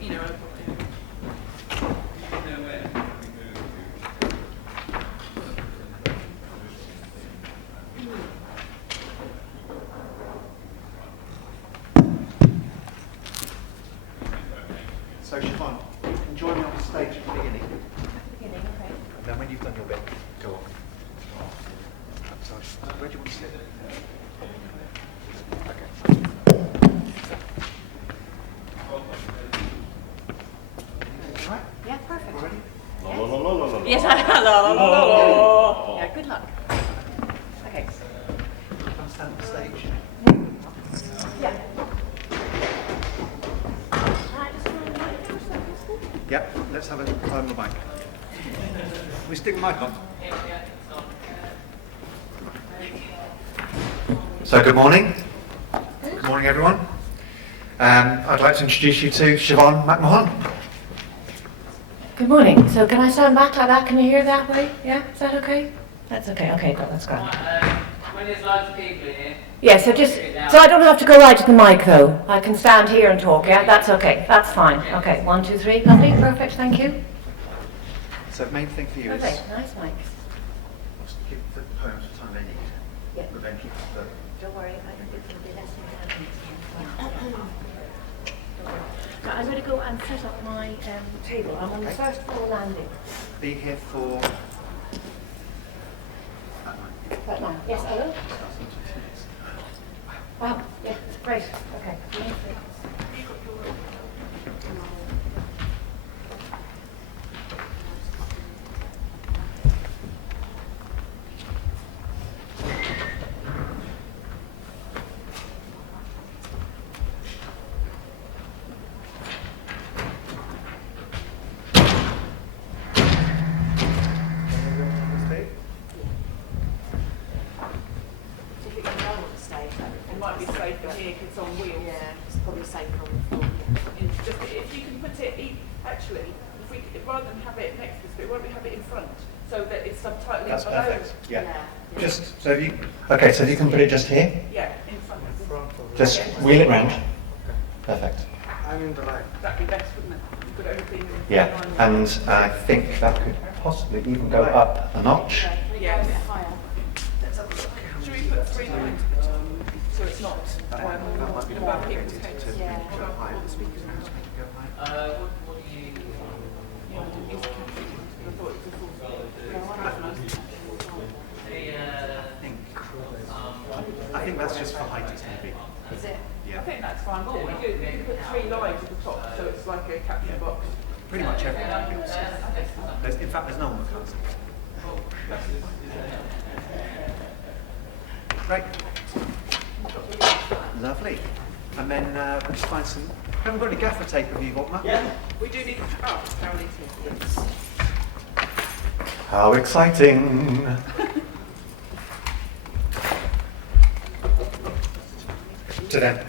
you know. So Siobhan, you can join me on the stage at the beginning. At the beginning, okay. And then when you've done your bit, go on. So, where do you want to sit? Okay. Right. Yeah, perfect. Ready? Yes. Yes, hello. Yeah, good luck. Okay. Come stand on the stage. Yeah. Right, just one mic now, so that's good. Yep, let's have a climb the mic. We stick the mic on. So good morning. Good morning everyone. I'd like to introduce you to Siobhan McMahon. Good morning. So can I stand back like that? Can you hear that way? Yeah? Is that okay? That's okay. Okay, good. That's great. When there's lots of people in here. Yeah, so I don't have to go right to the mic though. I can stand here and talk, yeah? That's okay. That's fine. Okay, 1, 2, 3. Lovely. Perfect. Thank you. So the main thing for you is Okay, nice mic. give the poems the time they need. Yeah. Prevent you from Don't worry, I think this will be less important. I'm going to go and set up my table. I'm on the first floor landing. be here for Right now. Yes, hello? Wow, yeah, great. Okay. It might be safer here because it's on wheels. Yeah, it's probably safer on the floor. It's just if you can put it actually, if we rather than have it next to us, but why don't we have it in front so that it's subtitling that's below? perfect. Yeah. Yeah. Just so if you okay, so if you can put it just here. Yeah, in front of us. Just wheel it round. Perfect. I'm in the line. That'd be best, wouldn't it? You've got everything in Yeah, line. and I think that could possibly even go up a notch. Yeah. A bit higher. Let's have a look. Should we put 3 lines so it's not above people's heads? Yeah. Above all the speakers. What do you? Yeah, it's confusing. I thought it was a full I think that's just for height it's going to be. Is it? I Yeah. think that's fine. What we do, we can put 3 lines at the top, so it's like a caption box. Pretty much everything. In fact, there's no one that can't see. Great. Lovely. And then we'll just find some. Haven't got any gaffer tape have you got, Matt? Yeah. We do need. Oh, Caroline's here. Yes. How exciting! So then,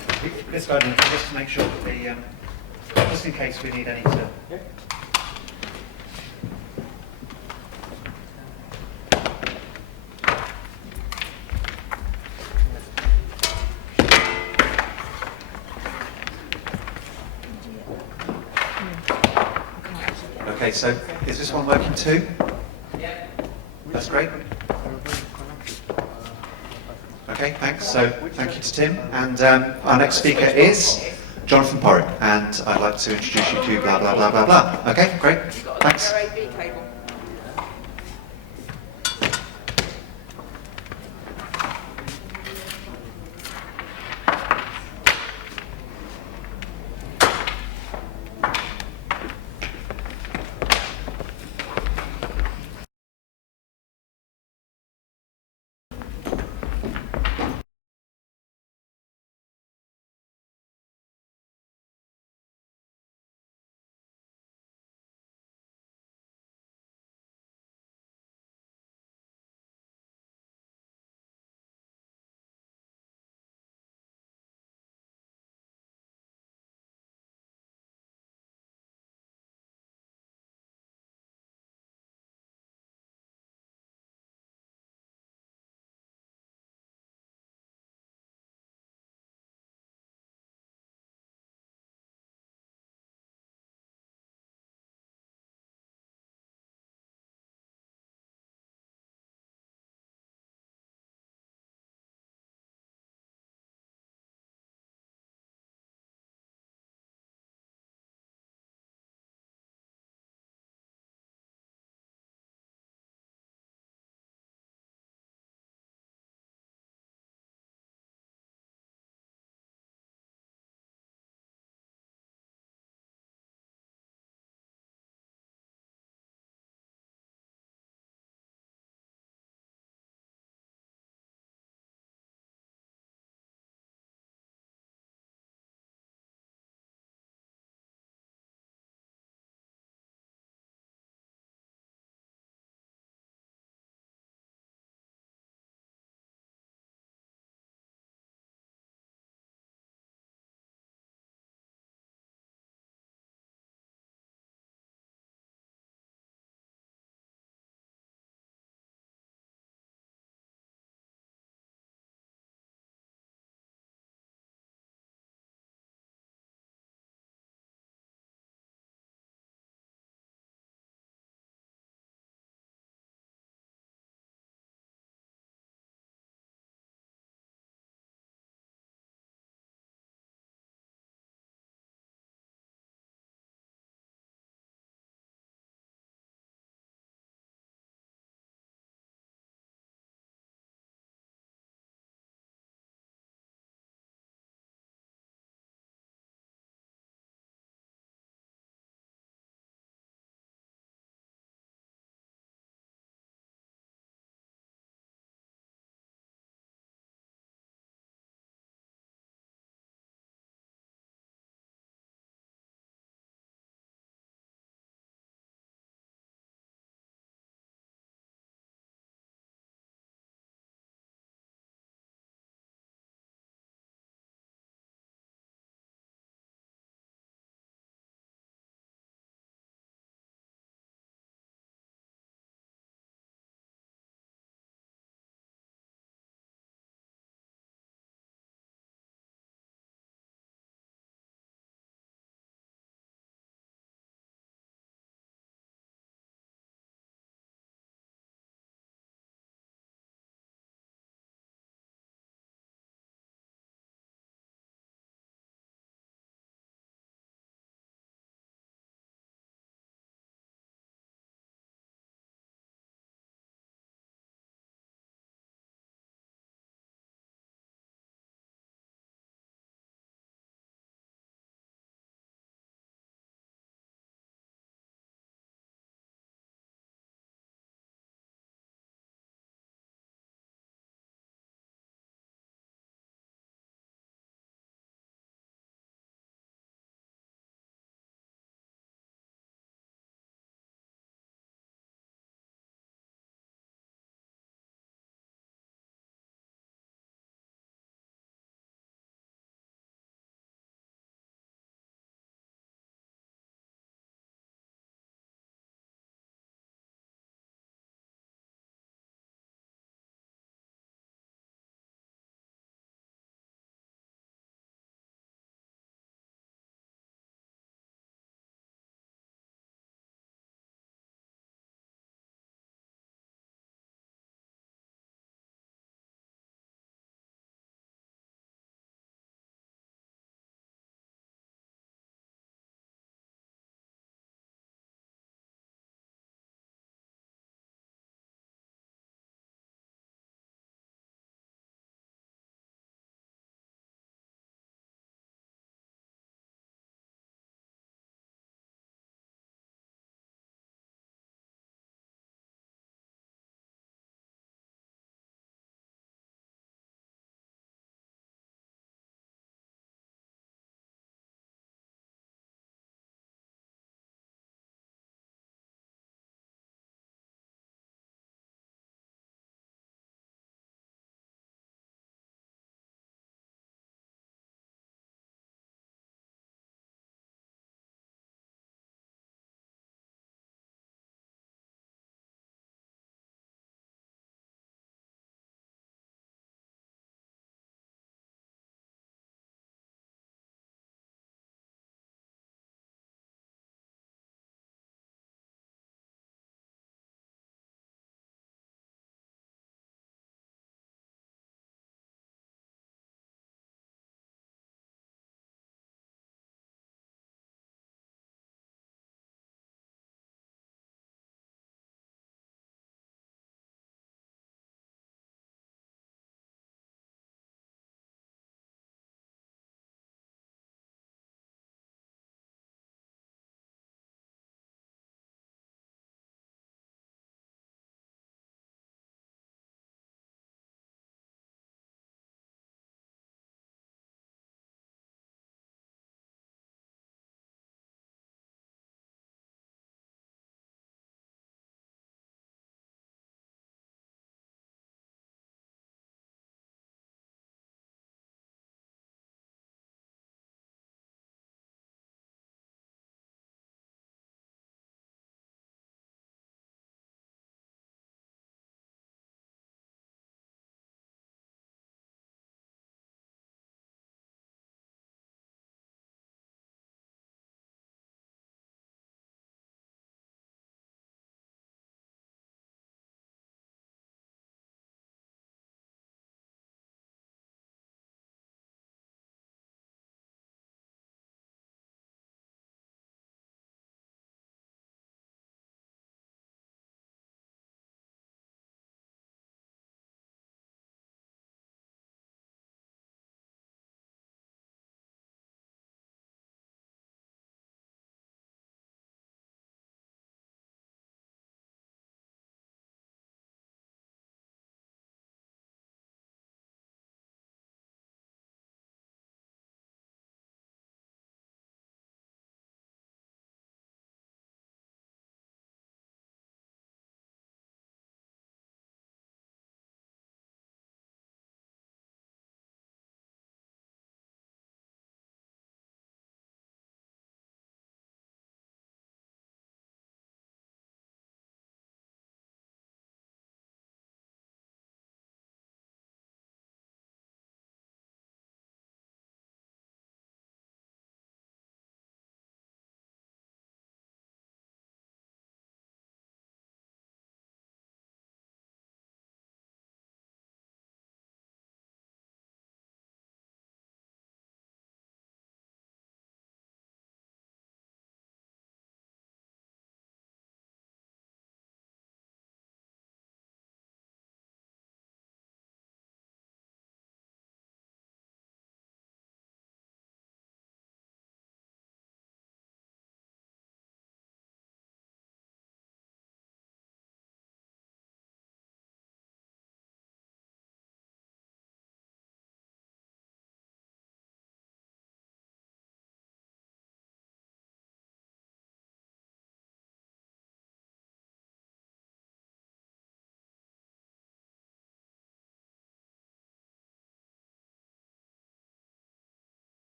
this guy just to make sure that the, just in case we need any to. Okay, so is this one working too? Yeah. That's great. Okay, thanks. So thank you to Tim. And our next speaker is Jonathan Porritt. And I'd like to introduce you to blah, blah, blah, blah, blah. Okay, great. Thanks. AV cable.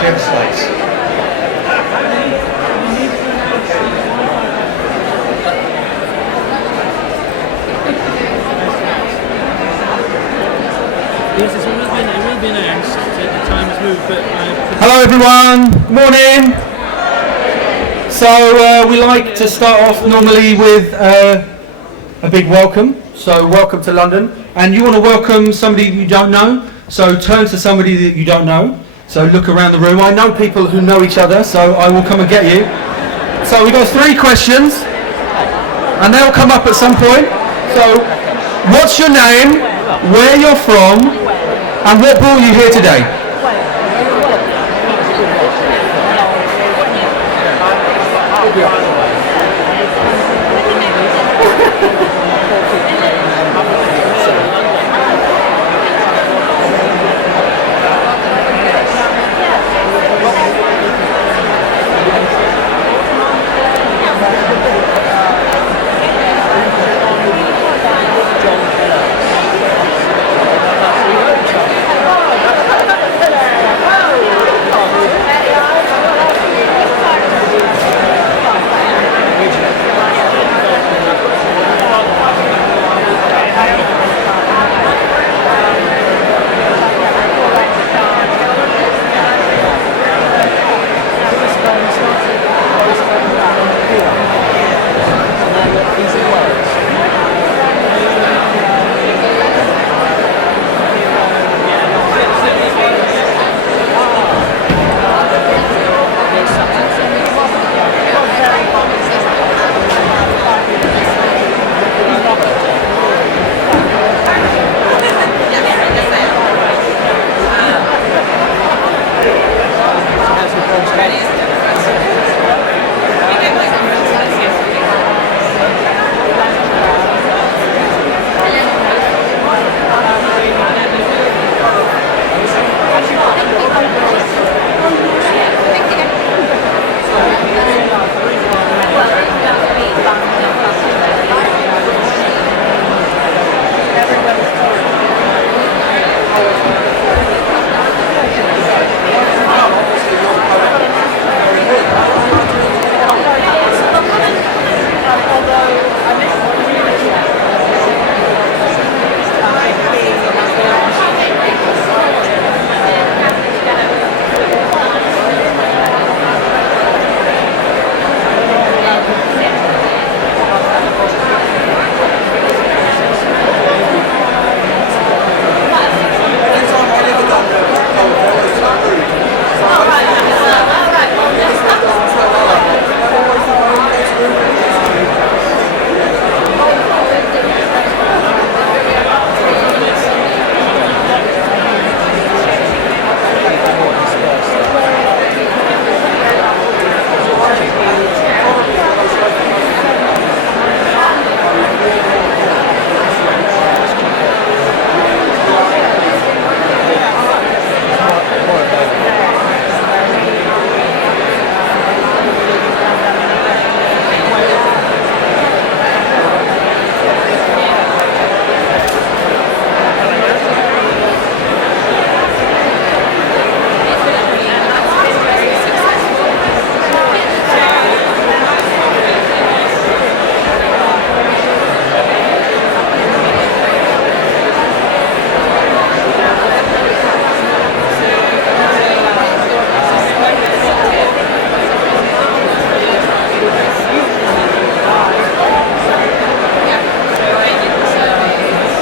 Chairman's slates. Yes, it will be announced. The time has moved, but Hello everyone, morning. So we like to start off normally with a big welcome. So welcome to London, and you want to welcome somebody you don't know. So turn to somebody that you don't know. So look around the room. I know people who know each other, so I will come and get you. So we've got 3 questions, and they'll come up at some point. So what's your name, where you're from, and what brought you here today?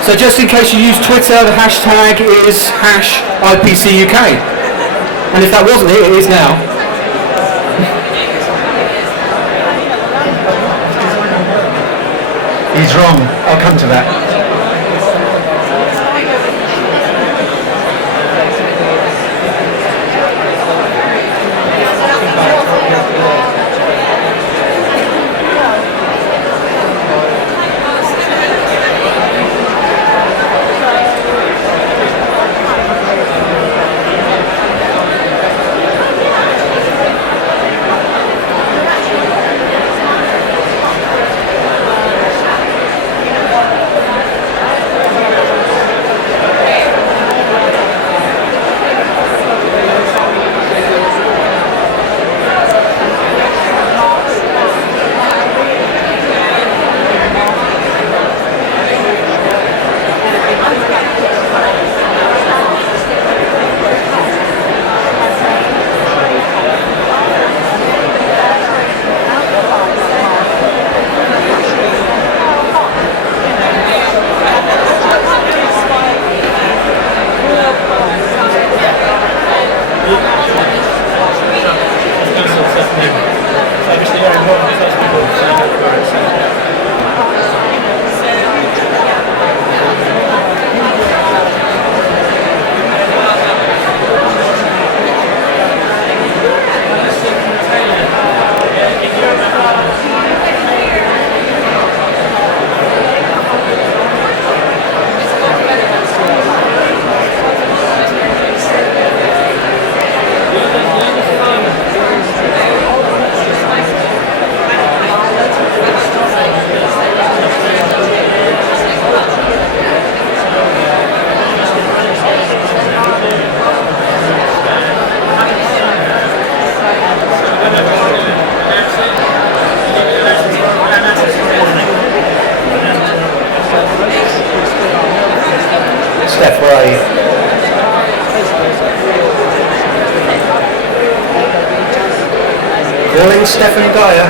So just in case you use Twitter, the hashtag is #IPCUK. And if that wasn't it, it is now. He's wrong. I'll come to that. Obviously very important to us people, so Steph, where are you? Calling Stephen Dyer.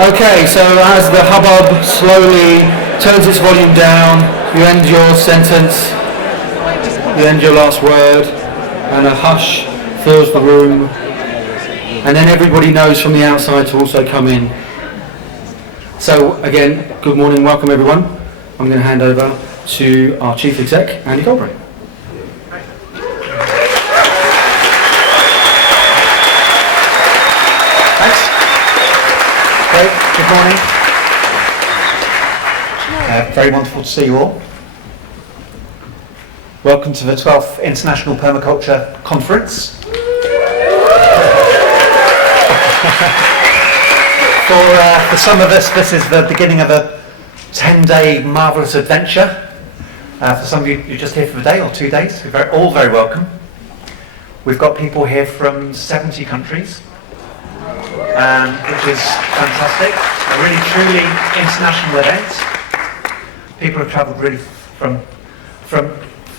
Okay, so as the hubbub slowly turns its volume down, you end your sentence, you end your last word, and a hush fills the room, and then everybody knows from the outside to also come in. So again, good morning, welcome everyone. I'm going to hand over to our Chief Exec, Andy Goldberry. Good morning. Very wonderful to see you all. Welcome to the 12th International Permaculture Conference. For some of us, this is the beginning of a 10-day marvellous adventure. For some of you, you're just here for a day or 2 days. You're all very welcome. We've got people here from 70 countries. Which is fantastic. A really, truly international event. People have travelled really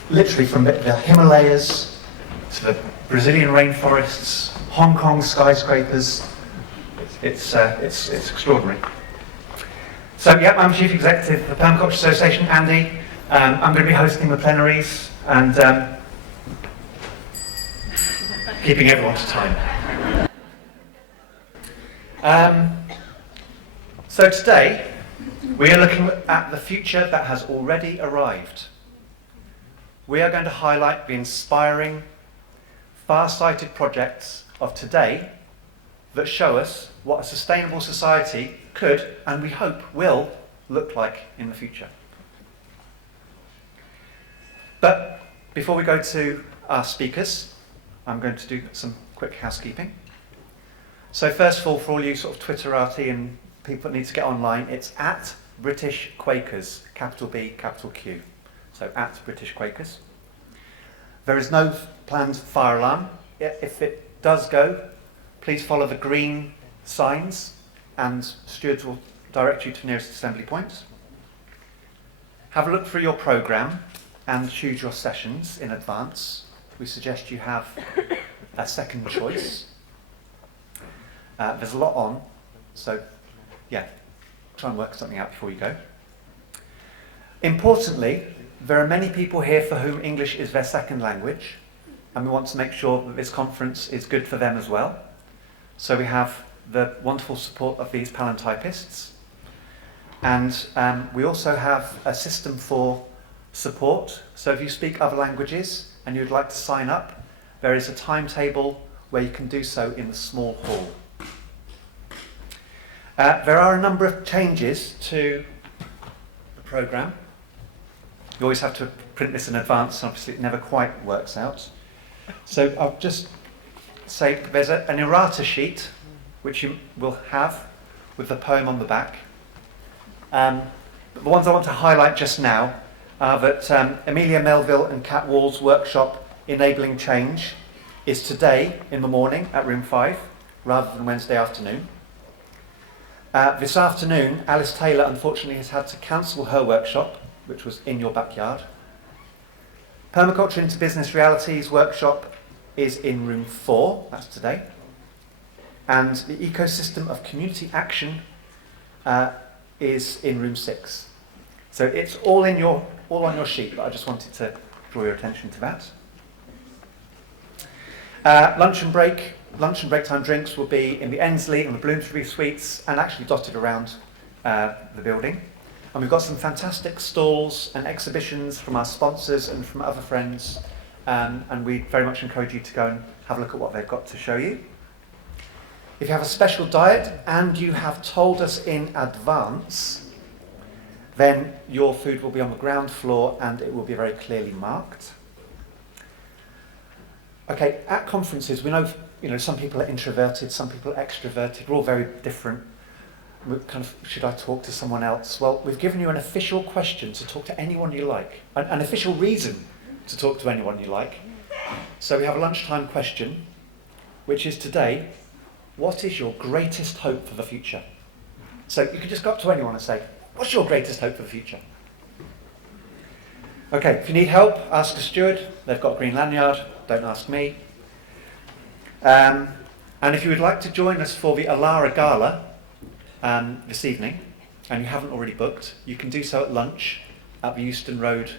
literally from the Himalayas to the Brazilian rainforests, Hong Kong skyscrapers. It's extraordinary. So, yeah, I'm Chief Executive of the Permaculture Association, Andy. I'm going to be hosting the plenaries and keeping everyone to time. So today, we are looking at the future that has already arrived. We are going to highlight the inspiring, far-sighted projects of today that show us what a sustainable society could, and we hope will, look like in the future. But before we go to our speakers, I'm going to do some quick housekeeping. So first of all, for all you sort of Twitterati and people that need to get online, it's at British Quakers, capital B, capital Q. So at British Quakers. There is no planned fire alarm. If it does go, please follow the green signs and stewards will direct you to the nearest assembly point. Have a look through your programme and choose your sessions in advance. We suggest you have a second choice. There's a lot on, so yeah, try and work something out before you go. Importantly, there are many people here for whom English is their second language, and we want to make sure that this conference is good for them as well. So we have the wonderful support of these palantypists, and we also have a system for support. So if you speak other languages and you'd like to sign up, there is a timetable where you can do so in the small hall. There are a number of changes to the programme. You always have to print this in advance, and obviously it never quite works out. So I'll just say there's an errata sheet which you will have with the poem on the back. The ones I want to highlight just now are that Amelia Melville and Kat Wall's workshop Enabling Change is today in the morning at room 5 rather than Wednesday afternoon. This afternoon, Alice Taylor unfortunately has had to cancel her workshop, which was in your backyard. Permaculture into Business Realities workshop is in room 4, that's today. And the Ecosystem of Community Action is in room 6. So it's all on your sheet, but I just wanted to draw your attention to that. Lunch and break time drinks will be in the Ensley and the Bloomsbury suites and actually dotted around the building. And we've got some fantastic stalls and exhibitions from our sponsors and from other friends. And we very much encourage you to go and have a look at what they've got to show you. If you have a special diet and you have told us in advance, then your food will be on the ground floor and it will be very clearly marked. Okay, at conferences, we know, some people are introverted, some people are extroverted. We're all very different. Should I talk to someone else? Well, we've given you an official question to talk to anyone you like, an official reason to talk to anyone you like. So we have a lunchtime question, which is today, what is your greatest hope for the future? So you can just go up to anyone and say, what's your greatest hope for the future? Okay, if you need help, ask a steward. They've got a green lanyard. Don't ask me. And if you would like to join us for the Alara Gala this evening, and you haven't already booked, you can do so at lunch at the Euston Road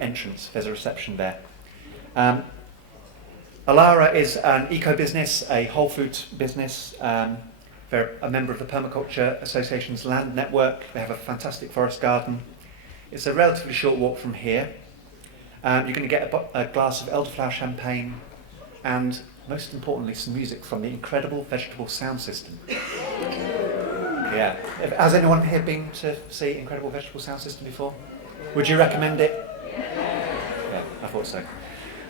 entrance. There's a reception there. Alara is an eco-business, a whole foods business. They're a member of the Permaculture Association's land network. They have a fantastic forest garden. It's a relatively short walk from here. You're going to get a glass of elderflower champagne and, most importantly, some music from the incredible vegetable sound system. Yeah. Has anyone here been to see Incredible Vegetable Sound System before? Would you recommend it? Yeah, I thought so.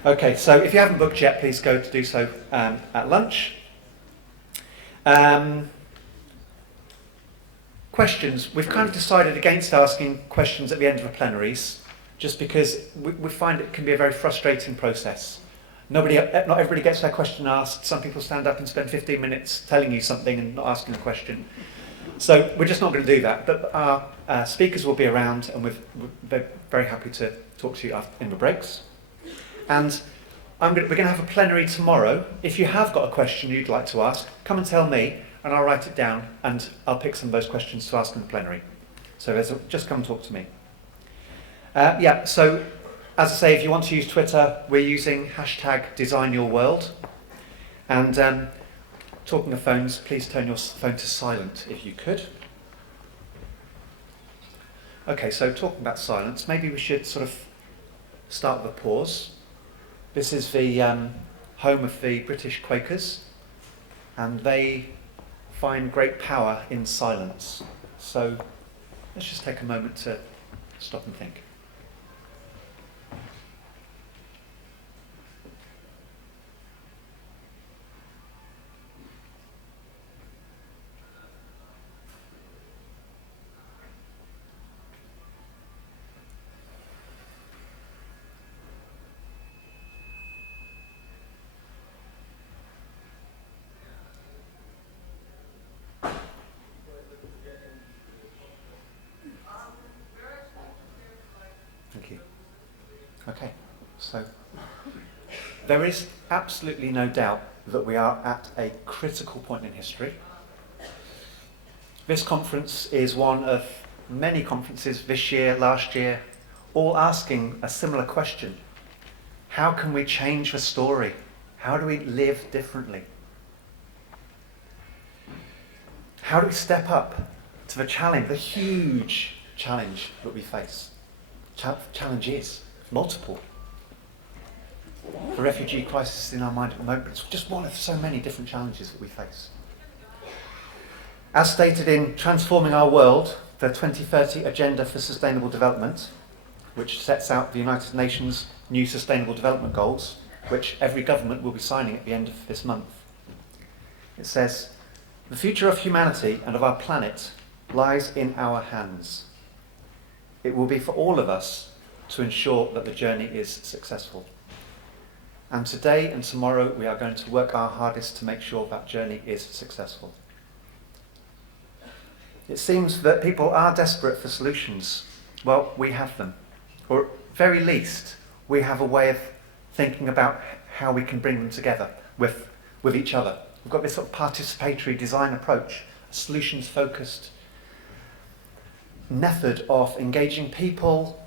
Okay, so if you haven't booked yet, please go to do so at lunch. Questions. We've kind of decided against asking questions at the end of the plenaries, just because we find it can be a very frustrating process. Not everybody gets their question asked. Some people stand up and spend 15 minutes telling you something and not asking a question. So we're just not going to do that. But our speakers will be around, and they're very happy to talk to you in the breaks. And we're going to have a plenary tomorrow. If you have got a question you'd like to ask, come and tell me, and I'll write it down, and I'll pick some of those questions to ask in the plenary. So just come and talk to me. So as I say, if you want to use Twitter, we're using #DesignYourWorld. And talking of phones, please turn your phone to silent if you could. Okay, so talking about silence, maybe we should sort of start with a pause. This is the home of the British Quakers, and they find great power in silence. So let's just take a moment to stop and think. Thank you. Okay, so there is absolutely no doubt that we are at a critical point in history. This conference is one of many conferences this year, last year, all asking a similar question. How can we change the story? How do we live differently? How do we step up to the challenge, the huge challenge that we face? Challenges, multiple. The refugee crisis is in our mind at the moment, but it's just one of so many different challenges that we face. As stated in Transforming Our World, the 2030 Agenda for Sustainable Development, which sets out the United Nations' new Sustainable Development Goals, which every government will be signing at the end of this month. It says, "The future of humanity and of our planet lies in our hands. It will be for all of us to ensure that the journey is successful. And today and tomorrow we are going to work our hardest to make sure that journey is successful." It seems that people are desperate for solutions. Well, we have them. Or at very least, we have a way of thinking about how we can bring them together with each other. We've got this sort of participatory design approach, a solutions-focused method of engaging people,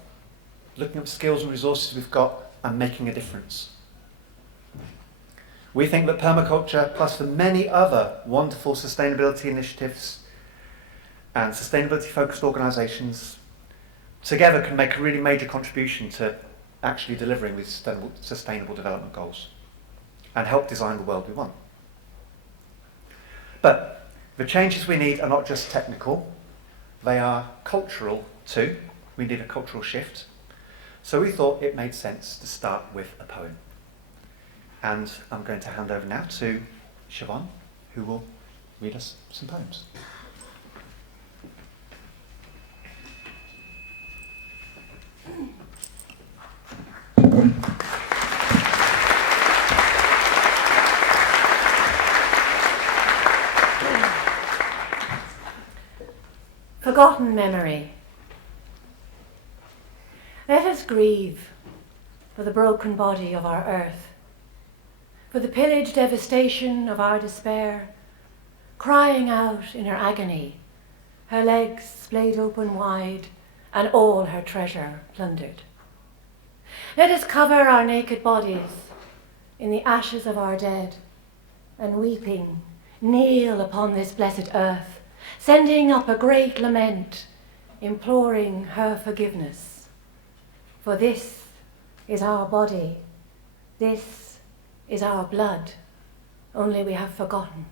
looking at the skills and resources we've got, and making a difference. We think that permaculture, plus the many other wonderful sustainability initiatives and sustainability-focused organisations, together can make a really major contribution to actually delivering these sustainable development goals and help design the world we want. But the changes we need are not just technical, they are cultural too. We need a cultural shift. So we thought it made sense to start with a poem. And I'm going to hand over now to Siobhan, who will read us some poems. Forgotten memory. Let us grieve for the broken body of our earth, for the pillaged devastation of our despair, crying out in her agony, her legs splayed open wide and all her treasure plundered. Let us cover our naked bodies in the ashes of our dead, and weeping kneel upon this blessed earth, sending up a great lament, imploring her forgiveness. For this is our body, this is our blood, only we have forgotten.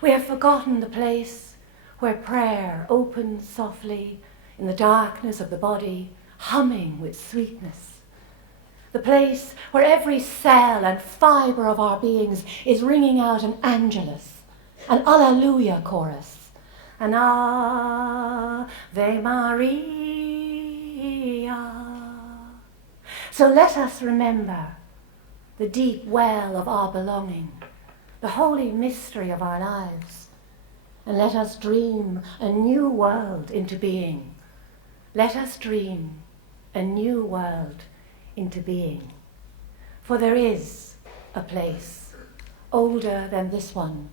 We have forgotten the place where prayer opens softly in the darkness of the body, humming with sweetness. The place where every cell and fibre of our beings is ringing out an Angelus, an Alleluia chorus, an Ave Maria. So let us remember the deep well of our belonging, the holy mystery of our lives, and let us dream a new world into being. Let us dream a new world into being. For there is a place older than this one,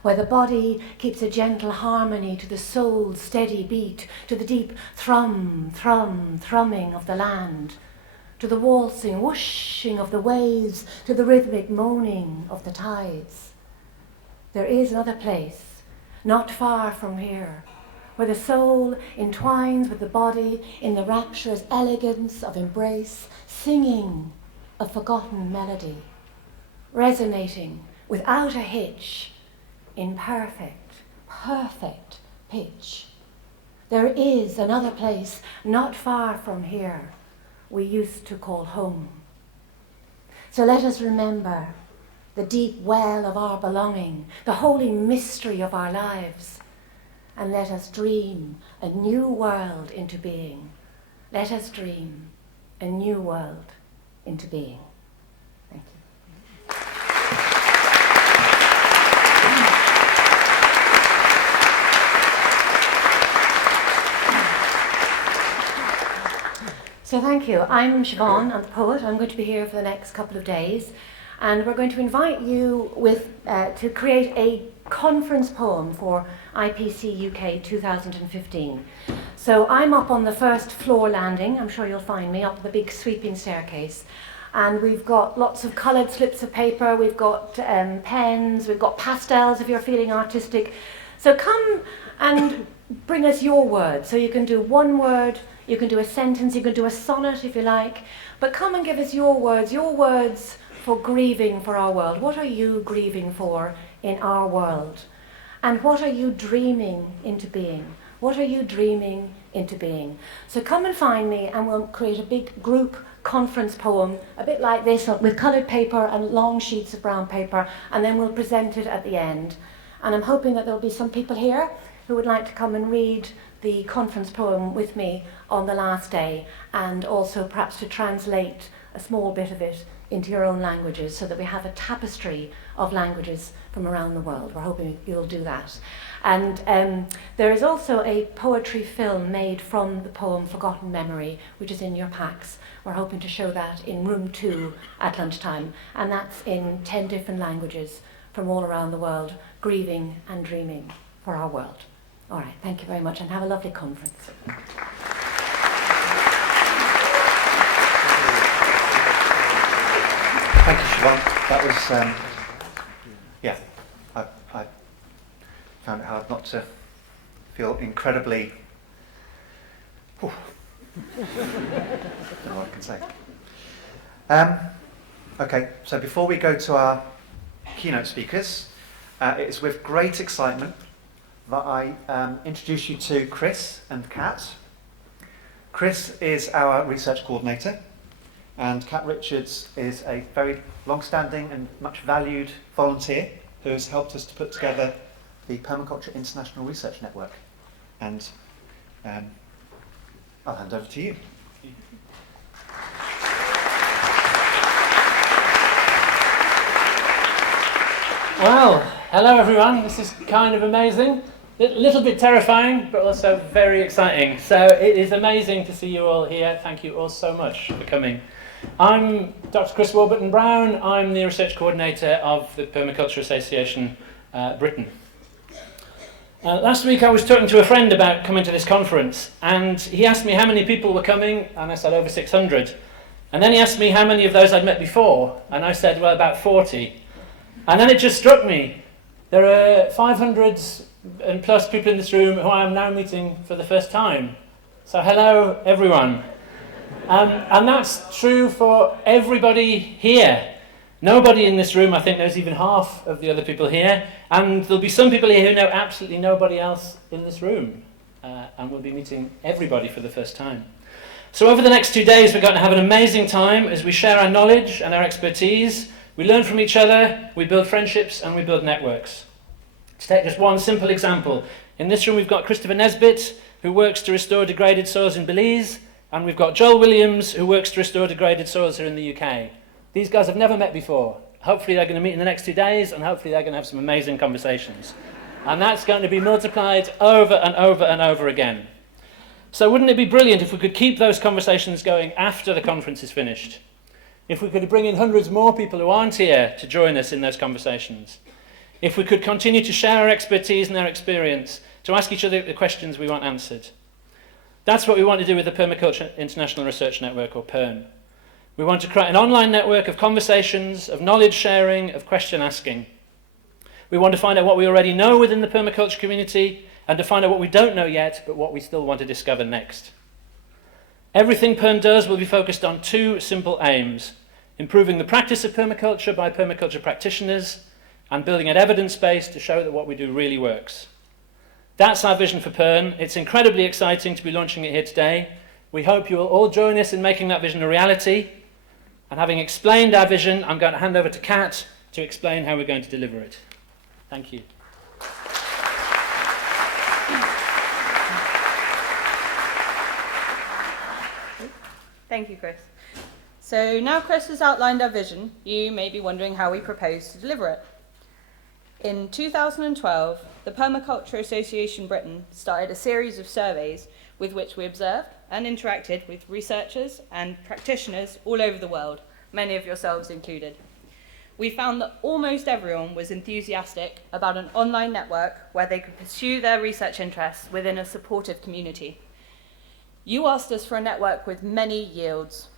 where the body keeps a gentle harmony to the soul's steady beat, to the deep thrum, thrum, thrumming of the land, to the waltzing, whooshing of the waves, to the rhythmic moaning of the tides. There is another place, not far from here, where the soul entwines with the body in the rapturous elegance of embrace, singing a forgotten melody, resonating without a hitch in perfect, perfect pitch. There is another place not far from here we used to call home. So let us remember the deep well of our belonging, the holy mystery of our lives, and let us dream a new world into being. Let us dream a new world into being. Thank you. So thank you. I'm Siobhan, I'm the poet. I'm going to be here for the next couple of days, and we're going to invite you to create a conference poem for IPC UK 2015. So I'm up on the first floor landing, I'm sure you'll find me, up the big sweeping staircase. And we've got lots of coloured slips of paper, we've got pens, we've got pastels if you're feeling artistic. So come and bring us your words. So you can do one word, you can do a sentence, you can do a sonnet if you like. But come and give us your words for grieving for our world. What are you grieving for in our world? And what are you dreaming into being? What are you dreaming into being? So come and find me and we'll create a big group conference poem, a bit like this, with coloured paper and long sheets of brown paper, and then we'll present it at the end. And I'm hoping that there'll be some people here who would like to come and read the conference poem with me on the last day, and also perhaps to translate a small bit of it into your own languages, so that we have a tapestry of languages from around the world. We're hoping you'll do that. And there is also a poetry film made from the poem Forgotten Memory, which is in your packs. We're hoping to show that in room 2 at lunchtime, and that's in 10 different languages from all around the world, grieving and dreaming for our world. All right, thank you very much, and have a lovely conference. Thank you, Siobhan. That was, yeah, I found it hard not to feel incredibly, I don't know what I can say. Okay, so before we go to our keynote speakers, it is with great excitement that I introduce you to Chris and Kat. Chris is our research coordinator, and Kat Richards is a very long-standing and much valued volunteer who has helped us to put together the Permaculture International Research Network. And I'll hand over to you. Well, hello everyone. This is kind of amazing. A little bit terrifying, but also very exciting. So it is amazing to see you all here. Thank you all so much for coming. I'm Dr. Chris Warburton-Brown. I'm the research coordinator of the Permaculture Association Britain. Last week I was talking to a friend about coming to this conference, and he asked me how many people were coming, and I said over 600. And then he asked me how many of those I'd met before, and I said, well, about 40. And then it just struck me, there are 500 and plus people in this room who I am now meeting for the first time. So hello, everyone. And that's true for everybody here. Nobody in this room, I think, knows even half of the other people here. And there'll be some people here who know absolutely nobody else in this room. And we'll be meeting everybody for the first time. So over the next 2 days, we're going to have an amazing time as we share our knowledge and our expertise. We learn from each other, we build friendships, and we build networks. To take just one simple example, in this room we've got Christopher Nesbitt, who works to restore degraded soils in Belize, and we've got Joel Williams, who works to restore degraded soils here in the UK. These guys have never met before. Hopefully they're going to meet in the next 2 days, and hopefully they're going to have some amazing conversations. And that's going to be multiplied over and over and over again. So wouldn't it be brilliant if we could keep those conversations going after the conference is finished? If we could bring in hundreds more people who aren't here to join us in those conversations? If we could continue to share our expertise and our experience, to ask each other the questions we want answered? That's what we want to do with the Permaculture International Research Network, or PERN. We want to create an online network of conversations, of knowledge sharing, of question asking. We want to find out what we already know within the permaculture community, and to find out what we don't know yet, but what we still want to discover next. Everything PERN does will be focused on 2 simple aims: improving the practice of permaculture by permaculture practitioners, and building an evidence base to show that what we do really works. That's our vision for PERN. It's incredibly exciting to be launching it here today. We hope you will all join us in making that vision a reality. And having explained our vision, I'm going to hand over to Kat to explain how we're going to deliver it. Thank you. Thank you, Chris. So now Chris has outlined our vision, you may be wondering how we propose to deliver it. In 2012, the Permaculture Association Britain started a series of surveys with which we observed and interacted with researchers and practitioners all over the world, many of yourselves included. We found that almost everyone was enthusiastic about an online network where they could pursue their research interests within a supportive community. You asked us for a network with many yields,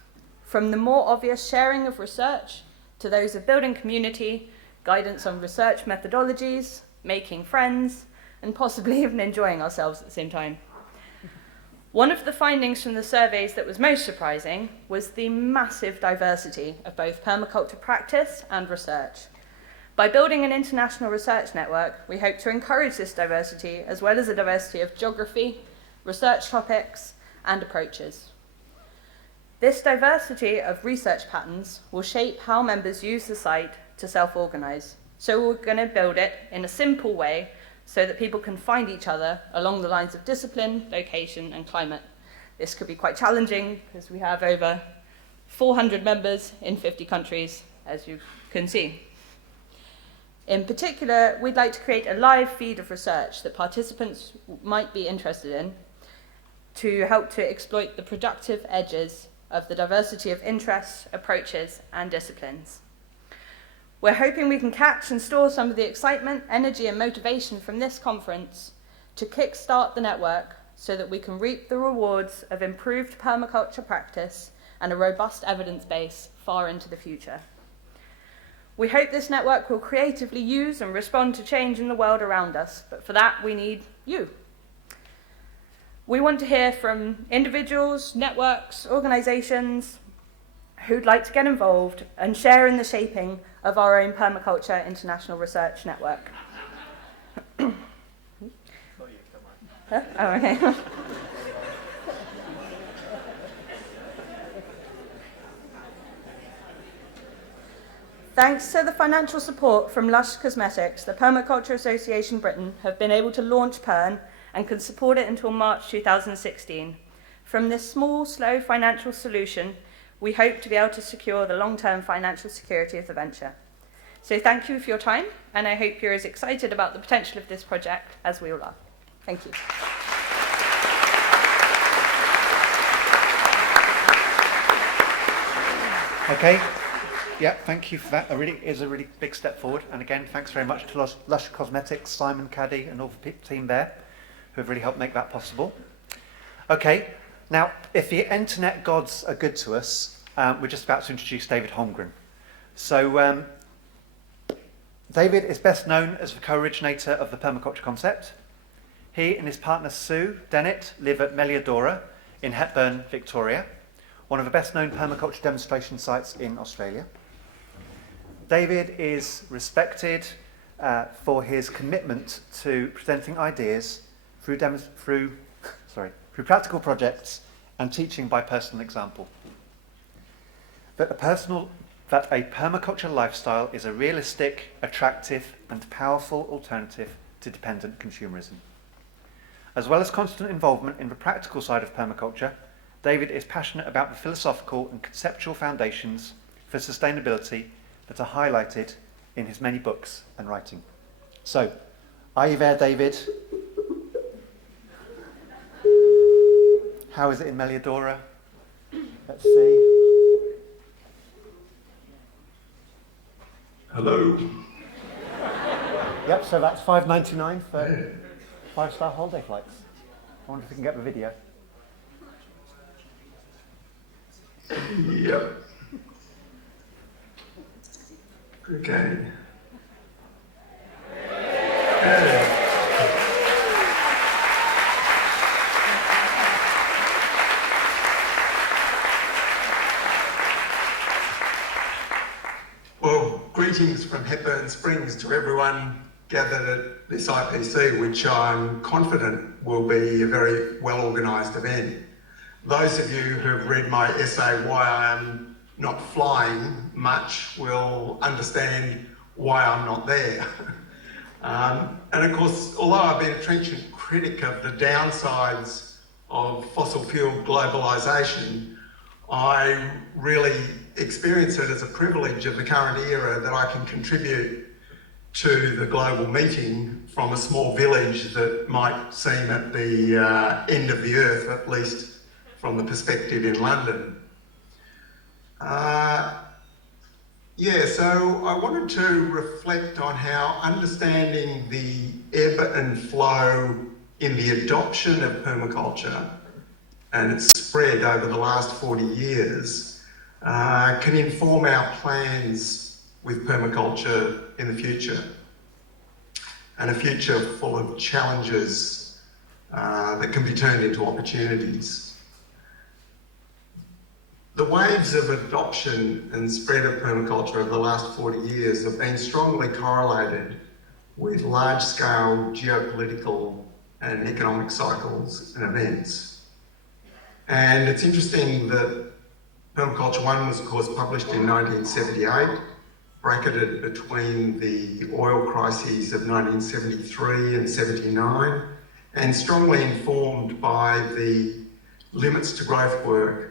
from the more obvious sharing of research to those of building community, guidance on research methodologies, making friends, and possibly even enjoying ourselves at the same time. One of the findings from the surveys that was most surprising was the massive diversity of both permaculture practice and research. By building an international research network, we hope to encourage this diversity, as well as a diversity of geography, research topics, and approaches. This diversity of research patterns will shape how members use the site to self-organise. So we're going to build it in a simple way so that people can find each other along the lines of discipline, location and climate. This could be quite challenging because we have over 400 members in 50 countries, as you can see. In particular, we'd like to create a live feed of research that participants might be interested in to help to exploit the productive edges of the diversity of interests, approaches, and disciplines. We're hoping we can catch and store some of the excitement, energy, and motivation from this conference to kickstart the network so that we can reap the rewards of improved permaculture practice and a robust evidence base far into the future. We hope this network will creatively use and respond to change in the world around us, but for that we need you. We want to hear from individuals, networks, organisations who'd like to get involved and share in the shaping of our own Permaculture International Research Network. Huh? Oh, okay. Thanks to the financial support from Lush Cosmetics, the Permaculture Association Britain have been able to launch PERN and can support it until March 2016. From this small, slow financial solution, we hope to be able to secure the long-term financial security of the venture. So thank you for your time, and I hope you're as excited about the potential of this project as we all are. Thank you. Okay. Yeah, thank you for that. It is a really big step forward. And again, thanks very much to Lush Cosmetics, Simon Caddy, and all the team there who have really helped make that possible. Okay, now, if the internet gods are good to us, we're just about to introduce David Holmgren. So, David is best known as the co-originator of the permaculture concept. He and his partner Sue Dennett live at Meliadora in Hepburn, Victoria, one of the best known permaculture demonstration sites in Australia. David is respected for his commitment to presenting ideas through practical projects and teaching by personal example. That a permaculture lifestyle is a realistic, attractive, and powerful alternative to dependent consumerism. As well as constant involvement in the practical side of permaculture, David is passionate about the philosophical and conceptual foundations for sustainability that are highlighted in his many books and writing. So, are you there, David? How is it in Meliadora? Let's see. Hello. Yep, so that's $5.99 for 5-star holiday flights. I wonder if we can get the video. Yep. Okay. Yeah. Well, greetings from Hepburn Springs to everyone gathered at this IPC, which I'm confident will be a very well-organised event. Those of you who have read my essay, Why I'm Not Flying Much, will understand why I'm not there. And of course, although I've been a trenchant critic of the downsides of fossil fuel globalisation, I really experience it as a privilege of the current era that I can contribute to the global meeting from a small village that might seem at the end of the earth, at least from the perspective in London. So I wanted to reflect on how understanding the ebb and flow in the adoption of permaculture and its spread over the last 40 years can inform our plans with permaculture in the future, and a future full of challenges that can be turned into opportunities. The waves of adoption and spread of permaculture over the last 40 years have been strongly correlated with large-scale geopolitical and economic cycles and events. And it's interesting that Permaculture 1 was, of course, published in 1978, bracketed between the oil crises of 1973 and 79, and strongly informed by the Limits to Growth work,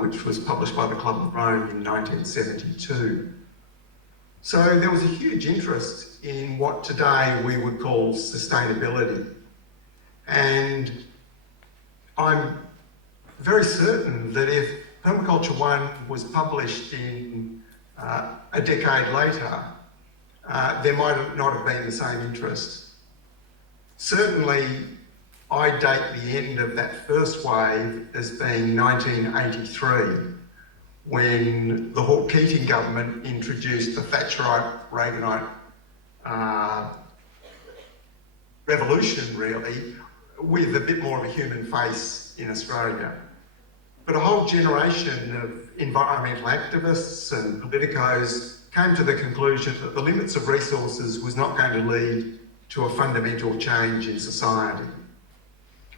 which was published by the Club of Rome in 1972. So there was a huge interest in what today we would call sustainability. And I'm very certain that if Permaculture 1 was published in a decade later, there might not have been the same interest. Certainly, I date the end of that first wave as being 1983, when the Hawke-Keating government introduced the Thatcherite-Reaganite revolution, really, with a bit more of a human face in Australia. But a whole generation of environmental activists and politicos came to the conclusion that the limits of resources was not going to lead to a fundamental change in society.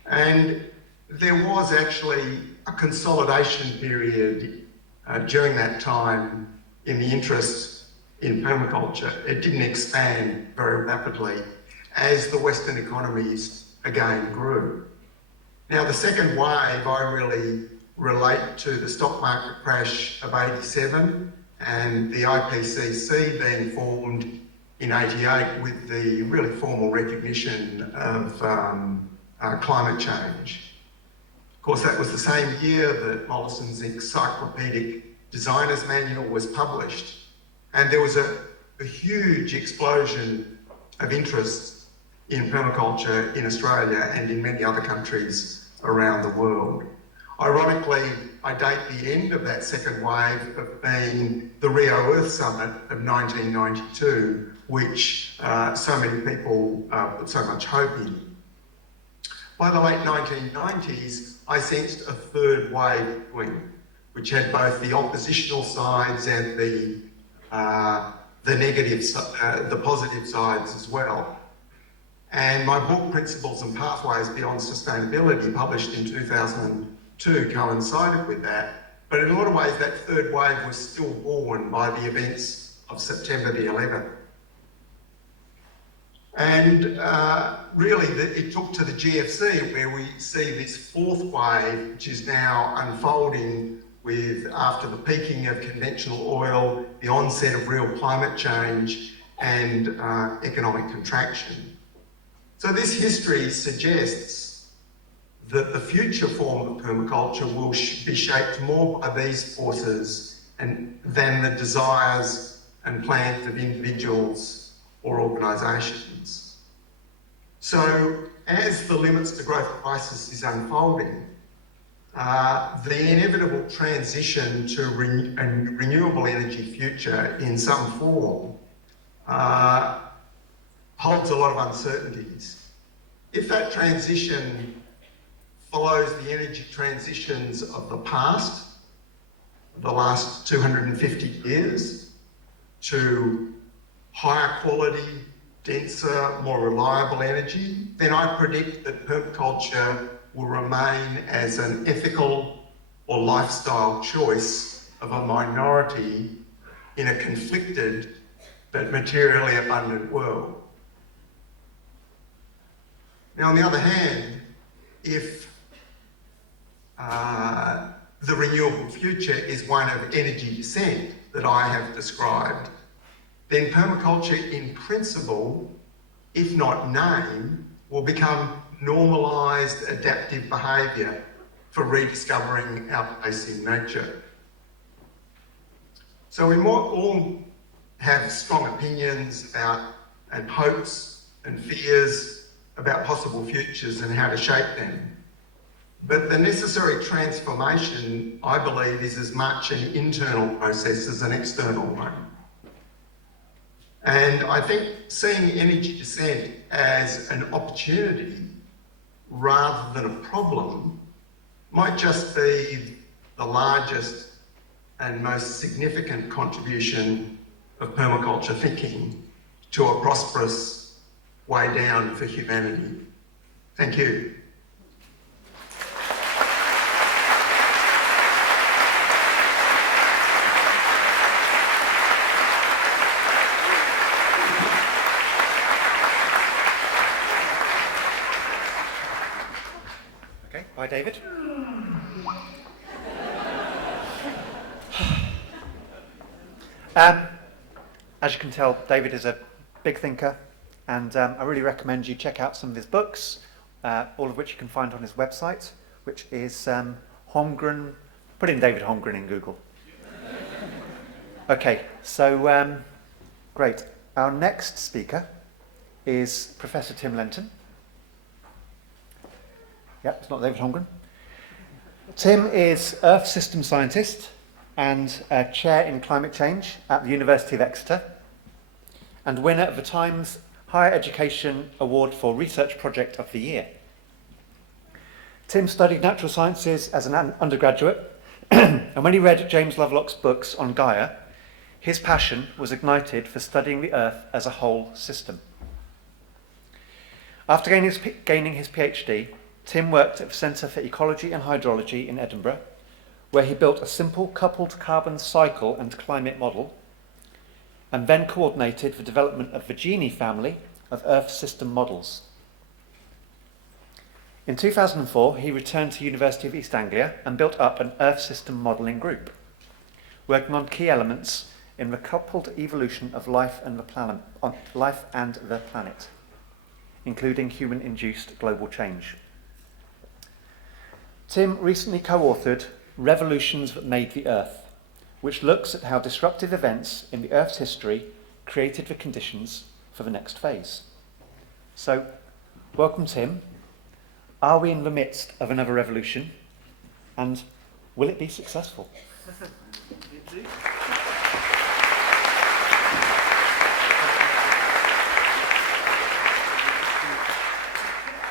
And there was actually a consolidation period during that time in the interest in permaculture. It didn't expand very rapidly as the Western economies again grew. Now, the second wave I really relate to the stock market crash of 87 and the IPCC being formed in 88 with the really formal recognition of climate change. Of course, that was the same year that Mollison's Encyclopedic Designer's Manual was published, and there was a huge explosion of interest in permaculture in Australia and in many other countries around the world. Ironically, I date the end of that second wave of being the Rio Earth Summit of 1992, which so many people put so much hope in. By the late 1990s, I sensed a third wave brewing, which had both the oppositional sides and the negative, the positive sides as well. And my book, Principles and Pathways Beyond Sustainability, published in 2002, coincided with that. But in a lot of ways, that third wave was still born by the events of September the 11th. And really, it took to the GFC where we see this fourth wave, which is now unfolding with, after the peaking of conventional oil, the onset of real climate change and economic contraction. So this history suggests that the future form of permaculture will be shaped more by these forces than the desires and plans of individuals or organisations. So as the limits to growth crisis is unfolding, the inevitable transition to a renewable energy future in some form holds a lot of uncertainties. If that transition follows the energy transitions of the past, the last 250 years, to higher quality, denser, more reliable energy, then I predict that permaculture will remain as an ethical or lifestyle choice of a minority in a conflicted but materially abundant world. Now, on the other hand, if the renewable future is one of energy descent that I have described, then permaculture in principle, if not name, will become normalised adaptive behaviour for rediscovering our place in nature. So we might all have strong opinions about, and hopes and fears about possible futures and how to shape them. But the necessary transformation, I believe, is as much an internal process as an external one. And I think seeing energy descent as an opportunity rather than a problem might just be the largest and most significant contribution of permaculture thinking to a prosperous way down for humanity. Thank you. David. As you can tell, David is a big thinker, and I really recommend you check out some of his books, all of which you can find on his website, which is Holmgren. Put in David Holmgren in Google. Okay, so great. Our next speaker is Professor Tim Lenton. Yep, it's not David Holmgren. Tim is Earth System Scientist and Chair in Climate Change at the University of Exeter, and winner of the Times Higher Education Award for Research Project of the Year. Tim studied natural sciences as an undergraduate, and when he read James Lovelock's books on Gaia, his passion was ignited for studying the Earth as a whole system. After gaining his PhD, Tim worked at the Centre for Ecology and Hydrology in Edinburgh, where he built a simple coupled carbon cycle and climate model, and then coordinated the development of the Gini family of Earth system models. In 2004, he returned to University of East Anglia and built up an Earth system modelling group, working on key elements in the coupled evolution of life and the planet, including human-induced global change. Tim recently co-authored Revolutions That Made the Earth, which looks at how disruptive events in the Earth's history created the conditions for the next phase. So, welcome Tim. Are we in the midst of another revolution? And will it be successful?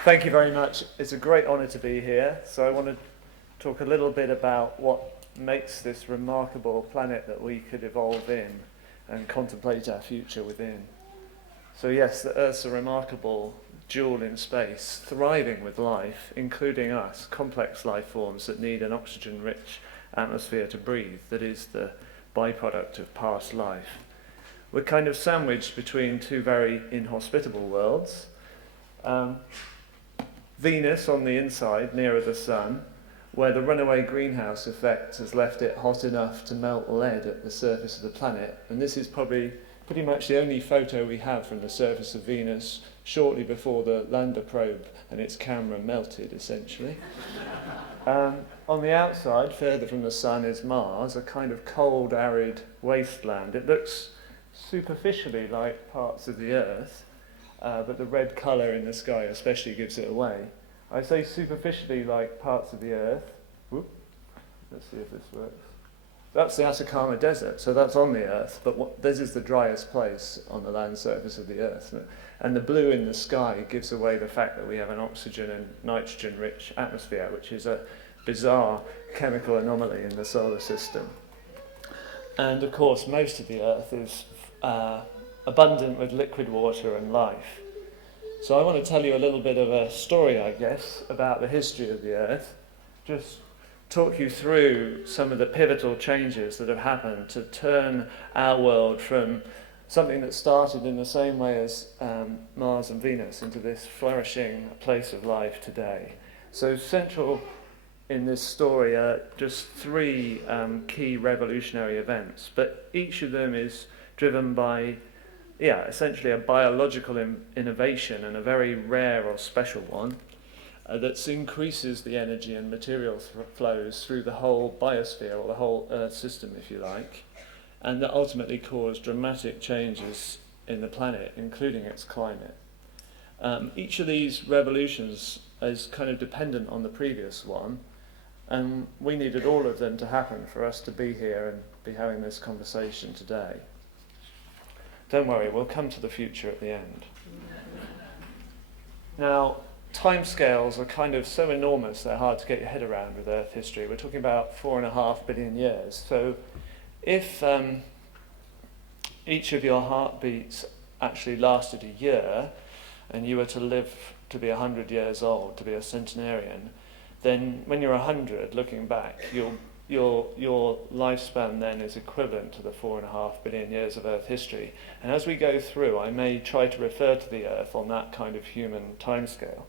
Thank you very much. It's a great honour to be here. So I want to talk a little bit about what makes this remarkable planet that we could evolve in and contemplate our future within. So yes, the Earth's a remarkable jewel in space, thriving with life, including us, complex life forms that need an oxygen-rich atmosphere to breathe, that is the byproduct of past life. We're kind of sandwiched between two very inhospitable worlds. Venus on the inside, nearer the sun, where the runaway greenhouse effect has left it hot enough to melt lead at the surface of the planet. And this is probably pretty much the only photo we have from the surface of Venus shortly before the lander probe and its camera melted, essentially. On the outside, further from the sun, is Mars, a kind of cold, arid wasteland. It looks superficially like parts of the Earth, but the red colour in the sky especially gives it away. I say superficially like parts of the Earth. Whoop. Let's see if this works. That's the Atacama Desert, so that's on the Earth, but this is the driest place on the land surface of the Earth. And the blue in the sky gives away the fact that we have an oxygen and nitrogen-rich atmosphere, which is a bizarre chemical anomaly in the solar system. And of course, most of the Earth is abundant with liquid water and life. So I want to tell you a little bit of a story, I guess, about the history of the Earth. Just talk you through some of the pivotal changes that have happened to turn our world from something that started in the same way as Mars and Venus into this flourishing place of life today. So central in this story are just three key revolutionary events, but each of them is driven by essentially a biological innovation, and a very rare or special one that increases the energy and material flows through the whole biosphere, or the whole Earth system, if you like, and that ultimately cause dramatic changes in the planet, including its climate. Each of these revolutions is kind of dependent on the previous one, and we needed all of them to happen for us to be here and be having this conversation today. Don't worry, we'll come to the future at the end. Now, timescales are kind of so enormous they're hard to get your head around with Earth history. We're talking about 4.5 billion years. So if each of your heartbeats actually lasted a year, and you were to live to be 100 years old, to be a centenarian, then when you're 100, looking back, your lifespan then is equivalent to the 4.5 billion years of Earth history. And as we go through, I may try to refer to the Earth on that kind of human timescale.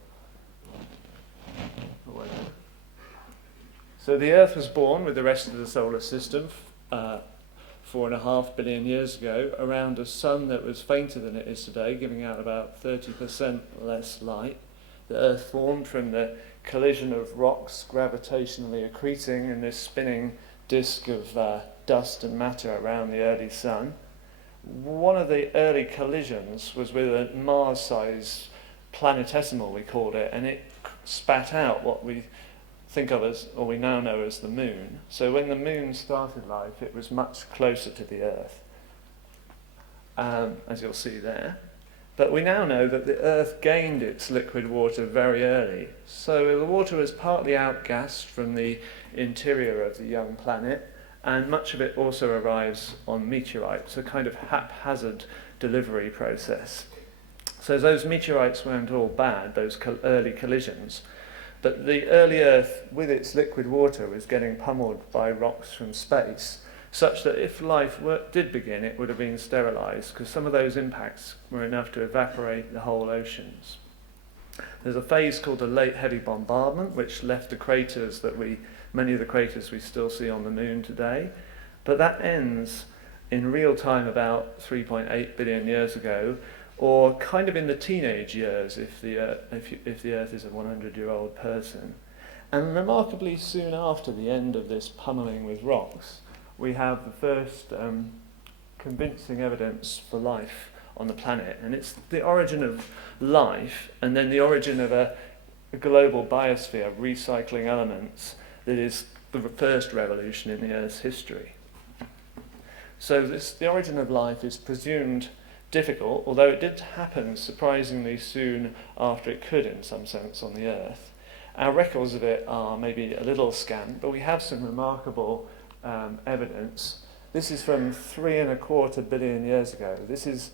So the Earth was born with the rest of the solar system 4.5 billion years ago around a sun that was fainter than it is today, giving out about 30% less light. The Earth formed from the collision of rocks gravitationally accreting in this spinning disk of dust and matter around the early sun. One of the early collisions was with a Mars-sized planetesimal, we called it, and it spat out what we think of as, or we now know as, the moon. So when the moon started life, it was much closer to the Earth, as you'll see there. But we now know that the Earth gained its liquid water very early. So the water was partly outgassed from the interior of the young planet, and much of it also arrives on meteorites, a kind of haphazard delivery process. So those meteorites weren't all bad, those early collisions, but the early Earth, with its liquid water, was getting pummeled by rocks from space, such that if life did begin, it would have been sterilised, because some of those impacts were enough to evaporate the whole oceans. There's a phase called the late heavy bombardment, which left the craters many of the craters we still see on the moon today, but that ends in real time about 3.8 billion years ago, or kind of in the teenage years if the Earth is a 100-year-old person. And remarkably soon after the end of this pummeling with rocks, we have the first convincing evidence for life on the planet. And it's the origin of life, and then the origin of a global biosphere recycling elements that is the first revolution in the Earth's history. So the origin of life is presumed difficult, although it did happen surprisingly soon after it could, in some sense, on the Earth. Our records of it are maybe a little scant, but we have some remarkable evidence. This is from 3.25 billion years ago. This is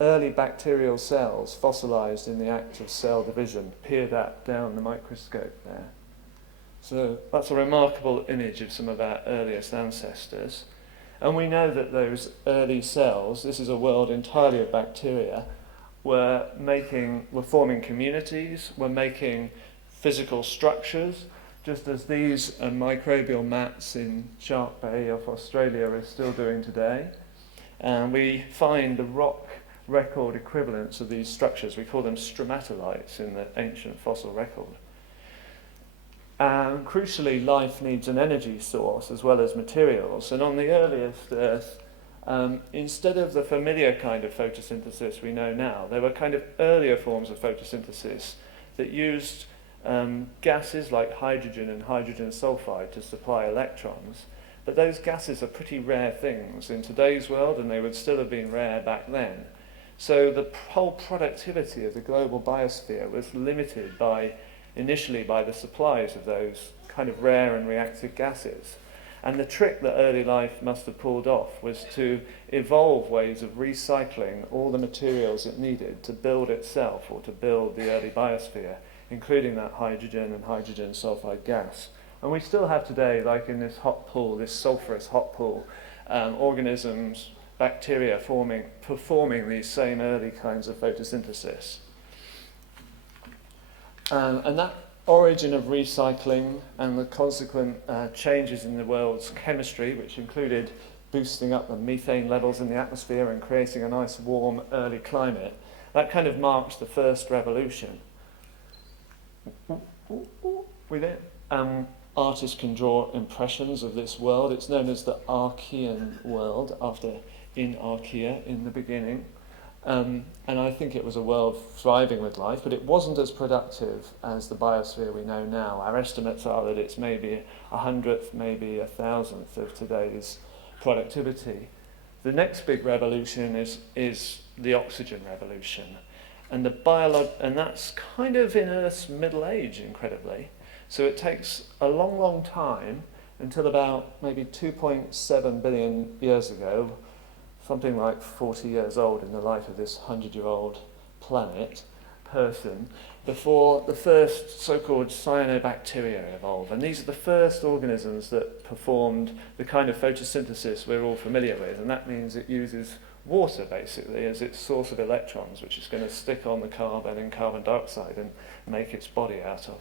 early bacterial cells fossilised in the act of cell division, peered at down the microscope there. So that's a remarkable image of some of our earliest ancestors. And we know that those early cells, this is a world entirely of bacteria, were forming communities, were making physical structures, just as these microbial mats in Shark Bay off Australia are still doing today. And we find the rock record equivalents of these structures. We call them stromatolites in the ancient fossil record. Crucially, life needs an energy source as well as materials. And on the earliest Earth, instead of the familiar kind of photosynthesis we know now, there were kind of earlier forms of photosynthesis that used gases like hydrogen and hydrogen sulfide to supply electrons. But those gases are pretty rare things in today's world, and they would still have been rare back then. So the whole productivity of the global biosphere was limited initially by the supplies of those kind of rare and reactive gases. And the trick that early life must have pulled off was to evolve ways of recycling all the materials it needed to build itself, or to build the early biosphere, including that hydrogen and hydrogen sulfide gas. And we still have today, like in this hot pool, this sulfurous hot pool, organisms, bacteria performing these same early kinds of photosynthesis. And that origin of recycling and the consequent changes in the world's chemistry, which included boosting up the methane levels in the atmosphere and creating a nice warm early climate, that kind of marks the first revolution. With it, artists can draw impressions of this world. It's known as the Archean world, after in Archaea, in the beginning. And I think it was a world thriving with life, but it wasn't as productive as the biosphere we know now. Our estimates are that it's maybe 100th, maybe 1,000th of today's productivity. The next big revolution is the oxygen revolution. And and that's kind of in Earth's middle age, incredibly. So it takes a long, long time, until about maybe 2.7 billion years ago, something like 40 years old in the life of this 100-year-old person, before the first so-called cyanobacteria evolve. And these are the first organisms that performed the kind of photosynthesis we're all familiar with, and that means it uses water, basically, as its source of electrons, which is going to stick on the carbon and carbon dioxide and make its body out of.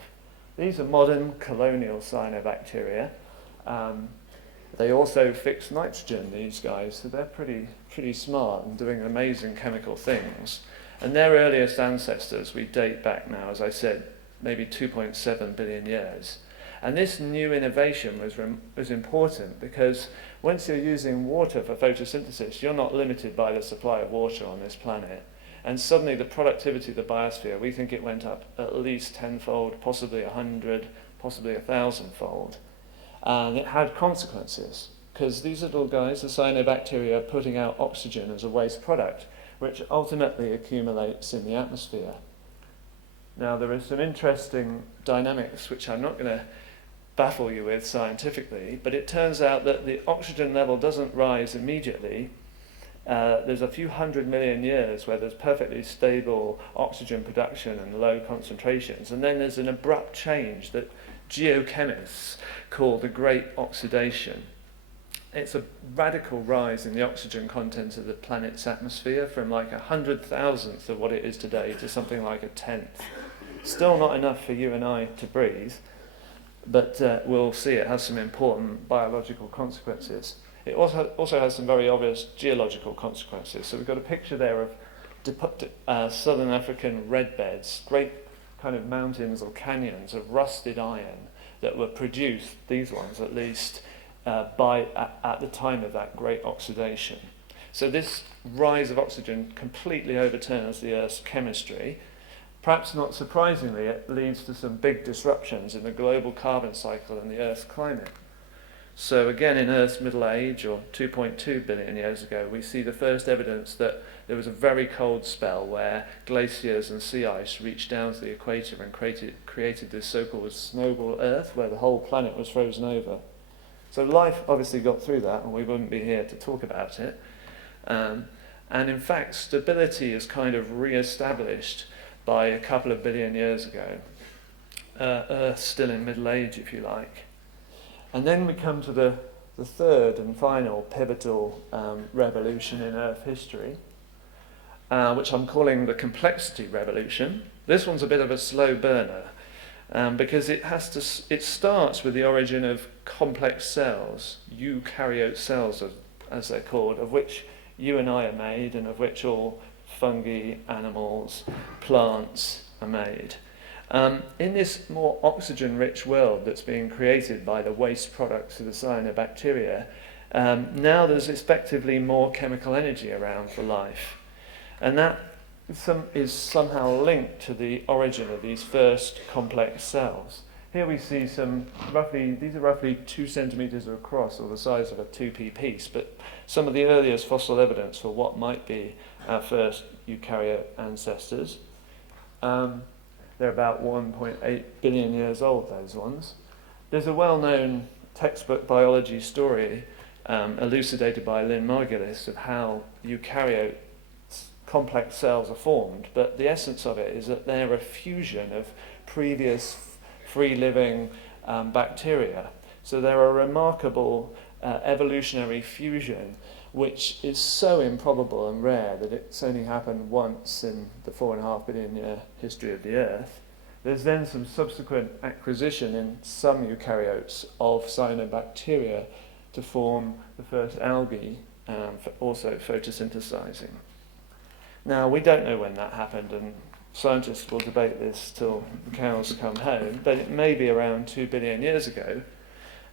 These are modern colonial cyanobacteria. They also fix nitrogen, these guys, so they're pretty smart and doing amazing chemical things. And their earliest ancestors, we date back now, as I said, maybe 2.7 billion years. And this new innovation was important because once you're using water for photosynthesis, you're not limited by the supply of water on this planet. And suddenly the productivity of the biosphere, we think it went up at least tenfold, possibly 100, possibly 1,000-fold. And it had consequences, because these little guys, the cyanobacteria, are putting out oxygen as a waste product, which ultimately accumulates in the atmosphere. Now, there are some interesting dynamics which I'm not going to baffle you with scientifically, but it turns out that the oxygen level doesn't rise immediately. There's a few 100 million years where there's perfectly stable oxygen production and low concentrations, and then there's an abrupt change that geochemists call the Great Oxidation. It's a radical rise in the oxygen content of the planet's atmosphere from like 100,000th of what it is today to something like 1/10. Still not enough for you and I to breathe, but we'll see it has some important biological consequences. It also has some very obvious geological consequences. So we've got a picture there of southern African red beds, great kind of mountains or canyons of rusted iron that were produced, these ones at least, at the time of that great oxidation. So this rise of oxygen completely overturns the Earth's chemistry. Perhaps not surprisingly, it leads to some big disruptions in the global carbon cycle and the Earth's climate. So again, in Earth's middle age, or 2.2 billion years ago, we see the first evidence that there was a very cold spell where glaciers and sea ice reached down to the equator and created this so-called snowball Earth, where the whole planet was frozen over. So life obviously got through that, and we wouldn't be here to talk about it. And in fact, stability is kind of re-established by a couple of billion years ago. Earth still in middle age, if you like. And then we come to the third and final pivotal revolution in Earth history, which I'm calling the complexity revolution. This one's a bit of a slow burner because it starts with the origin of complex cells, eukaryote cells, as they're called, of which you and I are made, and of which all fungi, animals, plants are made. In this more oxygen-rich world that's being created by the waste products of the cyanobacteria, now there's effectively more chemical energy around for life. And that is somehow linked to the origin of these first complex cells. Here we see these are roughly 2 centimeters across, or the size of a 2p piece, but some of the earliest fossil evidence for what might be our first eukaryote ancestors. They're about 1.8 billion years old, those ones. There's a well-known textbook biology story elucidated by Lynn Margulis of how eukaryote complex cells are formed, but the essence of it is that they're a fusion of previous free-living bacteria. So they're a remarkable evolutionary fusion which is so improbable and rare that it's only happened once in the 4.5 billion year history of the Earth. There's then some subsequent acquisition in some eukaryotes of cyanobacteria to form the first algae, also photosynthesizing. Now, we don't know when that happened, and scientists will debate this till the cows come home, but it may be around 2 billion years ago.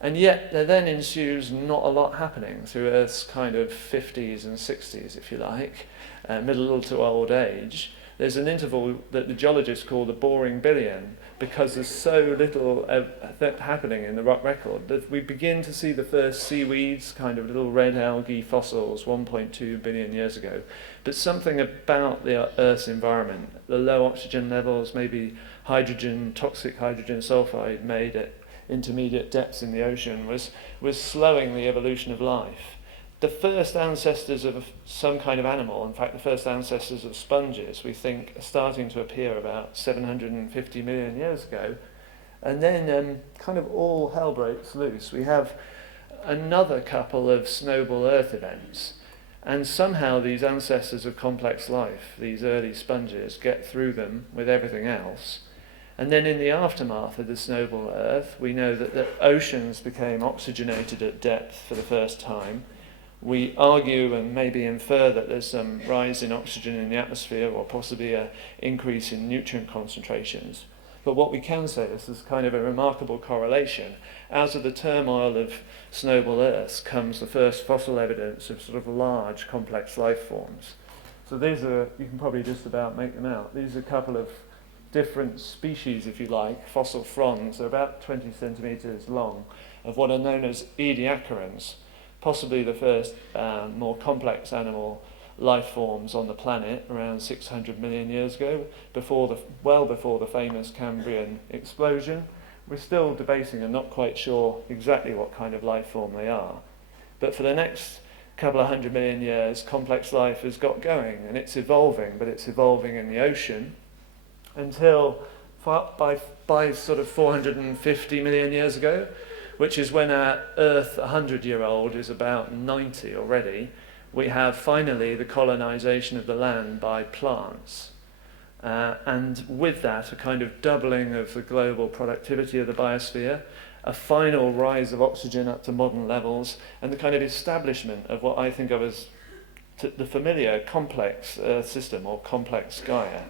And yet there then ensues not a lot happening through Earth's kind of 50s and 60s, if you like, middle to old age. There's an interval that the geologists call the boring billion, because there's so little happening in the rock record that we begin to see the first seaweeds, kind of little red algae fossils 1.2 billion years ago. But something about the Earth's environment, the low oxygen levels, maybe toxic hydrogen sulfide made at intermediate depths in the ocean, was slowing the evolution of life. The first ancestors of some kind of animal, in fact the first ancestors of sponges, we think are starting to appear about 750 million years ago. And then kind of all hell breaks loose. We have another couple of snowball Earth events, and somehow these ancestors of complex life, these early sponges, get through them with everything else. And then in the aftermath of the snowball Earth, we know that the oceans became oxygenated at depth for the first time. We argue and maybe infer that there's some rise in oxygen in the atmosphere or possibly an increase in nutrient concentrations. But what we can say is there's kind of a remarkable correlation. Out of the turmoil of snowball Earth comes the first fossil evidence of sort of large, complex life forms. So these are, you can probably just about make them out. These are a couple of different species, if you like, fossil fronds. They're about 20 centimetres long, of what are known as ediacarans, possibly the first more complex animal life forms on the planet around 600 million years ago, well before the famous Cambrian explosion. We're still debating and not quite sure exactly what kind of life form they are. But for the next couple of 100 million years, complex life has got going, and it's evolving, but it's evolving in the ocean until by sort of 450 million years ago, which is when our Earth 100-year-old is about 90 already, we have finally the colonization of the land by plants. And with that, a kind of doubling of the global productivity of the biosphere, a final rise of oxygen up to modern levels, and the kind of establishment of what I think of as the familiar complex Earth system, or complex Gaia,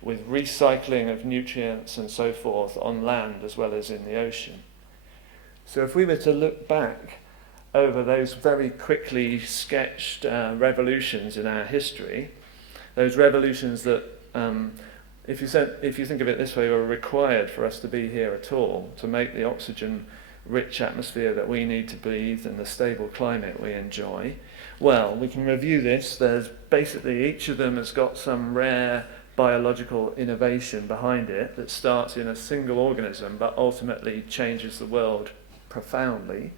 with recycling of nutrients and so forth on land as well as in the ocean. So if we were to look back over those very quickly sketched revolutions in our history, those revolutions that, if you think of it this way, were required for us to be here at all, to make the oxygen-rich atmosphere that we need to breathe and the stable climate we enjoy. Well, we can review this. There's basically, each of them has got some rare biological innovation behind it that starts in a single organism but ultimately changes the world profoundly.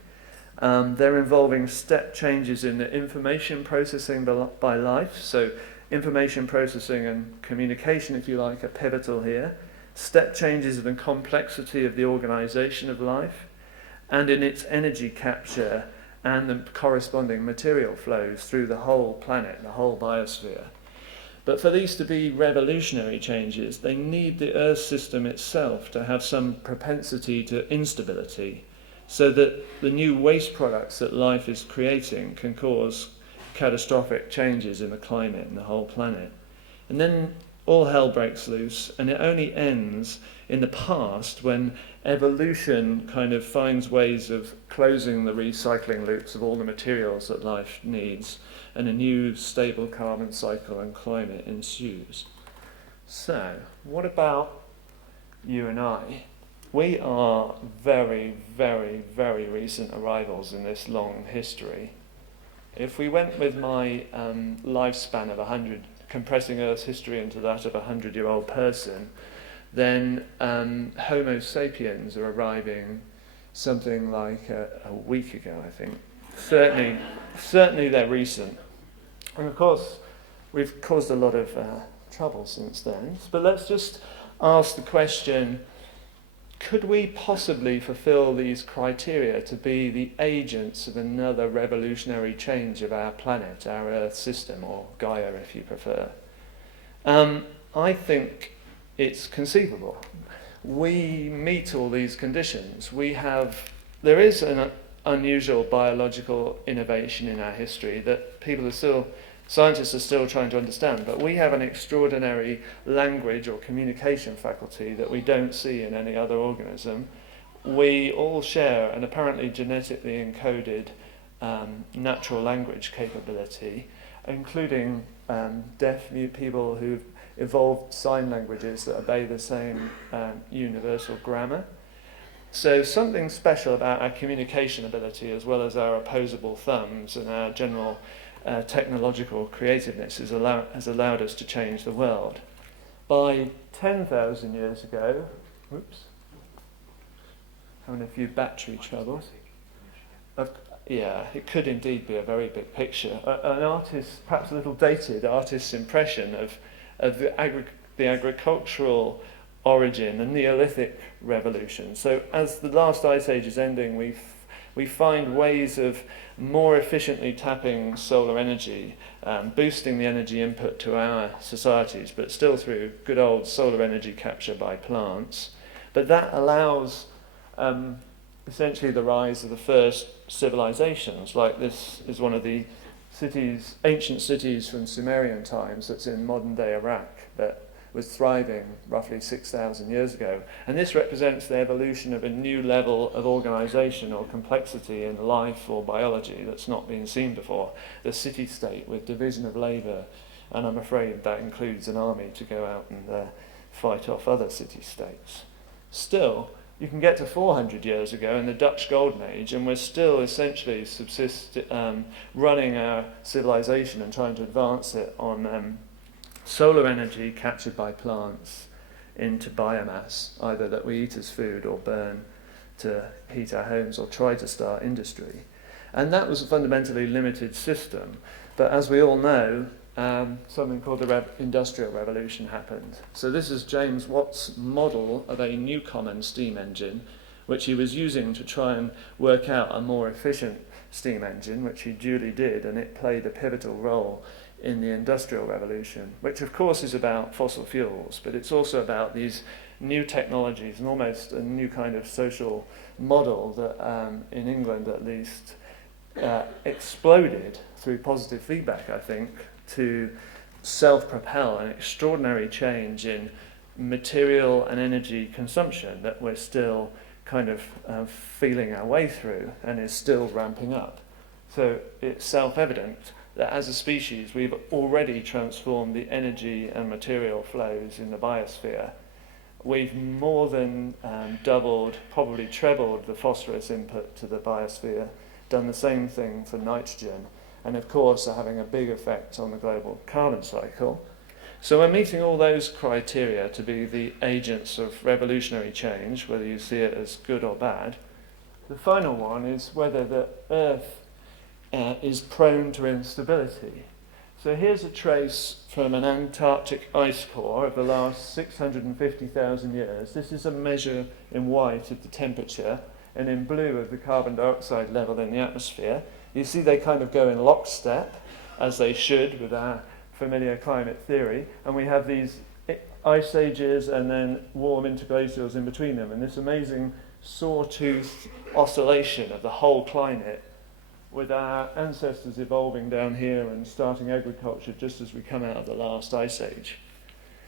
They're involving step changes in the information processing by life. So information processing and communication, if you like, are pivotal here. Step changes in the complexity of the organization of life and in its energy capture and the corresponding material flows through the whole planet, the whole biosphere. But for these to be revolutionary changes, they need the Earth system itself to have some propensity to instability, so that the new waste products that life is creating can cause catastrophic changes in the climate and the whole planet. And then all hell breaks loose, and it only ends in the past when evolution kind of finds ways of closing the recycling loops of all the materials that life needs, and a new stable carbon cycle and climate ensues. So, what about you and I? We are very, very, very recent arrivals in this long history. If we went with my lifespan of 100, compressing Earth's history into that of a 100-year-old person, then Homo sapiens are arriving something like a week ago, I think. Certainly they're recent. And of course, we've caused a lot of trouble since then. But let's just ask the question, could we possibly fulfill these criteria to be the agents of another revolutionary change of our planet, our Earth system, or Gaia if you prefer? I think it's conceivable. We meet all these conditions. There is an unusual biological innovation in our history that scientists are still trying to understand, but we have an extraordinary language or communication faculty that we don't see in any other organism. We all share an apparently genetically encoded natural language capability, including deaf-mute people who've evolved sign languages that obey the same universal grammar. So something special about our communication ability, as well as our opposable thumbs and our general technological creativeness, has allowed us to change the world. By 10,000 years ago, having a few battery troubles. Yeah, it could indeed be a very big picture. An artist, perhaps a little dated artist's impression of the agricultural origin, the Neolithic revolution. So as the last ice age is ending, we we find ways of more efficiently tapping solar energy, boosting the energy input to our societies, but still through good old solar energy capture by plants. But that allows essentially the rise of the first civilizations. Like this is one of the cities, ancient cities from Sumerian times that's in modern day Iraq that was thriving roughly 6,000 years ago. And this represents the evolution of a new level of organization or complexity in life or biology that's not been seen before. The city-state with division of labor, and I'm afraid that includes an army to go out and fight off other city-states. Still, you can get to 400 years ago in the Dutch Golden Age, and we're still essentially running our civilization and trying to advance it on solar energy captured by plants into biomass, either that we eat as food or burn to heat our homes or try to start industry. And that was a fundamentally limited system. But as we all know, something called the Industrial Revolution happened. So this is James Watt's model of a Newcomen steam engine, which he was using to try and work out a more efficient steam engine, which he duly did, and it played a pivotal role in the Industrial Revolution, which of course is about fossil fuels, but it's also about these new technologies and almost a new kind of social model that in England at least exploded through positive feedback, I think, to self-propel an extraordinary change in material and energy consumption that we're still kind of feeling our way through and is still ramping up. So it's self-evident that as a species we've already transformed the energy and material flows in the biosphere. We've more than doubled, probably trebled the phosphorus input to the biosphere, done the same thing for nitrogen, and of course are having a big effect on the global carbon cycle. So we're meeting all those criteria to be the agents of revolutionary change, whether you see it as good or bad. The final one is whether the Earth is prone to instability. So here's a trace from an Antarctic ice core of the last 650,000 years. This is a measure in white of the temperature and in blue of the carbon dioxide level in the atmosphere. You see they kind of go in lockstep, as they should with our familiar climate theory, and we have these ice ages and then warm interglacials in between them, and this amazing sawtooth oscillation of the whole climate with our ancestors evolving down here and starting agriculture just as we come out of the last ice age.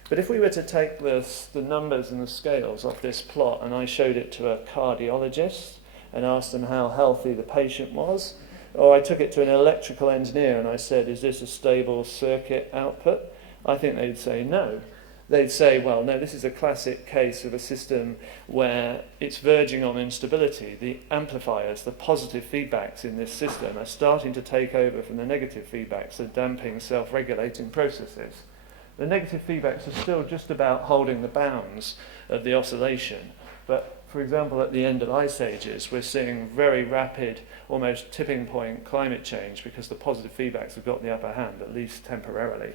But if we were to take the numbers and the scales off this plot and I showed it to a cardiologist and asked them how healthy the patient was, or I took it to an electrical engineer and I said, is this a stable circuit output? I think they'd say no. They'd say, well, no, this is a classic case of a system where it's verging on instability. The amplifiers, the positive feedbacks in this system are starting to take over from the negative feedbacks, the damping, self-regulating processes. The negative feedbacks are still just about holding the bounds of the oscillation. But, for example, at the end of ice ages, we're seeing very rapid, almost tipping point climate change because the positive feedbacks have got the upper hand, at least temporarily.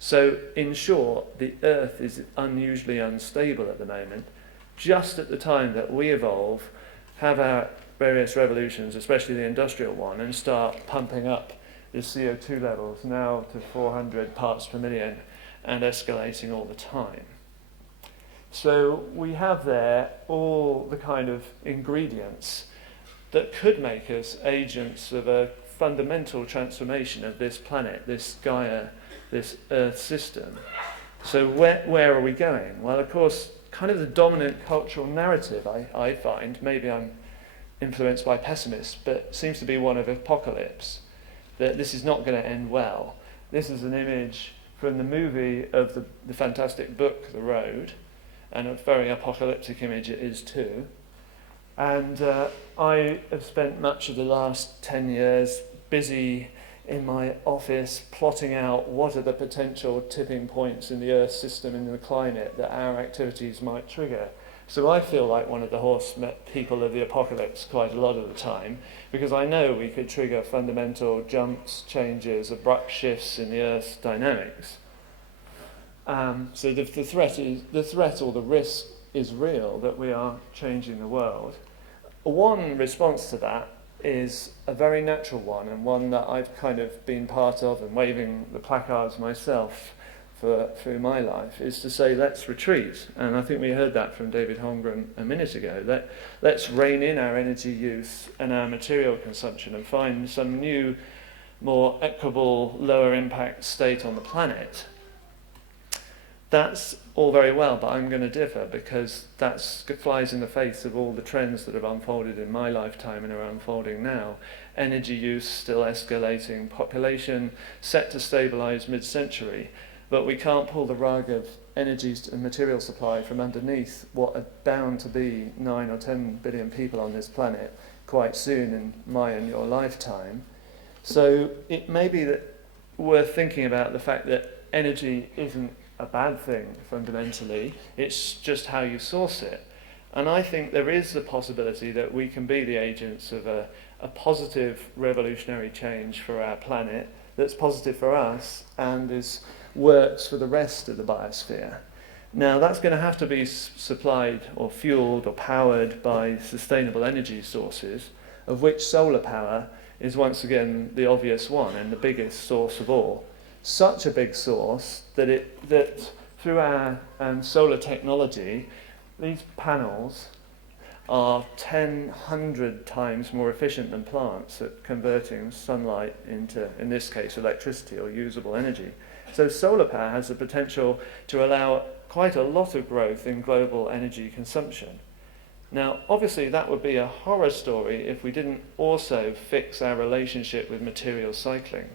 So, in short, the Earth is unusually unstable at the moment, just at the time that we evolve, have our various revolutions, especially the industrial one, and start pumping up the CO2 levels now to 400 parts per million and escalating all the time. So we have there all the kind of ingredients that could make us agents of a fundamental transformation of this planet, this Gaia, this Earth system. So where are we going? Well, of course, kind of the dominant cultural narrative, I find, maybe I'm influenced by pessimists, but seems to be one of apocalypse, that this is not going to end well. This is an image from the movie of the fantastic book, The Road, and a very apocalyptic image it is too. And I have spent much of the last 10 years busy in my office plotting out what are the potential tipping points in the Earth system and in the climate that our activities might trigger. So I feel like one of the horse people of the apocalypse quite a lot of the time, because I know we could trigger fundamental jumps, changes, abrupt shifts in the Earth's dynamics. So the threat or the risk is real that we are changing the world. One response to that is a very natural one, and one that I've kind of been part of and waving the placards myself through my life, is to say let's retreat. And I think we heard that from David Holmgren a minute ago. Let's rein in our energy use and our material consumption and find some new, more equitable, lower impact state on the planet. That's all very well, but I'm going to differ, because that flies in the face of all the trends that have unfolded in my lifetime and are unfolding now. Energy use still escalating, population set to stabilise mid-century, but we can't pull the rug of energy and material supply from underneath what are bound to be 9 or 10 billion people on this planet quite soon in my and your lifetime. So it may be that worth thinking about the fact that energy isn't a bad thing fundamentally, it's just how you source it. And I think there is the possibility that we can be the agents of a positive revolutionary change for our planet that's positive for us and works for the rest of the biosphere. Now that's going to have to be supplied or fueled or powered by sustainable energy sources, of which solar power is once again the obvious one and the biggest source of all. Such a big source that through our solar technology, these panels are 100 times more efficient than plants at converting sunlight into, in this case, electricity or usable energy. So solar power has the potential to allow quite a lot of growth in global energy consumption. Now, obviously, that would be a horror story if we didn't also fix our relationship with material cycling.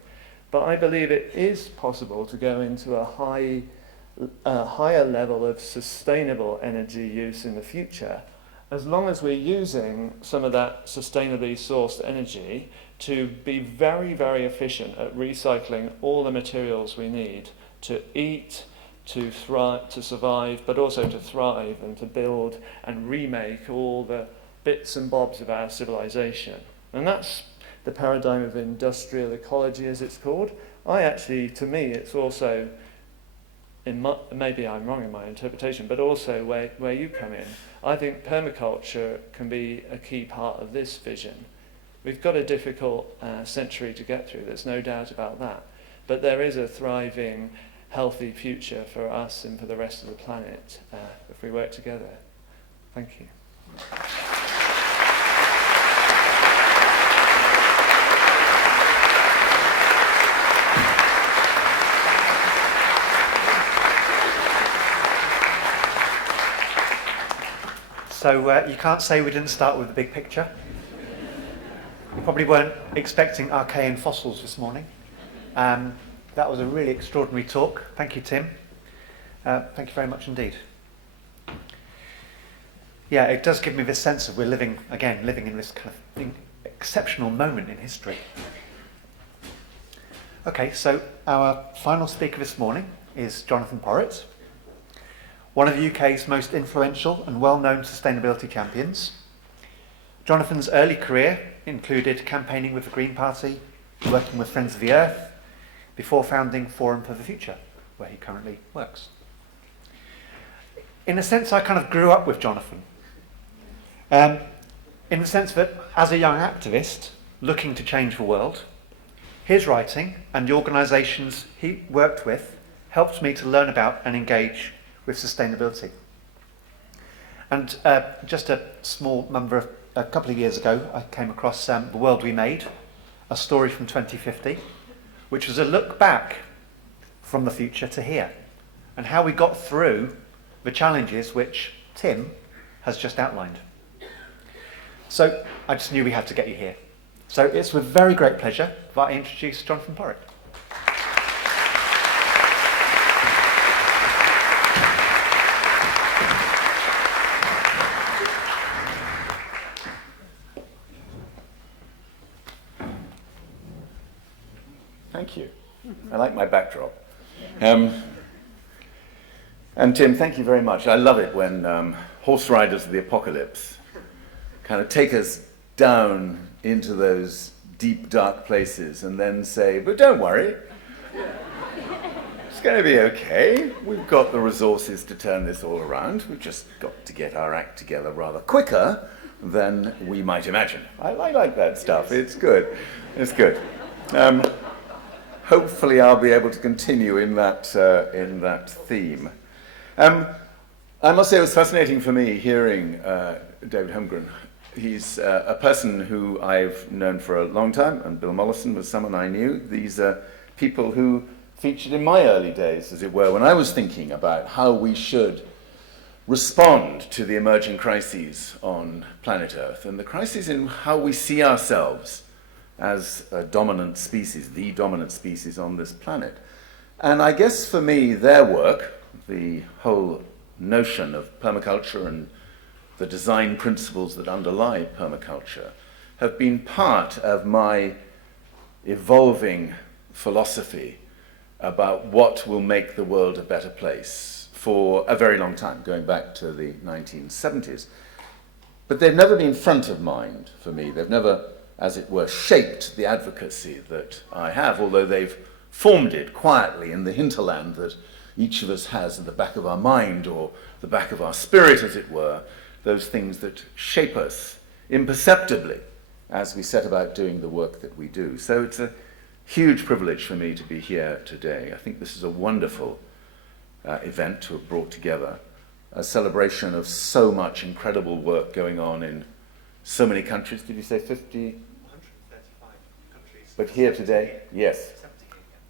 But I believe it is possible to go into a higher level of sustainable energy use in the future, as long as we're using some of that sustainably sourced energy to be very, very efficient at recycling all the materials we need to eat, to thrive, to survive, but also to thrive and to build and remake all the bits and bobs of our civilization. And that's the paradigm of industrial ecology, as it's called. To me, it's also, maybe I'm wrong in my interpretation, but also where you come in. I think permaculture can be a key part of this vision. We've got a difficult century to get through, there's no doubt about that. But there is a thriving, healthy future for us and for the rest of the planet if we work together. Thank you. So you can't say we didn't start with the big picture. You probably weren't expecting Archean fossils this morning. That was a really extraordinary talk. Thank you, Tim. Thank you very much indeed. Yeah, it does give me this sense of we're living in this kind of exceptional moment in history. Okay, so our final speaker this morning is Jonathan Porritt, one of the UK's most influential and well-known sustainability champions. Jonathan's early career included campaigning with the Green Party, working with Friends of the Earth, before founding Forum for the Future, where he currently works. In a sense, I kind of grew up with Jonathan. In the sense that as a young activist looking to change the world, his writing and the organisations he worked with helped me to learn about and engage with sustainability. And just a small number, a couple of years ago, I came across The World We Made, a story from 2050, which was a look back from the future to here, and how we got through the challenges which Tim has just outlined. So I just knew we had to get you here. So it's with very great pleasure that I introduce Jonathan Porritt. Thank you. I like my backdrop. And Tim, thank you very much. I love it when horse riders of the apocalypse kind of take us down into those deep, dark places and then say, but don't worry, it's going to be okay. We've got the resources to turn this all around. We've just got to get our act together rather quicker than we might imagine. I like that stuff. It's good. It's good. Hopefully I'll be able to continue in that theme. I must say it was fascinating for me hearing David Holmgren. He's a person who I've known for a long time, and Bill Mollison was someone I knew. These are people who featured in my early days, as it were, when I was thinking about how we should respond to the emerging crises on planet Earth, and the crises in how we see ourselves as a dominant species, the dominant species on this planet. And I guess for me, their work, the whole notion of permaculture and the design principles that underlie permaculture, have been part of my evolving philosophy about what will make the world a better place for a very long time, going back to the 1970s. But they've never been front of mind for me. They've never, as it were, shaped the advocacy that I have, although they've formed it quietly in the hinterland that each of us has in the back of our mind or the back of our spirit, as it were, those things that shape us imperceptibly as we set about doing the work that we do. So it's a huge privilege for me to be here today. I think this is a wonderful event to have brought together a celebration of so much incredible work going on in so many countries. Did you say 50? 135 countries. But here today, yes.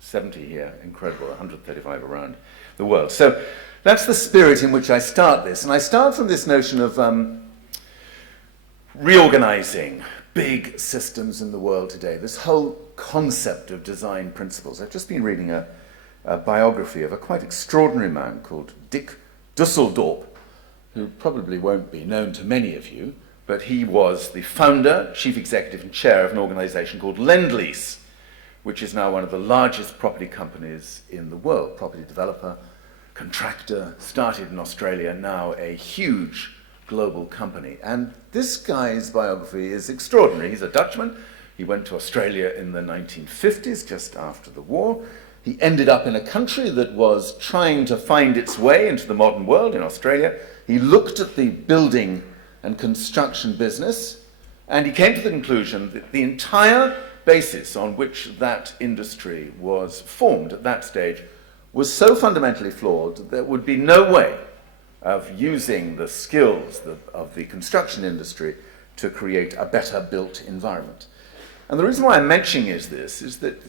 70 here, incredible, 135 around the world. So that's the spirit in which I start this. And I start from this notion of reorganizing big systems in the world today, this whole concept of design principles. I've just been reading a biography of a quite extraordinary man called Dick Dusseldorp, who probably won't be known to many of you, but he was the founder, chief executive and chair of an organization called Lend-Lease, which is now one of the largest property companies in the world, property developer, contractor, started in Australia, now a huge global company. And this guy's biography is extraordinary. He's a Dutchman. He went to Australia in the 1950s, just after the war. He ended up in a country that was trying to find its way into the modern world, in Australia. He looked at the building and construction business, and he came to the conclusion that the entire basis on which that industry was formed at that stage was so fundamentally flawed that there would be no way of using the skills of the construction industry to create a better built environment. And the reason why I'm mentioning this is that,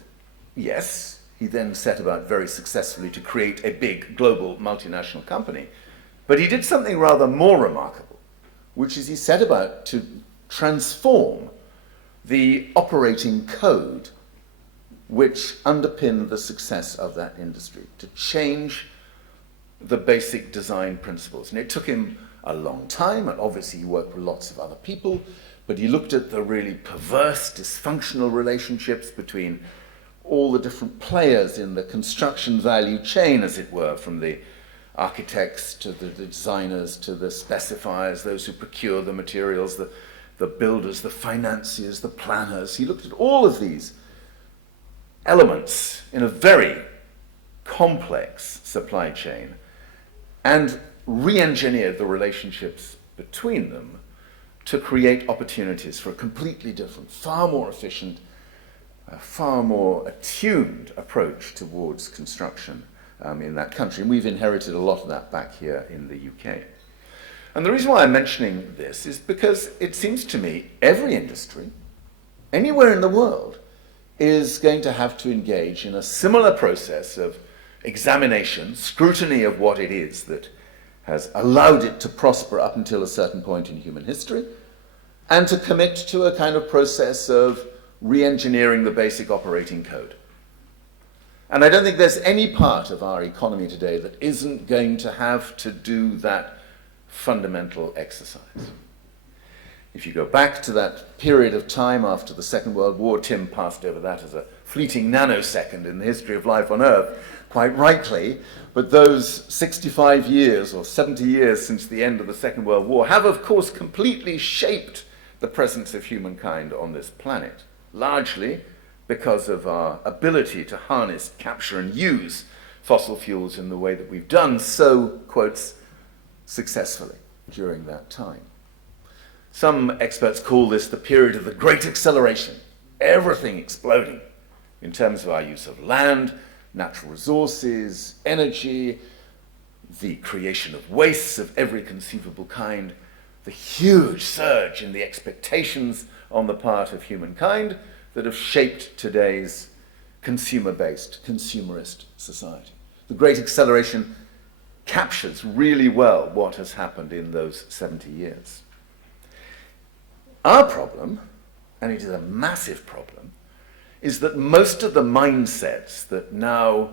yes, he then set about very successfully to create a big global multinational company, but he did something rather more remarkable, which is he set about to transform the operating code which underpinned the success of that industry, to change the basic design principles. And it took him a long time, and obviously he worked with lots of other people, but he looked at the really perverse, dysfunctional relationships between all the different players in the construction value chain, as it were, from the architects to the designers to the specifiers, those who procure the materials, the builders, the financiers, the planners. He looked at all of these elements in a very complex supply chain and re-engineered the relationships between them to create opportunities for a completely different, far more efficient, far more attuned approach towards construction in that country. And we've inherited a lot of that back here in the UK. And the reason why I'm mentioning this is because it seems to me every industry, anywhere in the world, is going to have to engage in a similar process of examination, scrutiny of what it is that has allowed it to prosper up until a certain point in human history, and to commit to a kind of process of re-engineering the basic operating code. And I don't think there's any part of our economy today that isn't going to have to do that fundamental exercise. If you go back to that period of time after the Second World War, Tim passed over that as a fleeting nanosecond in the history of life on Earth, quite rightly, but those 65 years or 70 years since the end of the Second World War have, of course, completely shaped the presence of humankind on this planet, largely because of our ability to harness, capture, and use fossil fuels in the way that we've done so, quotes, successfully during that time. Some experts call this the period of the great acceleration, everything exploding in terms of our use of land, natural resources, energy, the creation of wastes of every conceivable kind, the huge surge in the expectations on the part of humankind that have shaped today's consumer-based, consumerist society. The Great Acceleration captures really well what has happened in those 70 years. Our problem, and it is a massive problem, is that most of the mindsets that now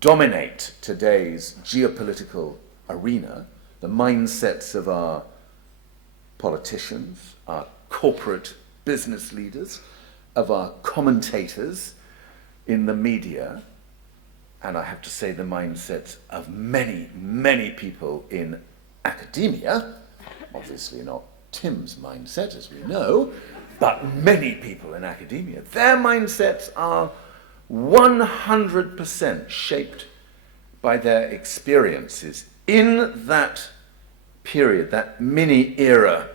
dominate today's geopolitical arena, the mindsets of our politicians, our corporate business leaders, of our commentators in the media, and I have to say the mindsets of many, many people in academia, obviously not Tim's mindset, as we know, but many people in academia, their mindsets are 100% shaped by their experiences in that period, that mini era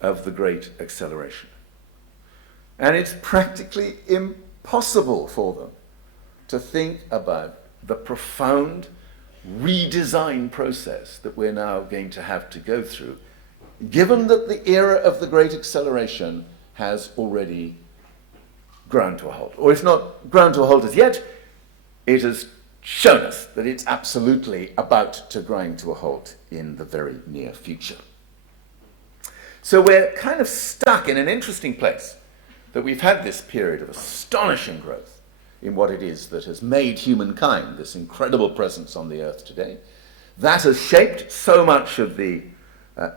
of the Great Acceleration. And it's practically impossible for them to think about the profound redesign process that we're now going to have to go through, given that the era of the Great Acceleration has already ground to a halt. Or if not ground to a halt as yet, it has shown us that it's absolutely about to grind to a halt in the very near future. So we're kind of stuck in an interesting place, that we've had this period of astonishing growth in what it is that has made humankind this incredible presence on the earth today. That has shaped so much of the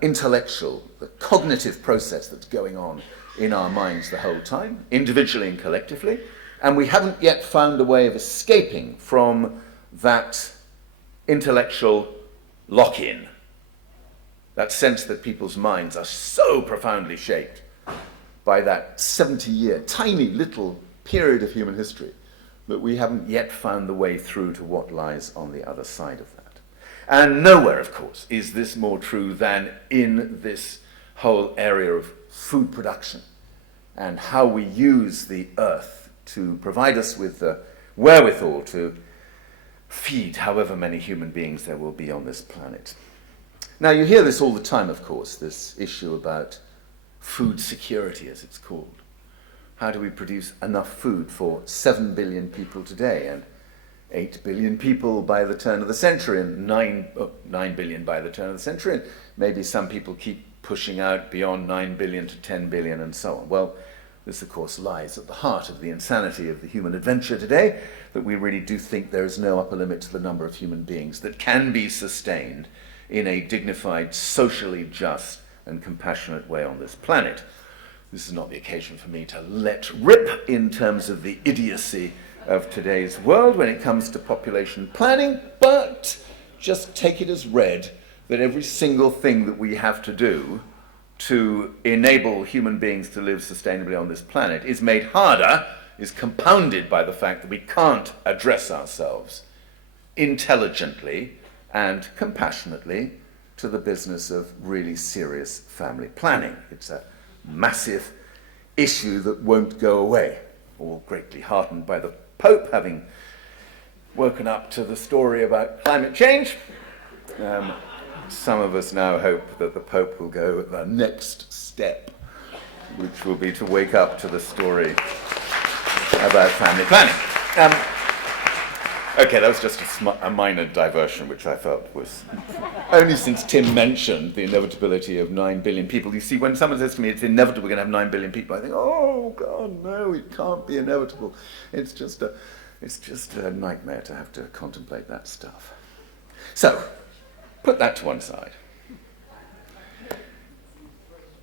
intellectual, the cognitive process that's going on in our minds the whole time, individually and collectively, and we haven't yet found a way of escaping from that intellectual lock-in, that sense that people's minds are so profoundly shaped by that 70-year, tiny little period of human history that we haven't yet found the way through to what lies on the other side of that. And nowhere, of course, is this more true than in this whole area of food production and how we use the earth to provide us with the wherewithal to feed however many human beings there will be on this planet. Now, you hear this all the time, of course, this issue about food security, as it's called. How do we produce enough food for 7 billion people today and 8 billion people by the turn of the century and 9 billion by the turn of the century, and maybe some people keep pushing out beyond 9 billion to 10 billion and so on. Well, this, of course, lies at the heart of the insanity of the human adventure today, that we really do think there is no upper limit to the number of human beings that can be sustained in a dignified, socially just, and compassionate way on this planet. This is not the occasion for me to let rip in terms of the idiocy of today's world when it comes to population planning, but just take it as read that every single thing that we have to do to enable human beings to live sustainably on this planet is made harder, is compounded by the fact that we can't address ourselves intelligently and compassionately to the business of really serious family planning. It's a massive issue that won't go away. All greatly heartened by the Pope having woken up to the story about climate change. Some of us now hope that the Pope will go the next step, which will be to wake up to the story about family planning. Okay, that was just a minor diversion, which I felt was only since Tim mentioned the inevitability of 9 billion people. You see, when someone says to me it's inevitable we're going to have 9 billion people, I think, oh God, no, it can't be inevitable. It's just a nightmare to have to contemplate that stuff. So, put that to one side.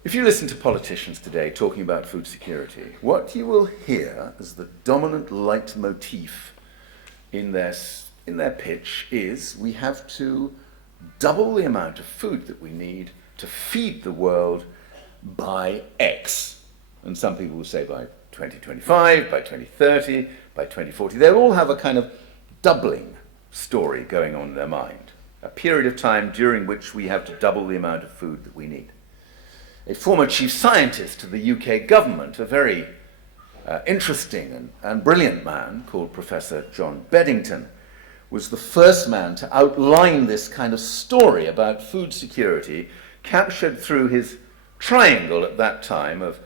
If you listen to politicians today talking about food security, what you will hear as the dominant leitmotif in their pitch is we have to double the amount of food that we need to feed the world by X. And some people will say by 2025, by 2030, by 2040. They'll all have a kind of doubling story going on in their mind. A period of time during which we have to double the amount of food that we need. a former chief scientist to the UK government, a very interesting and brilliant man called Professor John Beddington, was the first man to outline this kind of story about food security, captured through his triangle at that time of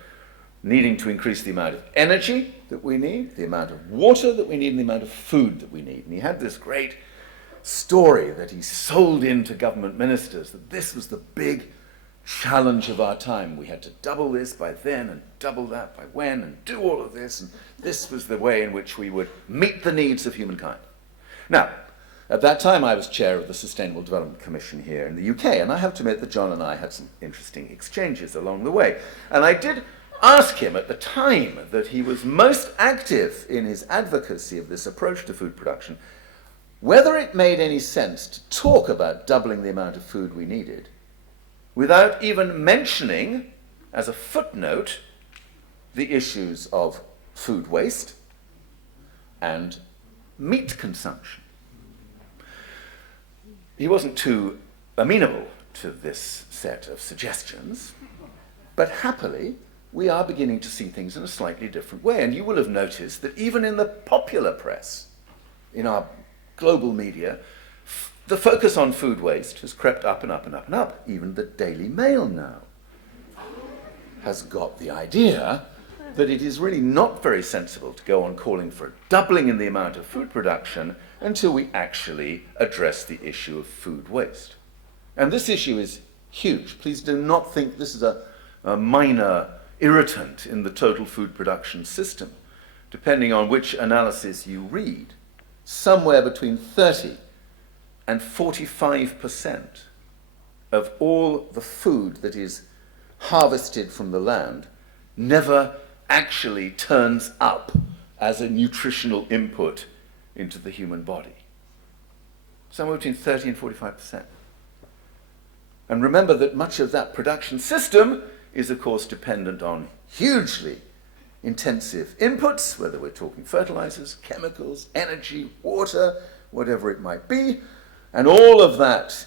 needing to increase the amount of energy that we need, the amount of water that we need, and the amount of food that we need. And he had this great story that he sold in to government ministers, that this was the big challenge of our time. We had to double this by then and double that by when and do all of this, and this was the way in which we would meet the needs of humankind. Now, at that time I was chair of the Sustainable Development Commission here in the UK, and I have to admit that John and I had some interesting exchanges along the way. And I did ask him at the time that he was most active in his advocacy of this approach to food production, whether it made any sense to talk about doubling the amount of food we needed without even mentioning, as a footnote, the issues of food waste and meat consumption. He wasn't too amenable to this set of suggestions, but happily we are beginning to see things in a slightly different way. And you will have noticed that even in the popular press, in our global media, the focus on food waste has crept up and up and up and up. Even the Daily Mail now has got the idea that it is really not very sensible to go on calling for a doubling in the amount of food production until we actually address the issue of food waste. And this issue is huge. Please do not think this is a minor irritant in the total food production system. Depending on which analysis you read, somewhere between 30 and 45% of all the food that is harvested from the land never actually turns up as a nutritional input into the human body. Somewhere between 30 and 45%. And remember that much of that production system is, of course, dependent on hugely intensive inputs, whether we're talking fertilizers, chemicals, energy, water, whatever it might be. And all of that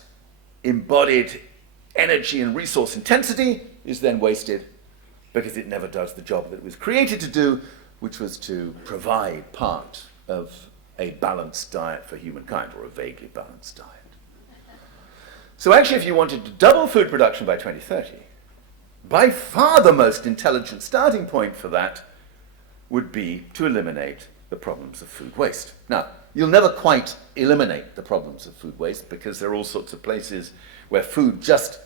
embodied energy and resource intensity is then wasted because it never does the job that it was created to do, which was to provide part of a balanced diet for humankind, or a vaguely balanced diet. So actually, if you wanted to double food production by 2030, by far the most intelligent starting point for that would be to eliminate the problems of food waste. Now, you'll never quite eliminate the problems of food waste, because there are all sorts of places where food just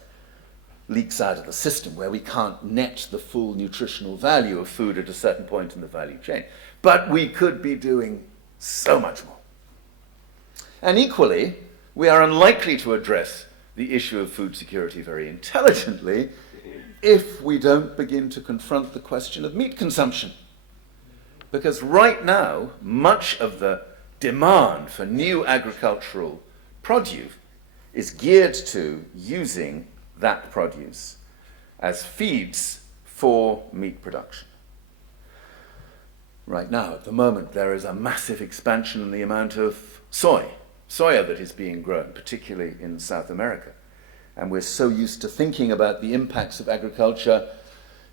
leaks out of the system, where we can't net the full nutritional value of food at a certain point in the value chain. But we could be doing so much more. And equally, we are unlikely to address the issue of food security very intelligently if we don't begin to confront the question of meat consumption. Because right now, much of the demand for new agricultural produce is geared to using that produce as feeds for meat production. Right now, at the moment, there is a massive expansion in the amount of soya that is being grown, particularly in South America. And we're so used to thinking about the impacts of agriculture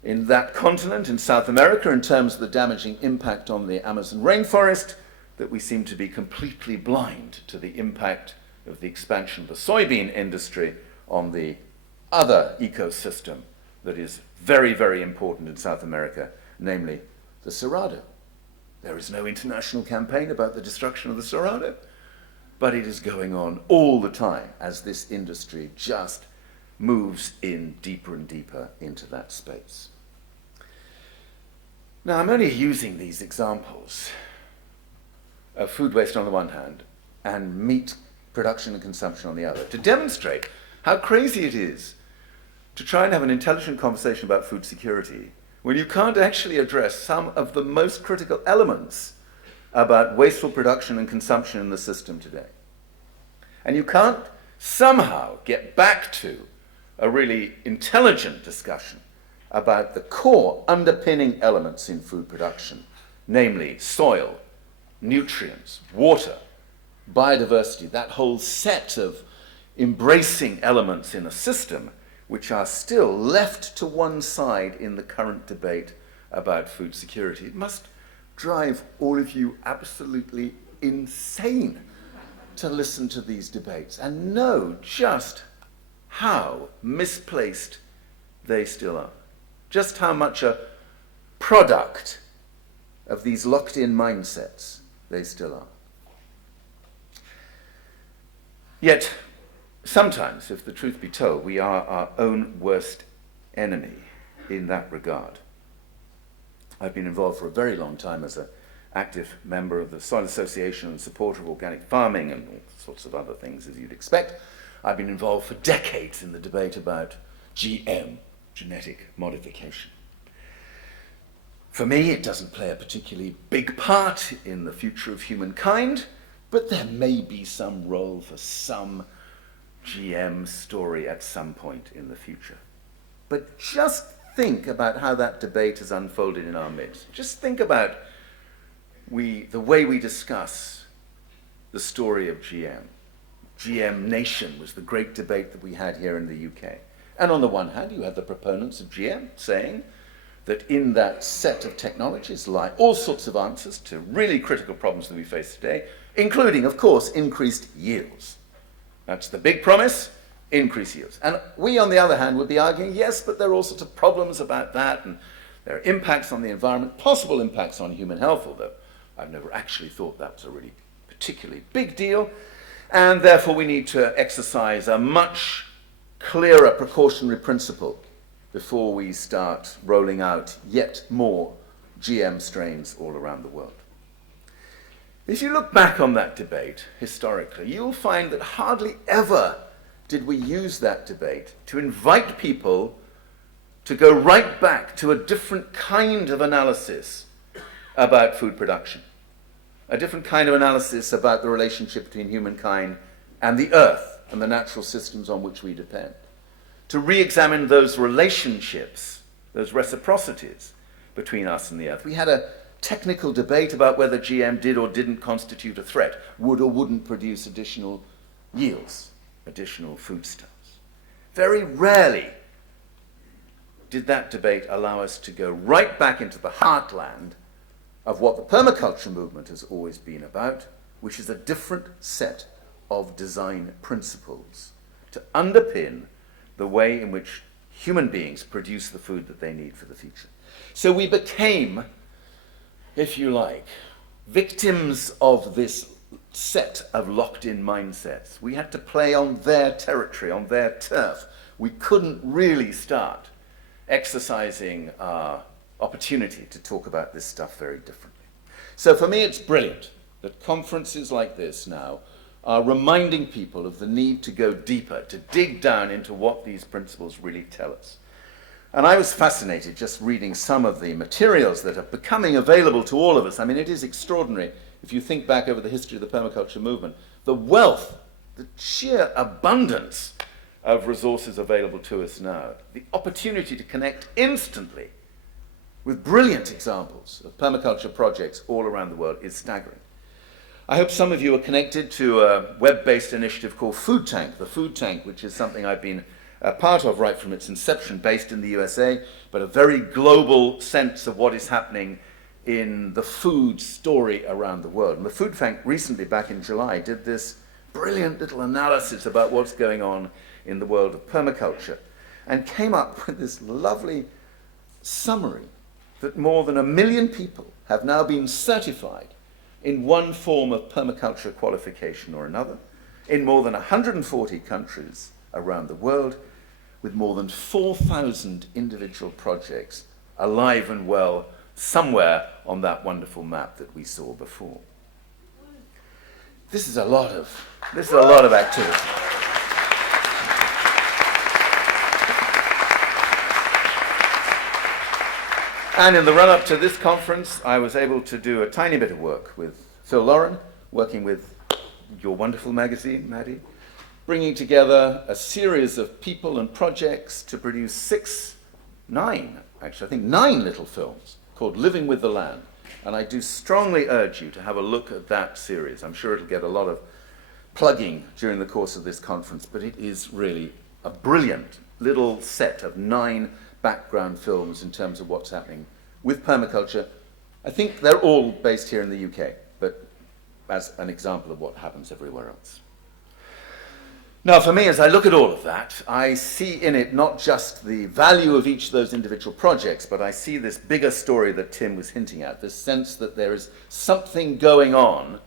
in that continent, in South America, in terms of the damaging impact on the Amazon rainforest, that we seem to be completely blind to the impact of the expansion of the soybean industry on the other ecosystem that is very, very important in South America, namely the cerrado. There is no international campaign about the destruction of the cerrado, but it is going on all the time as this industry just moves in deeper and deeper into that space. Now, I'm only using these examples of food waste on the one hand and meat production and consumption on the other to demonstrate how crazy it is to try and have an intelligent conversation about food security when you can't actually address some of the most critical elements about wasteful production and consumption in the system today. And you can't somehow get back to a really intelligent discussion about the core underpinning elements in food production, namely soil, nutrients, water, biodiversity, that whole set of embracing elements in a system which are still left to one side in the current debate about food security. It must drive all of you absolutely insane to listen to these debates and know just how misplaced they still are. Just how much a product of these locked-in mindsets they still are. Yet, sometimes, if the truth be told, we are our own worst enemy in that regard. I've been involved for a very long time as an active member of the Soil Association and supporter of organic farming and all sorts of other things, as you'd expect. I've been involved for decades in the debate about GM, genetic modification. For me, it doesn't play a particularly big part in the future of humankind, but there may be some role for some GM story at some point in the future. But just think about how that debate has unfolded in our midst. Just think about the way we discuss the story of GM. GM nation was the great debate that we had here in the UK. And on the one hand, you had the proponents of GM saying that in that set of technologies lie all sorts of answers to really critical problems that we face today, including, of course, increased yields. That's the big promise, increased yields. And we, on the other hand, would be arguing, yes, but there are all sorts of problems about that, and there are impacts on the environment, possible impacts on human health, although I've never actually thought that was a really particularly big deal, and therefore we need to exercise a much clearer precautionary principle before we start rolling out yet more GM strains all around the world. If you look back on that debate historically, you'll find that hardly ever did we use that debate to invite people to go right back to a different kind of analysis about food production, a different kind of analysis about the relationship between humankind and the earth and the natural systems on which we depend, to re-examine those relationships, those reciprocities between us and the earth. We had a technical debate about whether GM did or didn't constitute a threat, would or wouldn't produce additional yields, additional foodstuffs. Very rarely did that debate allow us to go right back into the heartland of what the permaculture movement has always been about, which is a different set of design principles to underpin the way in which human beings produce the food that they need for the future. So we became, if you like, victims of this set of locked-in mindsets. We had to play on their territory, on their turf. We couldn't really start exercising our opportunity to talk about this stuff very differently. So for me, it's brilliant that conferences like this now are reminding people of the need to go deeper, to dig down into what these principles really tell us. And I was fascinated just reading some of the materials that are becoming available to all of us. I mean, it is extraordinary, if you think back over the history of the permaculture movement, the wealth, the sheer abundance of resources available to us now, the opportunity to connect instantly with brilliant examples of permaculture projects all around the world is staggering. I hope some of you are connected to a web-based initiative called Food Tank, the Food Tank, which is something I've been a part of right from its inception, based in the USA, but a very global sense of what is happening in the food story around the world. And the Food Tank recently, back in July, did this brilliant little analysis about what's going on in the world of permaculture and came up with this lovely summary that more than 1 million people have now been certified in one form of permaculture qualification or another, in more than 140 countries around the world, with more than 4,000 individual projects alive and well somewhere on that wonderful map that we saw before. This is a lot of activity. And in the run-up to this conference, I was able to do a tiny bit of work with Phil Lauren, working with your wonderful magazine, Maddie, bringing together a series of people and projects to produce 9 little films called Living with the Land. And I do strongly urge you to have a look at that series. I'm sure it'll get a lot of plugging during the course of this conference, but it is really a brilliant little set of 9 background films in terms of what's happening with permaculture. I think they're all based here in the UK, but as an example of what happens everywhere else. Now, for me, as I look at all of that, I see in it not just the value of each of those individual projects, but I see this bigger story that Tim was hinting at, this sense that there is something going on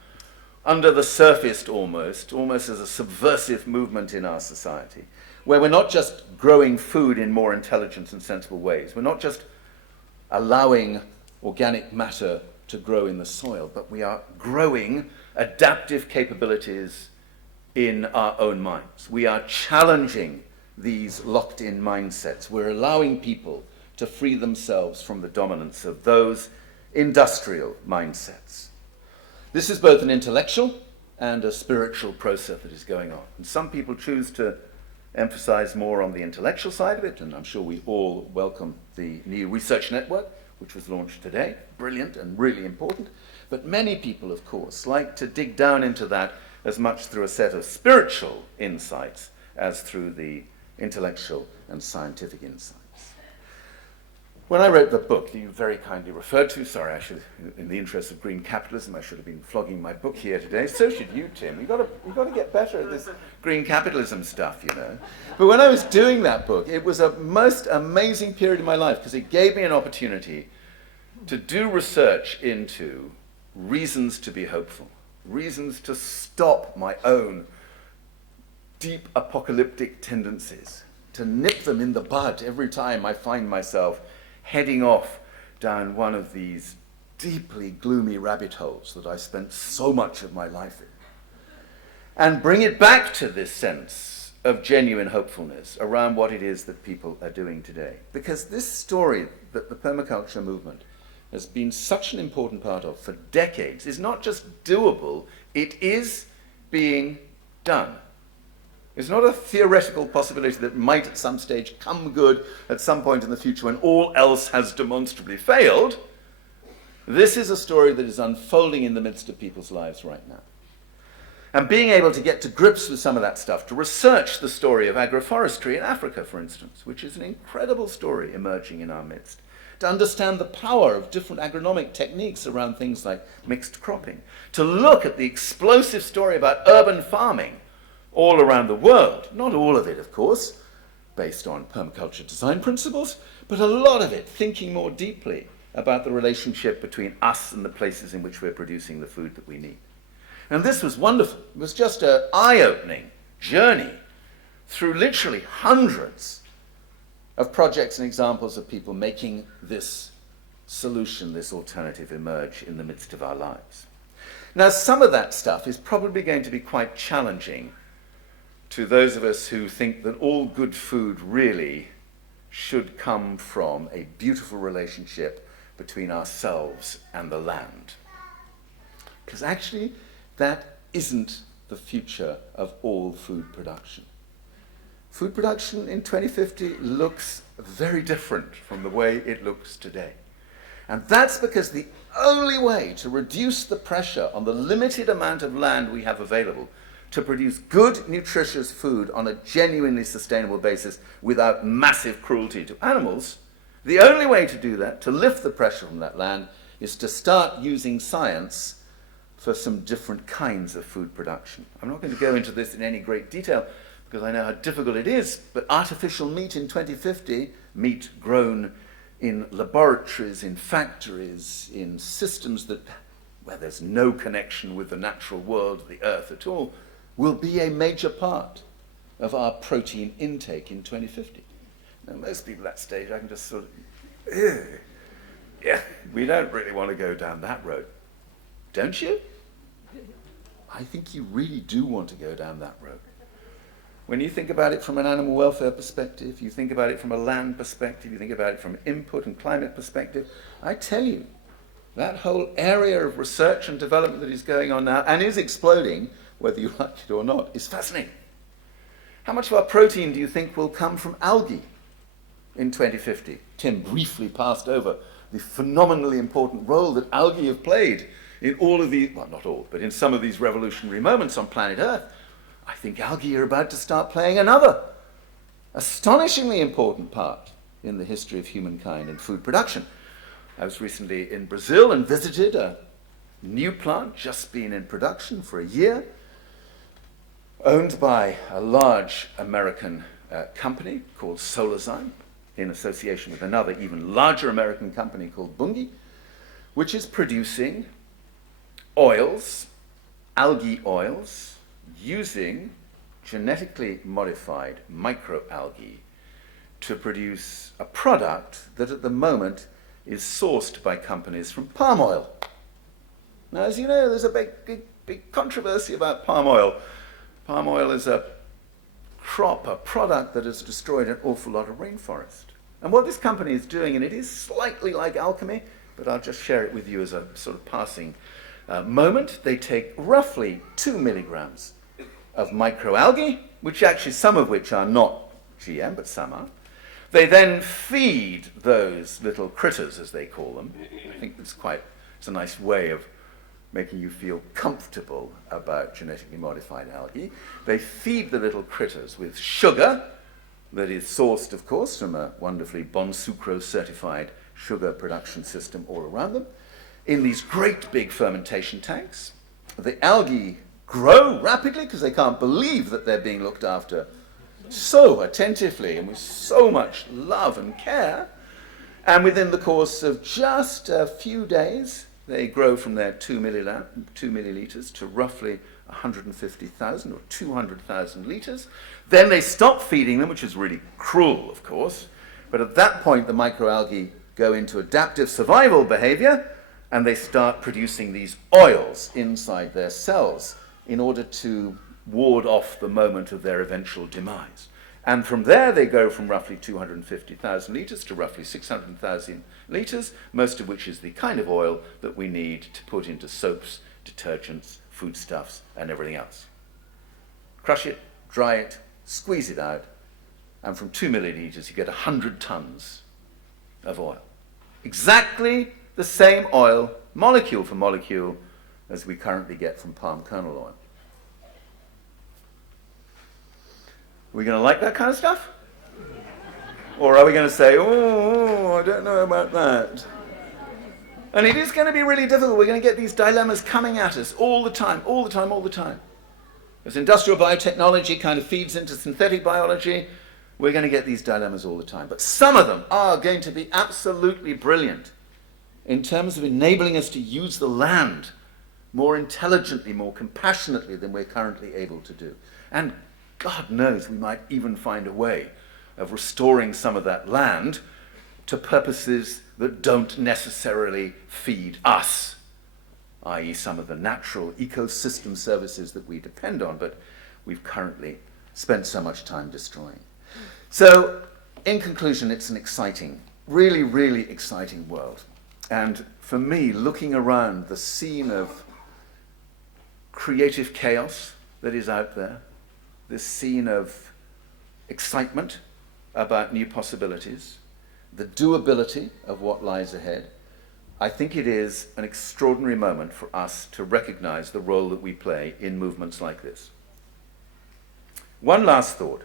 under the surface almost as a subversive movement in our society, where we're not just growing food in more intelligent and sensible ways. We're not just allowing organic matter to grow in the soil, but we are growing adaptive capabilities in our own minds. We are challenging these locked-in mindsets. We're allowing people to free themselves from the dominance of those industrial mindsets. This is both an intellectual and a spiritual process that is going on. And some people choose to emphasize more on the intellectual side of it, and I'm sure we all welcome the new research network, which was launched today. Brilliant and really important. But many people, of course, like to dig down into that as much through a set of spiritual insights as through the intellectual and scientific insights. When I wrote the book that you very kindly referred to, sorry, I should, in the interest of green capitalism, I should have been flogging my book here today. So should you, Tim. You've got to get better at this green capitalism stuff, you know. But when I was doing that book, it was a most amazing period in my life because it gave me an opportunity to do research into reasons to be hopeful, reasons to stop my own deep apocalyptic tendencies, to nip them in the bud every time I find myself heading off down one of these deeply gloomy rabbit holes that I spent so much of my life in, and bring it back to this sense of genuine hopefulness around what it is that people are doing today. Because this story that the permaculture movement has been such an important part of for decades is not just doable, it is being done. It's not a theoretical possibility that might at some stage come good at some point in the future when all else has demonstrably failed. This is a story that is unfolding in the midst of people's lives right now. And being able to get to grips with some of that stuff, to research the story of agroforestry in Africa, for instance, which is an incredible story emerging in our midst, to understand the power of different agronomic techniques around things like mixed cropping, to look at the explosive story about urban farming all around the world. Not all of it, of course, based on permaculture design principles, but a lot of it thinking more deeply about the relationship between us and the places in which we're producing the food that we need. And this was wonderful. It was just an eye-opening journey through literally hundreds of projects and examples of people making this solution, this alternative, emerge in the midst of our lives. Now, some of that stuff is probably going to be quite challenging to those of us who think that all good food really should come from a beautiful relationship between ourselves and the land. Because actually, that isn't the future of all food production. Food production in 2050 looks very different from the way it looks today. And that's because the only way to reduce the pressure on the limited amount of land we have available to produce good, nutritious food on a genuinely sustainable basis without massive cruelty to animals, the only way to do that, to lift the pressure from that land, is to start using science for some different kinds of food production. I'm not going to go into this in any great detail because I know how difficult it is, but artificial meat in 2050, meat grown in laboratories, in factories, in systems where there's no connection with the natural world, the earth at all, will be a major part of our protein intake in 2050. Now, most people at that stage, I can just sort of, yeah, we don't really want to go down that road. Don't you? I think you really do want to go down that road. When you think about it from an animal welfare perspective, you think about it from a land perspective, you think about it from an input and climate perspective, I tell you, that whole area of research and development that is going on now, and is exploding, whether you like it or not, is fascinating. How much of our protein do you think will come from algae in 2050? Tim briefly passed over the phenomenally important role that algae have played in all of these, well, not all, but in some of these revolutionary moments on planet Earth. I think algae are about to start playing another astonishingly important part in the history of humankind and food production. I was recently in Brazil and visited a new plant, just been in production for a year, owned by a large American company called Solazyme, in association with another even larger American company called Bunge, which is producing oils, algae oils, using genetically modified microalgae to produce a product that at the moment is sourced by companies from palm oil. Now, as you know, there's a big controversy about palm oil. Palm oil is a crop, a product that has destroyed an awful lot of rainforest. And what this company is doing, and it is slightly like alchemy, but I'll just share it with you as a sort of passing moment, they take roughly 2 milligrams of microalgae, which actually some of which are not GM, but some are. They then feed those little critters, as they call them. I think it's a nice way of making you feel comfortable about genetically modified algae. They feed the little critters with sugar that is sourced, of course, from a wonderfully Bon Sucro certified sugar production system all around them, in these great big fermentation tanks. The algae grow rapidly because they can't believe that they're being looked after so attentively and with so much love and care. And within the course of just a few days, they grow from their 2 milliliters to roughly 150,000 or 200,000 liters. Then they stop feeding them, which is really cruel, of course. But at that point, the microalgae go into adaptive survival behavior, and they start producing these oils inside their cells in order to ward off the moment of their eventual demise. And from there, they go from roughly 250,000 liters to roughly 600,000 liters, most of which is the kind of oil that we need to put into soaps, detergents, foodstuffs, and everything else. Crush it, dry it, squeeze it out, and from 2 milliliters, you get 100 tons of oil. Exactly the same oil, molecule for molecule, as we currently get from palm kernel oil. Are we going to like that kind of stuff? Or are we going to say, oh, I don't know about that? And it is going to be really difficult. We're going to get these dilemmas coming at us all the time, all the time, all the time. As industrial biotechnology kind of feeds into synthetic biology, we're going to get these dilemmas all the time. But some of them are going to be absolutely brilliant in terms of enabling us to use the land more intelligently, more compassionately than we're currently able to do. And God knows we might even find a way of restoring some of that land to purposes that don't necessarily feed us, i.e. some of the natural ecosystem services that we depend on, but we've currently spent so much time destroying. So, in conclusion, it's an exciting, really, really exciting world. And for me, looking around the scene of creative chaos that is out there, this scene of excitement about new possibilities, the doability of what lies ahead, I think it is an extraordinary moment for us to recognize the role that we play in movements like this. One last thought.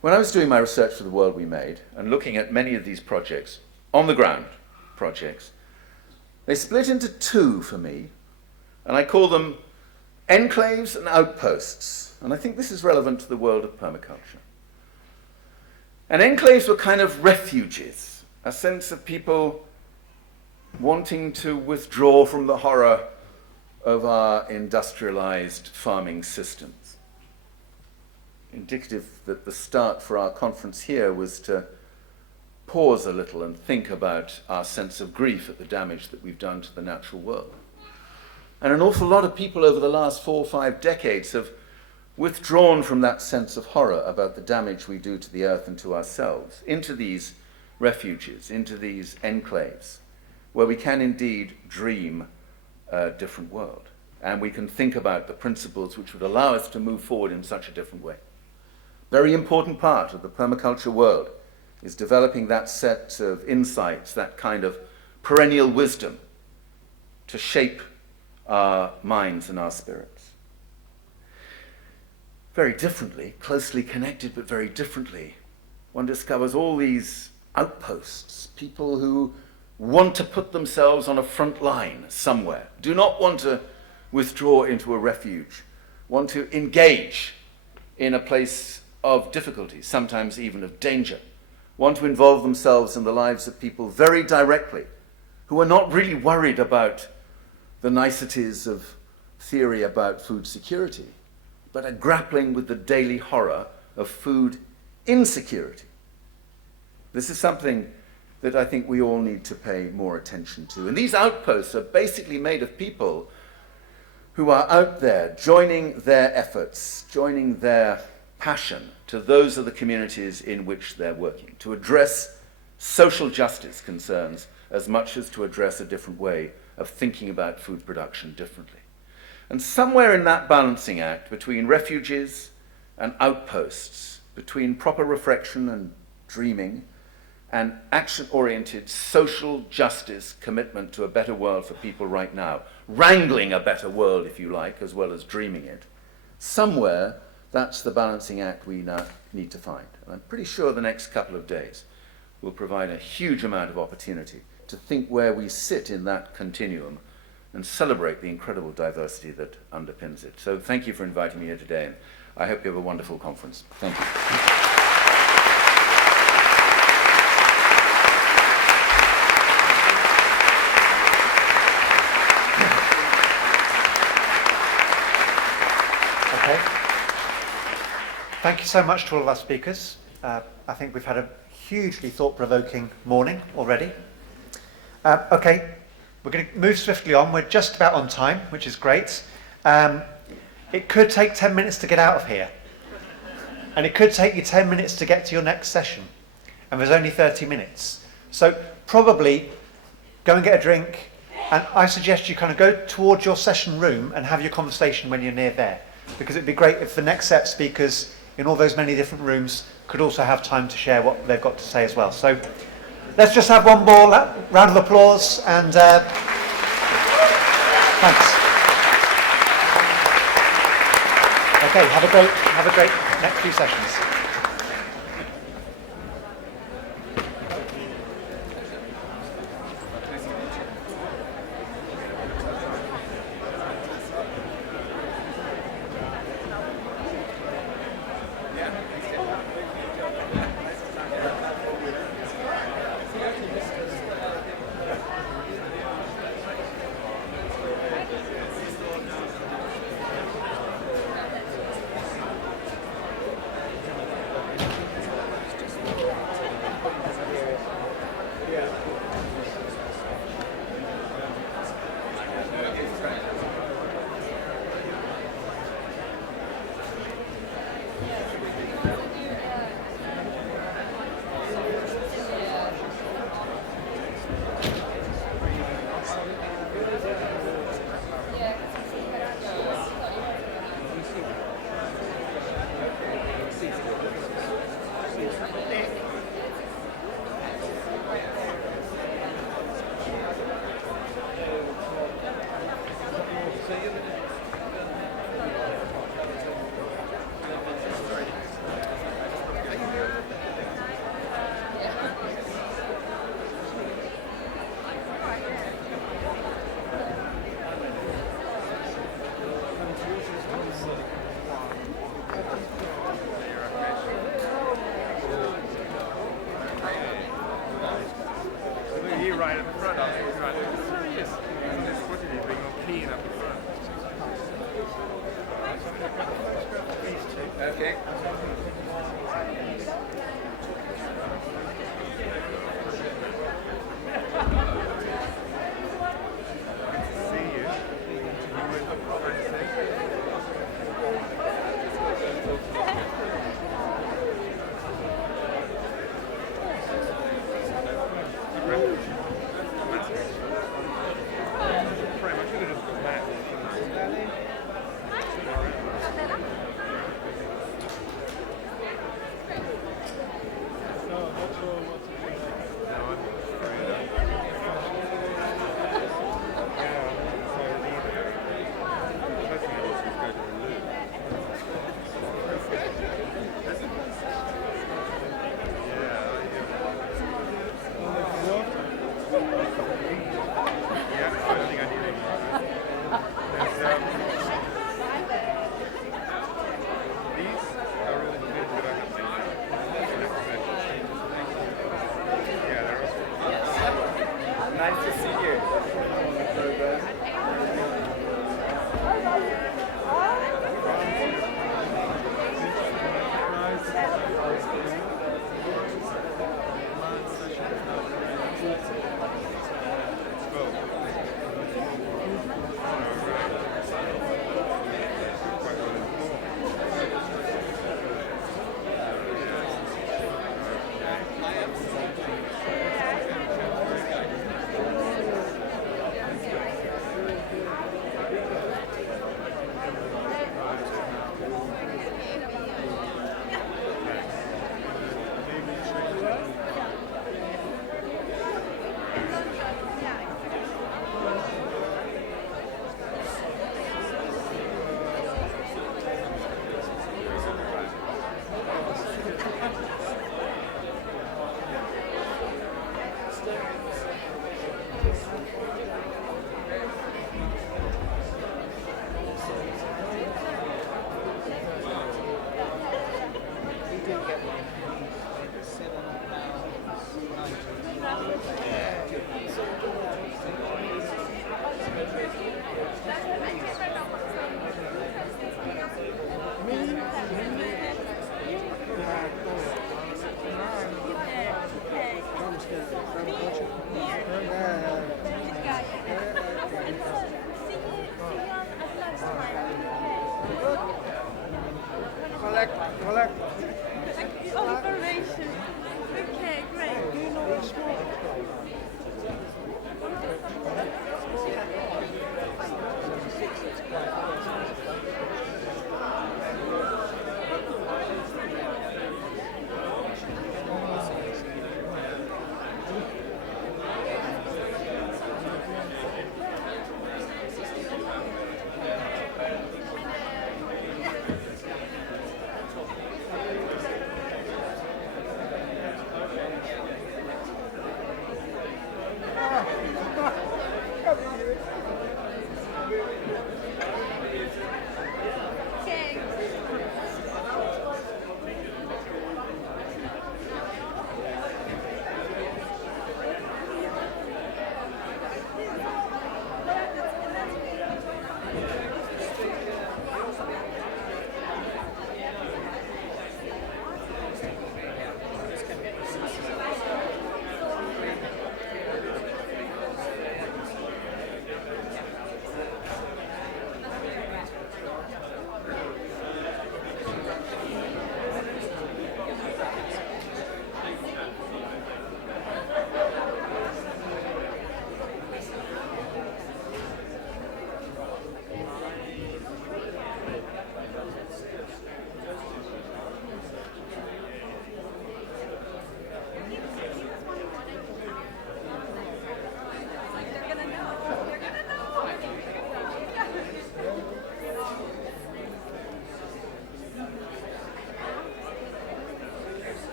When I was doing my research for The World We Made and looking at many of these projects, on the ground projects, they split into two for me, and I call them enclaves and outposts. And I think this is relevant to the world of permaculture. And enclaves were kind of refuges, a sense of people wanting to withdraw from the horror of our industrialized farming systems. Indicative that the start for our conference here was to pause a little and think about our sense of grief at the damage that we've done to the natural world. And an awful lot of people over the last 4 or 5 decades have withdrawn from that sense of horror about the damage we do to the earth and to ourselves, into these refuges, into these enclaves, where we can indeed dream a different world. And we can think about the principles which would allow us to move forward in such a different way. Very important part of the permaculture world is developing that set of insights, that kind of perennial wisdom to shape our minds and our spirits. very differently, closely connected but very differently. One discovers all these outposts, people who want to put themselves on a front line somewhere, do not want to withdraw into a refuge, want to engage in a place of difficulty, sometimes even of danger, want to involve themselves in the lives of people very directly, who are not really worried about the niceties of theory about food security, but are grappling with the daily horror of food insecurity. This is something that I think we all need to pay more attention to. And these outposts are basically made of people who are out there joining their efforts, joining their passion to those of the communities in which they're working, to address social justice concerns as much as to address a different way of thinking about food production differently. And somewhere in that balancing act between refuges and outposts, between proper reflection and dreaming, and action-oriented social justice commitment to a better world for people right now, wrangling a better world, if you like, as well as dreaming it, somewhere that's the balancing act we now need to find. And I'm pretty sure the next couple of days will provide a huge amount of opportunity to think where we sit in that continuum and celebrate the incredible diversity that underpins it. So thank you for inviting me here today, and I hope you have a wonderful conference. Thank you. Thank you so much to all of our speakers. I think we've had a hugely thought-provoking morning already. Okay, we're going to move swiftly on. We're just about on time, which is great. It could take 10 minutes to get out of here. And it could take you 10 minutes to get to your next session. And there's only 30 minutes. So probably go and get a drink. And I suggest you kind of go towards your session room and have your conversation when you're near there. Because it'd be great if the next set of speakers in all those many different rooms could also have time to share what they've got to say as well. So let's just have one more round of applause and thanks. Okay, have a great next few sessions. Information. Okay, great. Do you know what's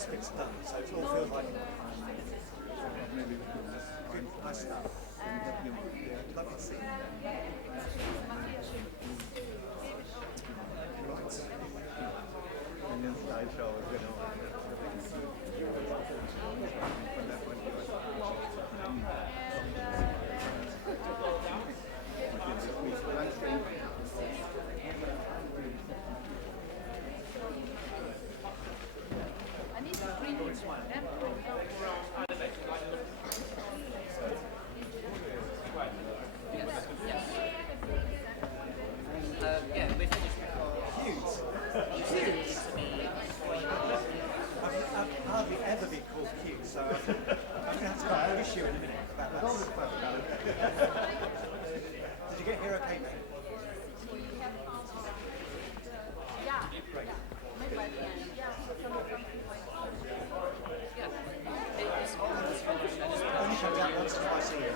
first bits are done, so it all feels like good, nice stuff. Lovely to see. I've hardly ever been called cute, so I'm going to have to have an issue in a minute about that. Did you get here okay, mate? Yeah. Great. Maybe by the end. Yeah. Only comes out once or twice a year.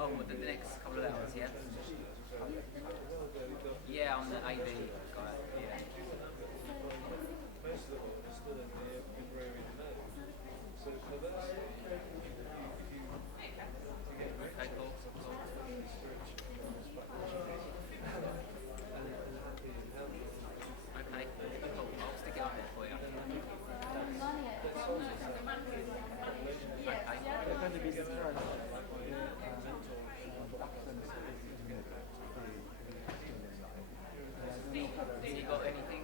Oh, the next couple of hours, yeah? Yeah, I'm the AV guy, yeah. Okay, cool. Okay, cool. I'll stick it up there for you. Did you got anything?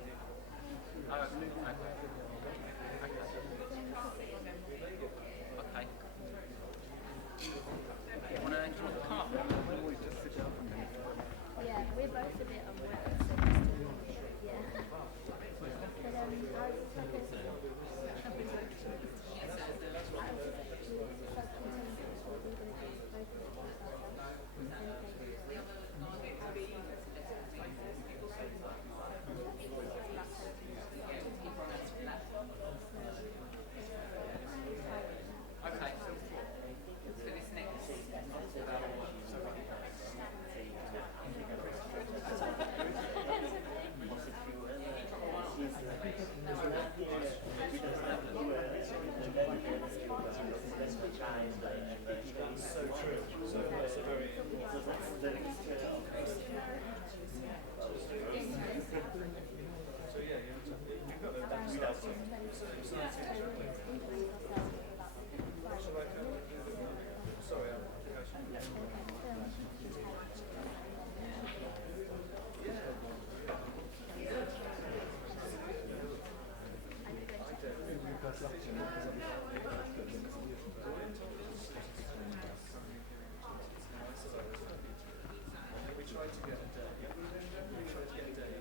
Oh, okay. Okay. You want to come up? Yeah, we're both a bit unwell, so just yeah. But I was like Okay. So this next. So true. So that's a very So yeah, you've got a sorry, we tried to get a day. We tried to get a day.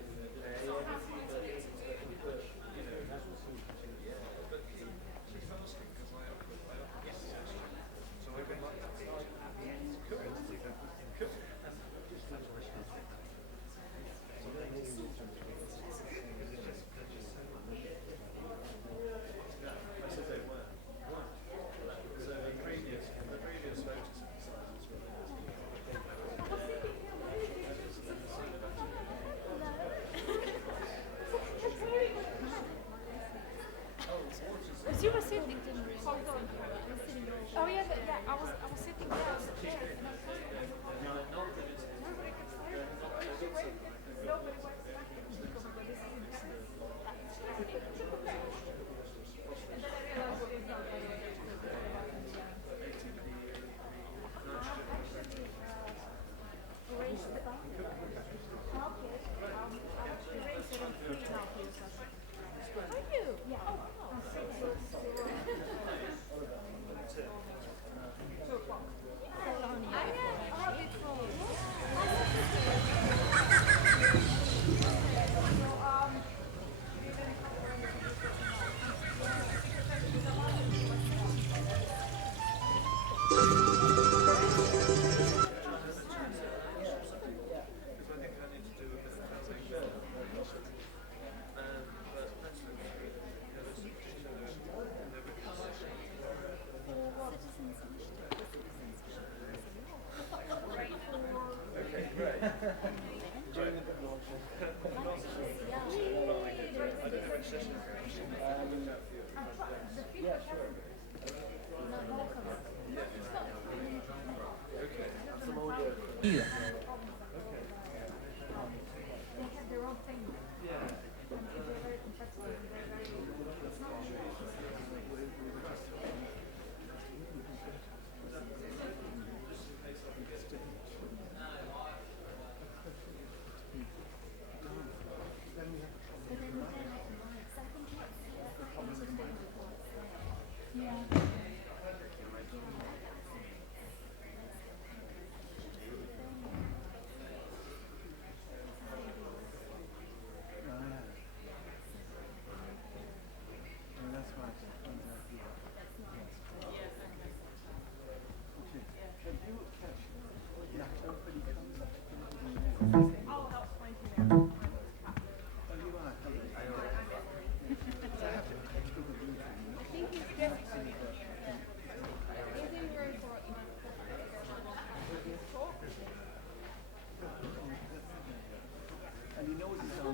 But she's asking because I so I've been like, cool. I said they weren't. So the previous photos sizes Because you were sitting, didn't you? Hold on. Oh yeah, I was sitting down. Nobody could stay. Nobody was Either. They have their own thing. Yeah. And they're very competitive. They're very. It's not.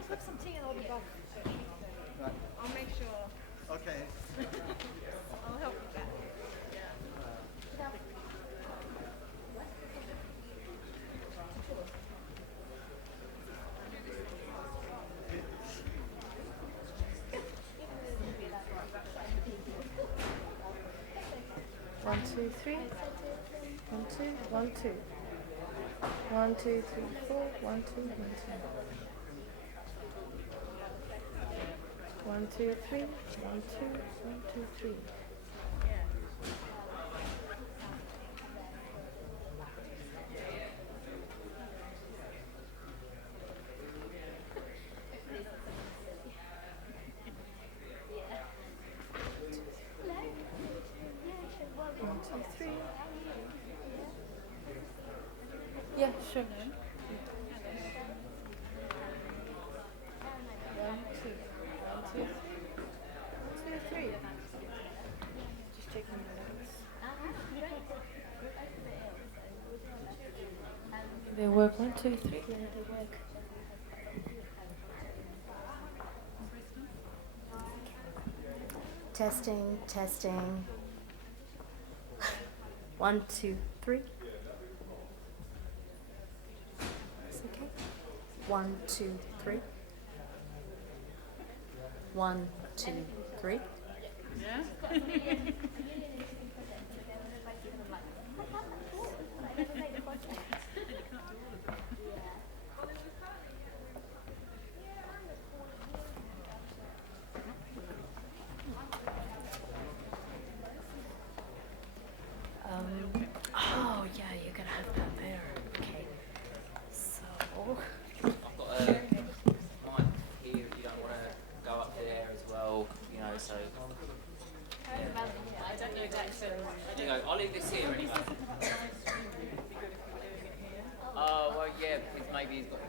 Put some tea and I'll be back. I'll make sure. Okay. I'll help you back. 1, 2, 3. 1, 2, 1, 2. 1, 2, 3, 4. 1, 2, 1, 2. 1, 2, 3. 1, 2, 1, 2, 3. Yeah, sure. 1, 2, 1, 2, 3. Just checking the notes. They work. 1, 2, 3. Yeah, they work. Testing, testing. 1, 2, 3. It's okay. 1, 2, 3. 1, 2, 3. Yeah? Oh, yeah, you're going to have that there. Okay. So. I've got a mic here if you don't want to go up there as well, you know, so. I don't know exactly. There you go. I'll leave this here anyway. Oh, well, yeah, because maybe he's got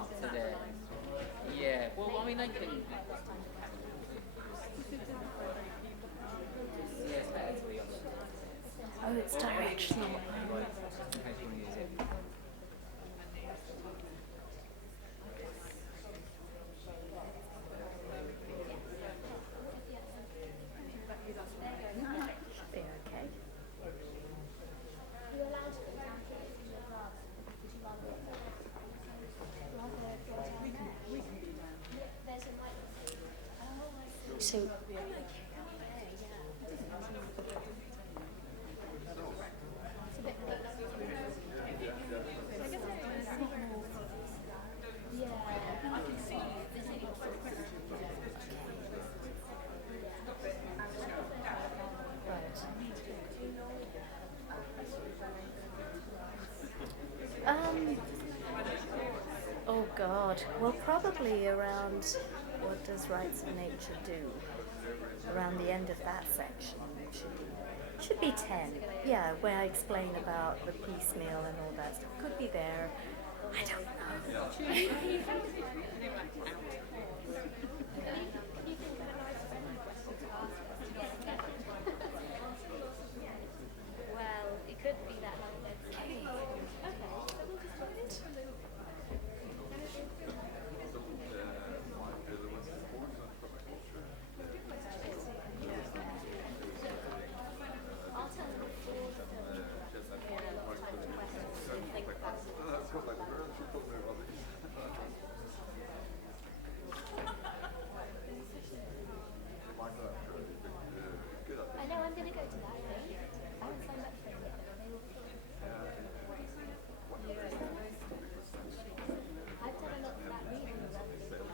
up to there. Yeah, well, I mean, they can. Yeah, it's better to be honest. Oh, it's directional. Should be okay. So. Oh God. Well, probably around what does rights of nature do? Around the end of that section. Should be 10. Yeah, where I explain about the piecemeal and all that stuff. Could be there. I don't know. Well, it could be that long next week. I know, I'm going to go to that thing. I haven't signed up for it yet, but they will I've done a lot for that reading around the class.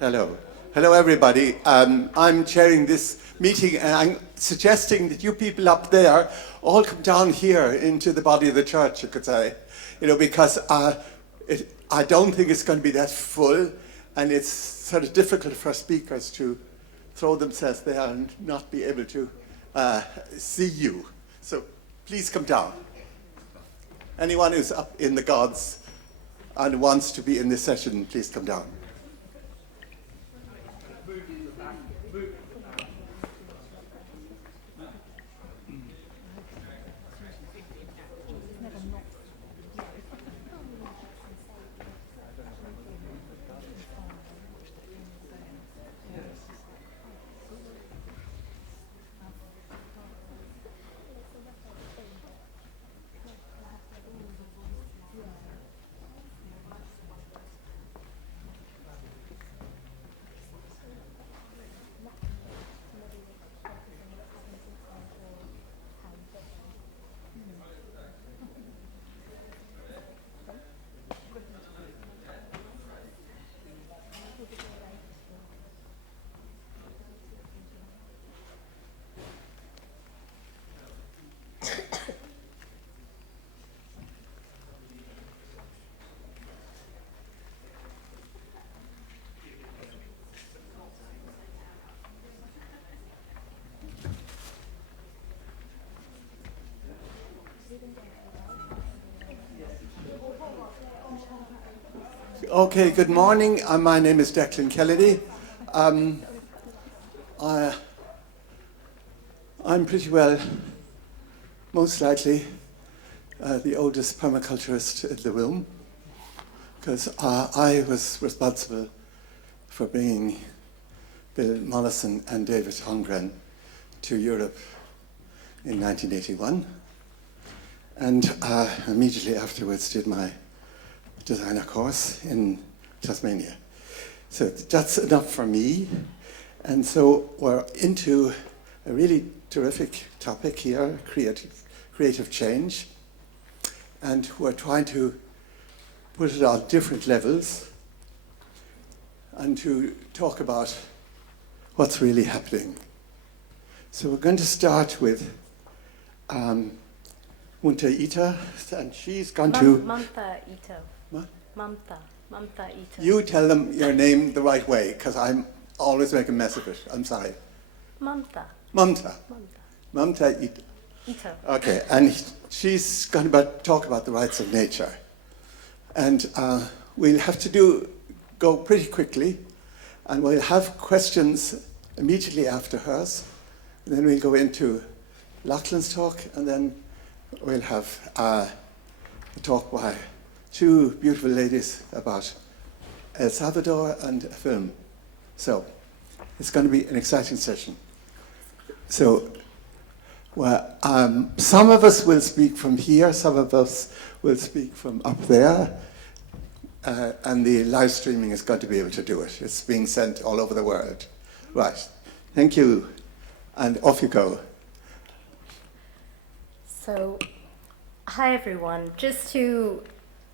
Hello. Hello, everybody. I'm chairing this meeting, and I'm suggesting that you people up there all come down here into the body of the church, you could say, because I don't think it's going to be that full, and it's sort of difficult for speakers to throw themselves there and not be able to see you. So please come down. Anyone who's up in the gods and wants to be in this session, please come down. Okay, good morning. My name is Declan Kennedy. I'm pretty well, most likely, the oldest permaculturist in the room, because I was responsible for bringing Bill Mollison and David Holmgren to Europe in 1981, and immediately afterwards did my designer course in Tasmania. So that's enough for me. And so we're into a really terrific topic here, creative change. And we're trying to put it on different levels and to talk about what's really happening. So we're going to start with Munta Ita, and she's going to... Mamta Ito. What? Mamta Ito. You tell them your name the right way, because I'm always make a mess of it. I'm sorry. Mamta. Mamta Ito. Ito. Okay, and she's going to talk about the rights of nature. And we'll have to go pretty quickly, and we'll have questions immediately after hers. And then we'll go into Lachlan's talk, and then we'll have a talk by two beautiful ladies about El Salvador and a film. So it's going to be an exciting session. So some of us will speak from here, some of us will speak from up there, and the live streaming is going to be able to do it. It's being sent all over the world. Right, thank you, and off you go. So, hi everyone. Just to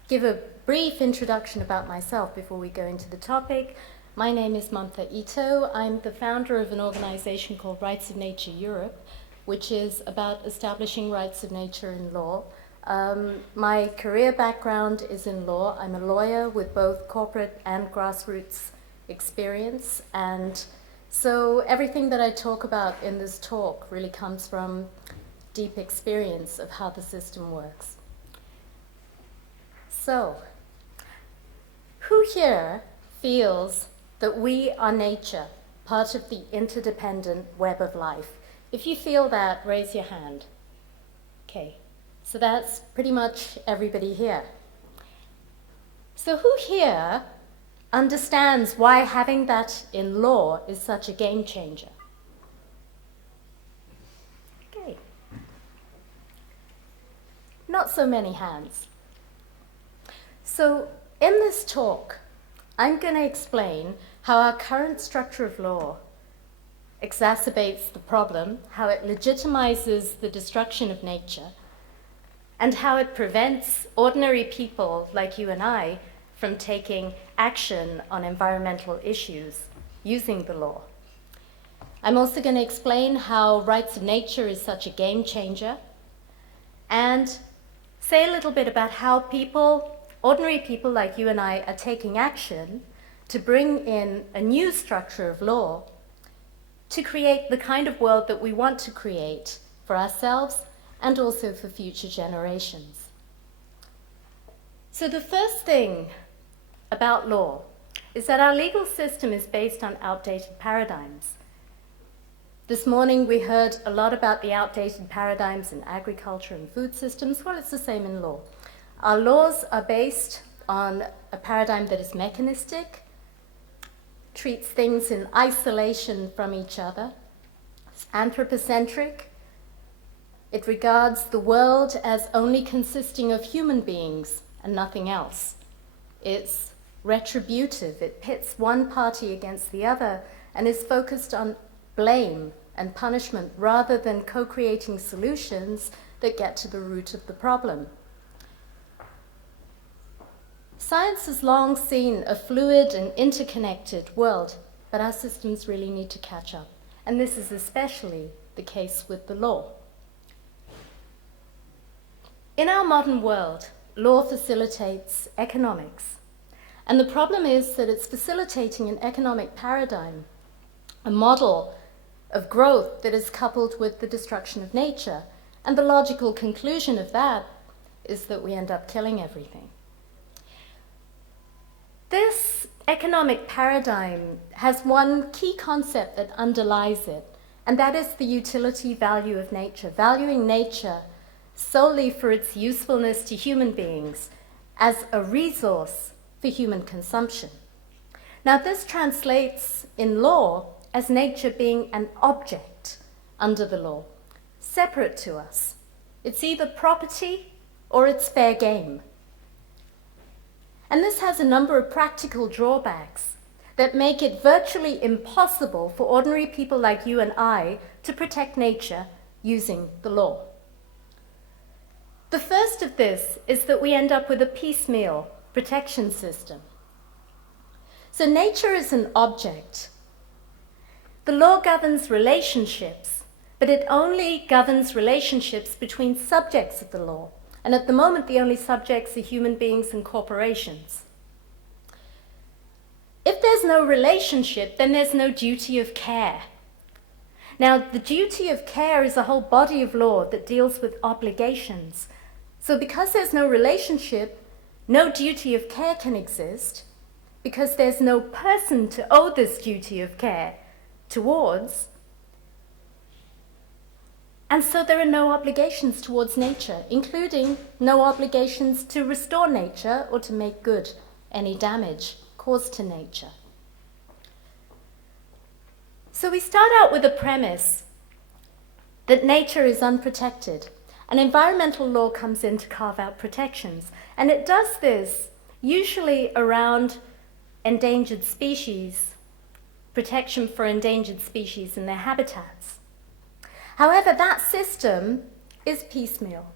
give a brief introduction about myself before we go into the topic. My name is Mamta Ito. I'm the founder of an organization called Rights of Nature Europe, which is about establishing rights of nature in law. My career background is in law. I'm a lawyer with both corporate and grassroots experience, and so everything that I talk about in this talk really comes from deep experience of how the system works. So, who here feels that we are nature, part of the interdependent web of life? If you feel that, raise your hand. Okay, so that's pretty much everybody here. So who here understands why having that in law is such a game changer? Okay. Not so many hands. So in this talk, I'm going to explain how our current structure of law exacerbates the problem, how it legitimizes the destruction of nature, and how it prevents ordinary people like you and I from taking action on environmental issues using the law. I'm also going to explain how rights of nature is such a game changer, and say a little bit about how people, ordinary people like you and I, are taking action to bring in a new structure of law to create the kind of world that we want to create for ourselves and also for future generations. So the first thing about law is that our legal system is based on outdated paradigms. This morning we heard a lot about the outdated paradigms in agriculture and food systems. Well, it's the same in law. Our laws are based on a paradigm that is mechanistic, treats things in isolation from each other. It's anthropocentric. It regards the world as only consisting of human beings and nothing else. It's retributive. It pits one party against the other and is focused on blame and punishment rather than co-creating solutions that get to the root of the problem. Science has long seen a fluid and interconnected world, but our systems really need to catch up. And this is especially the case with the law. In our modern world, law facilitates economics. And the problem is that it's facilitating an economic paradigm, a model of growth that is coupled with the destruction of nature. And the logical conclusion of that is that we end up killing everything. This economic paradigm has one key concept that underlies it, and that is the utility value of nature, valuing nature solely for its usefulness to human beings as a resource for human consumption. Now, this translates in law as nature being an object under the law, separate to us. It's either property or it's fair game. And this has a number of practical drawbacks that make it virtually impossible for ordinary people like you and I to protect nature using the law. The first of this is that we end up with a piecemeal protection system. So nature is an object. The law governs relationships, but it only governs relationships between subjects of the law. And at the moment, the only subjects are human beings and corporations. If there's no relationship, then there's no duty of care. Now, the duty of care is a whole body of law that deals with obligations. So because there's no relationship, no duty of care can exist, because there's no person to owe this duty of care towards. And so there are no obligations towards nature, including no obligations to restore nature or to make good any damage caused to nature. So we start out with a premise that nature is unprotected, and environmental law comes in to carve out protections. And it does this usually around endangered species, protection for endangered species and their habitats. However, that system is piecemeal.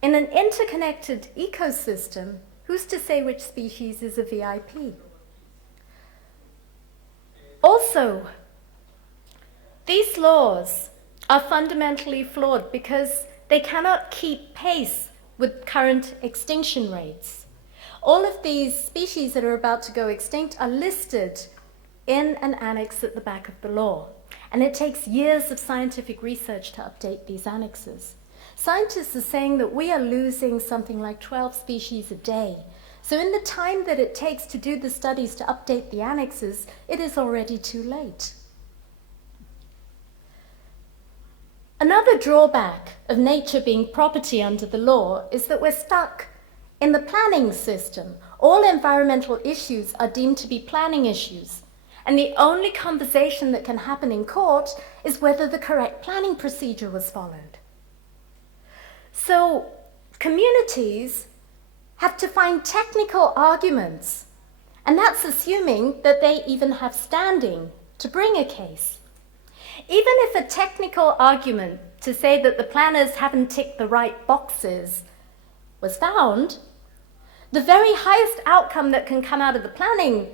In an interconnected ecosystem, who's to say which species is a VIP? Also, these laws are fundamentally flawed because they cannot keep pace with current extinction rates. All of these species that are about to go extinct are listed in an annex at the back of the law. And it takes years of scientific research to update these annexes. Scientists are saying that we are losing something like 12 species a day. So in the time that it takes to do the studies to update the annexes, it is already too late. Another drawback of nature being property under the law is that we're stuck in the planning system. All environmental issues are deemed to be planning issues. And the only conversation that can happen in court is whether the correct planning procedure was followed. So communities have to find technical arguments, and that's assuming that they even have standing to bring a case. Even if a technical argument to say that the planners haven't ticked the right boxes was found, The very highest outcome that can come out of the planning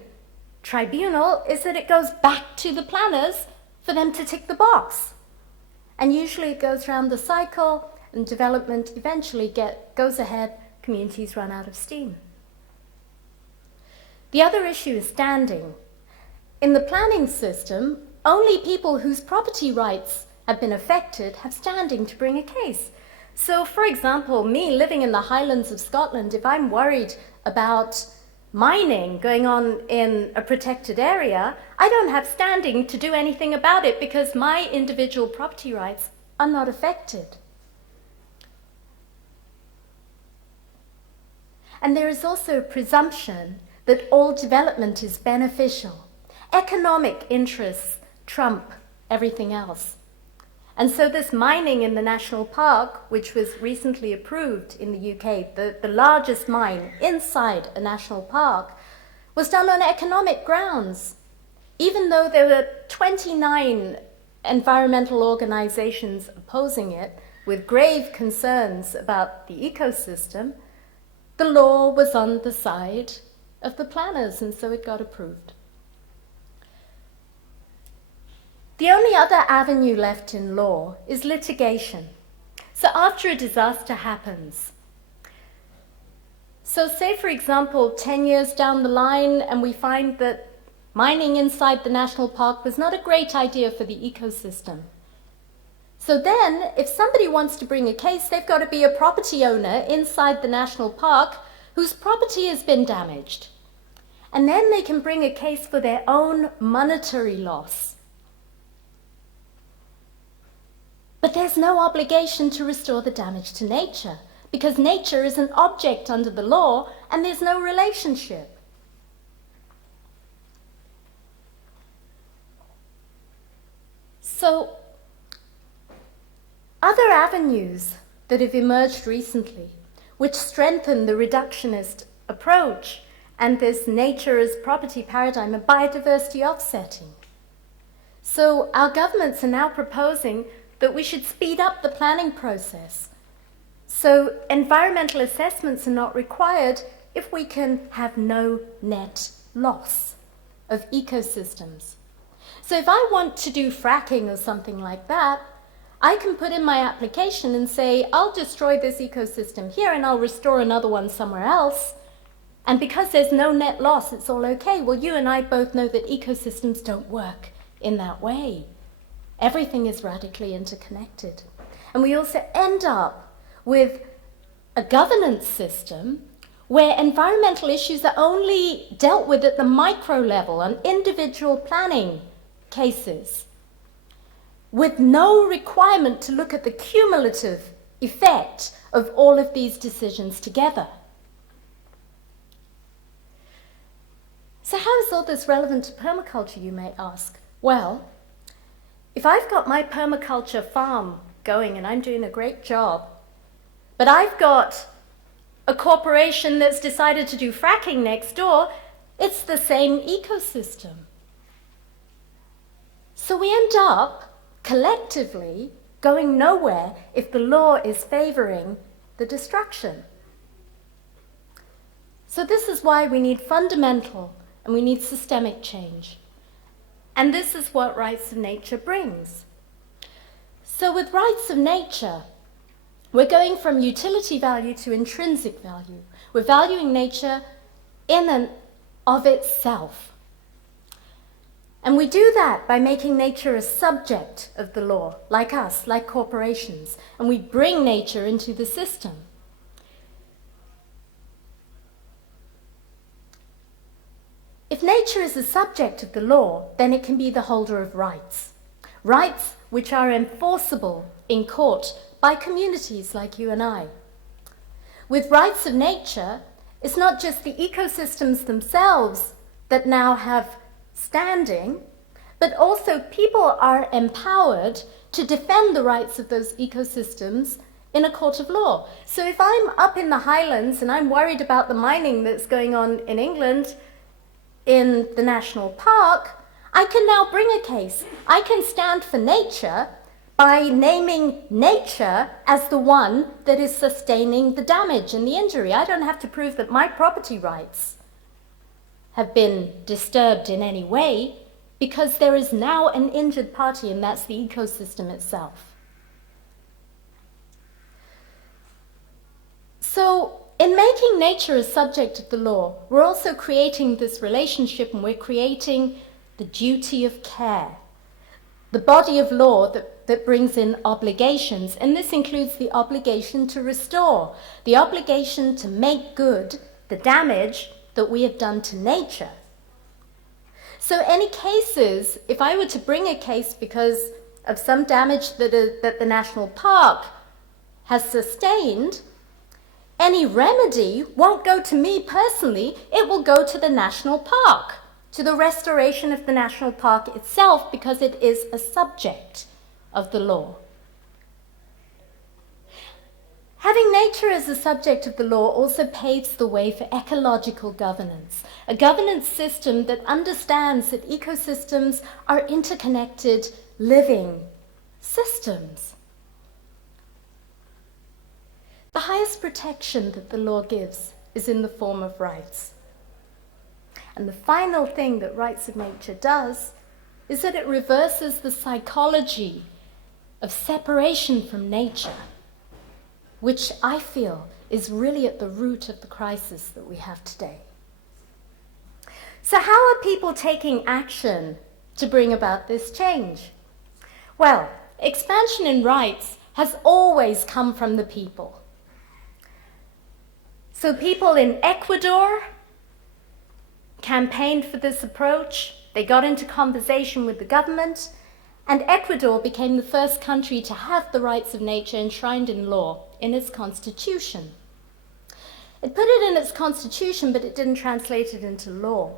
tribunal is that it goes back to the planners for them to tick the box. And usually it goes around the cycle, and development eventually goes ahead, communities run out of steam. The other issue is standing. In the planning system, only people whose property rights have been affected have standing to bring a case. So, for example, me living in the Highlands of Scotland, if I'm worried about mining going on in a protected area, I don't have standing to do anything about it because my individual property rights are not affected. And there is also a presumption that all development is beneficial. Economic interests trump everything else. And so this mining in the national park, which was recently approved in the UK, the largest mine inside a national park, was done on economic grounds. Even though there were 29 environmental organizations opposing it, with grave concerns about the ecosystem, the law was on the side of the planners, and so it got approved. The only other avenue left in law is litigation. So after a disaster happens, so say for example 10 years down the line and we find that mining inside the national park was not a great idea for the ecosystem. So then if somebody wants to bring a case, they've got to be a property owner inside the national park whose property has been damaged. And then they can bring a case for their own monetary loss. But there's no obligation to restore the damage to nature, because nature is an object under the law and there's no relationship. So, other avenues that have emerged recently, which strengthen the reductionist approach and this nature as property paradigm, are biodiversity offsetting. So our governments are now proposing that we should speed up the planning process. So environmental assessments are not required if we can have no net loss of ecosystems. So if I want to do fracking or something like that, I can put in my application and say, I'll destroy this ecosystem here and I'll restore another one somewhere else. And because there's no net loss, it's all okay. Well, you and I both know that ecosystems don't work in that way. Everything is radically interconnected. And we also end up with a governance system where environmental issues are only dealt with at the micro level on individual planning cases, with no requirement to look at the cumulative effect of all of these decisions together. So how is all this relevant to permaculture, you may ask? Well, if I've got my permaculture farm going and I'm doing a great job, but I've got a corporation that's decided to do fracking next door, it's the same ecosystem. So we end up collectively going nowhere if the law is favoring the destruction. So this is why we need fundamental and we need systemic change. And this is what rights of nature brings. So with rights of nature, we're going from utility value to intrinsic value. We're valuing nature in and of itself. And we do that by making nature a subject of the law, like us, like corporations. And we bring nature into the system. If nature is a subject of the law, then it can be the holder of rights. Rights which are enforceable in court by communities like you and I. With rights of nature, it's not just the ecosystems themselves that now have standing, but also people are empowered to defend the rights of those ecosystems in a court of law. So if I'm up in the Highlands and I'm worried about the mining that's going on in England, in the national park, I can now bring a case. I can stand for nature by naming nature as the one that is sustaining the damage and the injury. I don't have to prove that my property rights have been disturbed in any way, because there is now an injured party, and that's the ecosystem itself. So, in making nature a subject of the law, we're also creating this relationship, and we're creating the duty of care, the body of law that brings in obligations, and this includes the obligation to restore, the obligation to make good the damage that we have done to nature. So any cases, if I were to bring a case because of some damage that the national park has sustained, any remedy won't go to me personally, it will go to the national park, to the restoration of the national park itself, because it is a subject of the law. Having nature as a subject of the law also paves the way for ecological governance, a governance system that understands that ecosystems are interconnected, living systems. The highest protection that the law gives is in the form of rights. And the final thing that rights of nature does is that it reverses the psychology of separation from nature, which I feel is really at the root of the crisis that we have today. So how are people taking action to bring about this change? Well, expansion in rights has always come from the people. So people in Ecuador campaigned for this approach. They got into conversation with the government, and Ecuador became the first country to have the rights of nature enshrined in law in its constitution. It put it in its constitution, but it didn't translate it into law.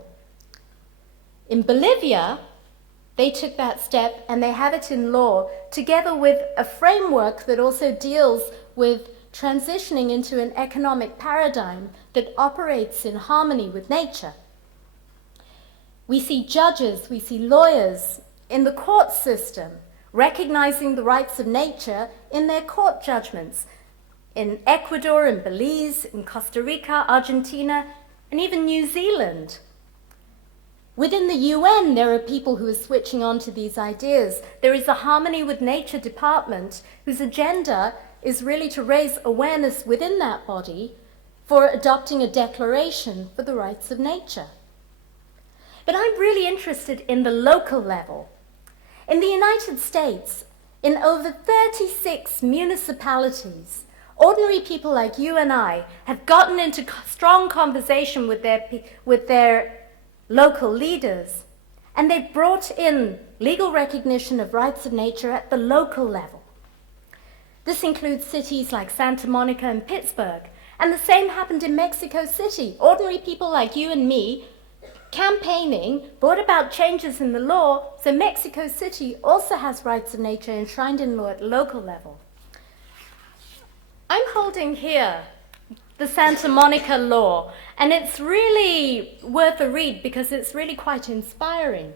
In Bolivia, they took that step and they have it in law, together with a framework that also deals with transitioning into an economic paradigm that operates in harmony with nature. We see judges, we see lawyers in the court system recognizing the rights of nature in their court judgments. In Ecuador, in Belize, in Costa Rica, Argentina, and even New Zealand. Within the UN, there are people who are switching on to these ideas. There is a Harmony with Nature department whose agenda is really to raise awareness within that body for adopting a declaration for the rights of nature. But I'm really interested in the local level. In the United States, in over 36 municipalities, ordinary people like you and I have gotten into strong conversation with their local leaders, and they've brought in legal recognition of rights of nature at the local level. This includes cities like Santa Monica and Pittsburgh, and the same happened in Mexico City. Ordinary people like you and me campaigning brought about changes in the law, so Mexico City also has rights of nature enshrined in law at the local level. I'm holding here the Santa Monica law, and it's really worth a read because it's really quite inspiring.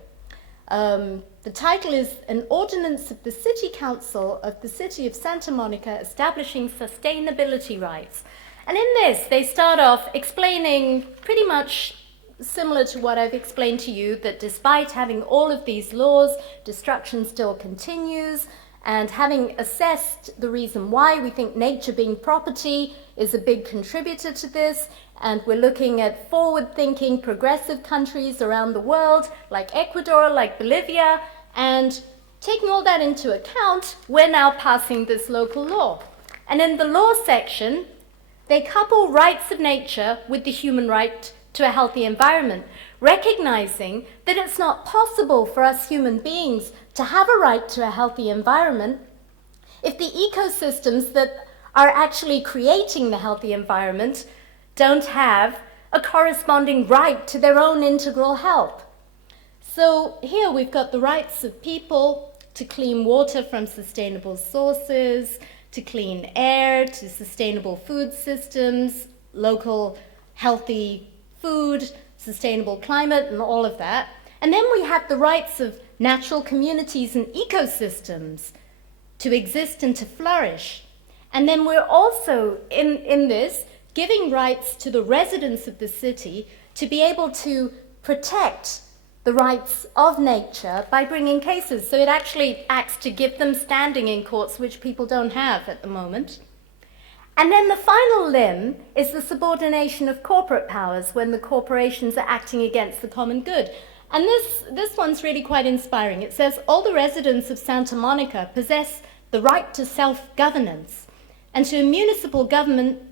The title is An Ordinance of the City Council of the City of Santa Monica Establishing Sustainability Rights. And in this, they start off explaining pretty much similar to what I've explained to you, that despite having all of these laws, destruction still continues, and having assessed the reason why, we think nature being property is a big contributor to this, and we're looking at forward-thinking, progressive countries around the world, like Ecuador, like Bolivia, and taking all that into account, we're now passing this local law. And in the law section, they couple rights of nature with the human right to a healthy environment, recognizing that it's not possible for us human beings to have a right to a healthy environment if the ecosystems that are actually creating the healthy environment don't have a corresponding right to their own integral health. So here we've got the rights of people to clean water from sustainable sources, to clean air, to sustainable food systems, local healthy food, sustainable climate, and all of that. And then we have the rights of natural communities and ecosystems to exist and to flourish. And then we're also, in this, giving rights to the residents of the city to be able to protect the rights of nature by bringing cases. So it actually acts to give them standing in courts, which people don't have at the moment. And then the final limb is the subordination of corporate powers when the corporations are acting against the common good. And this one's really quite inspiring. It says, all the residents of Santa Monica possess the right to self-governance and to a municipal government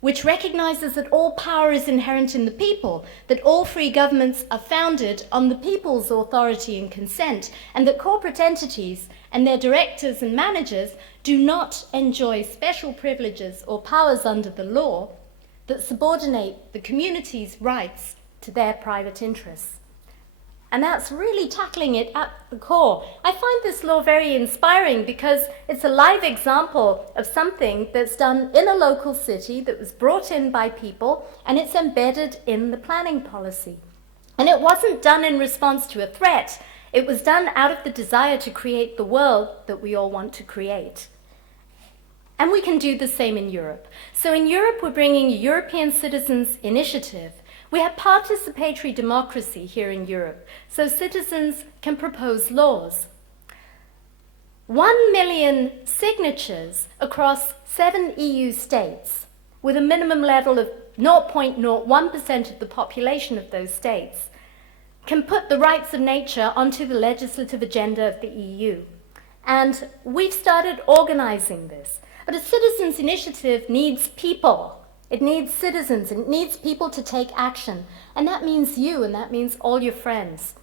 which recognizes that all power is inherent in the people, that all free governments are founded on the people's authority and consent, and that corporate entities and their directors and managers do not enjoy special privileges or powers under the law that subordinate the community's rights to their private interests. And that's really tackling it at the core. I find this law very inspiring because it's a live example of something that's done in a local city that was brought in by people, and it's embedded in the planning policy. And it wasn't done in response to a threat. It was done out of the desire to create the world that we all want to create. And we can do the same in Europe. So in Europe, we're bringing a European Citizens Initiative. We have participatory democracy here in Europe, so citizens can propose laws. 1 million signatures across 7 EU states, with a minimum level of 0.01% of the population of those states, can put the rights of nature onto the legislative agenda of the EU. And we've started organizing this. But a citizens' initiative needs people. It needs citizens, it needs people to take action. And that means you, and that means all your friends.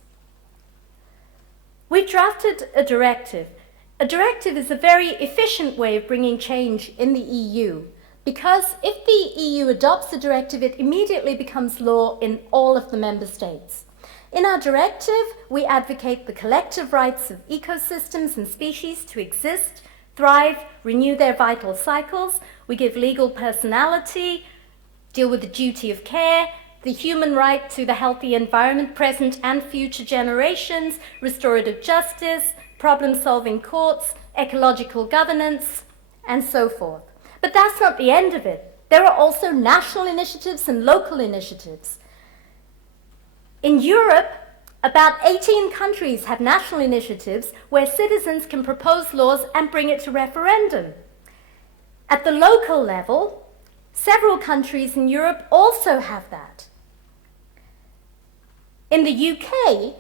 We've drafted a directive. A directive is a very efficient way of bringing change in the EU, because if the EU adopts the directive, it immediately becomes law in all of the member states. In our directive, we advocate the collective rights of ecosystems and species to exist, thrive, renew their vital cycles. We give legal personality, deal with the duty of care, the human right to the healthy environment, present and future generations, restorative justice, problem-solving courts, ecological governance, and so forth. But that's not the end of it. There are also national initiatives and local initiatives. In Europe, about 18 countries have national initiatives where citizens can propose laws and bring it to referendum. At the local level, several countries in Europe also have that. In the UK,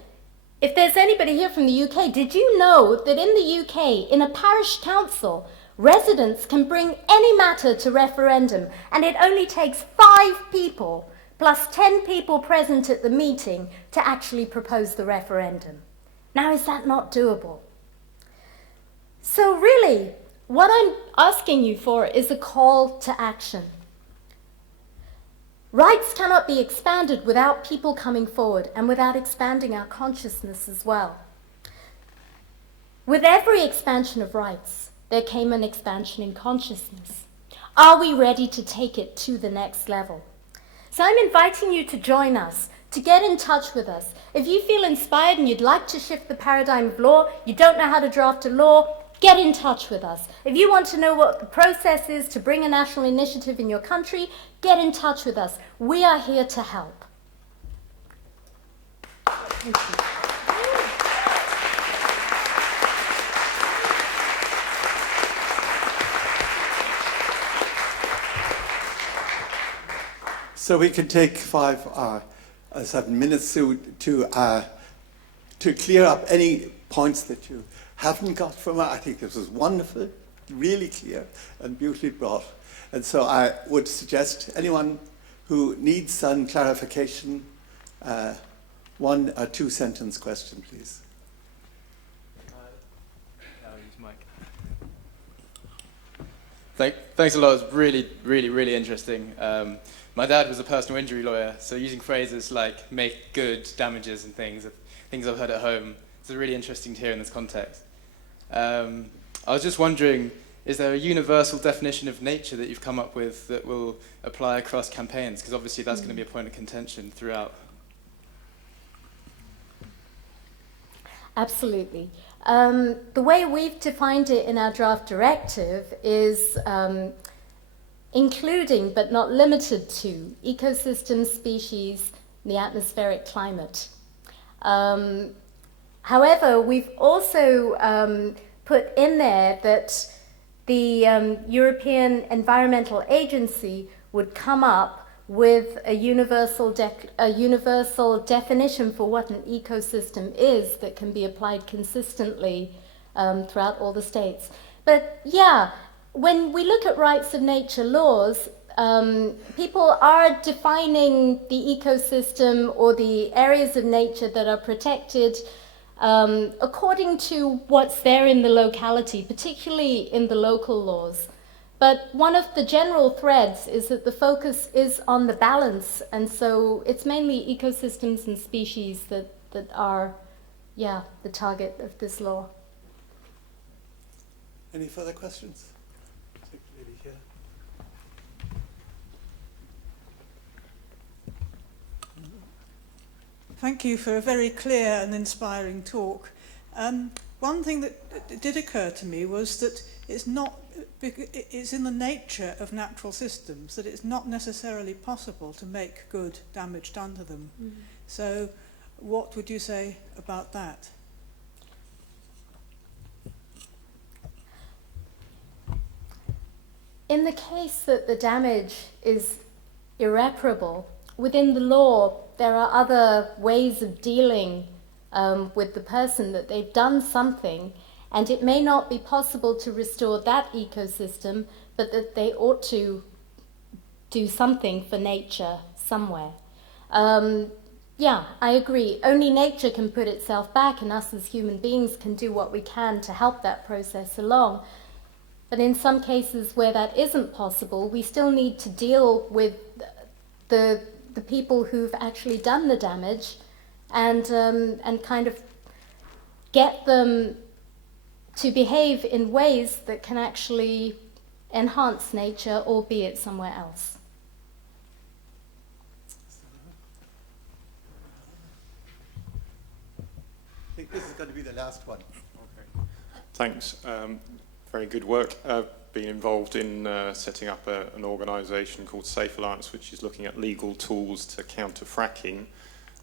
if there's anybody here from the UK, did you know that in the UK, in a parish council, residents can bring any matter to referendum, and it only takes 5 people plus 10 people present at the meeting to actually propose the referendum. Now, is that not doable? So really, what I'm asking you for is a call to action. Rights cannot be expanded without people coming forward and without expanding our consciousness as well. With every expansion of rights, there came an expansion in consciousness. Are we ready to take it to the next level? So I'm inviting you to join us, to get in touch with us. If you feel inspired and you'd like to shift the paradigm of law, you don't know how to draft a law, get in touch with us. If you want to know what the process is to bring a national initiative in your country, get in touch with us. We are here to help. Thank you. So we can take 7 minutes to clear up any points that you haven't got from it. I think this was wonderful, really clear and beautifully brought. And so I would suggest anyone who needs some clarification, 1 or 2 sentence question, please. Thanks a lot. It was really, really, really interesting. My dad was a personal injury lawyer, so using phrases like make good, damages and things I've heard at home. It's really interesting to hear in this context. I was just wondering, is there a universal definition of nature that you've come up with that will apply across campaigns? Because obviously that's going to be a point of contention throughout. Absolutely. The way we've defined it in our draft directive is including but not limited to ecosystems, species, the atmospheric climate. However, we've also put in there that the European Environmental Agency would come up with a universal definition for what an ecosystem is that can be applied consistently throughout all the states. But yeah, when we look at rights of nature laws, people are defining the ecosystem or the areas of nature that are protected according to what's there in the locality, particularly in the local laws. But one of the general threads is that the focus is on the balance, and so it's mainly ecosystems and species that are, yeah, the target of this law. Any further questions? Maybe here. Thank you for a very clear and inspiring talk. One thing that did occur to me was that it's in the nature of natural systems that it's not necessarily possible to make good damage done to them. Mm. So what would you say about that? In the case that the damage is irreparable, within the law there are other ways of dealing with the person, that they've done something and it may not be possible to restore that ecosystem, but that they ought to do something for nature somewhere. Yeah, I agree. Only nature can put itself back, and us as human beings can do what we can to help that process along. But in some cases where that isn't possible, we still need to deal with the people who've actually done the damage and kind of get them to behave in ways that can actually enhance nature, albeit somewhere else. I think this is going to be the last one. Okay. Thanks. Very good work. I've been involved in setting up an organisation called Safe Alliance, which is looking at legal tools to counter fracking.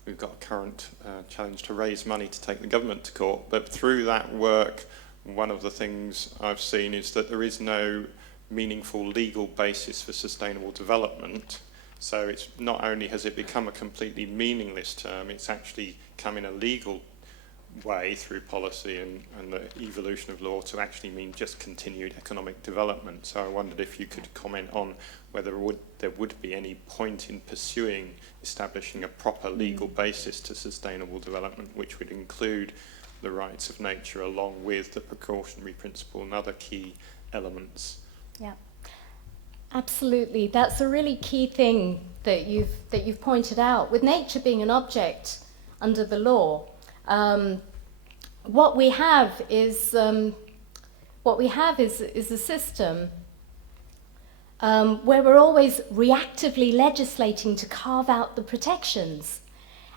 We've got a current challenge to raise money to take the government to court, but through that work, one of the things I've seen is that there is no meaningful legal basis for sustainable development. So it's not only has it become a completely meaningless term, it's actually come in a legal way through policy and the evolution of law to actually mean just continued economic development. So I wondered if you could comment on whether there would be any point in pursuing establishing a proper legal basis to sustainable development, which would include the rights of nature along with the precautionary principle and other key elements. Yeah, absolutely. That's a really key thing that you've pointed out. With nature being an object under the law, what we have is a system where we're always reactively legislating to carve out the protections,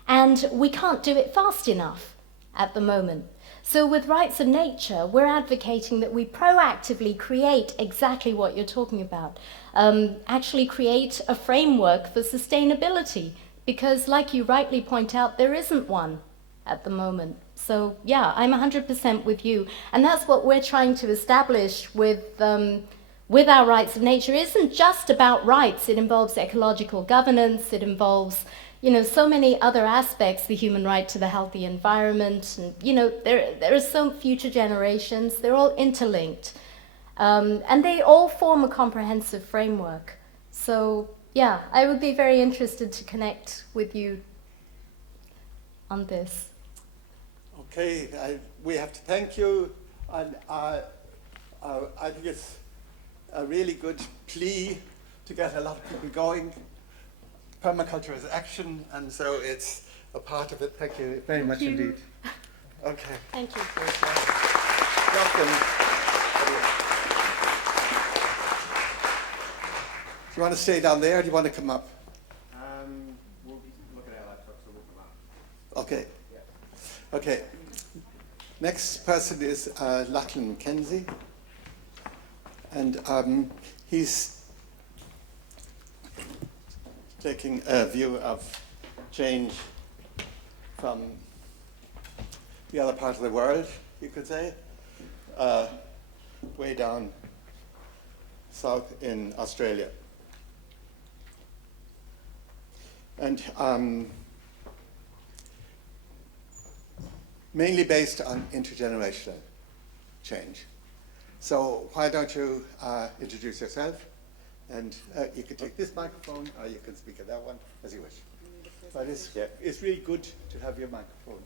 and we can't do it fast enough at the moment. So with rights of nature, we're advocating that we proactively create exactly what you're talking about, actually create a framework for sustainability, because like you rightly point out, there isn't one at the moment. So yeah, I'm 100% with you, and that's what we're trying to establish with our rights of nature. It isn't just about rights. It involves ecological governance. It involves, so many other aspects, the human right to the healthy environment, and, there are some future generations. They're all interlinked, and they all form a comprehensive framework. So, yeah, I would be very interested to connect with you on this. Okay, we have to thank you, and I think it's a really good plea to get a lot of people going. Permaculture is action, and so it's a part of it. Thank you very much indeed. Okay. Thank you. Welcome. Do you want to stay down there, or do you want to come up? We'll look at our laptops, so we'll come up. Okay. Yeah. Okay. Next person is Lachlan Mackenzie, and he's taking a view of change from the other part of the world, you could say, way down south in Australia. And mainly based on intergenerational change. So why don't you introduce yourself? And you can take this microphone, or you can speak at that one, as you wish. But it's really good to have your microphone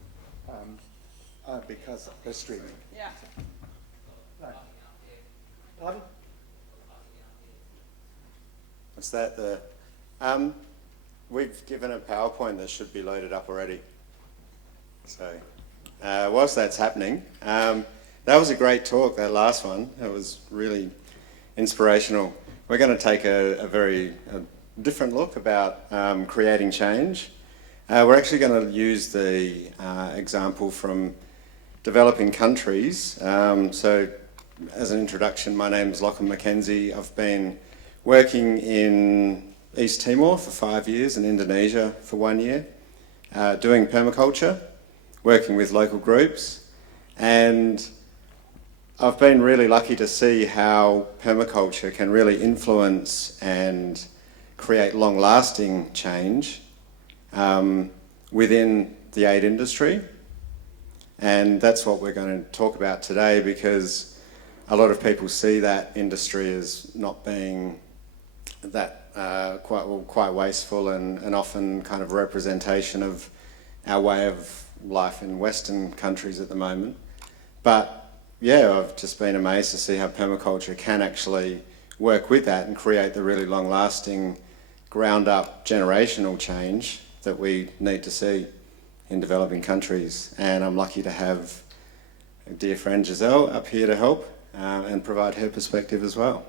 because they're streaming. Yeah. Right. Pardon? What's that? We've given a PowerPoint that should be loaded up already. So, whilst that's happening, that was a great talk, that last one. It was really inspirational. We're going to take a very different look about creating change. We're actually going to use the example from developing countries. So, as an introduction, my name is Lachlan Mackenzie. I've been working in East Timor for 5 years and Indonesia for 1 year, doing permaculture, working with local groups, and I've been really lucky to see how permaculture can really influence and create long-lasting change within the aid industry. And that's what we're going to talk about today, because a lot of people see that industry as not being that quite wasteful and often kind of representation of our way of life in Western countries at the moment. But yeah, I've just been amazed to see how permaculture can actually work with that and create the really long-lasting, ground-up generational change that we need to see in developing countries. And I'm lucky to have a dear friend Giselle up here to help and provide her perspective as well.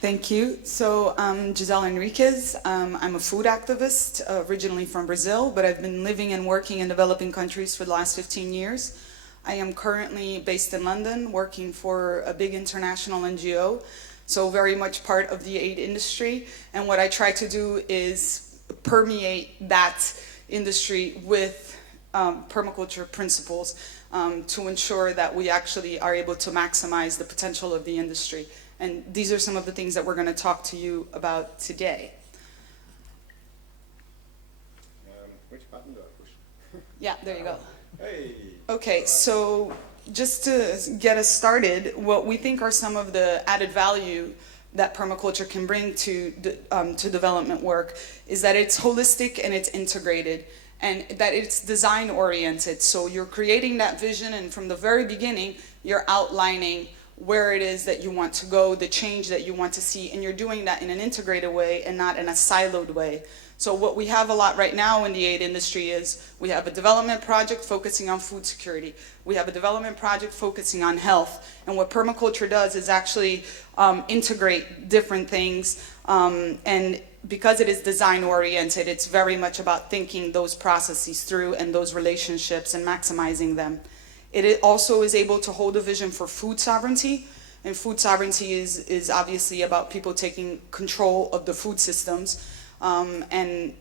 Thank you. So I'm Giselle Enriquez. I'm a food activist, originally from Brazil, but I've been living and working in developing countries for the last 15 years. I am currently based in London, working for a big international NGO, so very much part of the aid industry. And what I try to do is permeate that industry with permaculture principles to ensure that we actually are able to maximize the potential of the industry. And these are some of the things that we're going to talk to you about today. Which button do I push? Yeah, there you go. Hey. Okay, so just to get us started, what we think are some of the added value that permaculture can bring to development work is that it's holistic and it's integrated, and that it's design oriented. So you're creating that vision, and from the very beginning, you're outlining where it is that you want to go, the change that you want to see, and you're doing that in an integrated way and not in a siloed way. So what we have a lot right now in the aid industry is we have a development project focusing on food security. We have a development project focusing on health. And what permaculture does is actually integrate different things. And because it is design oriented, it's very much about thinking those processes through and those relationships and maximizing them. It also is able to hold a vision for food sovereignty. And food sovereignty is obviously about people taking control of the food systems. And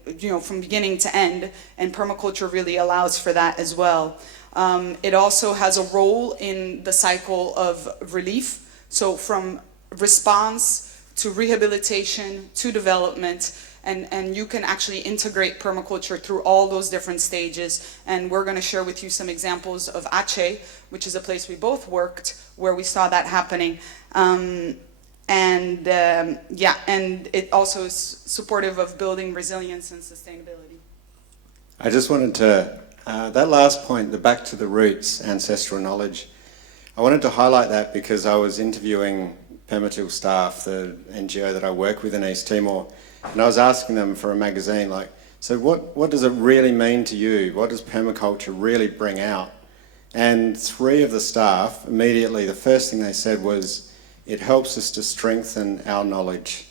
from beginning to end, and permaculture really allows for that as well. It also has a role in the cycle of relief, so from response to rehabilitation to development, and you can actually integrate permaculture through all those different stages. And we're going to share with you some examples of Aceh, which is a place we both worked, where we saw that happening. And it also is supportive of building resilience and sustainability. I just wanted to, that last point, the back to the roots, ancestral knowledge, I wanted to highlight that because I was interviewing Permatil staff, the NGO that I work with in East Timor, and I was asking them for a magazine, like, so what does it really mean to you? What does permaculture really bring out? And 3 of the staff, immediately, the first thing they said was, it helps us to strengthen our knowledge.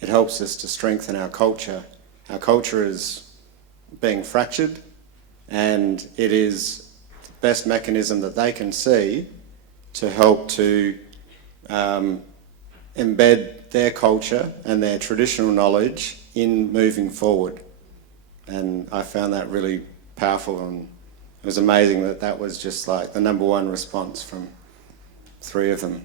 It helps us to strengthen our culture. Our culture is being fractured, and it is best mechanism that they can see to help to embed their culture and their traditional knowledge in moving forward. And I found that really powerful, and it was amazing that that was just like the #1 response from 3 of them.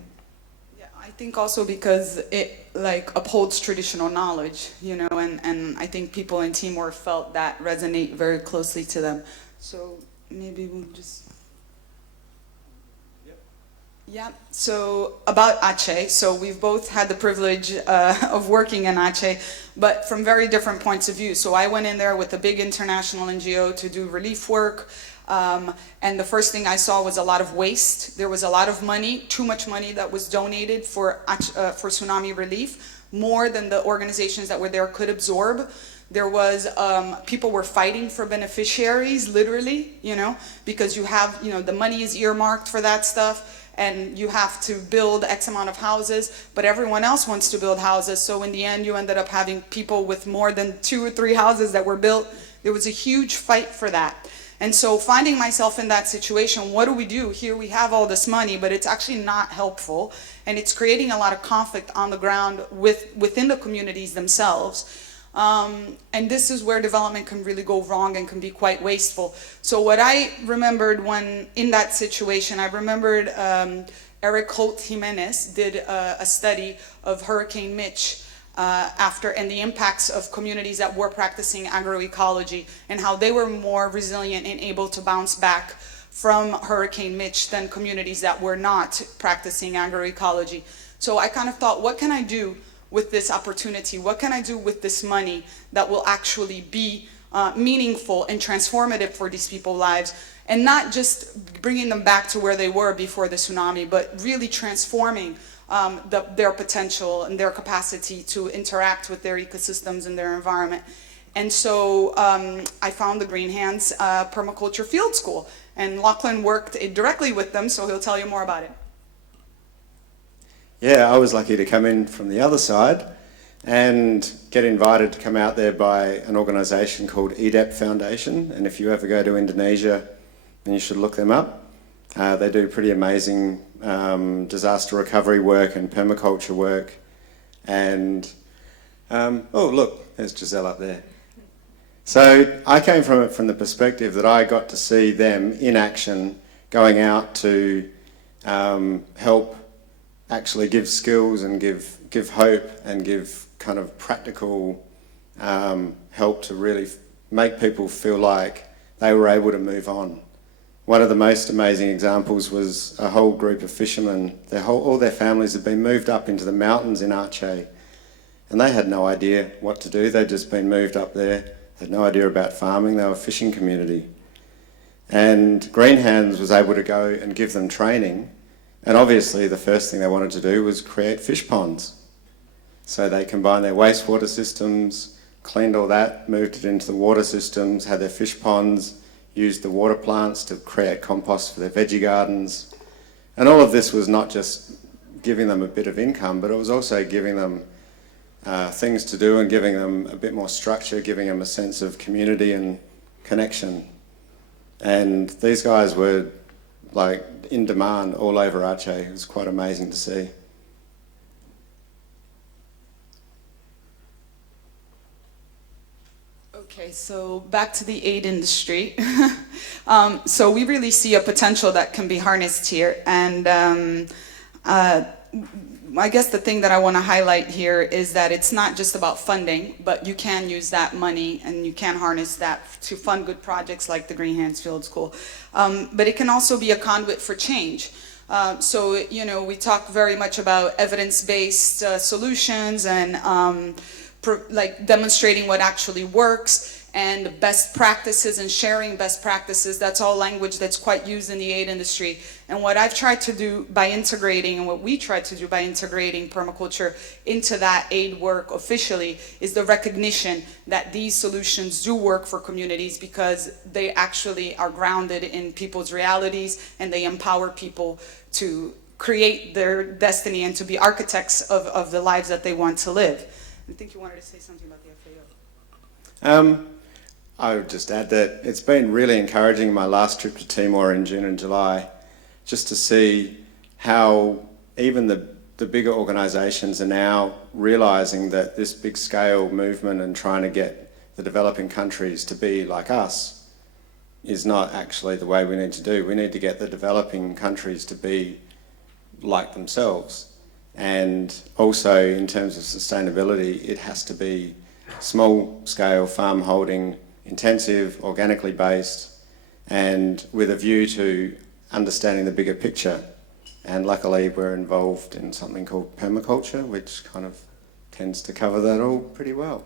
I think also because it like upholds traditional knowledge, you know, and I think people in teamwork felt that resonate very closely to them. So maybe we'll just... Yeah, so about Aceh, so we've both had the privilege of working in Aceh, but from very different points of view. So I went in there with a big international NGO to do relief work, and the first thing I saw was a lot of waste. There was a lot of money, too much money that was donated for tsunami relief, more than the organizations that were there could absorb. There was, people were fighting for beneficiaries, literally, you know, because you have, you know, the money is earmarked for that stuff, and you have to build X amount of houses, but everyone else wants to build houses. So in the end, you ended up having people with more than 2 or 3 houses that were built. There was a huge fight for that. And so finding myself in that situation, what do we do? Here we have all this money, but it's actually not helpful. And it's creating a lot of conflict on the ground within the communities themselves. And this is where development can really go wrong and can be quite wasteful. So what I remembered when in that situation, I remembered Eric Holt Jimenez did a study of Hurricane Mitch and the impacts of communities that were practicing agroecology and how they were more resilient and able to bounce back from Hurricane Mitch than communities that were not practicing agroecology. So I kind of thought, what can I do with this opportunity? What can I do with this money that will actually be meaningful and transformative for these people's lives? And not just bringing them back to where they were before the tsunami, but really transforming their potential and their capacity to interact with their ecosystems and their environment. And so I found the Green Hands Permaculture Field School, and Lachlan worked directly with them, so he'll tell you more about it. Yeah, I was lucky to come in from the other side and get invited to come out there by an organisation called EDEP Foundation. And if you ever go to Indonesia, then you should look them up. They do pretty amazing disaster recovery work and permaculture work. And, oh look, there's Giselle up there. So I came from it from the perspective that I got to see them in action, going out to help actually give skills and give hope and give kind of practical help to really make people feel like they were able to move on. One of the most amazing examples was a whole group of fishermen. All their families had been moved up into the mountains in Aceh, and they had no idea what to do. They'd just been moved up there, had no idea about farming. They were a fishing community. And Green Hands was able to go and give them training. And obviously the first thing they wanted to do was create fish ponds. So they combined their wastewater systems, cleaned all that, moved it into the water systems, had their fish ponds, used the water plants to create compost for their veggie gardens. And all of this was not just giving them a bit of income, but it was also giving them things to do and giving them a bit more structure, giving them a sense of community and connection. And these guys were like in demand all over Aceh. It was quite amazing to see. Okay, so back to the aid industry. So we really see a potential that can be harnessed here. And I guess the thing that I want to highlight here is that it's not just about funding, but you can use that money and you can harness that to fund good projects like the Green Hands Field School. But it can also be a conduit for change. So, you know, we talk very much about evidence-based solutions and like demonstrating what actually works and best practices and sharing best practices. That's all language that's quite used in the aid industry. And what I've tried to do by integrating, and what we tried to do by integrating permaculture into that aid work officially, is the recognition that these solutions do work for communities because they actually are grounded in people's realities and they empower people to create their destiny and to be architects of the lives that they want to live. I think you wanted to say something about the FAO. I would just add that it's been really encouraging my last trip to Timor in June and July, just to see how even the bigger organisations are now realising that this big scale movement and trying to get the developing countries to be like us is not actually the way we need to do. We need to get the developing countries to be like themselves. And also in terms of sustainability, it has to be small scale farm holding, intensive, organically based, and with a view to understanding the bigger picture. And luckily we're involved in something called permaculture, which kind of tends to cover that all pretty well.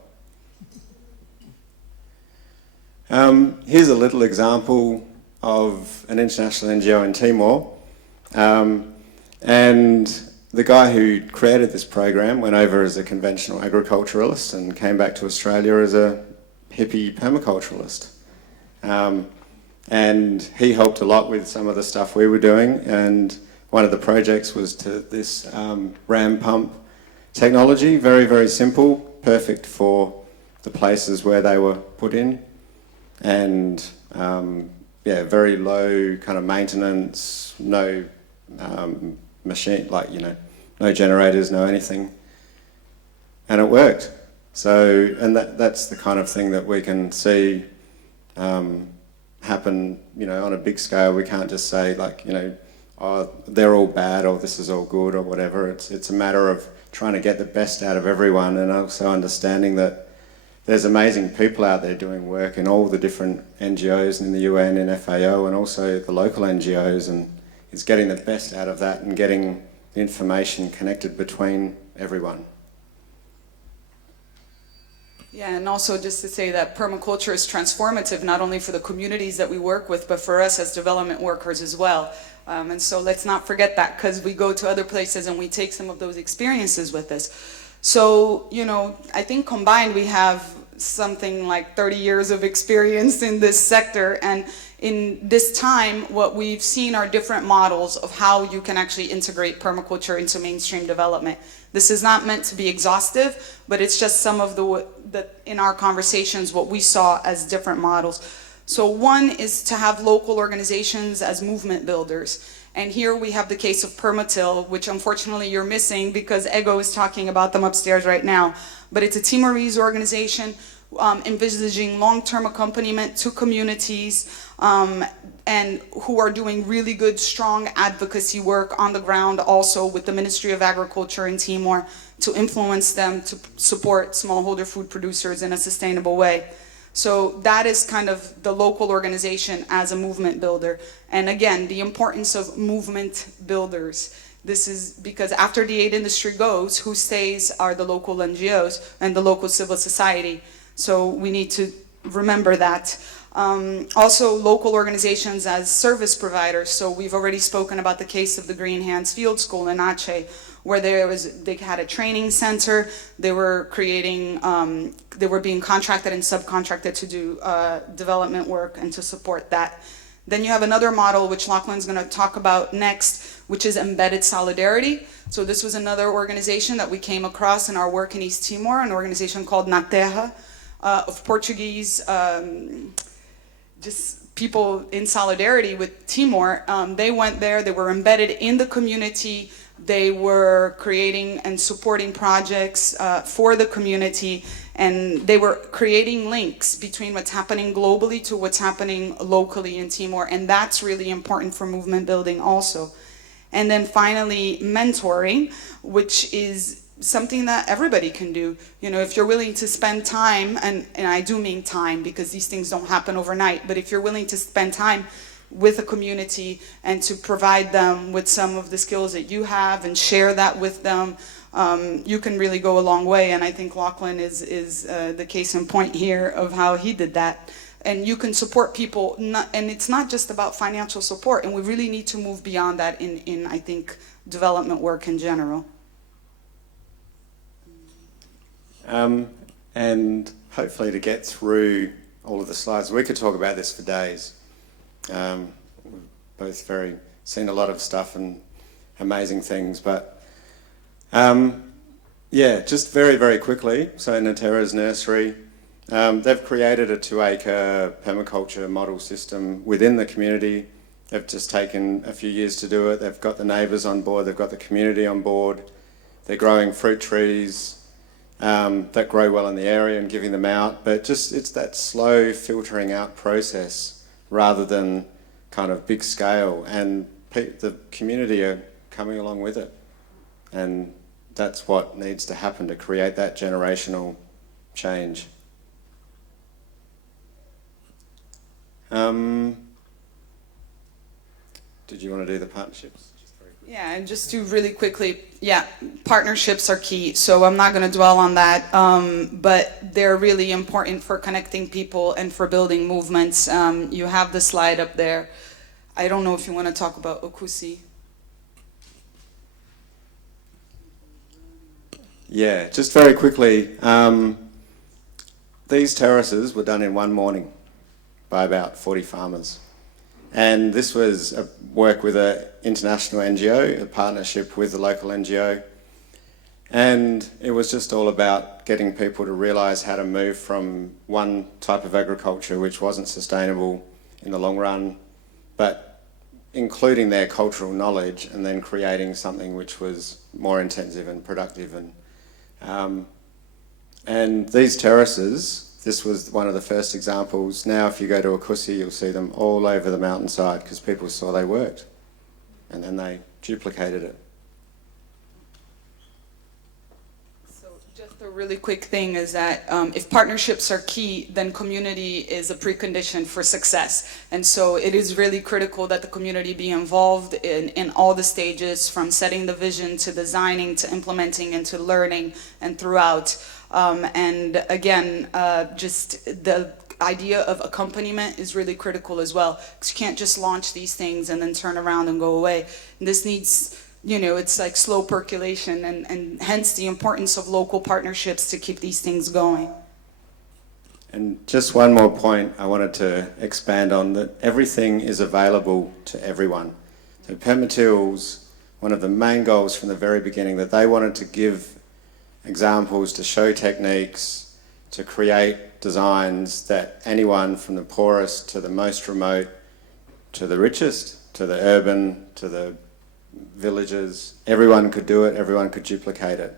Here's a little example of an international NGO in Timor. And the guy who created this program went over as a conventional agriculturalist and came back to Australia as a hippie permaculturalist. And he helped a lot with some of the stuff we were doing, and one of the projects was to this ram pump technology, very, very simple, perfect for the places where they were put in, and yeah, very low kind of maintenance, no machine, like, you know, no generators, no anything, and it worked. So, and that's the kind of thing that we can see happen, you know, on a big scale. We can't just say, like, you know, oh, they're all bad or this is all good or whatever. It's a matter of trying to get the best out of everyone, and also understanding that there's amazing people out there doing work in all the different NGOs and in the UN and FAO and also the local NGOs, and it's getting the best out of that and getting the information connected between everyone. Yeah, and also just to say that permaculture is transformative, not only for the communities that we work with, but for us as development workers as well. And so let's not forget that, because we go to other places and we take some of those experiences with us. So, you know, I think combined we have something like 30 years of experience in this sector, and in this time what we've seen are different models of how you can actually integrate permaculture into mainstream development. This is not meant to be exhaustive, but it's just some of the in our conversations what we saw as different models. So one is to have local organizations as movement builders. And here we have the case of Permatil, which unfortunately you're missing because Ego is talking about them upstairs right now. But it's a Timorese organization envisaging long-term accompaniment to communities and who are doing really good, strong advocacy work on the ground, also with the Ministry of Agriculture in Timor, to influence them to support smallholder food producers in a sustainable way. So that is kind of the local organization as a movement builder. And again, the importance of movement builders. This is because after the aid industry goes, who stays are the local NGOs and the local civil society. So we need to remember that. Also local organizations as service providers. So we've already spoken about the case of the Green Hands Field School in Aceh, where they had a training center. They were creating, they were being contracted and subcontracted to do development work and to support that. Then you have another model, which Lachlan's going to talk about next, which is embedded solidarity. So this was another organization that we came across in our work in East Timor, an organization called Na Terra, of Portuguese, just people in solidarity with Timor. They went there, they were embedded in the community, they were creating and supporting projects for the community, and they were creating links between what's happening globally to what's happening locally in Timor, and that's really important for movement building also. And then finally, mentoring, which is something that everybody can do. You know, if you're willing to spend time, and I do mean time because these things don't happen overnight, but if you're willing to spend time with a community and to provide them with some of the skills that you have and share that with them, you can really go a long way. And I think Lachlan is the case in point here of how he did that. And you can support people, and it's not just about financial support, and we really need to move beyond that in I think, development work in general. And hopefully to get through all of the slides, we could talk about this for days. We've both seen a lot of stuff and amazing things, but yeah, just very, very quickly. So Na Terra's nursery, They've created a 2-acre permaculture model system within the community. They've just taken a few years to do it. They've got the neighbours on board, they've got the community on board. They're growing fruit trees that grow well in the area and giving them out, but just it's that slow filtering out process rather than kind of big scale, and the community are coming along with it, and that's what needs to happen to create that generational change. Did you want to do the partnerships? Yeah, and just to really quickly, yeah, partnerships are key. So I'm not going to dwell on that, but they're really important for connecting people and for building movements. You have the slide up there. I don't know if you want to talk about Okusi. Yeah, just very quickly, these terraces were done in one morning by about 40 farmers. And this was a work with an international NGO, a partnership with the local NGO. And it was just all about getting people to realise how to move from one type of agriculture which wasn't sustainable in the long run, but including their cultural knowledge and then creating something which was more intensive and productive. And these terraces, this was one of the first examples. Now if you go to Okusi, you'll see them all over the mountainside because people saw they worked and then they duplicated it. So just a really quick thing is that if partnerships are key, then community is a precondition for success. And so it is really critical that the community be involved in all the stages, from setting the vision to designing to implementing and to learning and throughout. And again, just the idea of accompaniment is really critical as well, because you can't just launch these things and then turn around and go away. And this needs, you know, it's like slow percolation, and hence the importance of local partnerships to keep these things going. And just one more point I wanted to expand on, that everything is available to everyone. So Permatil's, one of the main goals from the very beginning, that they wanted to give examples, to show techniques, to create designs that anyone from the poorest to the most remote, to the richest, to the urban, to the villages, everyone could do it, everyone could duplicate it.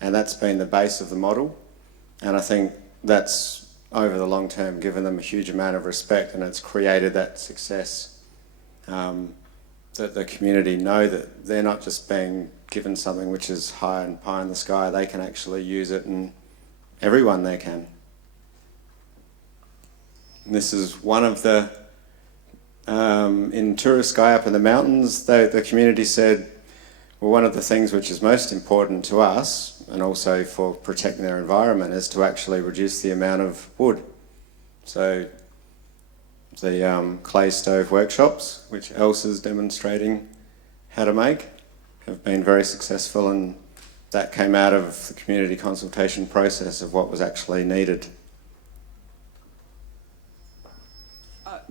And that's been the base of the model. And I think that's, over the long term, given them a huge amount of respect, and it's created that success, that the community know that they're not just being given something which is high and pie in the sky, they can actually use it, and everyone there can. And this is one of the, in Turiskai up in the mountains, the community said, well, one of the things which is most important to us, and also for protecting their environment, is to actually reduce the amount of wood. So the clay stove workshops, which Elsa's demonstrating how to make, have been very successful, and that came out of the community consultation process of what was actually needed.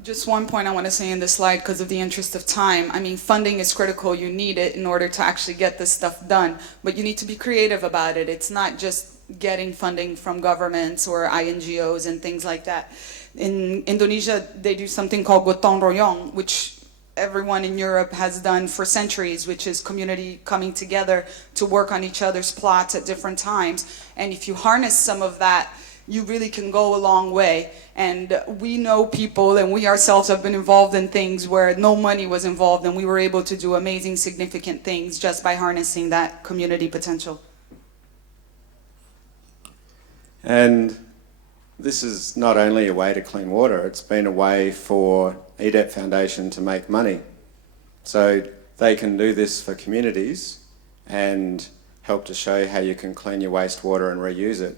Just one point I want to say in this slide, because of the interest of time. I mean, funding is critical. You need it in order to actually get this stuff done, but you need to be creative about it. It's not just getting funding from governments or INGOs and things like that. In Indonesia, they do something called gotong royong, which everyone in Europe has done for centuries, which is community coming together to work on each other's plots at different times. And if you harness some of that, you really can go a long way. And we know people, and we ourselves have been involved in things where no money was involved, and we were able to do amazing, significant things just by harnessing that community potential. And this is not only a way to clean water, it's been a way for EDEP Foundation to make money. So they can do this for communities and help to show how you can clean your wastewater and reuse it.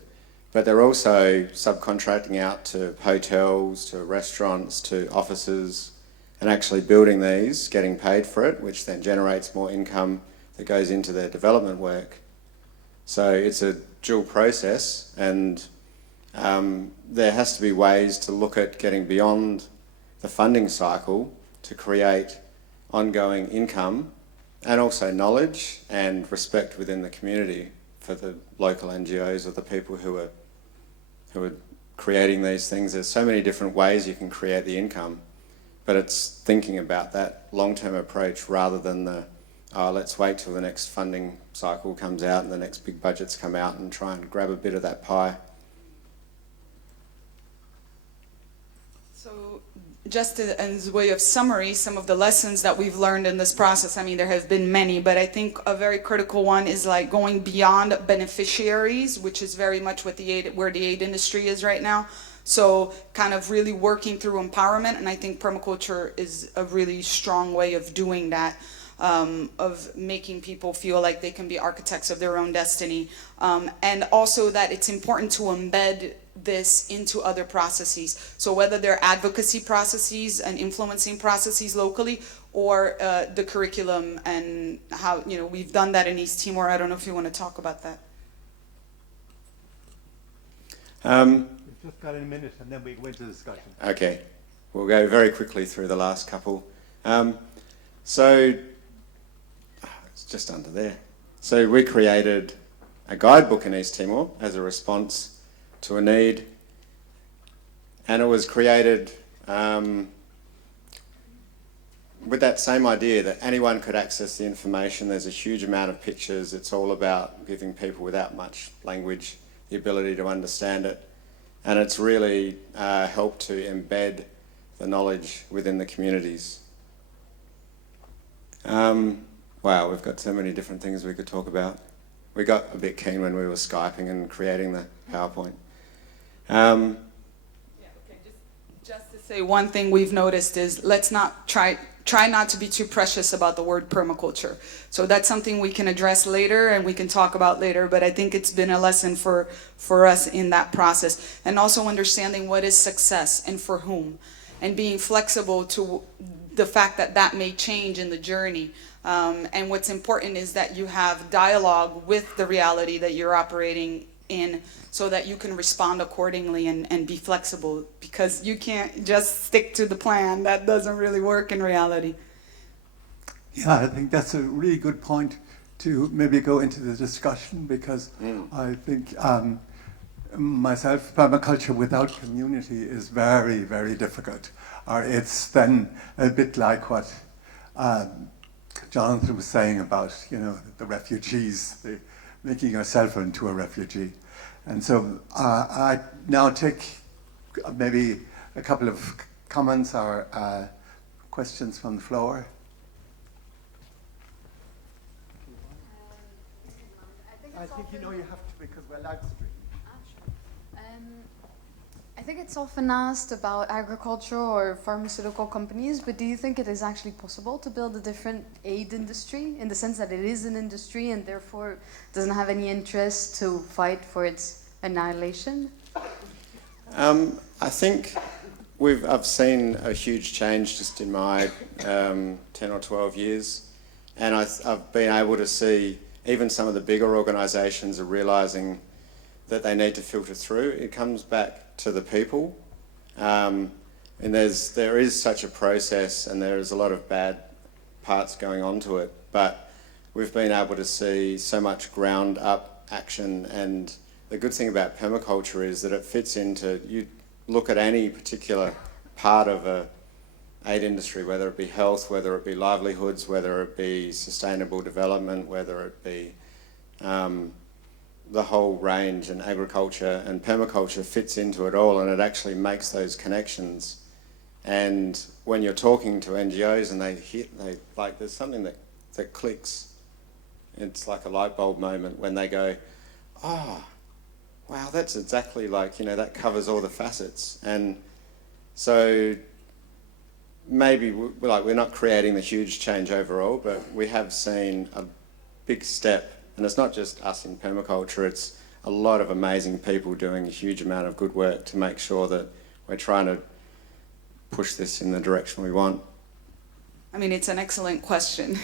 But they're also subcontracting out to hotels, to restaurants, to offices, and actually building these, getting paid for it, which then generates more income that goes into their development work. So it's a dual process, and there has to be ways to look at getting beyond the funding cycle to create ongoing income and also knowledge and respect within the community for the local NGOs or the people who are creating these things. There's so many different ways you can create the income, but it's thinking about that long-term approach rather than the, oh, let's wait till the next funding cycle comes out and the next big budgets come out and try and grab a bit of that pie. So just as a way of summary, some of the lessons that we've learned in this process, I mean, there have been many, but I think a very critical one is like going beyond beneficiaries, which is very much what where the aid industry is right now. So kind of really working through empowerment, and I think permaculture is a really strong way of doing that, of making people feel like they can be architects of their own destiny, and also that it's important to embed this into other processes. So whether they're advocacy processes and influencing processes locally, or the curriculum and how, you know, we've done that in East Timor. I don't know if you want to talk about that. We've just got a minute and then we go into discussion. Okay, we'll go very quickly through the last couple. So, it's just under there. So we created a guidebook in East Timor as a response to a need, and it was created with that same idea that anyone could access the information. There's a huge amount of pictures. It's all about giving people without much language the ability to understand it, and it's really helped to embed the knowledge within the communities. Wow, we've got so many different things we could talk about. We got a bit keen when we were Skyping and creating the PowerPoint. Just to say one thing we've noticed is let's not try not to be too precious about the word permaculture. So that's something we can address later and we can talk about later, but I think it's been a lesson for us in that process. And also understanding what is success and for whom, and being flexible to the fact that that may change in the journey. And what's important is that you have dialogue with the reality that you're operating in, so that you can respond accordingly and be flexible, because you can't just stick to the plan. That doesn't really work in reality. Yeah, I think that's a really good point to maybe go into the discussion, because I think myself, permaculture without community is very, very difficult. Or it's then a bit like what Jonathan was saying about, you know, the refugees, making yourself into a refugee. And so I now take maybe a couple of comments or questions from the floor. I think you know you have to, because we're live streaming. I think it's often asked about agriculture or pharmaceutical companies, but do you think it is actually possible to build a different aid industry, in the sense that it is an industry and therefore doesn't have any interest to fight for its annihilation? I think I've seen a huge change just in my 10 or 12 years, and I've been able to see even some of the bigger organisations are realising that they need to filter through. It comes back to the people, and there is such a process, and there is a lot of bad parts going on to it, but we've been able to see so much ground up action. And the good thing about permaculture is that it fits into, you look at any particular part of a aid industry, whether it be health, whether it be livelihoods, whether it be sustainable development, whether it be the whole range, and agriculture and permaculture fits into it all, and it actually makes those connections. And when you're talking to NGOs and there's something that clicks. It's like a light bulb moment when they go, oh, wow, that's exactly like, you know, that covers all the facets. And so maybe we're not creating the huge change overall, but we have seen a big step. And it's not just us in permaculture, it's a lot of amazing people doing a huge amount of good work to make sure that we're trying to push this in the direction we want. I mean, it's an excellent question.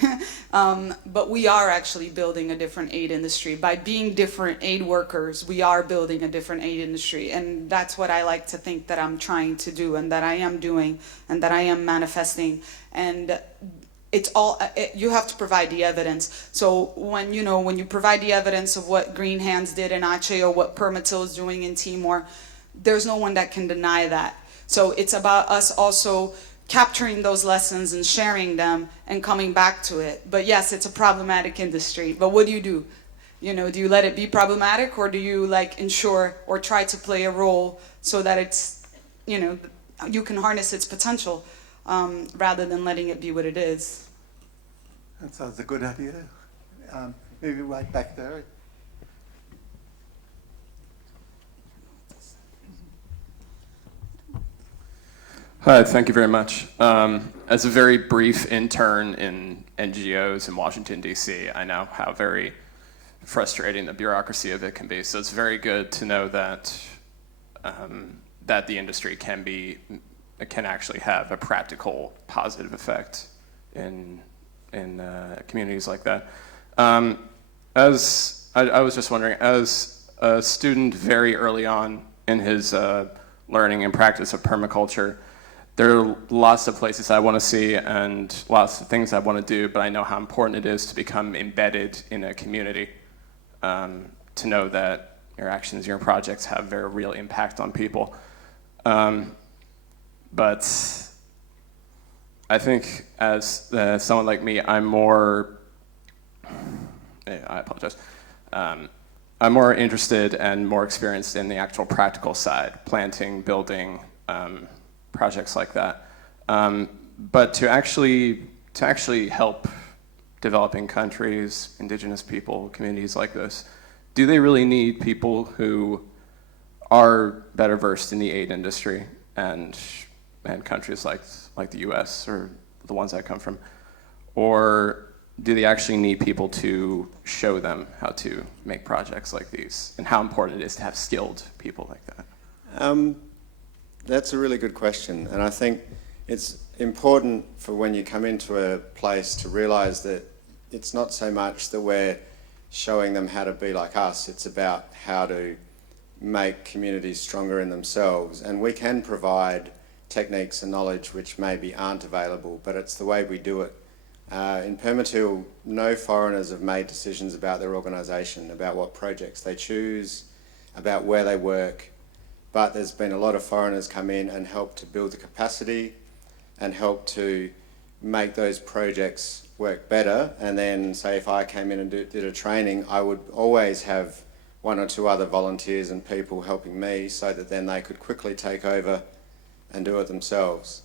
But we are actually building a different aid industry. By being different aid workers, we are building a different aid industry. And that's what I like to think that I'm trying to do, and that I am doing, and that I am manifesting. And it's all, you have to provide the evidence. So when you provide the evidence of what Green Hands did in Aceh, or what Permatil is doing in Timor, there's no one that can deny that. So it's about us also capturing those lessons and sharing them and coming back to it. But yes, it's a problematic industry. But what do you do? You know, do you let it be problematic, or do you like ensure or try to play a role so that it's, you know, you can harness its potential rather than letting it be what it is? That sounds a good idea. Maybe right back there. Hi, thank you very much. As a very brief intern in NGOs in Washington, D.C., I know how very frustrating the bureaucracy of it can be. So it's very good to know that that the industry can actually have a practical positive effect in communities like that. As I was just wondering, as a student very early on in his learning and practice of permaculture, there are lots of places I want to see and lots of things I want to do, but I know how important it is to become embedded in a community, to know that your actions, your projects have very real impact on people. But I think as someone like me, I apologize. I'm more interested and more experienced in the actual practical side, planting, building, projects like that. But to actually help developing countries, indigenous people, communities like this, do they really need people who are better versed in the aid industry and countries like the US or the ones I come from? Or do they actually need people to show them how to make projects like these, and how important it is to have skilled people like that? That's a really good question, and I think it's important for when you come into a place to realise that it's not so much that we're showing them how to be like us, it's about how to make communities stronger in themselves. And we can provide techniques and knowledge which maybe aren't available, but it's the way we do it. In Permatil, no foreigners have made decisions about their organisation, about what projects they choose, about where they work, but there's been a lot of foreigners come in and help to build the capacity and help to make those projects work better. And then, say if I came in and did a training, I would always have one or two other volunteers and people helping me so that then they could quickly take over and do it themselves.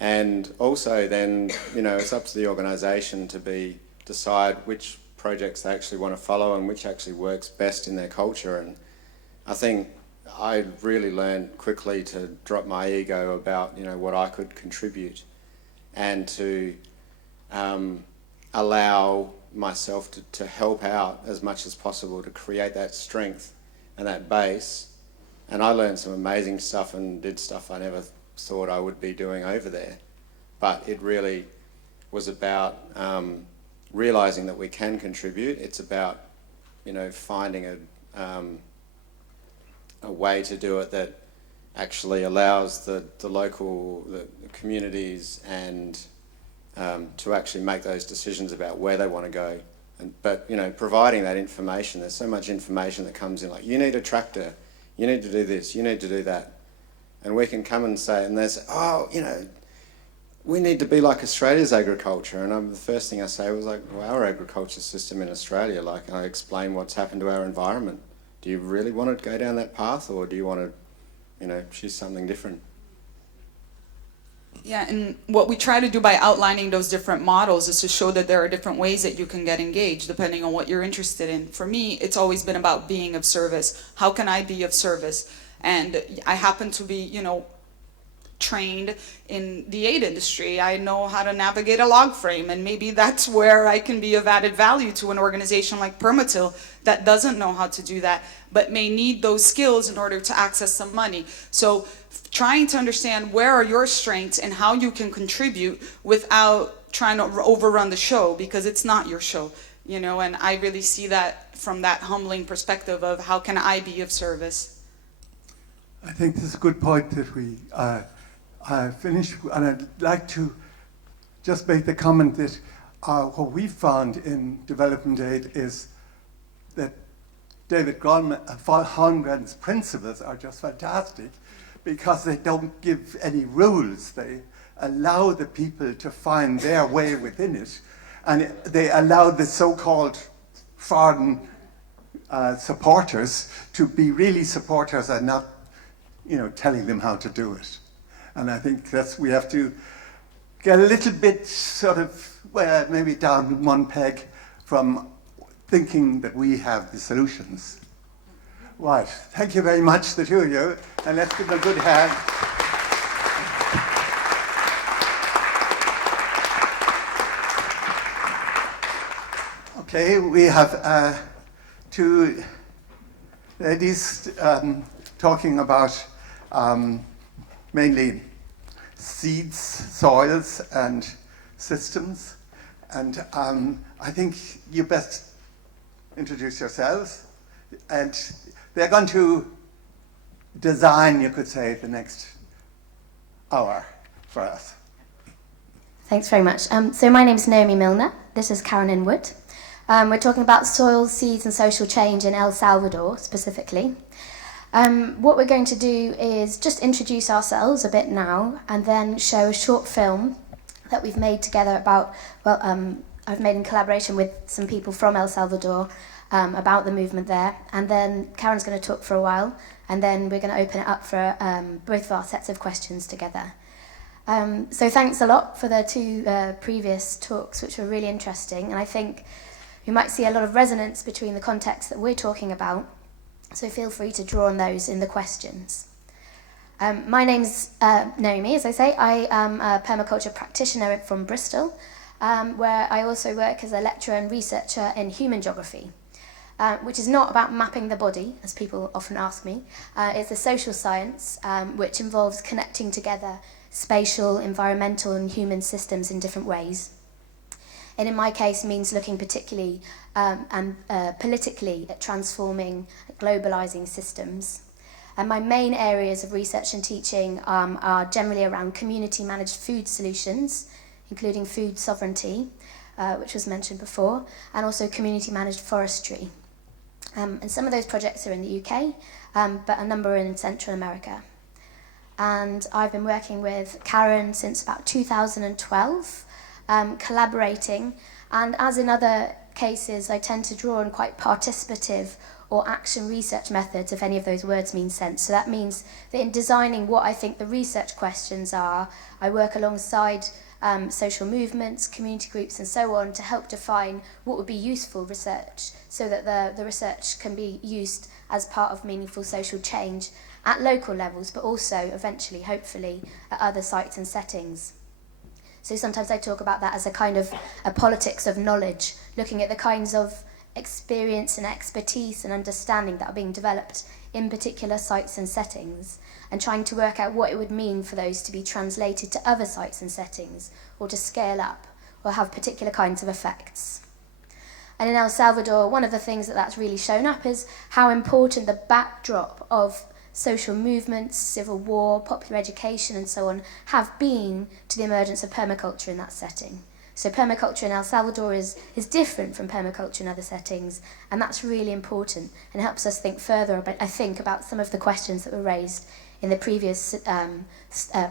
And also then, you know, it's up to the organisation to decide which projects they actually want to follow and which actually works best in their culture. And I think I really learned quickly to drop my ego about, you know, what I could contribute, and to allow myself to help out as much as possible to create that strength and that base. And I learned some amazing stuff and did stuff I never thought I would be doing over there. But it really was about realising that we can contribute. It's about, you know, finding a way to do it that actually allows the local communities and to actually make those decisions about where they want to go. But, you know, providing that information, there's so much information that comes in, like, you need a tractor, you need to do this, you need to do that. And we can come and say, and they say, oh, you know, we need to be like Australia's agriculture. And the first thing I say was like, well, our agriculture system in Australia, like, I explain what's happened to our environment. Do you really want to go down that path, or do you want to, you know, choose something different? Yeah, and what we try to do by outlining those different models is to show that there are different ways that you can get engaged depending on what you're interested in. For me, it's always been about being of service. How can I be of service? And I happen to be, you know, trained in the aid industry. I know how to navigate a log frame, and maybe that's where I can be of added value to an organization like Permatil that doesn't know how to do that, but may need those skills in order to access some money. So trying to understand where are your strengths and how you can contribute without trying to overrun the show, because it's not your show, you know, and I really see that from that humbling perspective of how can I be of service. I think this is a good point that we finish, and I'd like to just make the comment that what we found in development aid is that David Holmgren's principles are just fantastic because they don't give any rules. They allow the people to find their way within it, and they allow the so-called foreign supporters to be really supporters and not, telling them how to do it. And I think we have to get a little bit sort of, maybe down one peg from thinking that we have the solutions. Right, thank you very much, the two of you, and let's give them a good hand. Okay, we have two ladies talking about mainly seeds, soils, and systems. And I think you best introduce yourselves. And they're going to design, you could say, the next hour for us. Thanks very much. So my name is Naomi Milner. This is Karen Inwood. We're talking about soils, seeds and social change in El Salvador specifically. What we're going to do is just introduce ourselves a bit now and then show a short film that we've made together I've made in collaboration with some people from El Salvador about the movement there. And then Karen's going to talk for a while and then we're going to open it up for both of our sets of questions together. So thanks a lot for the two previous talks, which were really interesting. And I think you might see a lot of resonance between the context that we're talking about. So feel free to draw on those in the questions. My name's Naomi, as I say. I am a permaculture practitioner from Bristol, where I also work as a lecturer and researcher in human geography, which is not about mapping the body, as people often ask me. It's a social science which involves connecting together spatial, environmental and human systems in different ways. And in my case means looking particularly and politically at transforming, globalizing systems. And my main areas of research and teaching are generally around community-managed food solutions, including food sovereignty, which was mentioned before, and also community-managed forestry. And some of those projects are in the UK, but a number are in Central America. And I've been working with Karen since about 2012, collaborating, and as in other cases, I tend to draw on quite participative or action research methods, if any of those words mean sense. So that means that in designing what I think the research questions are, I work alongside social movements, community groups and so on to help define what would be useful research so that the research can be used as part of meaningful social change at local levels, but also eventually, hopefully, at other sites and settings. So sometimes I talk about that as a kind of a politics of knowledge, looking at the kinds of experience and expertise and understanding that are being developed in particular sites and settings, and trying to work out what it would mean for those to be translated to other sites and settings, or to scale up, or have particular kinds of effects. And in El Salvador, one of the things that's really shown up is how important the backdrop of social movements, civil war, popular education and so on have been to the emergence of permaculture in that setting. So permaculture in El Salvador is different from permaculture in other settings, and that's really important and helps us think further, I think, about some of the questions that were raised in the previous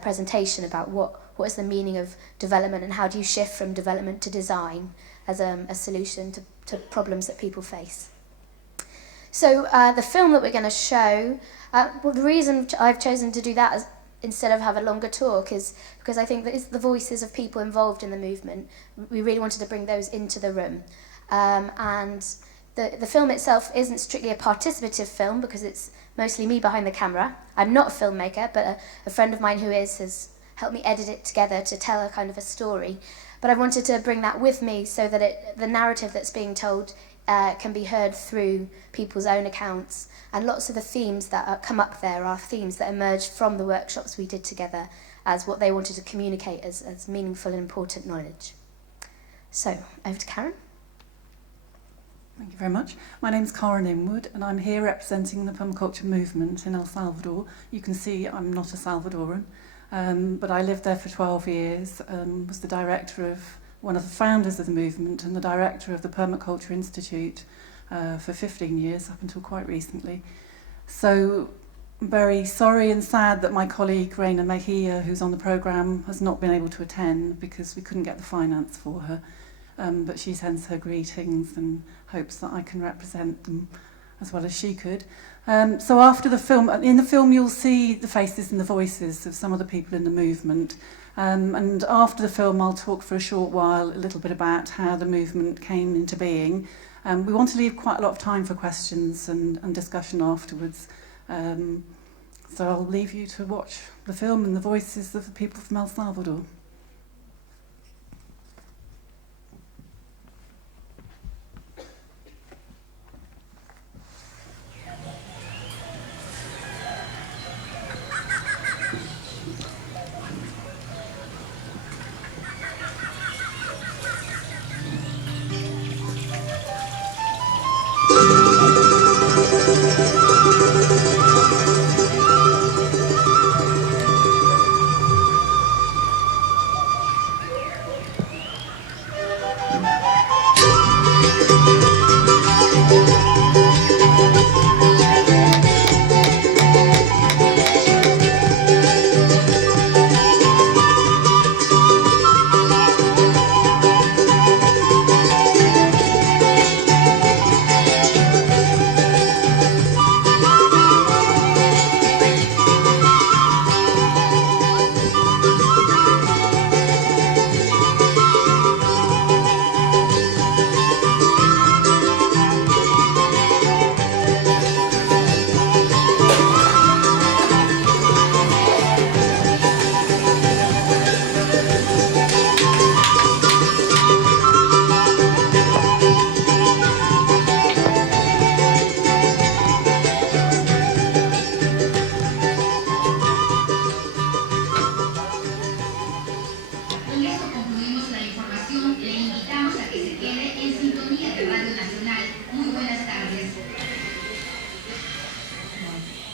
presentation about what is the meaning of development and how do you shift from development to design as a solution to problems that people face. So the film that we're going to show, the reason I've chosen to do that instead of have a longer talk is because I think that it's the voices of people involved in the movement. We really wanted to bring those into the room. And the film itself isn't strictly a participative film because it's mostly me behind the camera. I'm not a filmmaker, but a friend of mine who has helped me edit it together to tell a kind of a story. But I wanted to bring that with me so that the narrative that's being told can be heard through people's own accounts. And lots of the themes that come up there are themes that emerged from the workshops we did together as what they wanted to communicate as meaningful and important knowledge. So, over to Karen. Thank you very much. My name's Karen Inwood and I'm here representing the permaculture movement in El Salvador. You can see I'm not a Salvadoran, but I lived there for 12 years, was the director of one of the founders of the movement and the director of the Permaculture Institute for 15 years, up until quite recently. So I'm very sorry and sad that my colleague Reina Mejia, who's on the programme, has not been able to attend because we couldn't get the finance for her. But she sends her greetings and hopes that I can represent them as well as she could. So after the film, in the film you'll see the faces and the voices of some of the people in the movement. And after the film I'll talk for a short while a little bit about how the movement came into being. We want to leave quite a lot of time for questions and discussion afterwards. So I'll leave you to watch the film and the voices of the people from El Salvador.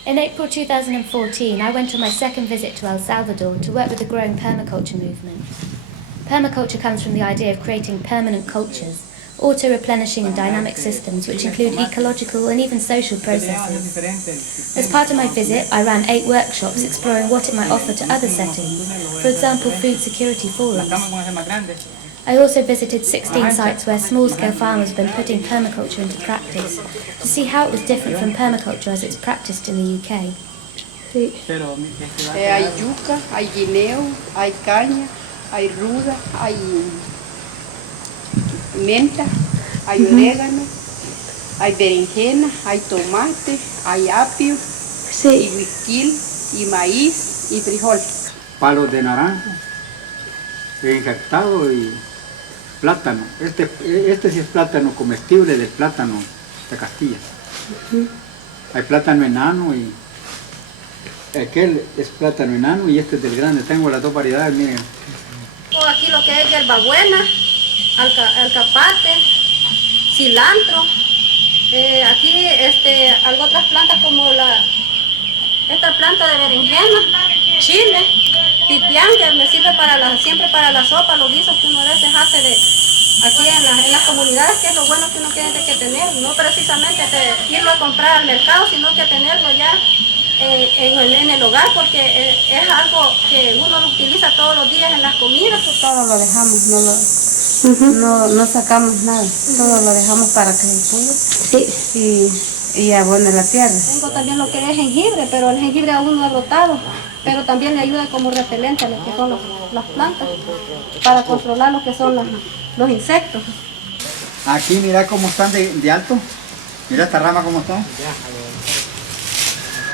In April 2014, I went on my second visit to El Salvador to work with the growing permaculture movement. Permaculture comes from the idea of creating permanent cultures, auto-replenishing and dynamic systems which include ecological and even social processes. As part of my visit, I ran 8 workshops exploring what it might offer to other settings, for example food security forums. I also visited 16 sites where small-scale farmers have been putting permaculture into practice to see how it was different from permaculture as it's practiced in the UK. Hay yuca, hay guineo, hay caña, hay ruda, hay menta, hay orégano, hay berenjena, hay tomate, hay apio, y huiquil, y maíz, y frijol. Palos de naranja, injertado y plátano. Este sí es plátano comestible del plátano de Castilla. Hay plátano enano y aquel es plátano enano y este es del grande. Tengo las dos variedades, miren. Aquí lo que es hierbabuena, alcaparate, cilantro. Aquí otras plantas como esta planta de berenjena, chile, pipián, que me sirve siempre para la sopa, los guisos que uno a veces hace aquí en las comunidades, que es lo bueno que uno tiene que tener, no precisamente irlo a comprar al mercado, sino que tenerlo ya en el hogar, porque es algo que uno lo utiliza todos los días en las comidas. Todo lo dejamos, no sacamos nada, todo lo dejamos para que y abone la tierra. Tengo también lo que es jengibre, pero el jengibre aún no ha brotado, pero también le ayuda como repelente a lo que son las plantas, para controlar lo que son los insectos. Aquí mira cómo están de alto, mira esta rama cómo está.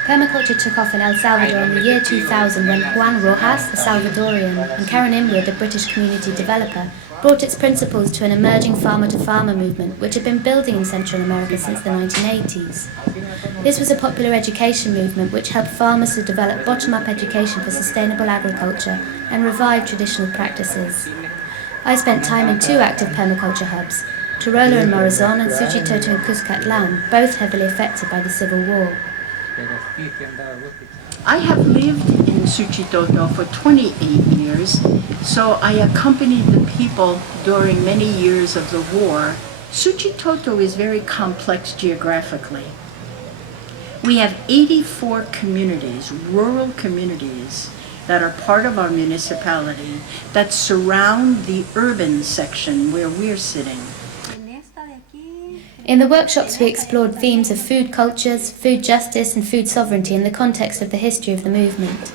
Permaculture took off in El Salvador in the year 2000 when Juan Rojas, a Salvadorian, and Karen Inwood, a British community developer, brought its principles to an emerging farmer-to-farmer movement which had been building in Central America since the 1980s. This was a popular education movement which helped farmers to develop bottom-up education for sustainable agriculture and revive traditional practices. I spent time in 2 active permaculture hubs, Torola in Morazon and Suchitoto in Cuscatlan, both heavily affected by the civil war. I have lived in Suchitoto for 28 years, so I accompanied the people during many years of the war Suchitoto is very complex geographically. We have 84 communities, rural communities, that are part of our municipality that surround the urban section where we're sitting. In the workshops, we explored themes of food cultures, food justice and food sovereignty in the context of the history of the movement.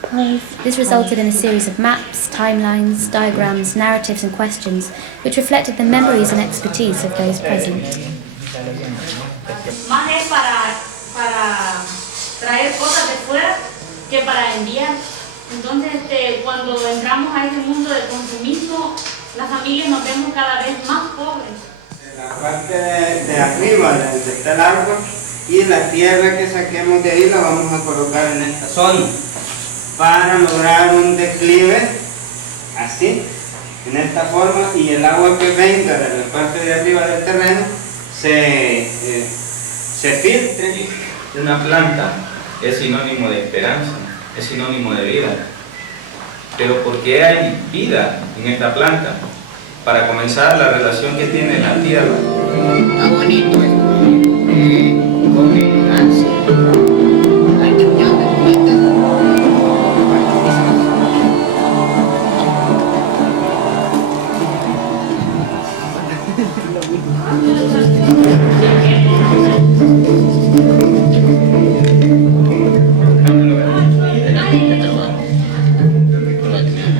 This resulted in a series of maps, timelines, diagrams, narratives and questions which reflected the memories and expertise of those present. Más es para traer cosas de fuera que para enviar. Entonces, cuando entramos a ese mundo del consumismo, las familias nos vemos cada vez más pobres. La parte de arriba, donde está el árbol, y la tierra que saquemos de ahí la vamos a colocar en esta zona para lograr un declive así, en esta forma, y el agua que venga de la parte de arriba del terreno se filtre. Una planta es sinónimo de esperanza, es sinónimo de vida. Pero ¿por qué hay vida en esta planta? Para comenzar, la relación que tiene la tierra. Está bonito esto. Con elegancia.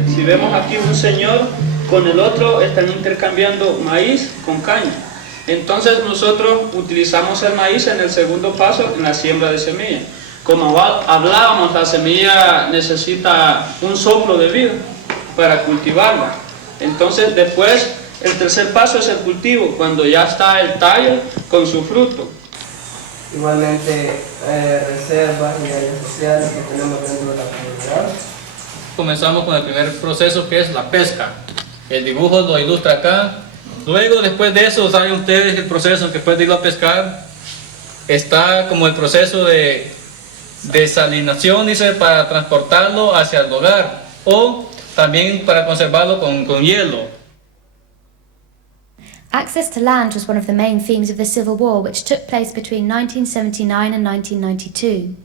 Si vemos aquí un señor con el otro están intercambiando maíz con caña. Entonces nosotros utilizamos el maíz en el segundo paso, en la siembra de semilla. Como hablábamos, la semilla necesita un soplo de vida para cultivarla. Entonces después el tercer paso es el cultivo, cuando ya está el tallo con su fruto. Igualmente reservas y áreas sociales que tenemos dentro de la comunidad. Comenzamos con el primer proceso, que es la pesca. El dibujo lo ilustra acá. Luego, después de eso, saben ustedes el proceso que después de ir a pescar está como el proceso de desalinación, dice, para transportarlo hacia el hogar, o también para conservarlo con hielo. Access to land was one of the main themes of the Civil War, which took place between 1979 and 1992.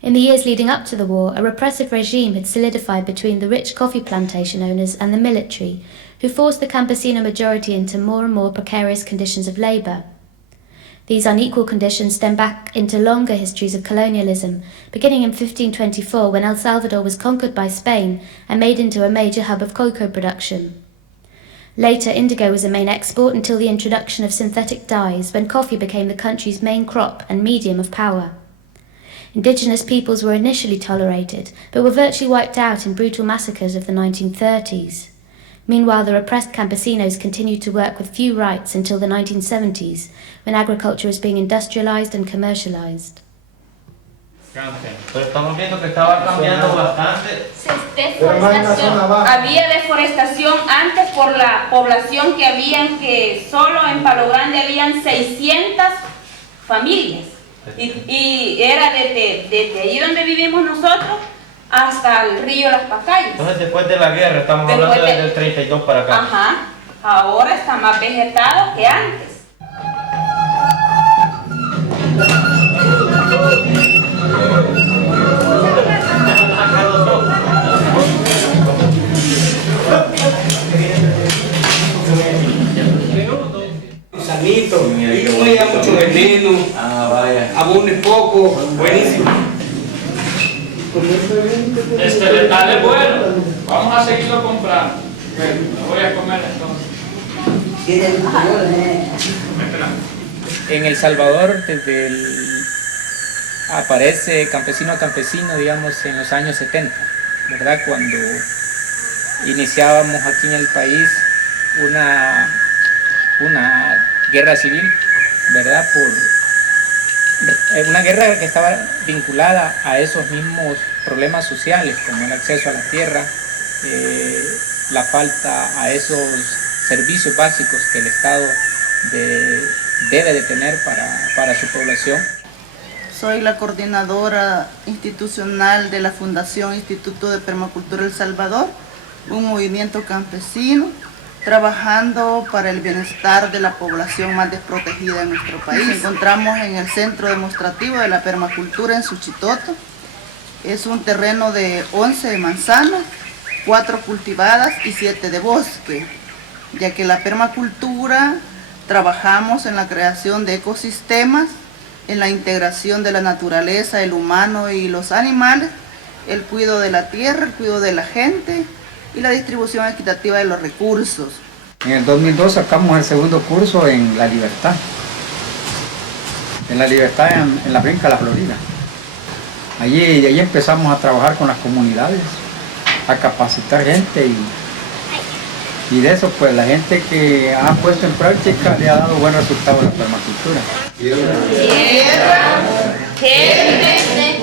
In the years leading up to the war, a repressive regime had solidified between the rich coffee plantation owners and the military, who forced the campesino majority into more and more precarious conditions of labour. These unequal conditions stem back into longer histories of colonialism, beginning in 1524 when El Salvador was conquered by Spain and made into a major hub of cocoa production. Later, indigo was a main export until the introduction of synthetic dyes, when coffee became the country's main crop and medium of power. Indigenous peoples were initially tolerated, but were virtually wiped out in brutal massacres of the 1930s. Meanwhile, the repressed campesinos continued to work with few rights until the 1970s, when agriculture was being industrialized and commercialized. Pero estamos viendo que estaba cambiando bastante. Había deforestación antes por la población que habían, que solo en Palo Grande habían 600 familias. Y era desde ahí donde vivimos nosotros hasta el río Las Pacayas. Entonces después de la guerra, estamos hablando desde el 32 para acá. Ajá, ahora está más vegetado que antes. Sanito, y no había mucho veneno, abunde poco, buenísimo. Este letal es bueno, vamos a seguirlo comprando. Lo voy a comer entonces. En El Salvador, aparece campesino a campesino, digamos, en los años 70, ¿verdad? Cuando iniciábamos aquí en el país una guerra civil, ¿verdad? Una guerra que estaba vinculada a esos mismos problemas sociales, como el acceso a la tierra, la falta a esos servicios básicos que el Estado debe de tener para su población. Soy la coordinadora institucional de la Fundación Instituto de Permacultura El Salvador, un movimiento campesino trabajando para el bienestar de la población más desprotegida en nuestro país. Nos encontramos en el centro demostrativo de la permacultura en Suchitoto. Es un terreno de 11 manzanas, 4 cultivadas y 7 de bosque, ya que la permacultura trabajamos en la creación de ecosistemas, en la integración de la naturaleza, el humano y los animales, el cuidado de la tierra, el cuidado de la gente y la distribución equitativa de los recursos. En el 2002 sacamos el segundo curso en La Libertad. En La Libertad en la finca La Florida. De allí empezamos a trabajar con las comunidades, a capacitar gente y de eso pues la gente que ha puesto en práctica le ha dado buen resultado a la permacultura. Tierra, gente.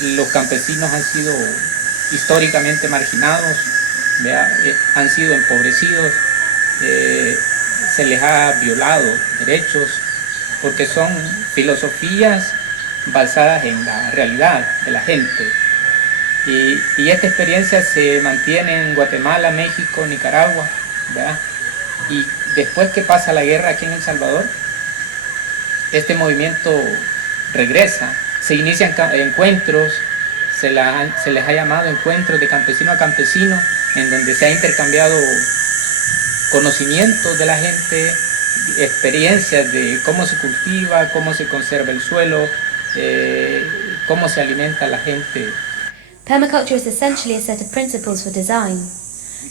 Los campesinos han sido históricamente marginados, han sido empobrecidos, se les ha violado derechos, porque son filosofías basadas en la realidad de la gente. Y esta experiencia se mantiene en Guatemala, México, Nicaragua, ¿verdad? Y después que pasa la guerra aquí en El Salvador, este movimiento regresa, se inician encuentros, se les ha llamado encuentros de campesino a campesino, en donde se ha intercambiado conocimientos de la gente, experiencias de cómo se cultiva, cómo se conserva el suelo, cómo se alimenta la gente. Permaculture is essentially a set of principles for design.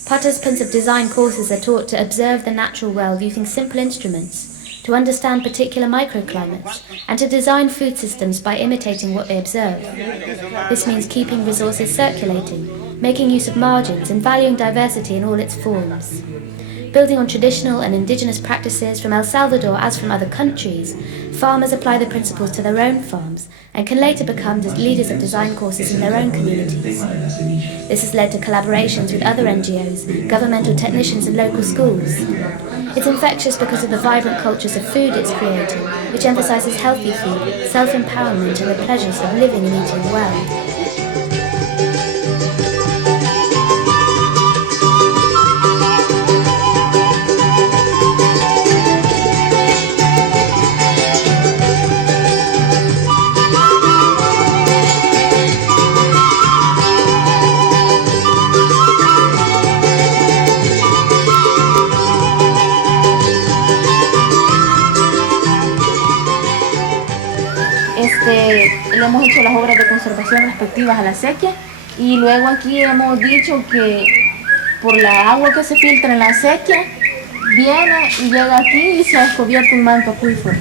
Participants of design courses are taught to observe the natural world using simple instruments, to understand particular microclimates, and to design food systems by imitating what they observe. This means keeping resources circulating, making use of margins, and valuing diversity in all its forms. Building on traditional and indigenous practices from El Salvador as from other countries, farmers apply the principles to their own farms and can later become leaders of design courses in their own communities. This has led to collaborations with other NGOs, governmental technicians and local schools. It's infectious because of the vibrant cultures of food it's creating, which emphasises healthy food, self-empowerment and the pleasures of living and eating well. Le hemos hecho las obras de conservación respectivas a la sequía y luego aquí hemos dicho que por la agua que se filtra en la sequía viene y llega aquí y se ha descubierto un manto acuífero.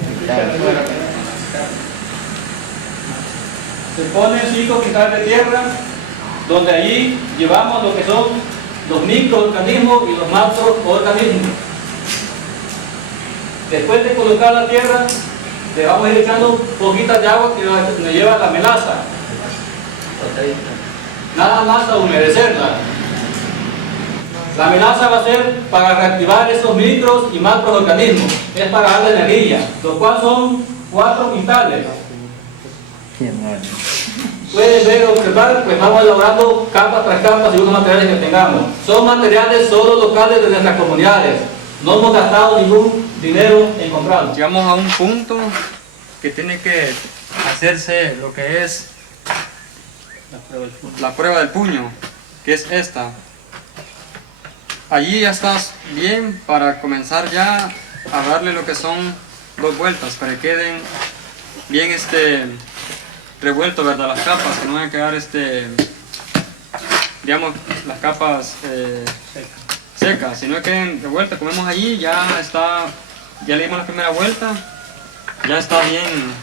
Se ponen 5 quintales de tierra donde allí llevamos lo que son los microorganismos y los macroorganismos. Después de colocar la tierra, le vamos a ir echando poquitas de agua que nos lleva la melaza. Nada más a humedecerla. La melaza va a ser para reactivar esos micros y macroorganismos. Es para darle energía, los cuales son 4 quintales. Pueden ver, observar, pues vamos elaborando capa tras capa según los materiales que tengamos. Son materiales solo locales de nuestras comunidades. No hemos gastado ningún dinero en comprarlo. Llegamos a un punto que tiene que hacerse lo que es la prueba del puño, que es esta. Allí ya estás bien para comenzar ya a darle lo que son 2 vueltas para que queden bien revuelto, ¿verdad? Las capas, que no van a quedar digamos, las capas secas, si no queden revueltas, como vemos allí, ya le dimos la primera vuelta, ya está bien,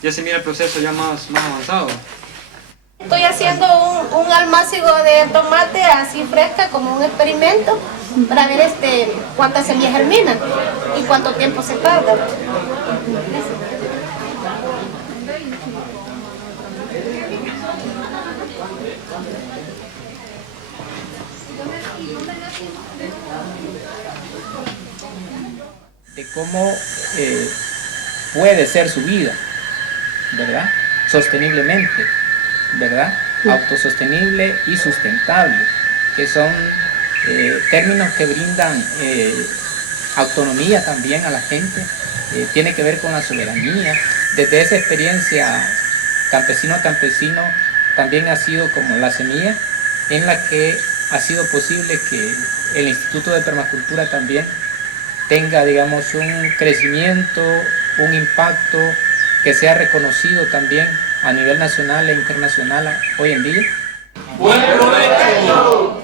ya se mira el proceso ya más avanzado. Estoy haciendo un almácigo de tomate así fresca como un experimento para ver cuántas semillas germinan y cuánto tiempo se tarda. De cómo puede ser su vida, ¿verdad? Sosteniblemente, ¿verdad? Autosostenible y sustentable. que son términos que brindan autonomía también a la gente, tiene que ver con la soberanía. Desde esa experiencia campesino a campesino también ha sido como la semilla en la que ha sido posible que el Instituto de Permacultura también tenga, digamos, un crecimiento, un impacto que sea reconocido también a nivel nacional e internacional hoy en día. ¡Buen provecho!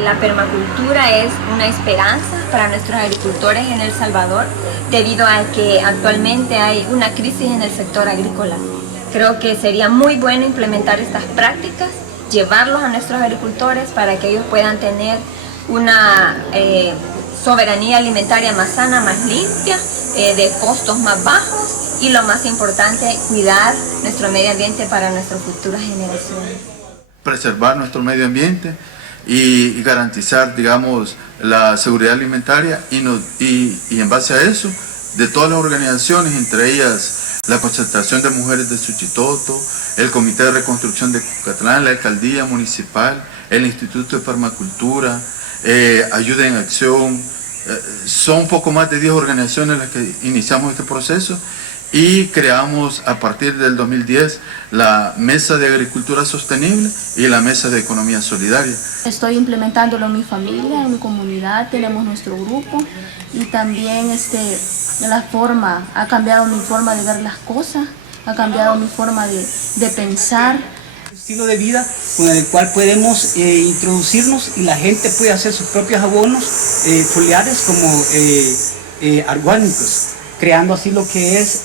La permacultura es una esperanza para nuestros agricultores en El Salvador, debido a que actualmente hay una crisis en el sector agrícola. Creo que sería muy bueno implementar estas prácticas, llevarlos a nuestros agricultores para que ellos puedan tener una soberanía alimentaria más sana, más limpia, de costos más bajos y, lo más importante, cuidar nuestro medio ambiente para nuestras futuras generaciones. Preservar nuestro medio ambiente y garantizar, digamos, la seguridad alimentaria y en base a eso, de todas las organizaciones, entre ellas la Concentración de Mujeres de Suchitoto, el Comité de Reconstrucción de Cucatlán, la Alcaldía Municipal, el Instituto de Permacultura, Ayuda en Acción, son un poco más de 10 organizaciones las que iniciamos este proceso y creamos a partir del 2010 la Mesa de Agricultura Sostenible y la Mesa de Economía Solidaria. Estoy implementándolo en mi familia, en mi comunidad, tenemos nuestro grupo y también ha cambiado mi forma de ver las cosas, ha cambiado mi forma de pensar. Estilo de vida con el cual podemos introducirnos y la gente puede hacer sus propios abonos foliares como orgánicos, creando así lo que es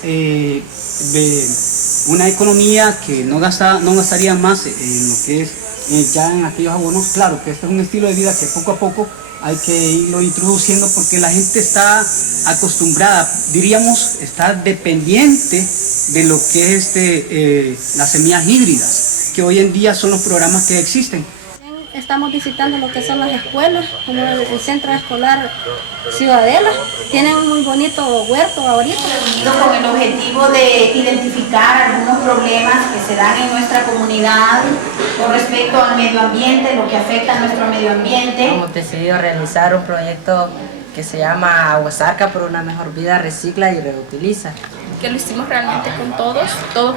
una economía que no gastaría más en lo que es ya en aquellos abonos. Claro que este es un estilo de vida que poco a poco hay que irlo introduciendo porque la gente está acostumbrada, diríamos, está dependiente de lo que es las semillas híbridas, que hoy en día son los programas que existen. Estamos visitando lo que son las escuelas, como el Centro Escolar Ciudadela. Tienen un muy bonito huerto ahorita. Con el objetivo de identificar algunos problemas que se dan en nuestra comunidad con respecto al medio ambiente, lo que afecta a nuestro medio ambiente. Hemos decidido realizar un proyecto que se llama Aguasarca por una mejor vida, recicla y reutiliza. Que lo hicimos realmente con todos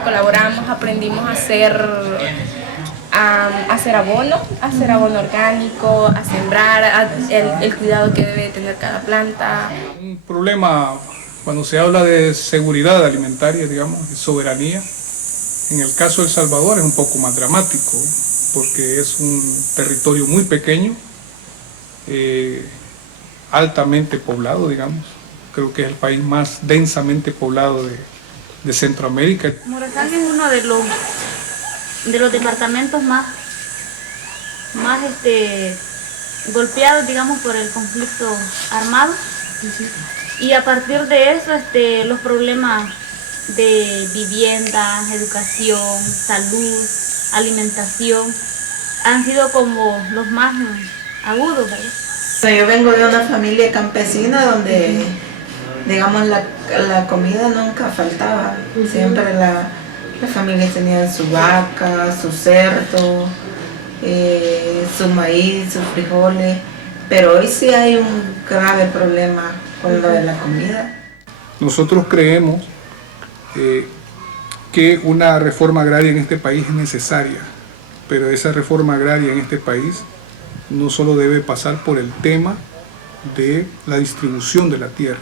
colaboramos, aprendimos a hacer abono orgánico, a sembrar, el cuidado que debe tener cada planta. Un problema cuando se habla de seguridad alimentaria, digamos, de soberanía, en el caso de El Salvador es un poco más dramático, porque es un territorio muy pequeño, altamente poblado, digamos. Creo que es el país más densamente poblado de Centroamérica. Morazán es uno de los departamentos más golpeados, digamos, por el conflicto armado. Y a partir de eso, los problemas de vivienda, educación, salud, alimentación, han sido como los más agudos, ¿verdad? Yo vengo de una familia campesina donde, digamos, la comida nunca faltaba. Siempre la familia tenía su vaca, su cerdo, su maíz, sus frijoles, pero hoy sí hay un grave problema con lo de la comida. Nosotros creemos que una reforma agraria en este país es necesaria, pero esa reforma agraria en este país no solo debe pasar por el tema de la distribución de la tierra.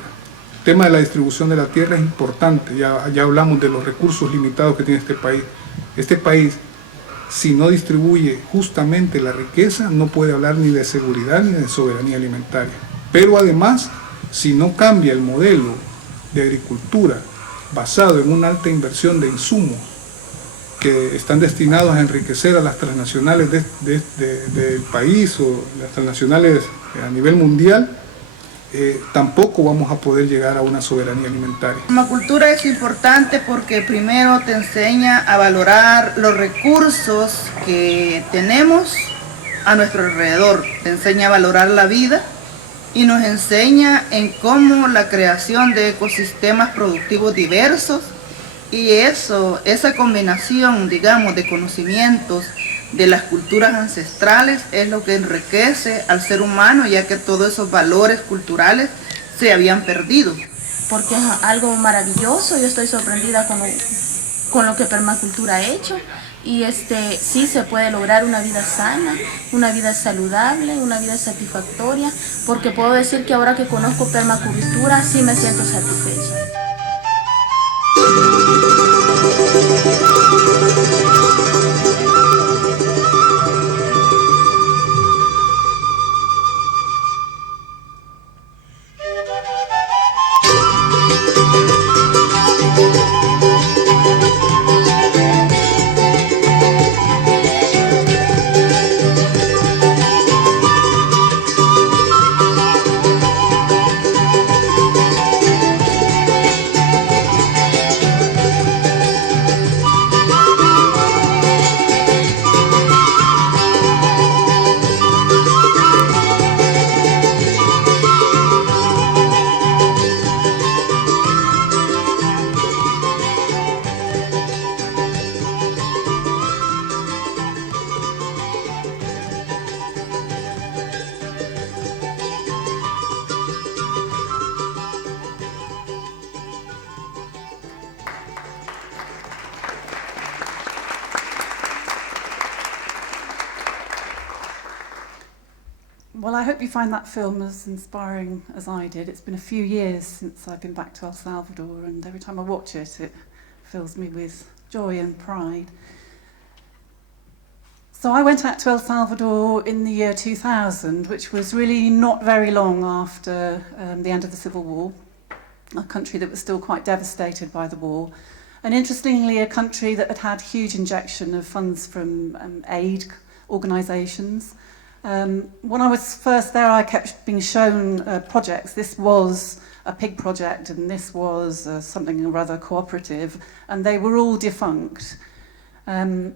El tema de la distribución de la tierra es importante, ya hablamos de los recursos limitados que tiene este país. Este país, si no distribuye justamente la riqueza, no puede hablar ni de seguridad ni de soberanía alimentaria. Pero además, si no cambia el modelo de agricultura basado en una alta inversión de insumos que están destinados a enriquecer a las transnacionales del país o las transnacionales a nivel mundial, tampoco vamos a poder llegar a una soberanía alimentaria. La permacultura es importante porque primero te enseña a valorar los recursos que tenemos a nuestro alrededor, te enseña a valorar la vida y nos enseña en cómo la creación de ecosistemas productivos diversos y esa combinación, digamos, de conocimientos de las culturas ancestrales es lo que enriquece al ser humano, ya que todos esos valores culturales se habían perdido. Porque es algo maravilloso, yo estoy sorprendida con lo que permacultura ha hecho y sí se puede lograr una vida sana, una vida saludable, una vida satisfactoria, porque puedo decir que ahora que conozco permacultura sí me siento satisfecha. Well, I hope you find that film as inspiring as I did. It's been a few years since I've been back to El Salvador, and every time I watch it, it fills me with joy and pride. So I went out to El Salvador in the year 2000, which was really not very long after the end of the Civil War, a country that was still quite devastated by the war. And interestingly, a country that had had huge injection of funds from aid organisations. When I was first there, I kept being shown projects. This was a pig project, and this was something or other cooperative, and they were all defunct. So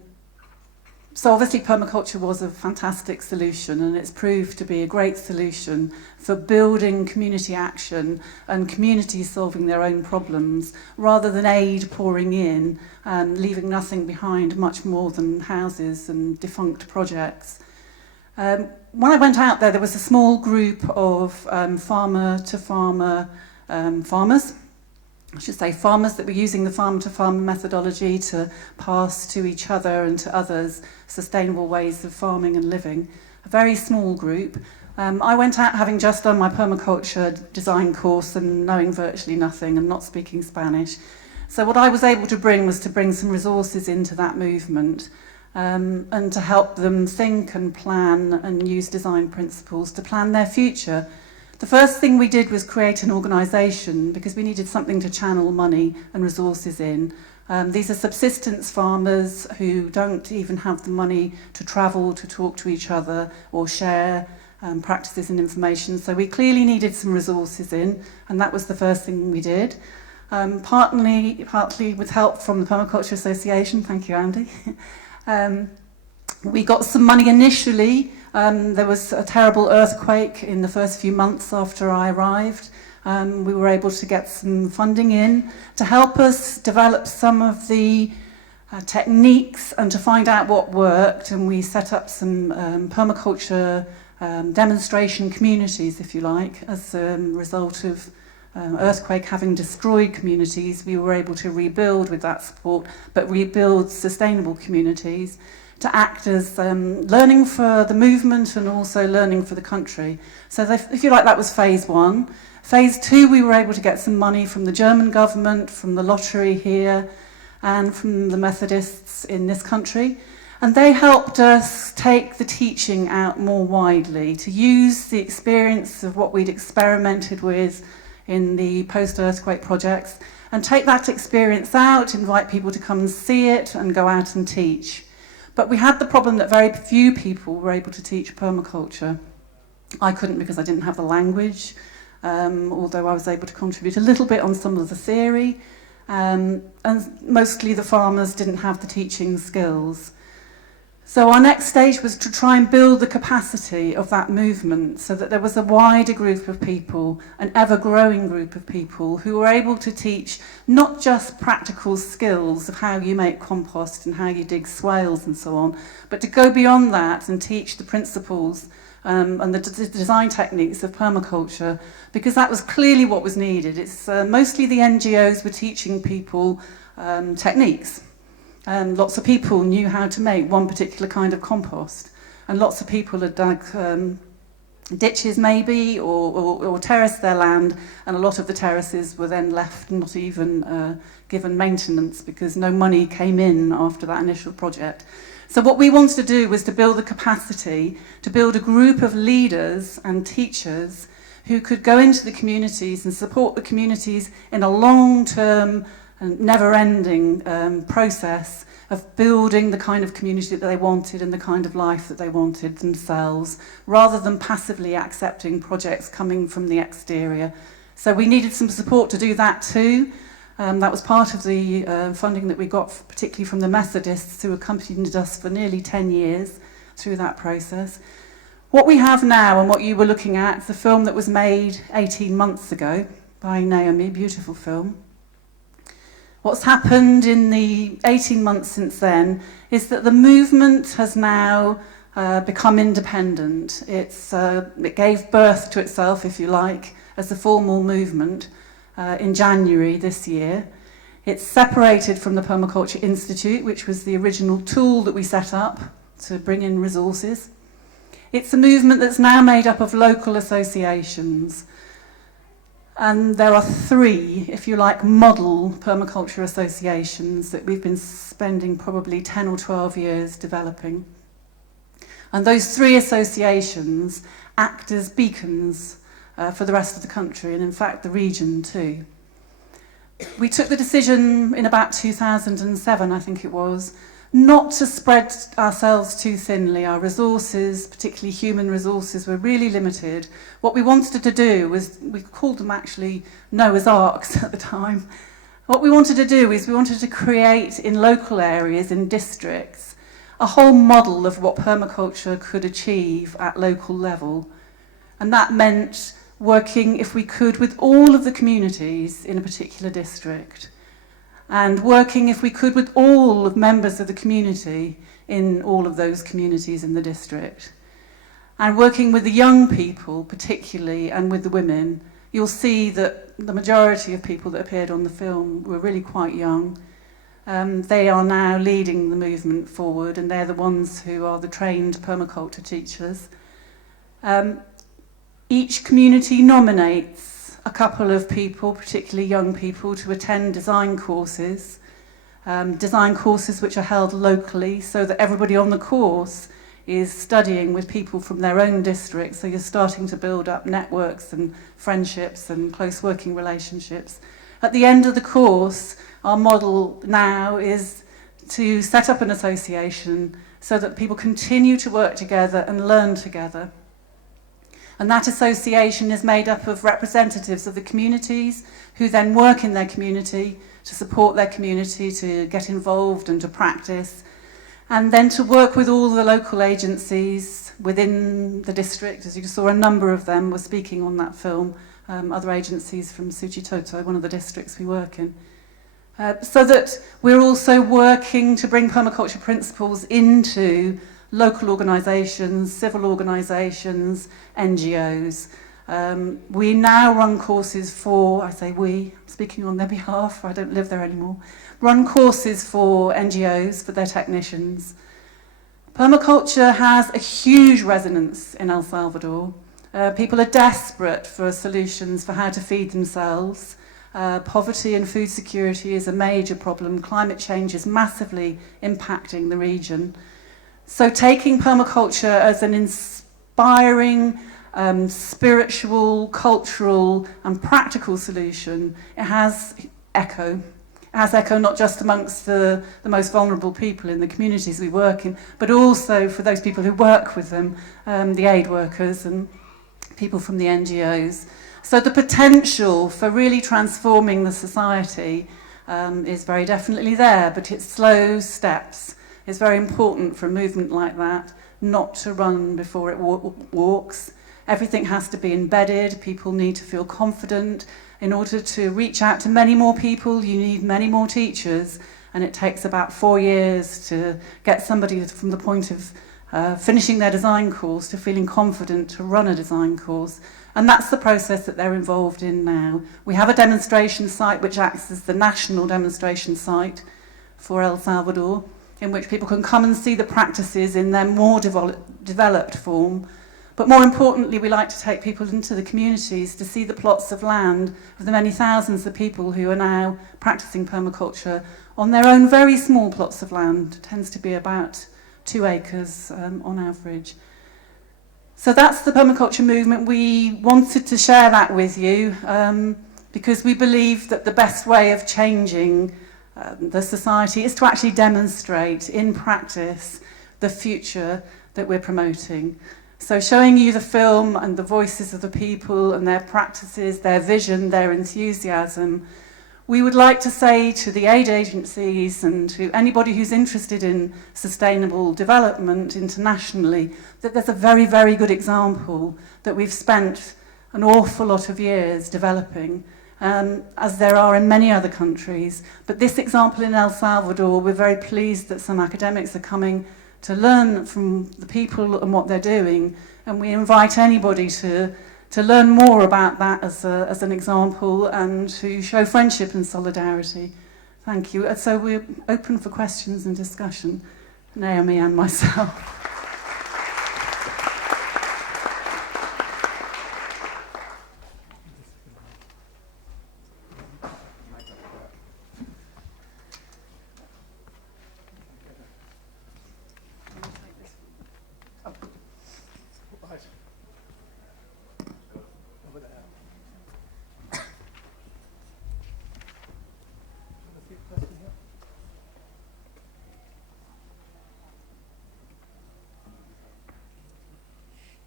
obviously permaculture was a fantastic solution, and it's proved to be a great solution for building community action and communities solving their own problems, rather than aid pouring in and leaving nothing behind, much more than houses and defunct projects. When I went out there was a small group of farmer-to-farmer farmers, I should say farmers that were using the farm-to-farmer methodology to pass to each other and to others sustainable ways of farming and living. A very small group. I went out having just done my permaculture design course and knowing virtually nothing and not speaking Spanish. So what I was able to bring was to bring some resources into that movement. And to help them think and plan and use design principles to plan their future. The first thing we did was create an organisation because we needed something to channel money and resources in. These are subsistence farmers who don't even have the money to travel to talk to each other or share practices and information. So we clearly needed some resources in, and that was the first thing we did. Partly with help from the Permaculture Association, thank you Andy. We got some money initially. There was a terrible earthquake in the first few months after I arrived. We were able to get some funding in to help us develop some of the techniques and to find out what worked, and we set up some permaculture demonstration communities, if you like, as a result of earthquake having destroyed communities. We were able to rebuild with that support, but rebuild sustainable communities to act as learning for the movement and also learning for the country. So if you like, that was phase one. Phase two, we were able to get some money from the German government, from the lottery here, and from the Methodists in this country. And they helped us take the teaching out more widely, to use the experience of what we'd experimented with in the post-earthquake projects, and take that experience out, invite people to come and see it, and go out and teach. But we had the problem that very few people were able to teach permaculture. I couldn't because I didn't have the language, although I was able to contribute a little bit on some of the theory, and mostly the farmers didn't have the teaching skills. So our next stage was to try and build the capacity of that movement so that there was a wider group of people, an ever-growing group of people who were able to teach not just practical skills of how you make compost and how you dig swales and so on, but to go beyond that and teach the principles and the design techniques of permaculture, because that was clearly what was needed. It's mostly the NGOs were teaching people techniques. Lots of people knew how to make one particular kind of compost, and lots of people had dug ditches maybe or terraced their land, and a lot of the terraces were then left not even given maintenance because no money came in after that initial project. So what we wanted to do was to build the capacity to build a group of leaders and teachers who could go into the communities and support the communities in a long-term and never-ending process of building the kind of community that they wanted and the kind of life that they wanted themselves, rather than passively accepting projects coming from the exterior. So we needed some support to do that too. That was part of the funding that we got, particularly from the Methodists, who accompanied us for nearly 10 years through that process. What we have now, and what you were looking at, is a film that was made 18 months ago by Naomi, beautiful film. What's happened in the 18 months since then is that the movement has now become independent. It gave birth to itself, if you like, as a formal movement in January this year. It's separated from the Permaculture Institute, which was the original tool that we set up to bring in resources. It's a movement that's now made up of local associations. And there are 3, if you like, model permaculture associations that we've been spending probably 10 or 12 years developing. And those 3 associations act as beacons for the rest of the country, and in fact the region too. We took the decision in about 2007, I think it was, not to spread ourselves too thinly. Our resources, particularly human resources, were really limited. What we wanted to do was, we called them actually Noah's Arks at the time. What we wanted to do is we wanted to create in local areas, in districts, a whole model of what permaculture could achieve at local level. And that meant working, if we could, with all of the communities in a particular district, and working, if we could, with all of members of the community in all of those communities in the district, and working with the young people particularly, and with the women. You'll see that the majority of people that appeared on the film were really quite young. They are now leading the movement forward, and they're the ones who are the trained permaculture teachers. Each community nominates a couple of people, particularly young people, to attend design courses which are held locally, so that everybody on the course is studying with people from their own district, so you're starting to build up networks and friendships and close working relationships. At the end of the course, our model now is to set up an association so that people continue to work together and learn together. And that association is made up of representatives of the communities who then work in their community to support their community, to get involved and to practice, and then to work with all the local agencies within the district. As you saw, a number of them were speaking on that film, other agencies from Suchitoto, one of the districts we work in. So that we're also working to bring permaculture principles into local organisations, civil organisations, NGOs. We now run courses for, I say we, speaking on their behalf, I don't live there anymore, run courses for NGOs, for their technicians. Permaculture has a huge resonance in El Salvador. People are desperate for solutions for how to feed themselves. Poverty and food security is a major problem. Climate change is massively impacting the region. So taking permaculture as an inspiring, spiritual, cultural and practical solution, it has echo. It has echo not just amongst the most vulnerable people in the communities we work in, but also for those people who work with them, the aid workers and people from the NGOs. So the potential for really transforming the society is very definitely there, but it's slow steps. It's very important for a movement like that not to run before it walks. Everything has to be embedded. People need to feel confident. In order to reach out to many more people, you need many more teachers, and it takes about 4 years to get somebody from the point of finishing their design course to feeling confident to run a design course. And that's the process that they're involved in now. We have a demonstration site which acts as the national demonstration site for El Salvador, in which people can come and see the practices in their more developed form. But more importantly, we like to take people into the communities to see the plots of land of the many thousands of people who are now practicing permaculture on their own very small plots of land. It tends to be about 2 acres on average. So that's the permaculture movement. We wanted to share that with you because we believe that the best way of changing the society is to actually demonstrate in practice the future that we're promoting. So showing you the film and the voices of the people and their practices, their vision, their enthusiasm, we would like to say to the aid agencies and to anybody who's interested in sustainable development internationally that there's a very, very good example that we've spent an awful lot of years developing, as there are in many other countries. But this example in El Salvador, we're very pleased that some academics are coming to learn from the people and what they're doing, and we invite anybody to learn more about that as an example and to show friendship and solidarity. Thank you. So we're open for questions and discussion, Naomi and myself.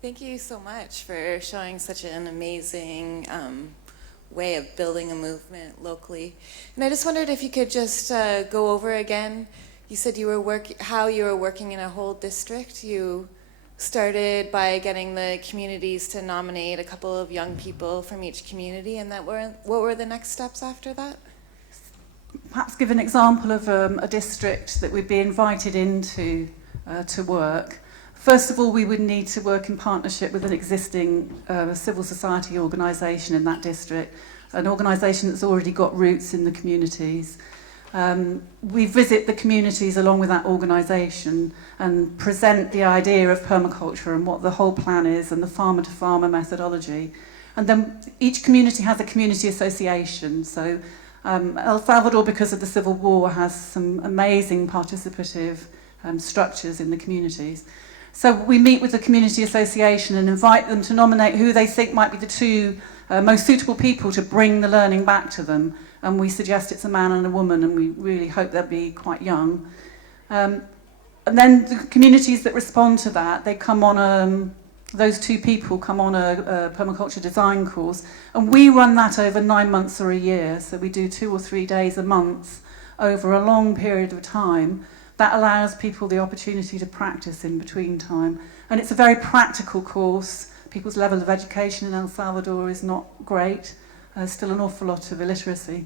Thank you so much for showing such an amazing way of building a movement locally. And I just wondered if you could just go over again. You said you were how you were working in a whole district. You started by getting the communities to nominate a couple of young people from each community, and what were the next steps after that? Perhaps give an example of a district that we'd be invited into to work. First of all, we would need to work in partnership with an existing civil society organisation in that district, an organisation that's already got roots in the communities. We visit the communities along with that organisation and present the idea of permaculture and what the whole plan is and the farmer-to-farmer methodology. And then each community has a community association. So El Salvador, because of the Civil War, has some amazing participative structures in the communities. So we meet with the community association and invite them to nominate who they think might be the two most suitable people to bring the learning back to them. And we suggest it's a man and a woman, and we really hope they'll be quite young. And then the communities that respond to that, they come on those two people come on a permaculture design course, and we run that over 9 months or a year. So we do 2 or 3 days a month over a long period of time. That allows people the opportunity to practice in between time. And it's a very practical course. People's level of education in El Salvador is not great. There's still an awful lot of illiteracy.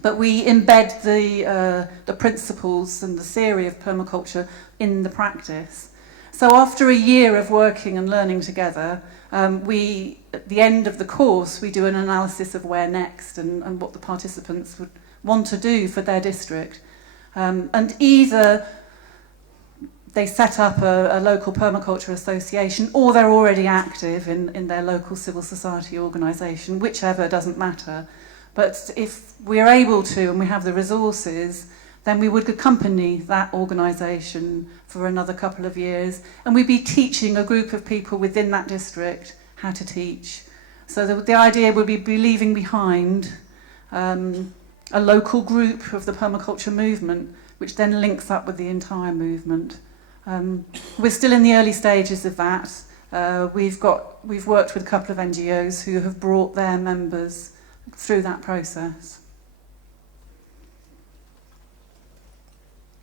But we embed the principles and the theory of permaculture in the practice. So after a year of working and learning together, at the end of the course, we do an analysis of where next and what the participants would want to do for their district. And either they set up a local permaculture association, or they're already active in their local civil society organisation, whichever, doesn't matter. But if we're able to and we have the resources, then we would accompany that organisation for another couple of years, and we'd be teaching a group of people within that district how to teach. So the idea would be leaving behind a local group of the permaculture movement, which then links up with the entire movement. We're still in the early stages of that. We've worked with a couple of NGOs who have brought their members through that process.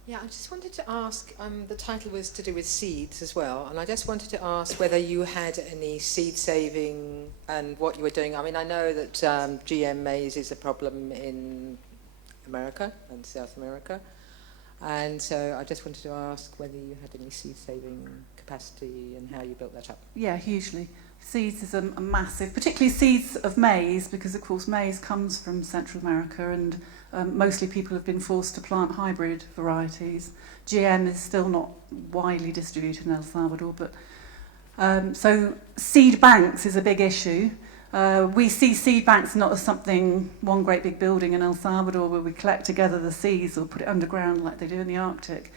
Yeah, I just wanted to ask, the title was to do with seeds as well, and I just wanted to ask whether you had any seed saving and what you were doing. I mean, I know that GM maize is a problem in America and South America, and so I just wanted to ask whether you had any seed saving capacity and how you built that up. Yeah, hugely. Seeds is a massive, particularly seeds of maize, because of course maize comes from Central America, and mostly people have been forced to plant hybrid varieties. GM is still not widely distributed in El Salvador, but so seed banks is a big issue. We see seed banks not as something, one great big building in El Salvador where we collect together the seeds or put it underground like they do in the Arctic.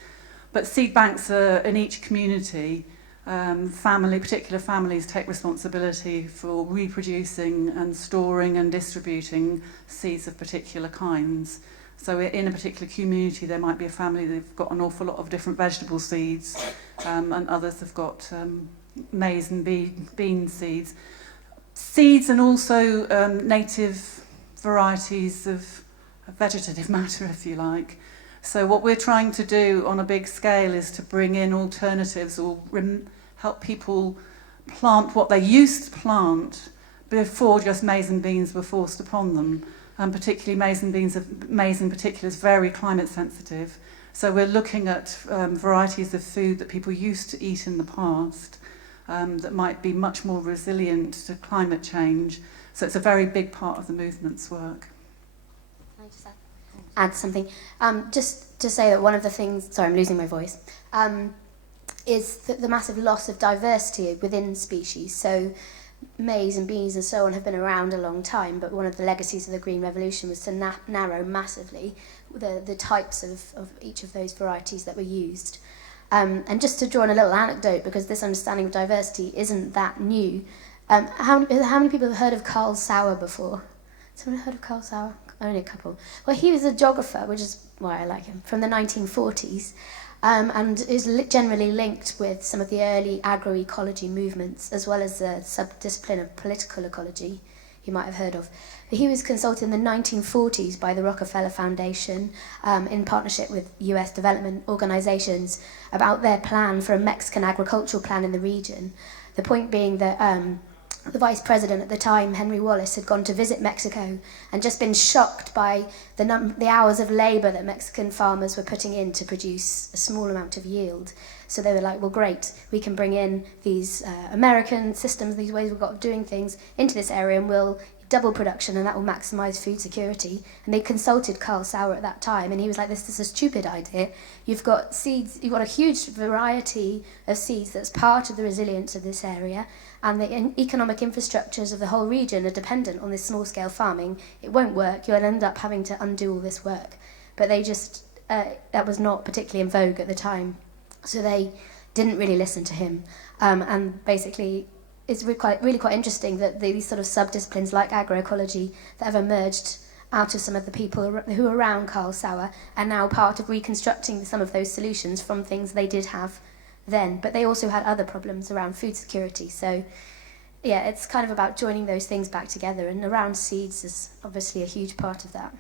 But seed banks are in each community. Particular families take responsibility for reproducing and storing and distributing seeds of particular kinds. So in a particular community there might be a family that've got an awful lot of different vegetable seeds, and others have got maize and bean seeds. Seeds and also native varieties of vegetative matter, if you like. So what we're trying to do on a big scale is to bring in alternatives or help people plant what they used to plant before just maize and beans were forced upon them. And particularly maize in particular is very climate sensitive. So we're looking at varieties of food that people used to eat in the past that might be much more resilient to climate change. So it's a very big part of the movement's work. Can I just add something? Just to say that one of the things, sorry, I'm losing my voice, is the massive loss of diversity within species. So maize and beans and so on have been around a long time, but one of the legacies of the Green Revolution was to narrow massively the types of each of those varieties that were used. And just to draw on a little anecdote, because this understanding of diversity isn't that new, how many people have heard of Carl Sauer before? Someone heard of Carl Sauer? Only a couple. Well, he was a geographer, which is why I like him, from the 1940s. And is generally linked with some of the early agroecology movements, as well as the subdiscipline of political ecology you might have heard of. But he was consulted in the 1940s by the Rockefeller Foundation in partnership with US development organizations about their plan for a Mexican agricultural plan in the region. The point being that the vice president at the time, Henry Wallace, had gone to visit Mexico and just been shocked by the hours of labour that Mexican farmers were putting in to produce a small amount of yield. So they were like, well, great, we can bring in these American systems, these ways we've got of doing things into this area, and we'll double production, and that will maximise food security. And they consulted Carl Sauer at that time, and he was like, this is a stupid idea. You've got seeds, you've got a huge variety of seeds that's part of the resilience of this area, and the economic infrastructures of the whole region are dependent on this small-scale farming. It won't work. You'll end up having to undo all this work. But they just, that was not particularly in vogue at the time. So they didn't really listen to him. And basically, it's really quite interesting that these sort of subdisciplines like agroecology that have emerged out of some of the people who were around Carl Sauer are now part of reconstructing some of those solutions from things they did have then. But they also had other problems around food security. So yeah, it's kind of about joining those things back together, and around seeds is obviously a huge part of that.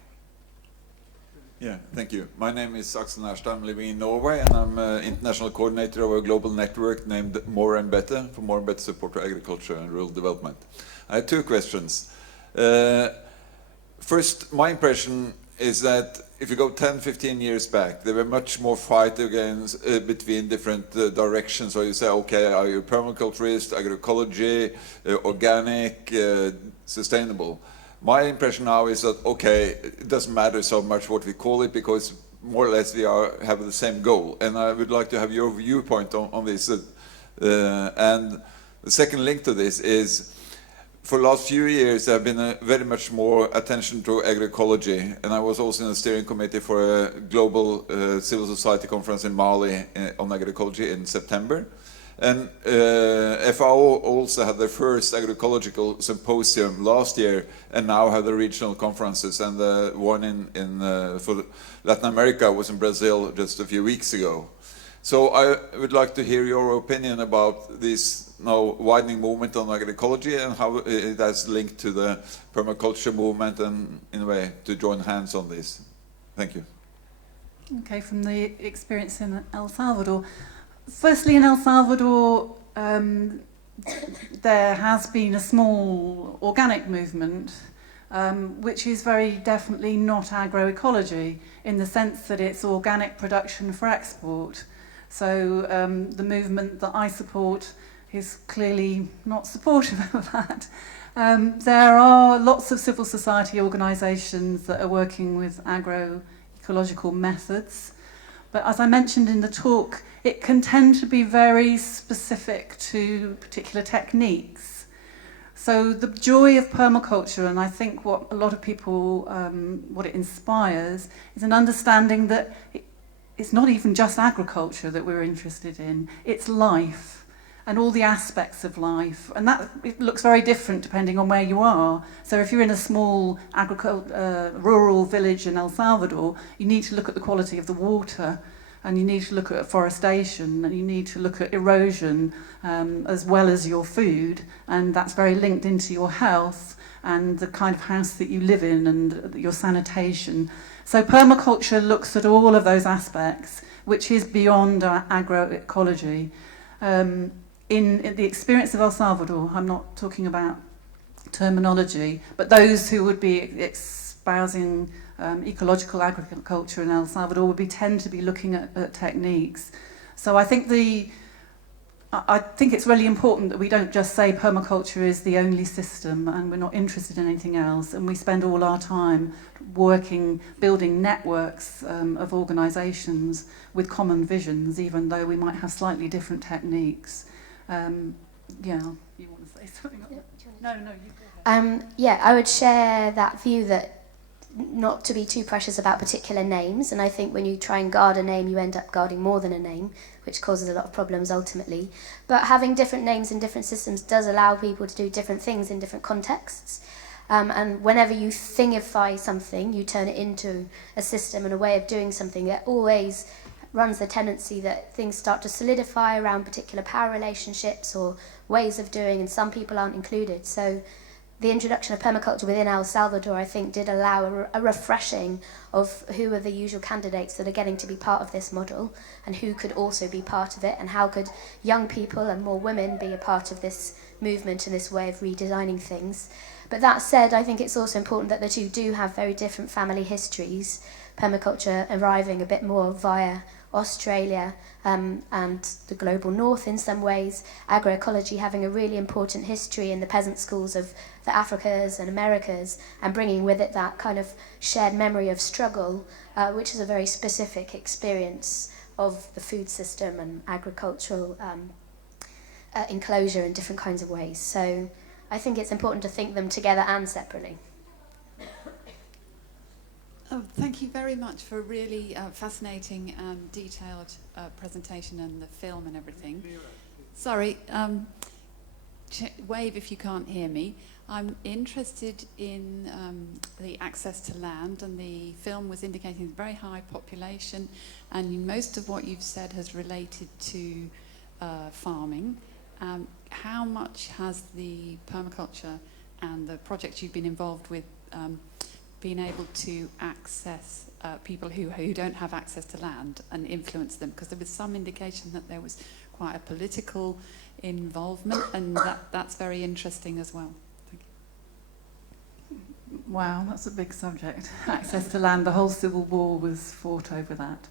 Yeah, thank you. My name is Axel Nærstad. I'm living in Norway, and I'm international coordinator of a global network named More and Better, for more and better support for agriculture and rural development. I have two questions. First, my impression is that if you go 10-15 years back, there were much more fight against between different directions. So you say, okay, are you permaculturist, agroecology, organic, sustainable? My impression now is that, okay, it doesn't matter so much what we call it, because more or less we have the same goal. And I would like to have your viewpoint on this. And the second link to this is, for the last few years there have been very much more attention to agroecology. And I was also in the steering committee for a global civil society conference in Mali on agroecology in September. And FAO also had their first agroecological symposium last year, and now have the regional conferences, and the one for Latin America was in Brazil just a few weeks ago. So I would like to hear your opinion about this now widening movement on agroecology, and how it has linked to the permaculture movement, and in a way to join hands on this. Thank you. Okay, from the experience in El Salvador. Firstly, in El Salvador, there has been a small organic movement, which is very definitely not agroecology, in the sense that it's organic production for export. So the movement that I support is clearly not supportive of that. There are lots of civil society organisations that are working with agroecological methods, but as I mentioned in the talk, it can tend to be very specific to particular techniques. So the joy of permaculture, and I think what a lot of people, what it inspires, is an understanding that it's not even just agriculture that we're interested in, it's life and all the aspects of life. And that it looks very different depending on where you are. So if you're in a small rural village in El Salvador, you need to look at the quality of the water, and you need to look at afforestation, and you need to look at erosion as well as your food, and that's very linked into your health and the kind of house that you live in and your sanitation. So permaculture looks at all of those aspects, which is beyond agroecology. In the experience of El Salvador, I'm not talking about terminology, but those who would be espousing ecological agriculture in El Salvador would tend to be looking at techniques. So I think it's really important that we don't just say permaculture is the only system and we're not interested in anything else, and we spend all our time building networks of organisations with common visions, even though we might have slightly different techniques. You want to say something? No, you go ahead. Yeah, I would share that view that not to be too precious about particular names, and I think when you try and guard a name, you end up guarding more than a name, which causes a lot of problems ultimately. But having different names in different systems does allow people to do different things in different contexts. And whenever you thingify something, you turn it into a system and a way of doing something, that always runs the tendency that things start to solidify around particular power relationships or ways of doing, and some people aren't included. So the introduction of permaculture within El Salvador, I think, did allow a refreshing of who are the usual candidates that are getting to be part of this model, and who could also be part of it, and how could young people and more women be a part of this movement and this way of redesigning things. But that said, I think it's also important that the two do have very different family histories, permaculture arriving a bit more via Australia and the global north in some ways, agroecology having a really important history in the peasant schools of the Africas and Americas, and bringing with it that kind of shared memory of struggle, which is a very specific experience of the food system and agricultural enclosure in different kinds of ways. So I think it's important to think them together and separately. Oh, thank you very much for a really fascinating and detailed presentation, and the film and everything. Sorry, wave if you can't hear me. I'm interested in the access to land, and the film was indicating very high population, and most of what you've said has related to farming. How much has the permaculture and the projects you've been involved with been able to access people who don't have access to land and influence them? Because there was some indication that there was quite a political involvement, and that's very interesting as well. Thank you. Wow, that's a big subject. Access to land, the whole Civil War was fought over that.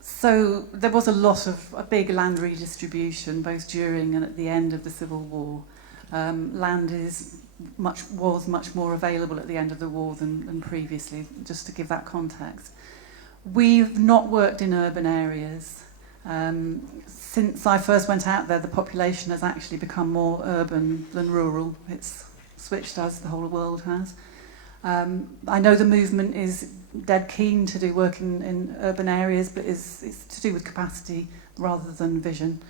So there was a big land redistribution both during and at the end of the Civil War. Land was much more available at the end of the war than previously, just to give that context. We've not worked in urban areas. Since I first went out there, the population has actually become more urban than rural. It's switched, as the whole world has. I know the movement is dead keen to do work in urban areas, but it's to do with capacity rather than vision.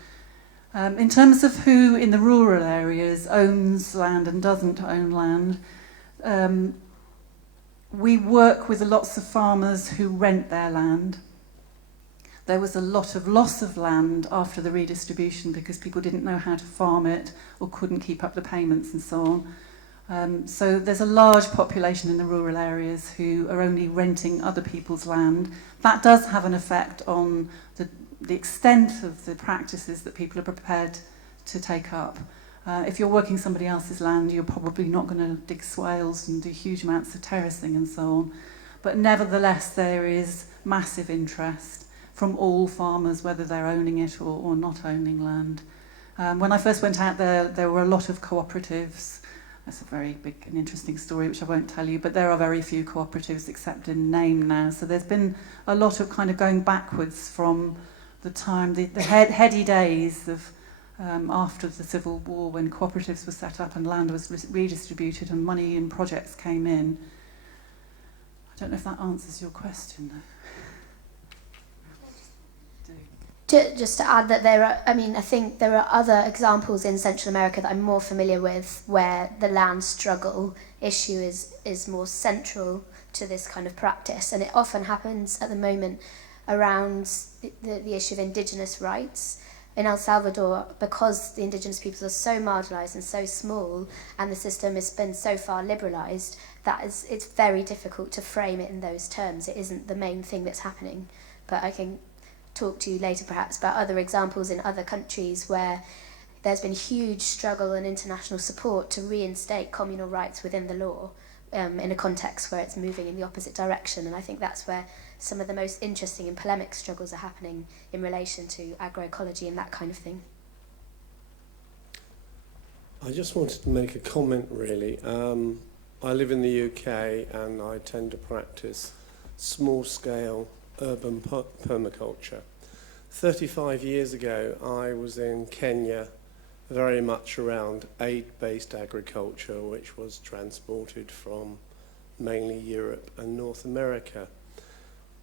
In terms of who in the rural areas owns land and doesn't own land, we work with lots of farmers who rent their land. There was a lot of loss of land after the redistribution because people didn't know how to farm it or couldn't keep up the payments and so So there's a large population in the rural areas who are only renting other people's land. That does have an effect on the extent of the practices that people are prepared to take up. If you're working somebody else's land, you're probably not going to dig swales and do huge amounts of terracing and so on. But nevertheless, there is massive interest from all farmers, whether they're owning it or not owning land. When I first went out there were a lot of cooperatives. That's a very big and interesting story, which I won't tell you, but there are very few cooperatives except in name now. So there's been a lot of kind of going backwards from the time, the heady days of after the Civil War, when cooperatives were set up and land was redistributed and money and projects came in. I don't know if that answers your question, though. Just to add that I think there are other examples in Central America that I'm more familiar with where the land struggle issue is more central to this kind of practice, and it often happens at the moment around the issue of indigenous rights. In El Salvador, because the indigenous peoples are so marginalised and so small, and the system has been so far liberalised, it's very difficult to frame it in those terms. It isn't the main thing that's happening, but I can talk to you later perhaps about other examples in other countries where there's been huge struggle and international support to reinstate communal rights within the law in a context where it's moving in the opposite direction. And I think that's where some of the most interesting and polemic struggles are happening in relation to agroecology and that kind of thing. I just wanted to make a comment really. I live in the UK and I tend to practice small-scale urban permaculture. 35 years ago, I was in Kenya, very much around aid-based agriculture, which was transported from mainly Europe and North America.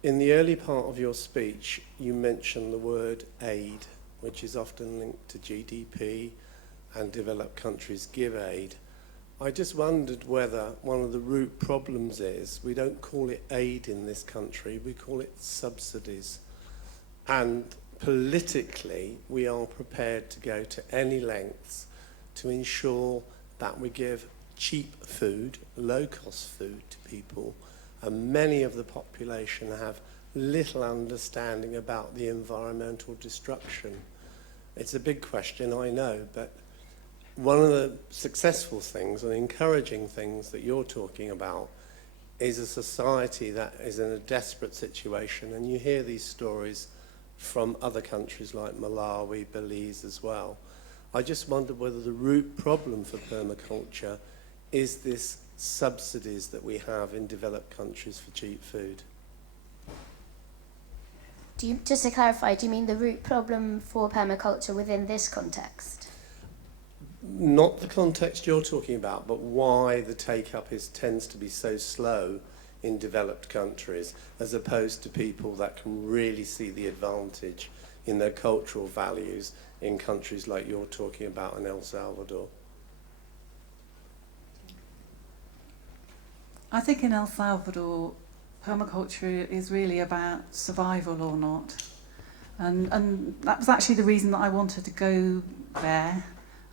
In the early part of your speech, you mentioned the word aid, which is often linked to GDP, and developed countries give aid. I just wondered whether one of the root problems is we don't call it aid in this country, we call it subsidies. And politically, we are prepared to go to any lengths to ensure that we give cheap food, low-cost food to people, and many of the population have little understanding about the environmental destruction. It's a big question, I know, but one of the successful things and encouraging things that you're talking about is a society that is in a desperate situation, and you hear these stories from other countries like Malawi, Belize as well. I just wonder whether the root problem for permaculture is this subsidies that we have in developed countries for cheap food. Just to clarify, do you mean the root problem for permaculture within this context? Not the context you're talking about, but why the take-up tends to be so slow in developed countries, as opposed to people that can really see the advantage in their cultural values in countries like you're talking about in El Salvador. I think in El Salvador, permaculture is really about survival or not. And that was actually the reason that I wanted to go there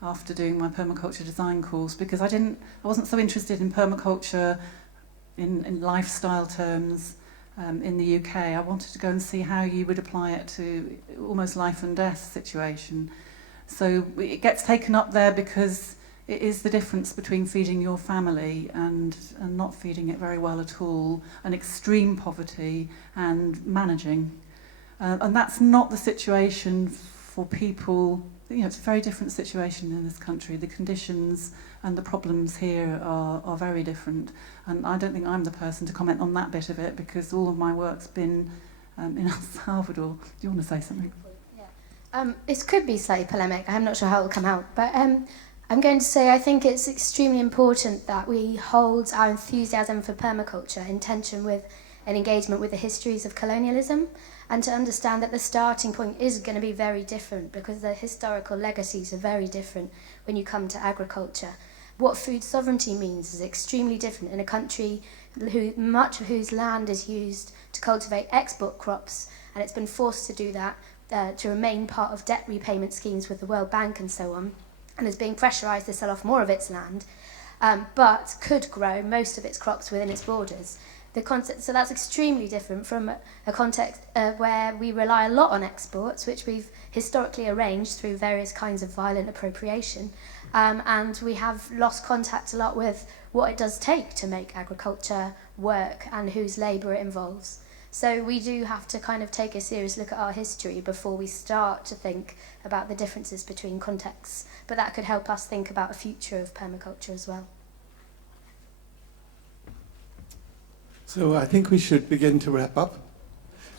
after doing my permaculture design course, because I wasn't so interested in permaculture in lifestyle terms in the UK. I wanted to go and see how you would apply it to almost life and death situation. So it gets taken up there because it is the difference between feeding your family and not feeding it very well at all, and extreme poverty and managing. And that's not the situation for people. It's a very different situation in this country. The conditions and the problems here are very different. And I don't think I'm the person to comment on that bit of it, because all of my work's been in El Salvador. Do you want to say something? Yeah. This could be slightly polemic. I'm not sure how it will come out. But I'm going to say I think it's extremely important that we hold our enthusiasm for permaculture in tension with an engagement with the histories of colonialism, and to understand that the starting point is going to be very different, because the historical legacies are very different when you come to agriculture. What food sovereignty means is extremely different in a country much of whose land is used to cultivate export crops, and it's been forced to do that to remain part of debt repayment schemes with the World Bank and so on, and is being pressurised to sell off more of its land. but could grow most of its crops within its borders. So that's extremely different from a context where we rely a lot on exports, which we've historically arranged through various kinds of violent appropriation, and we have lost contact a lot with what it does take to make agriculture work and whose labour it involves. So we do have to kind of take a serious look at our history before we start to think about the differences between contexts, but that could help us think about a future of permaculture as well. So I think we should begin to wrap up.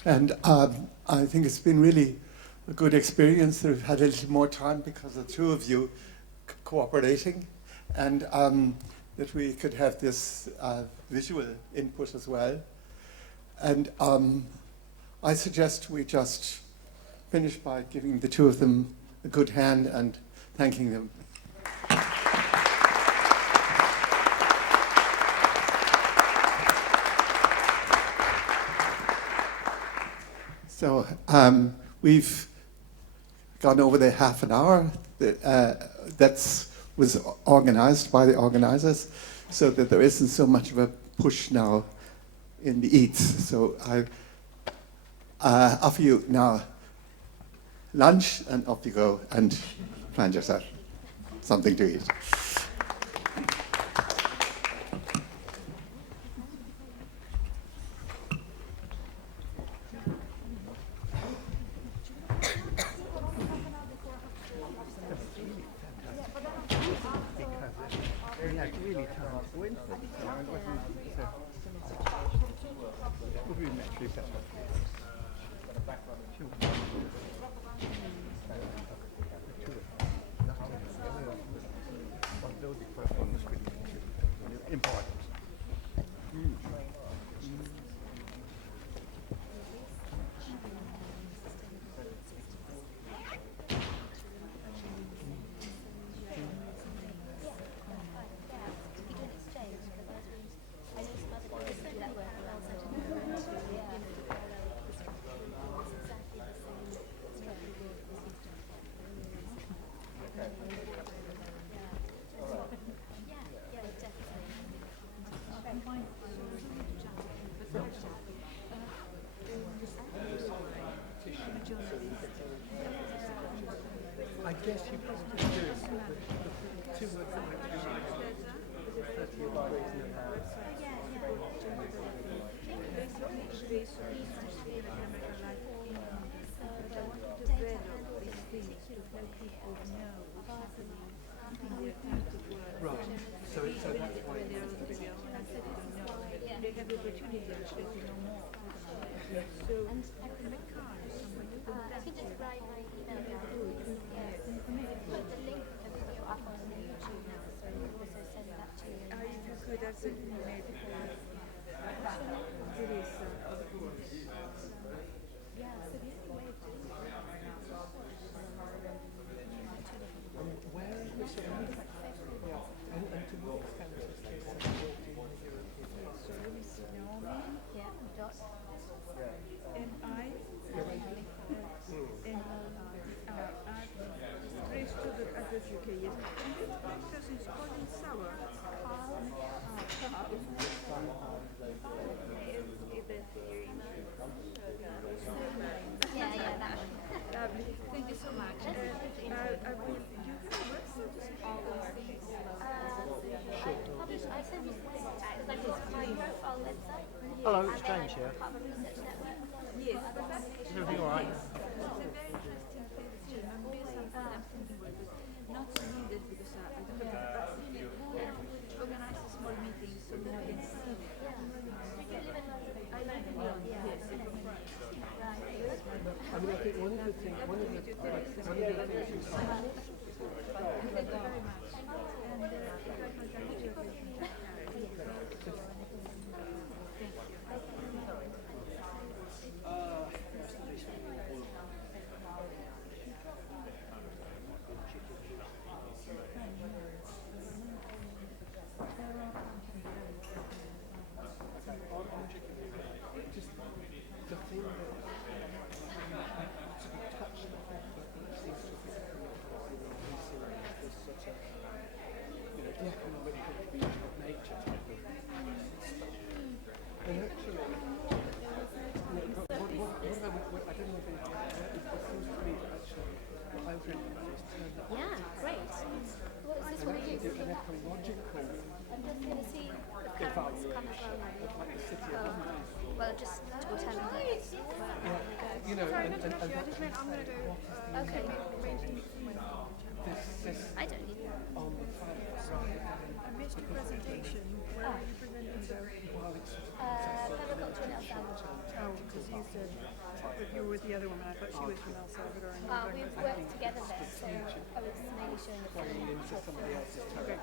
And I think it's been really a good experience that we've had a little more time because of the two of you cooperating, and that we could have this visual input as well. And I suggest we just finish by giving the two of them a good hand and thanking them. So we've gone over the half an hour. That was organized by the organizers so that there isn't so much of a push now in the eats. So I offer you now lunch, and off you go and find yourself something to eat. I guess you probably do. The two words that might be right. So that's why they have the opportunity to know more. So I can just write my email down. Yes. Put the link of the video up on YouTube now, so we'll also send that to you. If you could have sent me Teresa. Yeah, so the only way of doing it where is the and to what extent is this supporting the European? So let me see, Naomi. Yeah, dot. N-I. Uk, yes. And this process is called in sour. Lovely. Thank you so much. Do you have a website to see all those things? I send you my profile website. Hello, it's James here. Yes. Is everything all right? It's a very interesting picture. I'm thinking about it. Not to me this because I don't have the capacity to organize a small meeting so we can see it. I live in London, yes. I mean, I think one of the things is Thank you very much. And if I can continue with Thank you. And actually, I don't know if it seems to me that actually what I was really about is turn that Yeah, great. What is this one? an ecological I'm just going to see if evaluation come as well. of like the city of London. Well, just to tell them that. Yeah, you know, Sorry, and not to interrupt you, I just meant I'm going to go. Okay. this I don't need on the far I missed your presentation. Where are you presenting about? permaculture in El Salvador. Oh, because you said if you were with the other woman, I thought she was from El Salvador. And you were talking We've about worked together there, so I was mainly showing the film. Okay,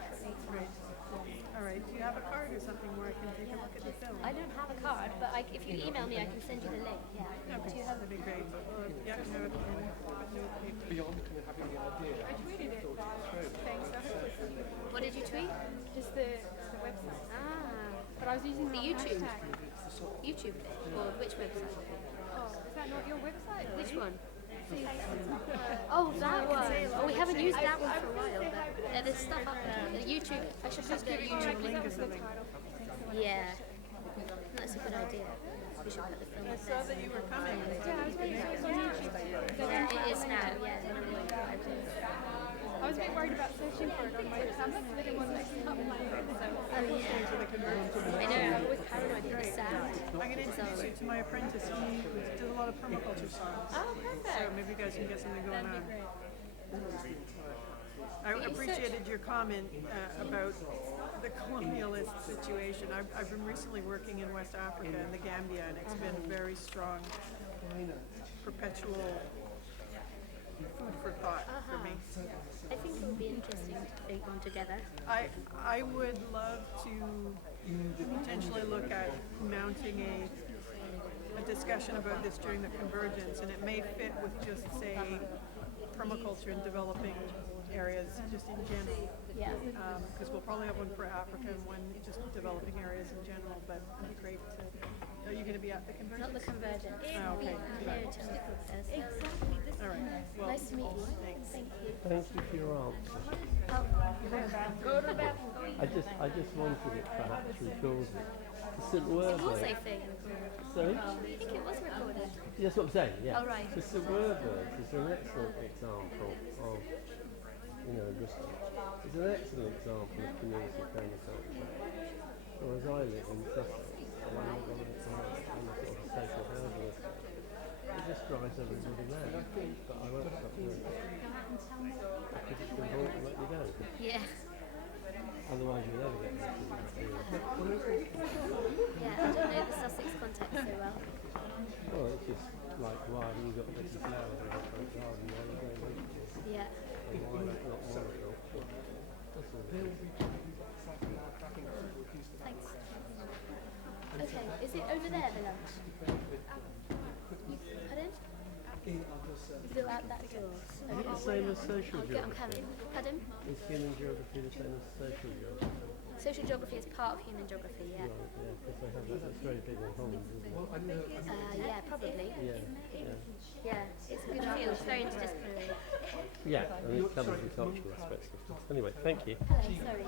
great. All right, do you have a card or something where I can take a look at the film? I don't have a card, but if you email me, I can send you the link. Yeah. Okay, Do you have that'd be great. Yeah, no, beyond kind of having the idea. I tweeted it. Thanks. What did you tweet? Just the website. But I was using the YouTube. hashtag. YouTube or which website? Oh, is that not your website? Which one? Oh, that one. Oh, we haven't used that one for a while. But there's stuff up there. The YouTube. I should put the YouTube link or something. Yeah, that's a good idea. We should put the film. I saw that you were coming. Yeah, I was waiting for it on YouTube. Yeah, it is now. Yeah. I was a bit worried about searching for it on my tablet, but it wasn't actually up my head, so I was going to the conversion. I know, I'm always paranoid of the sound. I'm going to introduce you to my apprentice. He does a lot of permaculture songs. Oh, perfect. So maybe you guys can get something going on. I appreciated your comment about the colonialist situation. I've been recently working in West Africa and the Gambia, and it's been a very strong, perpetual food for thought for me. I think it would be interesting to think them together. I would love to potentially look at mounting a discussion about this during the convergence, and it may fit with just, say, permaculture in developing areas just in general. Yeah. Because we'll probably have one for Africa and one just developing areas in general, but it'd be great to... Are you going to be at the convergence? Not the convergence. Oh, okay. Here until Thursday. All right. Well, nice to meet you. Thanks. Thank you. Thank you for your answer. Go to the bathroom. I just wanted it perhaps recorded. The St. Werburgh. It was, I think. Sorry? I think it was recorded. That's what I'm saying, yeah. Oh, right. The St. Werburgh is an excellent example of, just, it's an excellent example of community permaculture. Whereas I live in Sussex, and I live on a sort of social housing estate. It just drives everybody mad. But I won't stop doing it. Because it's important to let you go. Yeah. Otherwise you'll never get much of it. Yeah, I don't know the Sussex context so well. Well, it's just like, why haven't you got pretty flowers in the front garden? Why are you going to eat them? Yeah. And why not monoculture? That's all it is. Thanks. Okay, is it over there, the lunch? Pardon? Go out that door. Is it the same as social I'm geography? coming. Pardon? Is human geography the same as social geography? Social geography is part of human geography, yeah. Right, yeah, because they have that. It's very big in Holland, isn't it? Yeah, probably. Yeah. Yeah, it's a good field, it's very interdisciplinary. Yeah, and it covers the cultural aspects of it. Anyway, thank you. Hello, sorry.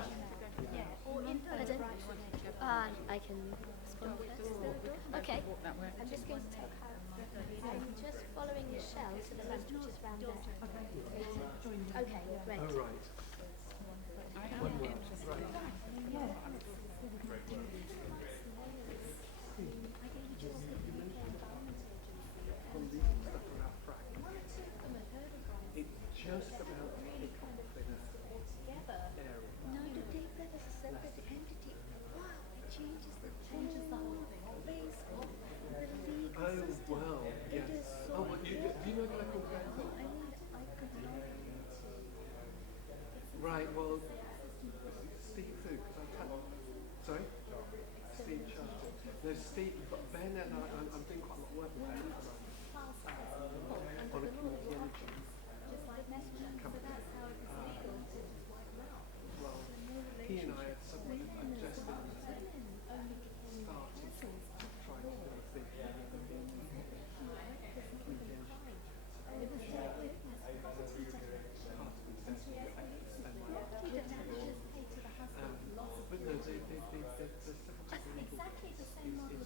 Pardon? I can respond first. Okay, I'm just going to tell Karen. I'm just following the shell to the left, which is round there. Okay, great. Oh, right. One more. It's just about the area. No, to take that as a separate entity. Wow, it changes the whole face of the legal Oh, system. wow, It yes. is so Oh, what, do you know a guy called Gandhi? I could not. Right, well, Steve too, because I've had... Sorry? Steve Charlton. No, Steve, you've got Ben, and I'm doing quite a lot of work with Ben on a community energy company. Well, he and I had suddenly just started trying to do a thing but no, there's several people exactly the same model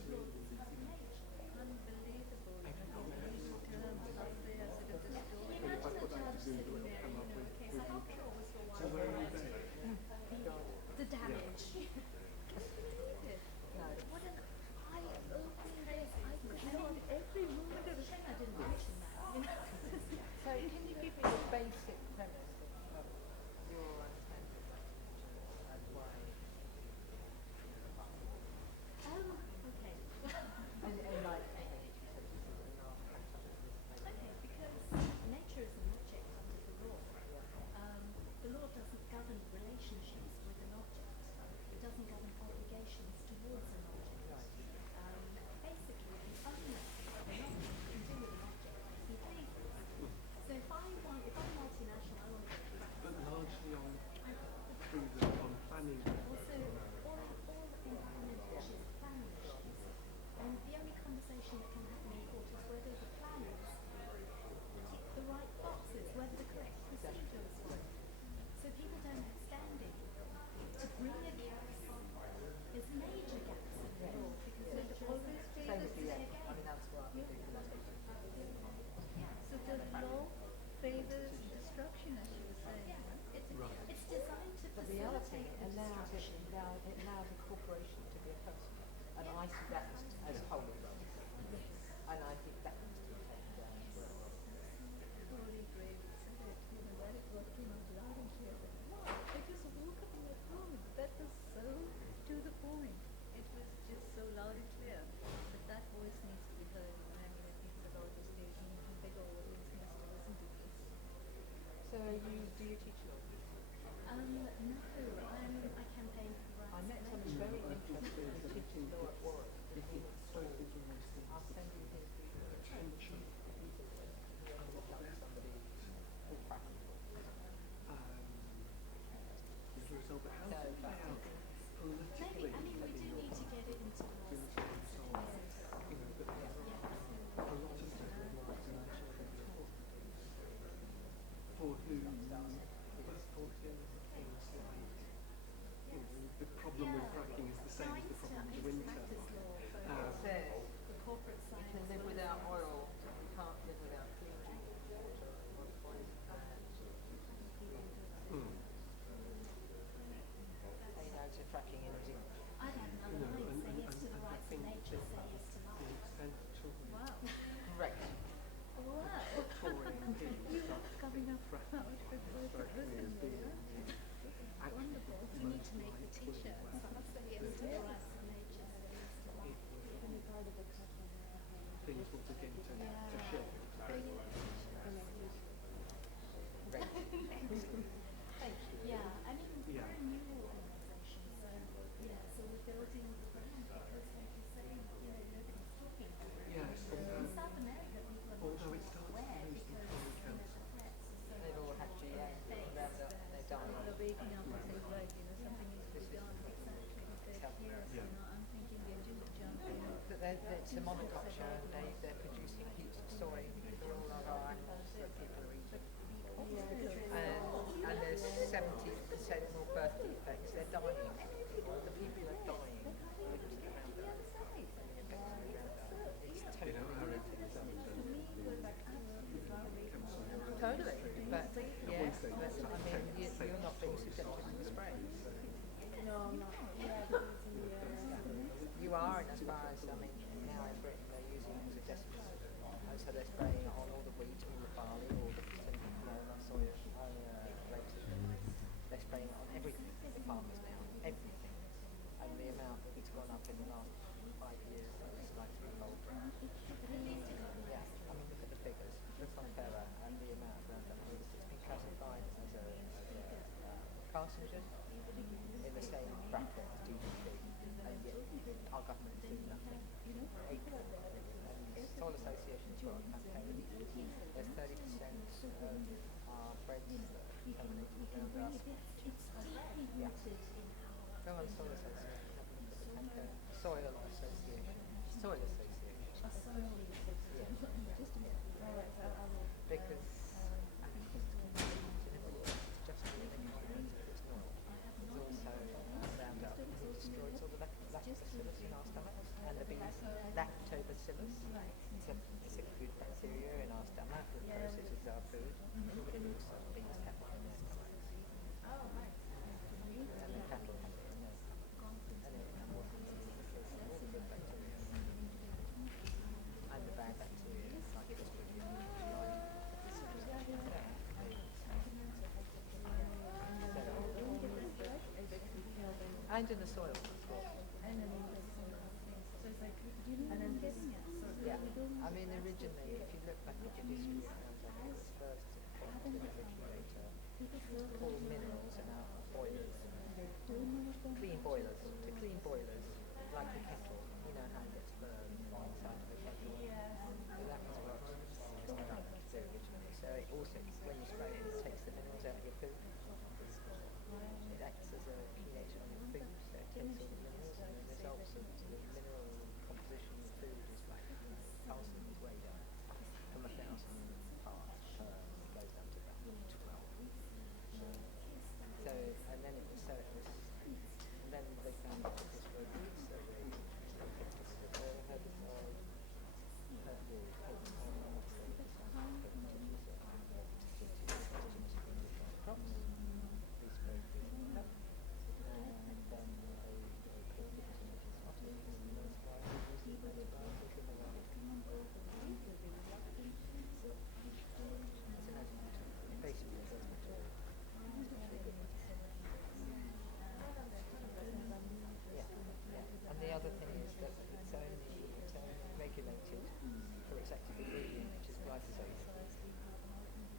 result, but how politically in your community so, you know, that there are a lot of for who, for things like, you know, the problem with fracking is the same as the problem with wind turbine. The corporate side can live without oil, you can't live without clean drinking water. Say no to fracking in New Zealand. I don't know, say yes to the rights of nature, say yes to life. Wow. Great. Coming up wonderful. We need to make the t-shirts. Yes to the rights of nature, say yes to life. Things will begin to shift. Yeah, I mean, we're a new organisation, so so we're building the brand because, like you're saying, you know, nobody's talking about it. Yes, In South America, people are although much it starts more aware to lose because the the threats are so They've all had GM round up, they're dying. They're waking up and saying, right, you know, something needs to be done. Exactly. They're here, you know, I'm thinking they're just jumping. But it's a monoculture and they're producing heaps of soy for all of our animals that people are eating. And there's 70% more birth defects. They're dying. The people are dying because of the Roundup. It's totally totally. But yeah, I mean, you're not being subjected to the spray. No, I'm not. You are, in as far as, I mean, now in Britain they're using it as a decimal. And so they're spraying it on all the wheat, all the barley, all the canola, soya, rapeseed. They're spraying it on everything, the farmers now, everything. And the amount that it's gone up in the last 5 years is like threefold. Yeah, I mean, look at the figures. Look on Terra and the amount of Roundup. It's been classified as a carcinogen in the same bracket as GDP. And yet our government is doing nothing. And Soil Association's got a campaign. There's 30% of our breads that are contaminated with Roundup. Yeah. Go on Soil Association, have a look at the campaign. Soil Association. Soil Association. Yeah. Because it's just it's not. It's also Roundup. It destroys all the lactobacillus in our stomachs and the lactobacillus. It's a good bacteria in our stomach that processes our food. But it also beans have it in their stomachs. And the cattle have it in their stomachs. And it all the good bacteria. And the bad bacteria, like and in the soil as well. Yeah, I mean originally, if you look back at the history of Roundup, it was first originator to pull minerals out of boilers, clean boilers, like a kettle. You know how it gets burned inside of a kettle. So that was what it was done to do originally. So it also, when you spray it, it takes the minerals out of your food. It acts as a chelator on your food, so it takes all the minerals, and the results of the mineral composition of food is like calcium is way down. From 1,000 parts per, it goes down to about 12. So, and then and then they found that it destroyed the yeast, so they had crops. We sprayed the and then they put it into spotted and that's why we use it as antibiotic in the way. It's an antibiotic. Basically, it's material. Yeah. And the other thing is that it's only regulated for its active ingredient, which is glyphosate.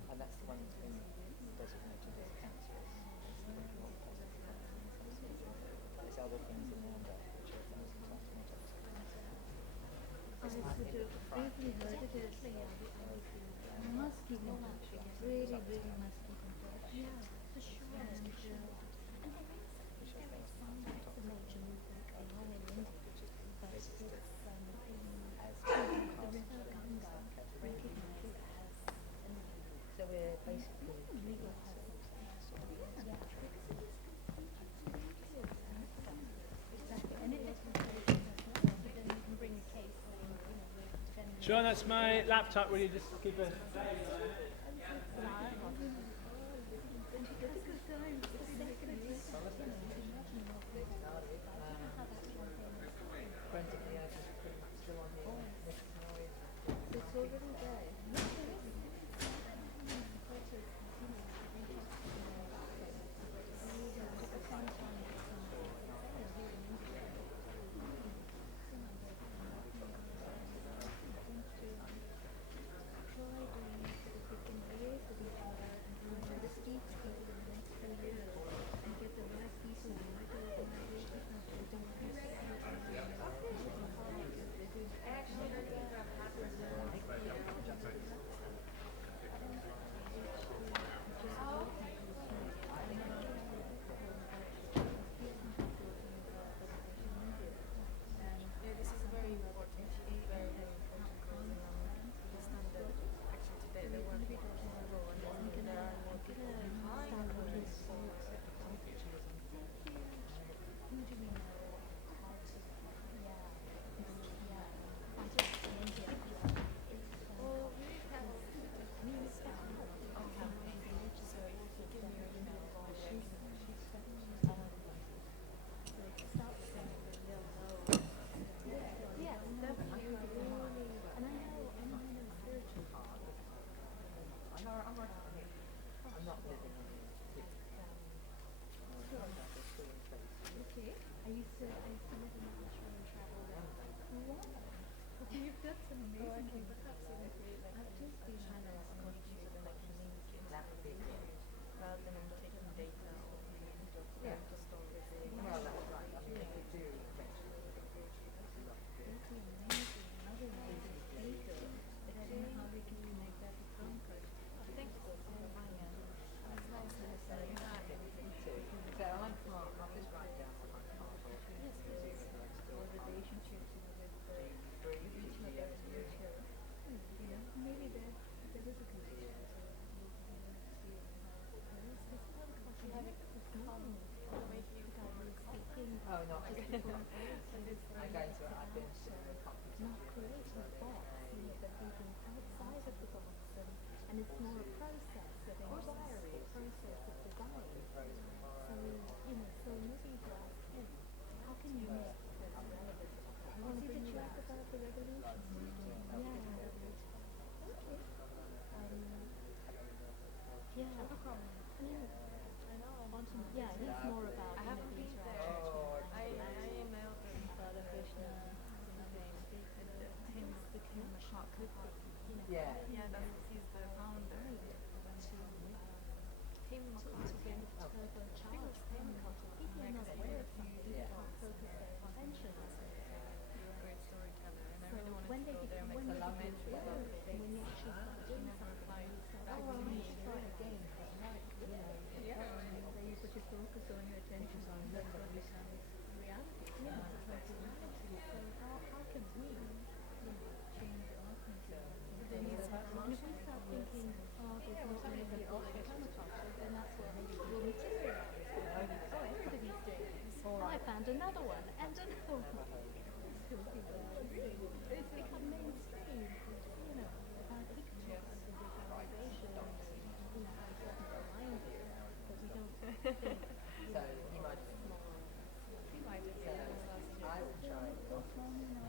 And that's the one that's been designated as cancerous. There's other things in Roundup which are 1,000 times more toxic. It's not in the proprietary. Musky really musky. Yeah, for sure. And major movement going on in India, but it's the river Ganga recognized as an So we're basically legal person. Yeah, because it is completely exactly, and it is completely but then you can bring a case saying, we're defending. Sean, that's my laptop. Will you just keep it? frantically, I just pretty much still on here. It's already there. This is very important, very important because I understand that actually today they weren't working at all and there are more people behind this for I'm not living on it. I used to live in Nashville and travel around. Wow. You've got some amazing things. I've just been trying to That would be good. rather than taking data or Yeah. to store everything. Well, that's right. I mean, if you do eventually. So I'm part, I'll just write down what I'm part of. Relationships with each other and nature. Maybe there is a connection. Oh, no, I go into it. I've been to the conference. Not creating a box, but thinking outside of the box, and it's more a process of inquiry, a process of design. So, so maybe to ask him, how can you make this relevant? I want to bring you back about the revolution. Yeah. Okay. Yeah. Yeah, he's more about I haven't been there. I emailed them. Father Krishna, hence the connection could be, Yeah. Yeah, he's the founder. Tim McCarthy, Charles Permaculture. If you're not aware of something, you can't focus their attention on it. You're a great storyteller, and I So really wanted when to they go there and when make you a become documentary aware about of it, when you actually start doing something, you start Try again, but like, then you put your focus on your attention on that's what becomes reality. Yeah. So how can we change our thinking? Then you start, and if we start thinking, there's not going to be permaculture, then that's what will materialize. Everybody's doing this. I found another one and another one. It's become mainstream, pictures and visualization, remind you, but we don't think. so he might. He might have been I will try.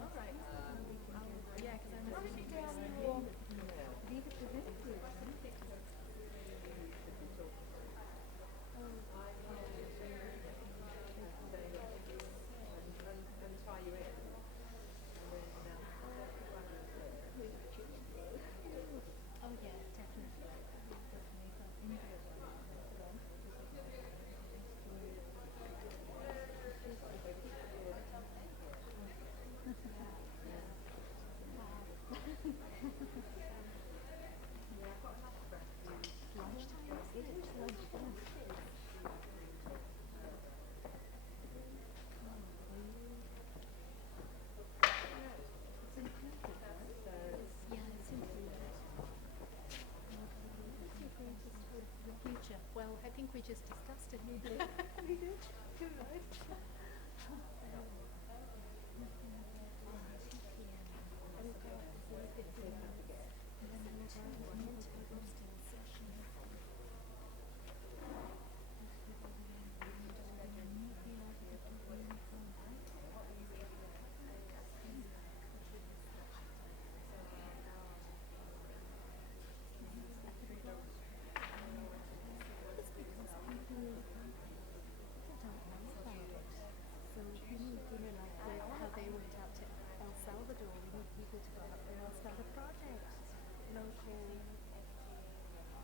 just discussed it. We did. We did. Good, right?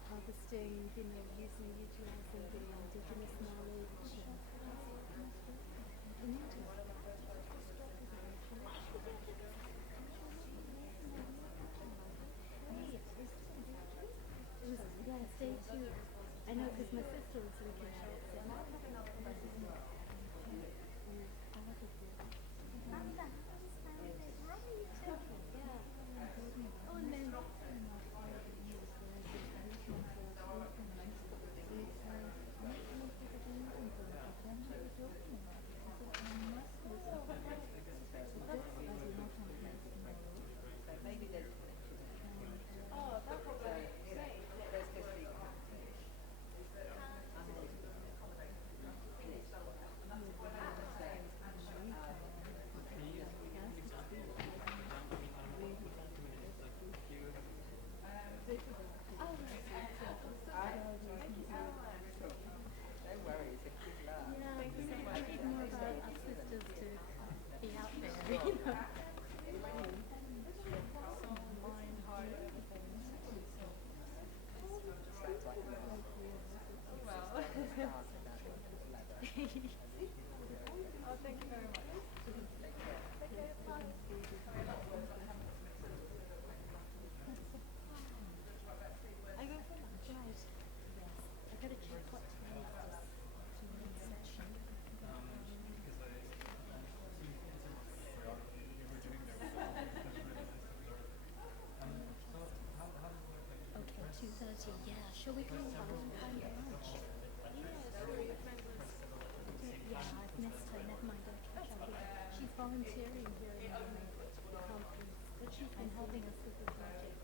Harvesting, utilizing the indigenous knowledge. Stay tuned. I know because my sister was looking at it. Oh no. Yeah, shall we go and find lunch? Yeah, I've missed her. Never mind, I'll catch up with her. She's volunteering here in the conference, but she's been helping us with the project.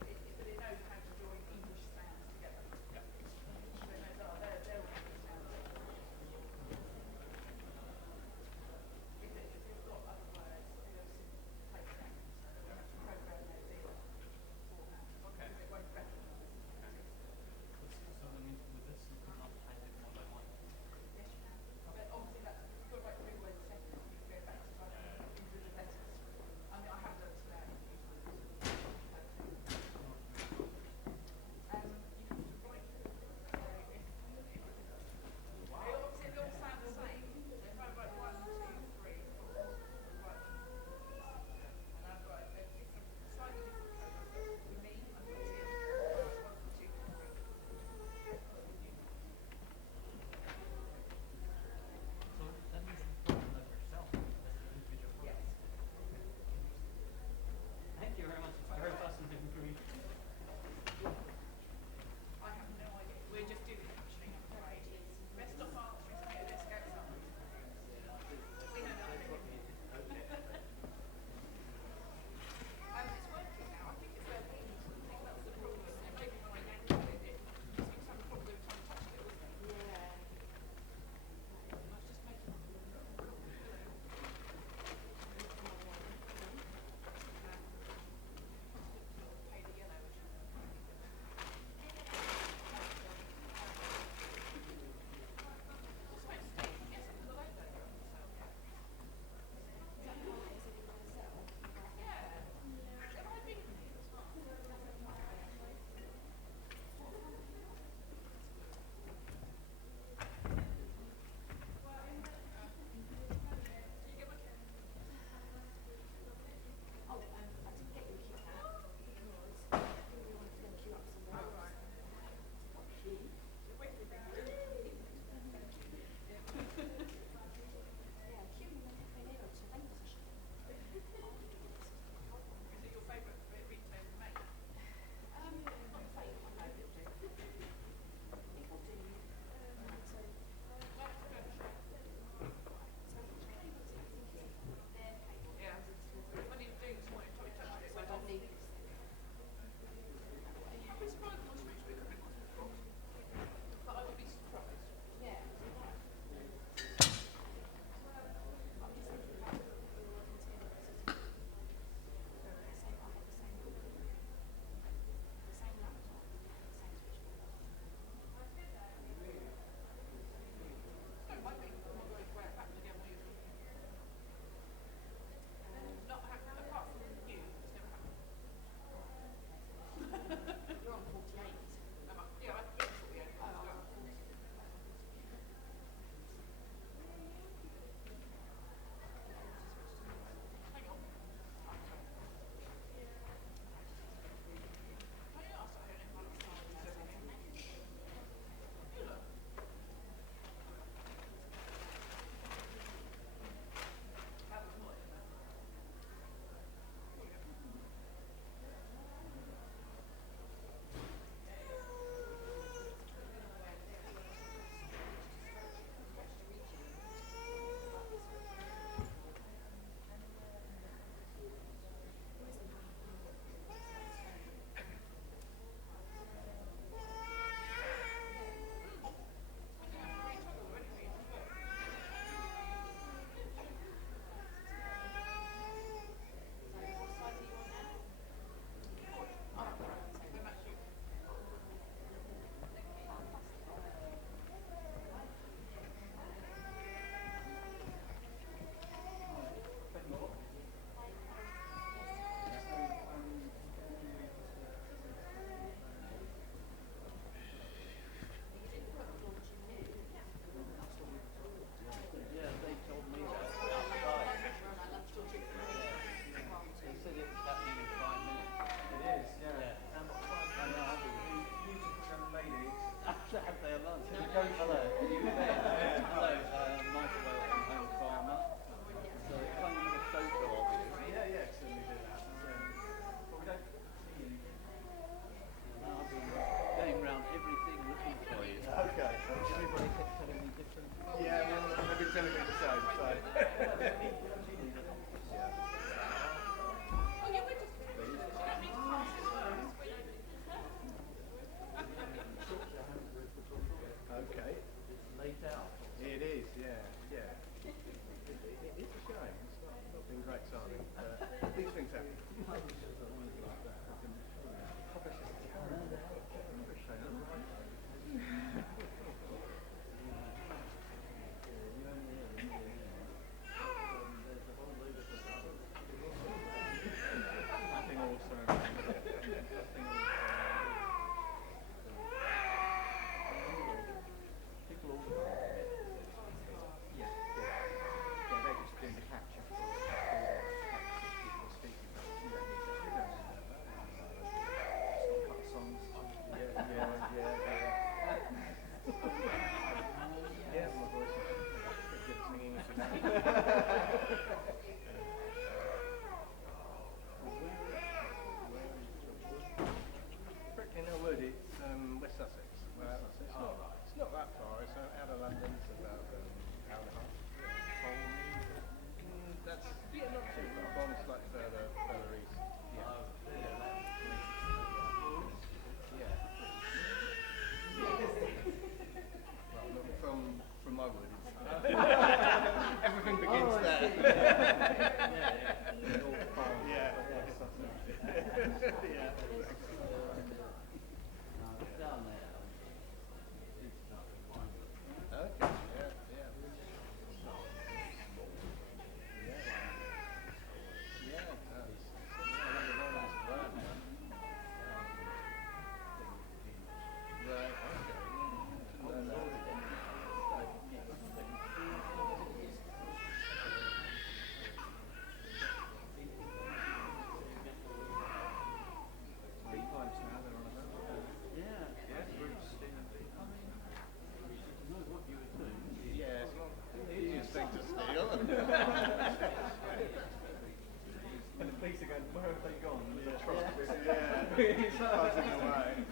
went, where have they gone? The truck was buzzing away.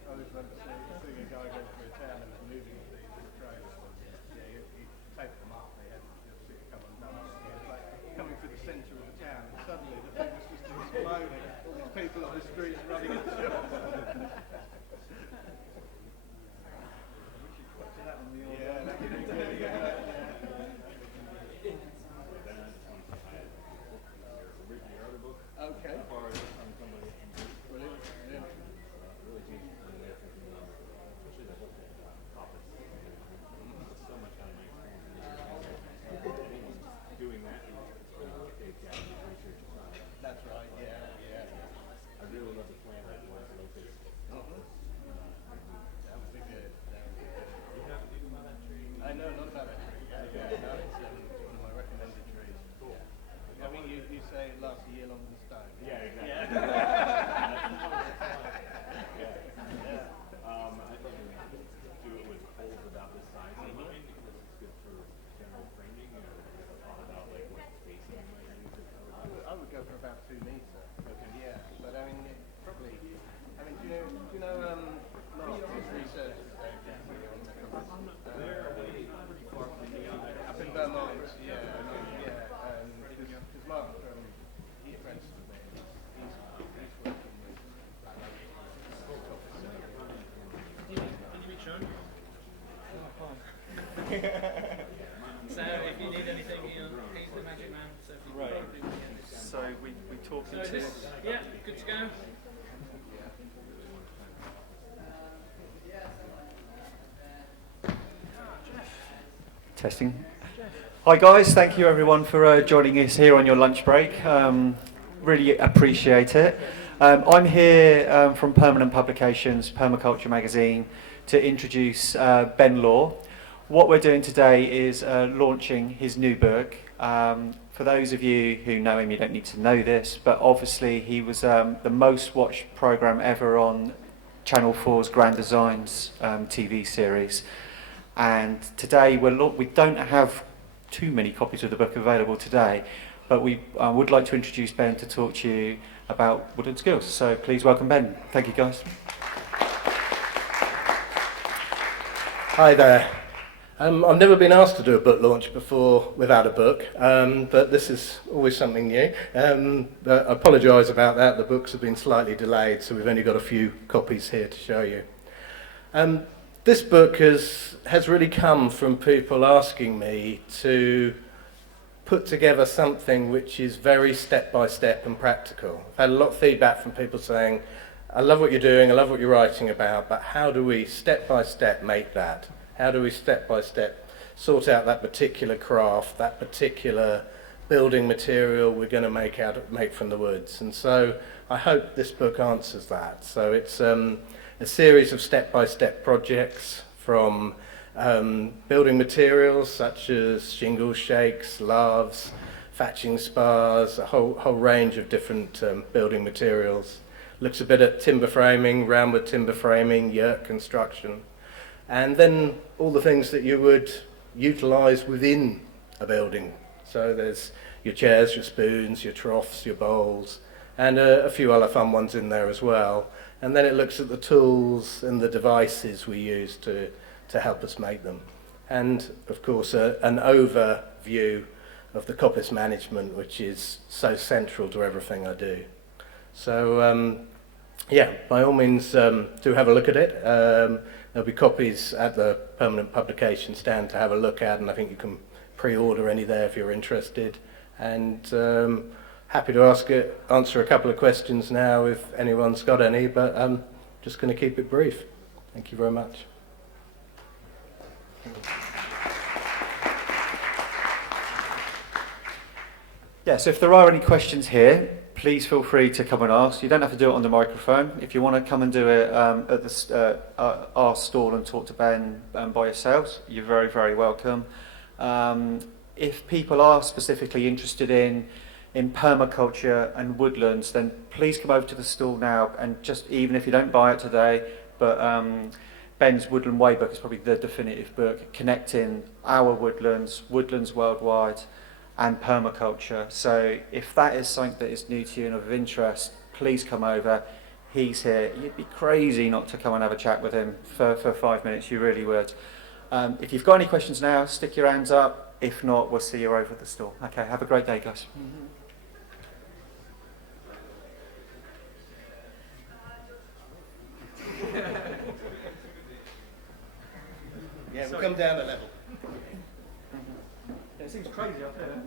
I was remember seeing a guy go through a town and was moving these in a trailer. He'd take them up, they had to see it come undone. It was like coming through the centre of the town, and suddenly the thing was just exploding. All these people on the streets running at the shops. Okay. Brilliant. Doing that research aside. That's right, yeah. I really love the plan that was locust. That would be good. You know anything about that tree? I know a lot about that tree. Yeah. No, it's one of my recommended trees. Cool. I mean, you say it lasts a year longer than stone. Yeah, exactly. Yeah. I think we do it with poles about this size in mind because it's good for general framing. Or thought about like what spacing you might use it for. I would go for about 2 meters. Okay. Yeah, but I mean, probably. I mean, do you know Mark, his research is pretty far from me. up in Vermont. Yeah. Because Mark, he's friends with me. He's working with. Can you be shown? So if you need anything, he's the magic man. So if you Right. So we talk so this, yeah, good to go. Testing. Hi guys, thank you everyone for joining us here on your lunch break. Really appreciate it. I'm here from Permanent Publications, Permaculture magazine, to introduce Ben Law. What we're doing today is launching his new book. For those of you who know him, you don't need to know this, but obviously he was the most watched programme ever on Channel 4's Grand Designs TV series. And today we don't have too many copies of the book available today, but we would like to introduce Ben to talk to you about woodland skills. So please welcome Ben. Thank you guys. Hi there. I've never been asked to do a book launch before without a book, but this is always something new. But I apologise about that. The books have been slightly delayed, so we've only got a few copies here to show you. This book has really come from people asking me to put together something which is very step-by-step and practical. I've had a lot of feedback from people saying, I love what you're doing, I love what you're writing about, but how do we step-by-step make that? How do we step-by-step sort out that particular craft, that particular building material we're going to make from the woods? And so I hope this book answers that. So it's a series of step-by-step projects from building materials such as shingles, shakes, laths, thatching spars, a whole range of different building materials. Looks a bit at timber framing, roundwood timber framing, yurt construction, and then all the things that you would utilise within a building. So there's your chairs, your spoons, your troughs, your bowls, and a few other fun ones in there as well. And then it looks at the tools and the devices we use to help us make them. And of course an overview of the coppice management, which is so central to everything I do. So yeah, by all means do have a look at it. There'll be copies at the Permanent Publication stand to have a look at, and I think you can pre-order any there if you're interested. And happy to answer a couple of questions now if anyone's got any, but I'm just going to keep it brief. Thank you very much. Yeah, so if there are any questions here, please feel free to come and ask. You don't have to do it on the microphone. If you want to come and do it at our stall and talk to Ben by yourselves, you're very, very welcome. If people are specifically interested in permaculture and woodlands, then please come over to the stall now, and just even if you don't buy it today, but Ben's Woodland Way book is probably the definitive book connecting our woodlands worldwide, and permaculture. So if that is something that is new to you and of interest, please come over. He's here. You'd be crazy not to come and have a chat with him for 5 minutes. You really would. If you've got any questions now, stick your hands up. If not, we'll see you over at the store. Okay, have a great day, guys. Yeah, we'll come down a level. Yeah, it seems crazy up there.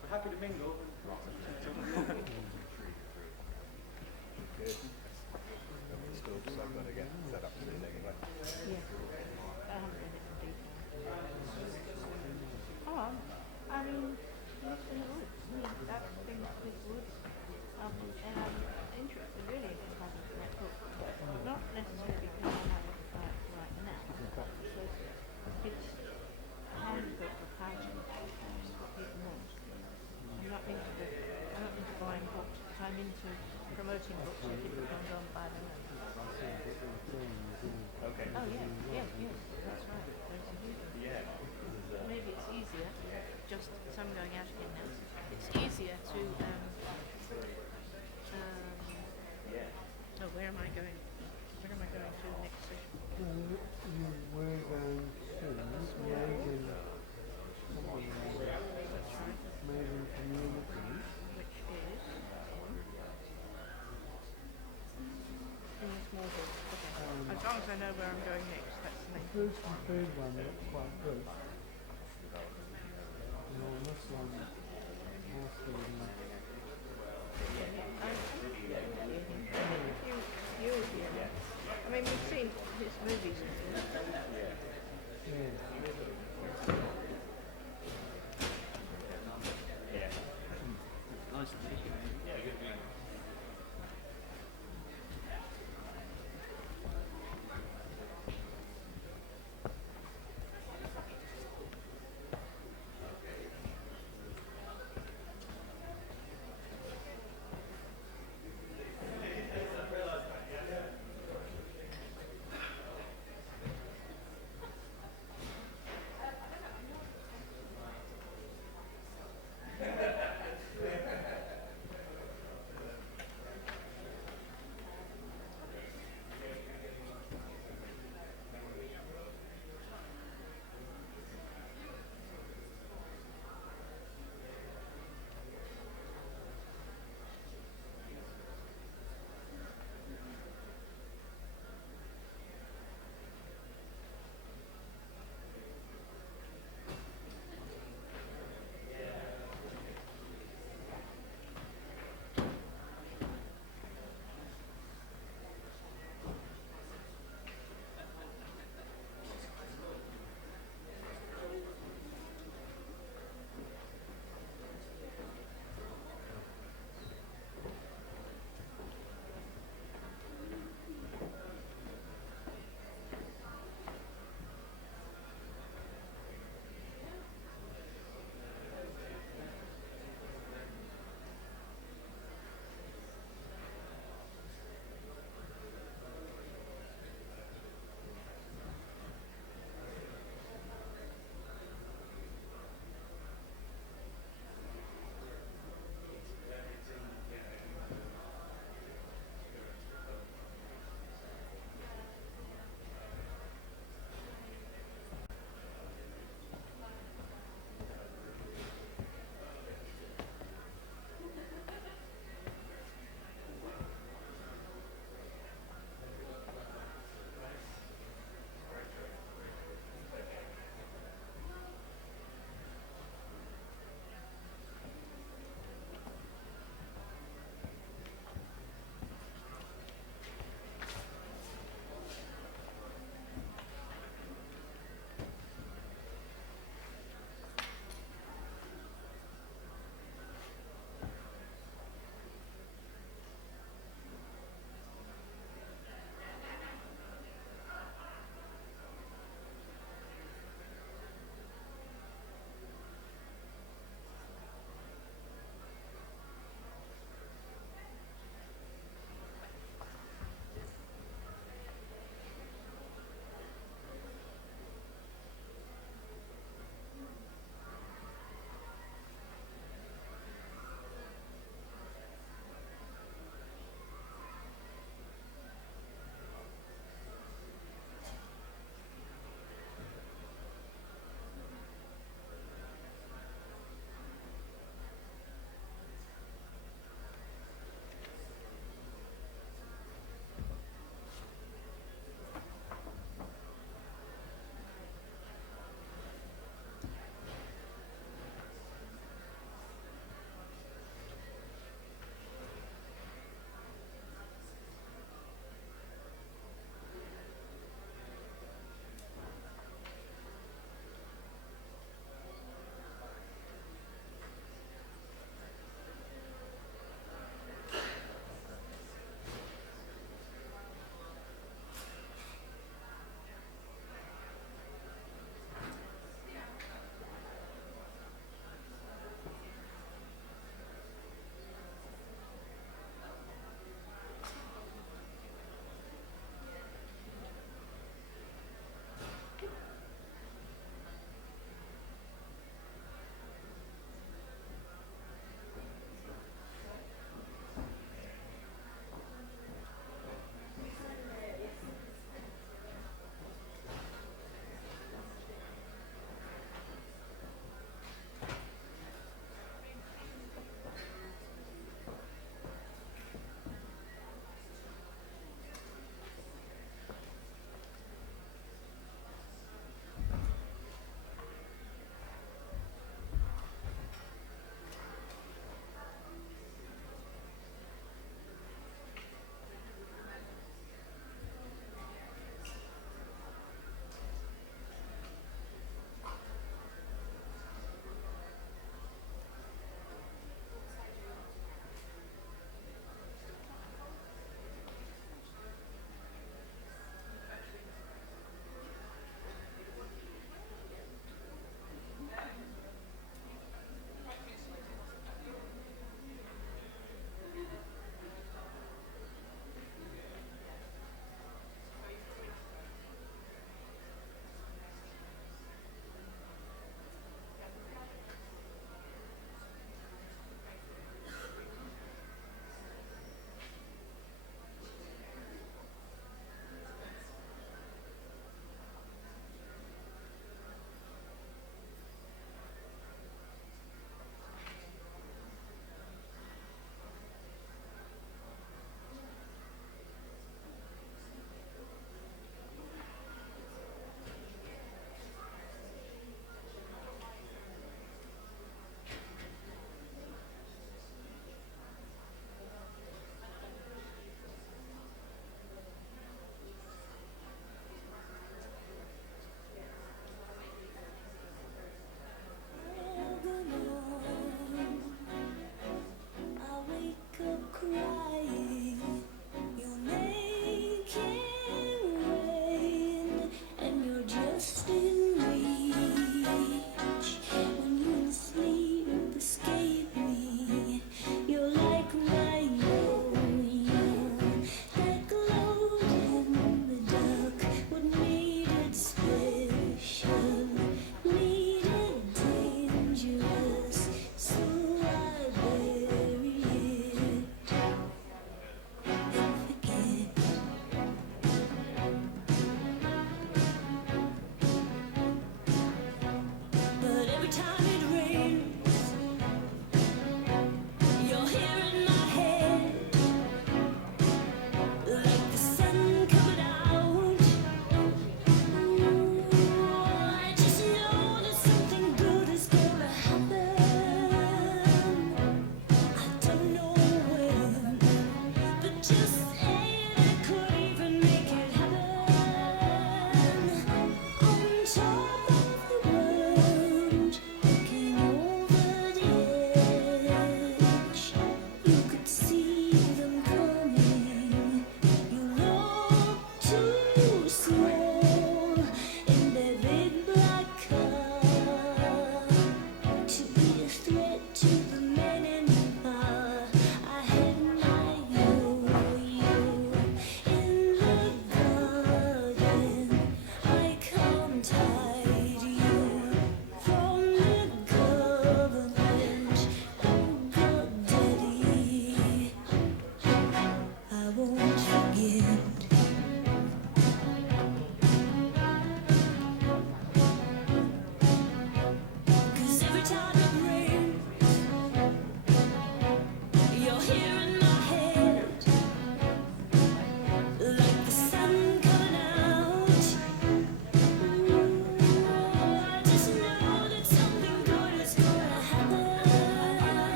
We're happy to mingle. Oh, I mean, not in the woods. That thing with woods. And I'm interested really in having that book. Not necessarily because I have it right now, but because it's a handbook of how to what people want. I'm not into buying books, but I'm into promoting books so people can go and buy them. Okay. Oh yeah, that's right. There's a huge one. Yeah. Maybe it's easier, just as I'm going out again now, it's easier to, oh, where am I going? Where am I going to next session? We're going to Maven, That's right. Maven Community. Which is in the small hall. Okay. As long as I know where I'm going next, that's the main thing. First and third one look quite good. And on this one, I mean, we've seen his movies. Nice to meet you. Yeah, good to meet you.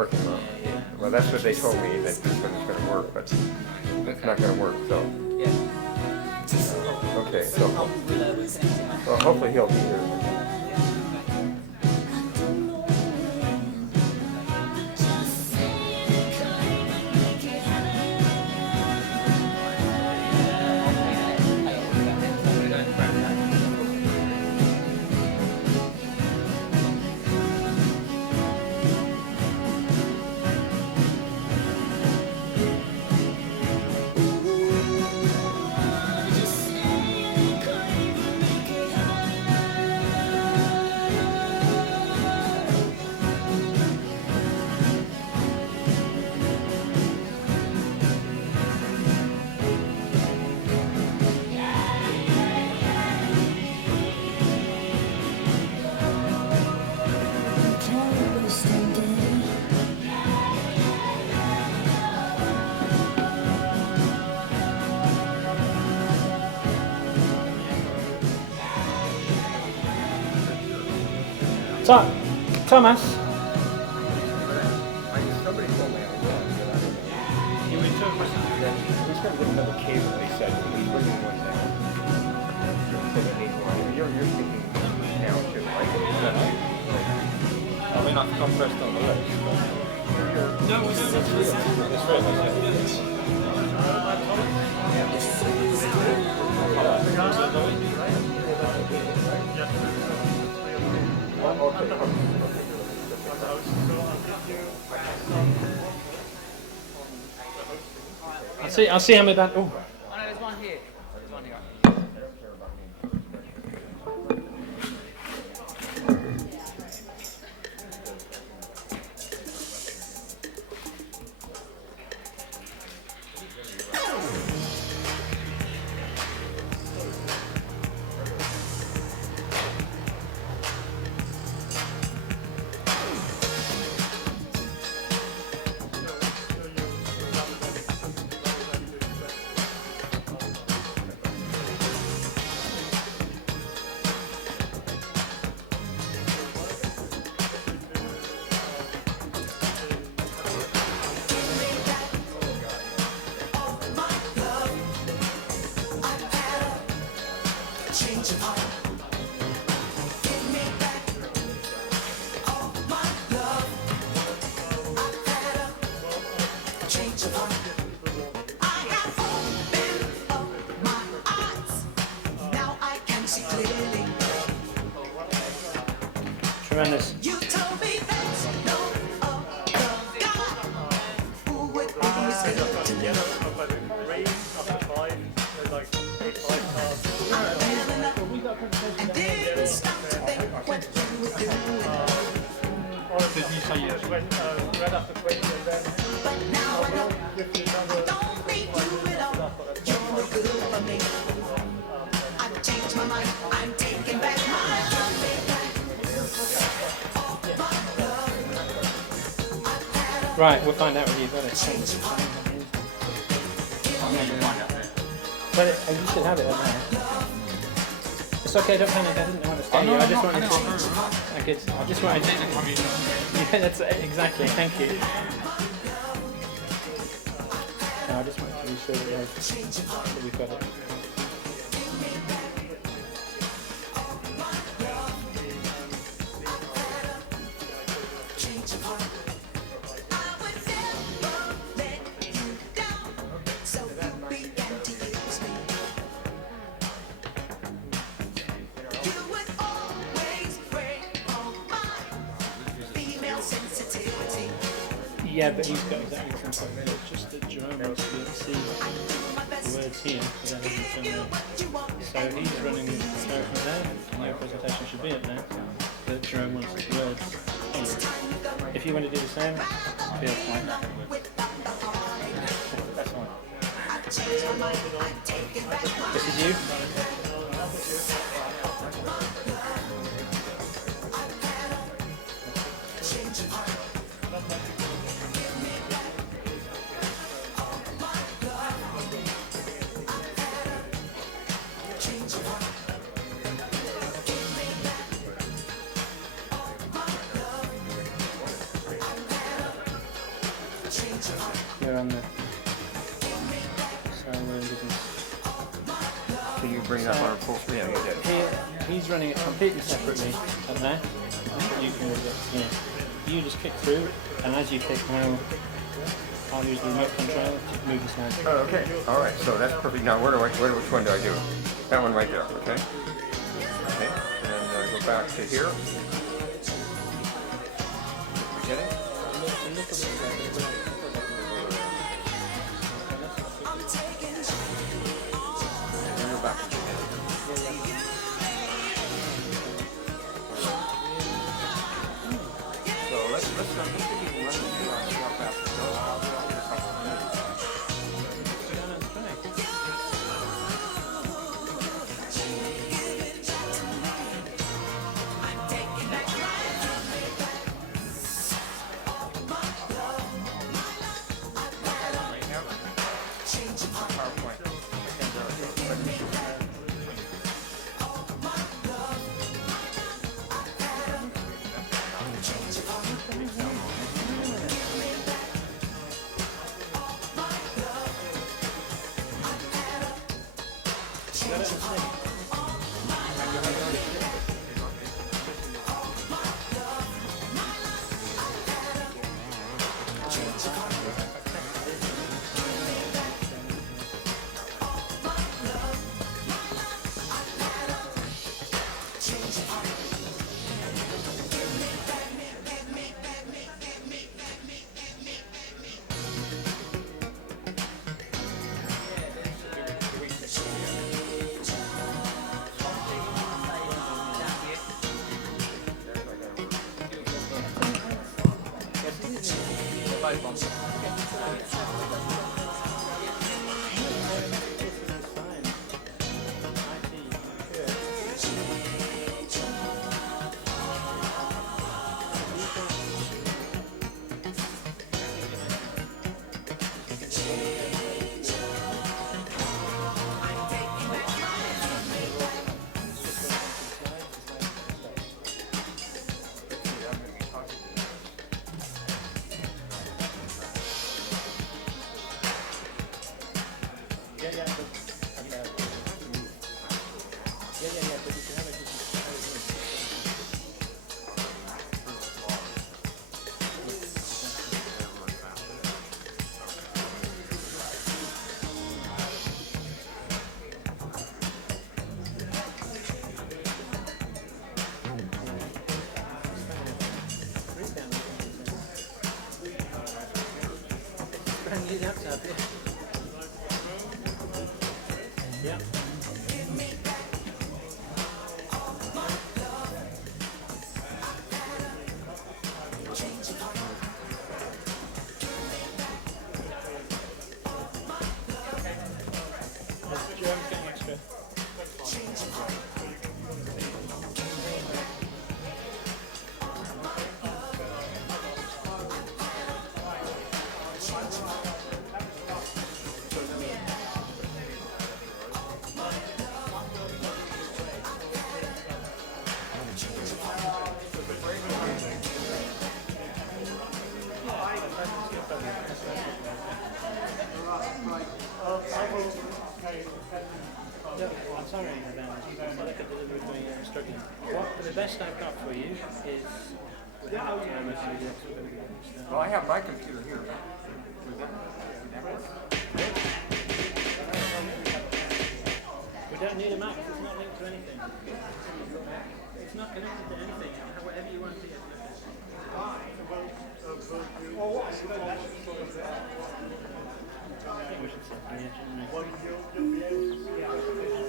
working, Mom. Well, that's what they told me, that this one is going to work, but it's not going to work, so. Okay, so well, hopefully he'll be here. Thomas. Somebody told me I was you interpret that he's going to get another cable, they said, he's bringing one down. You're speaking now too, right? I mean, I've come first on the list. No, I'll see him with that. Oh. Oh no, there's one here. There's one here. Tremendous. You told me that's no God who would always good to me. And didn't stop to think what you were doing. But now I know I don't need you at all. You're no good for me. I've changed my mind. I'm taking back my love. Right, we'll find out when you've got it. But you should have it in there. It's okay, don't panic, I didn't want to scare you. I just wanted to... I just wanted to... Yeah, that's exactly, thank you. No, I just wanted to be sure that we've got it. Yeah, but he's got exactly the same point. It's just that Jerome wants to be able to see the words here, but then he can turn around. So he's running the PowerPoint there, and your presentation should be up there, but Jerome wants the words here. If you want to do the same, feel fine. That's fine. This is you? the business. So you bring up our full screen? Yeah, you did. He's running it completely separately up there. You can, you just click through, and as you click now, I'll use the remote control to move the slide. Oh, okay. All right. So that's perfect. Now, which one do I do? That one right there. Okay. Okay. And go back to here. Beginning. And go back to beginning. So let's see if we can run the video and see how fast it goes. I'll do it in a couple of minutes. I'm sorry, I'm struggling. The best I've got for you is... Well, I have my computer here. We don't need a Mac, it's not linked to anything. It's not connected to anything, whatever you want to do. I think we should sit here, shouldn't we?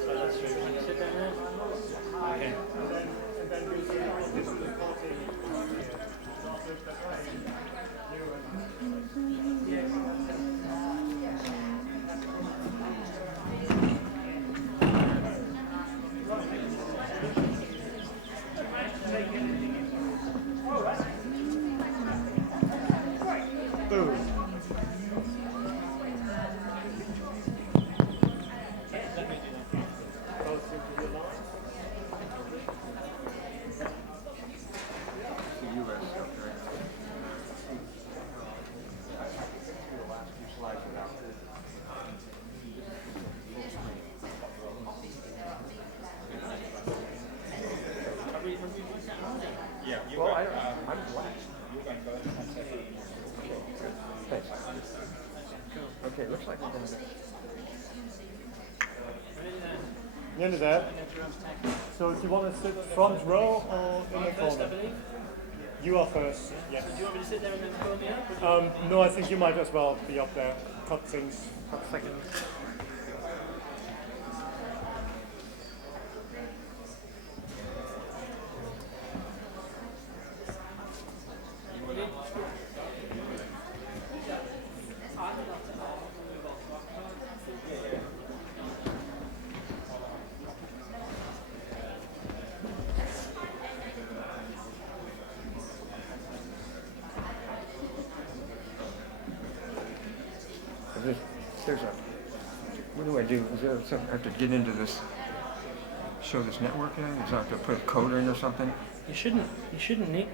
So that's true. Can you sit down there? Okay. Nearly there. So do you want to sit front row or in the corner? You are first, yes. Do you want me to sit there and then pull me up? No, I think you might as well be up there. Cut things, cut seconds. What do I do? Is there something I have to get into this? Show this network in? Is I have to put a code in or something? You shouldn't need.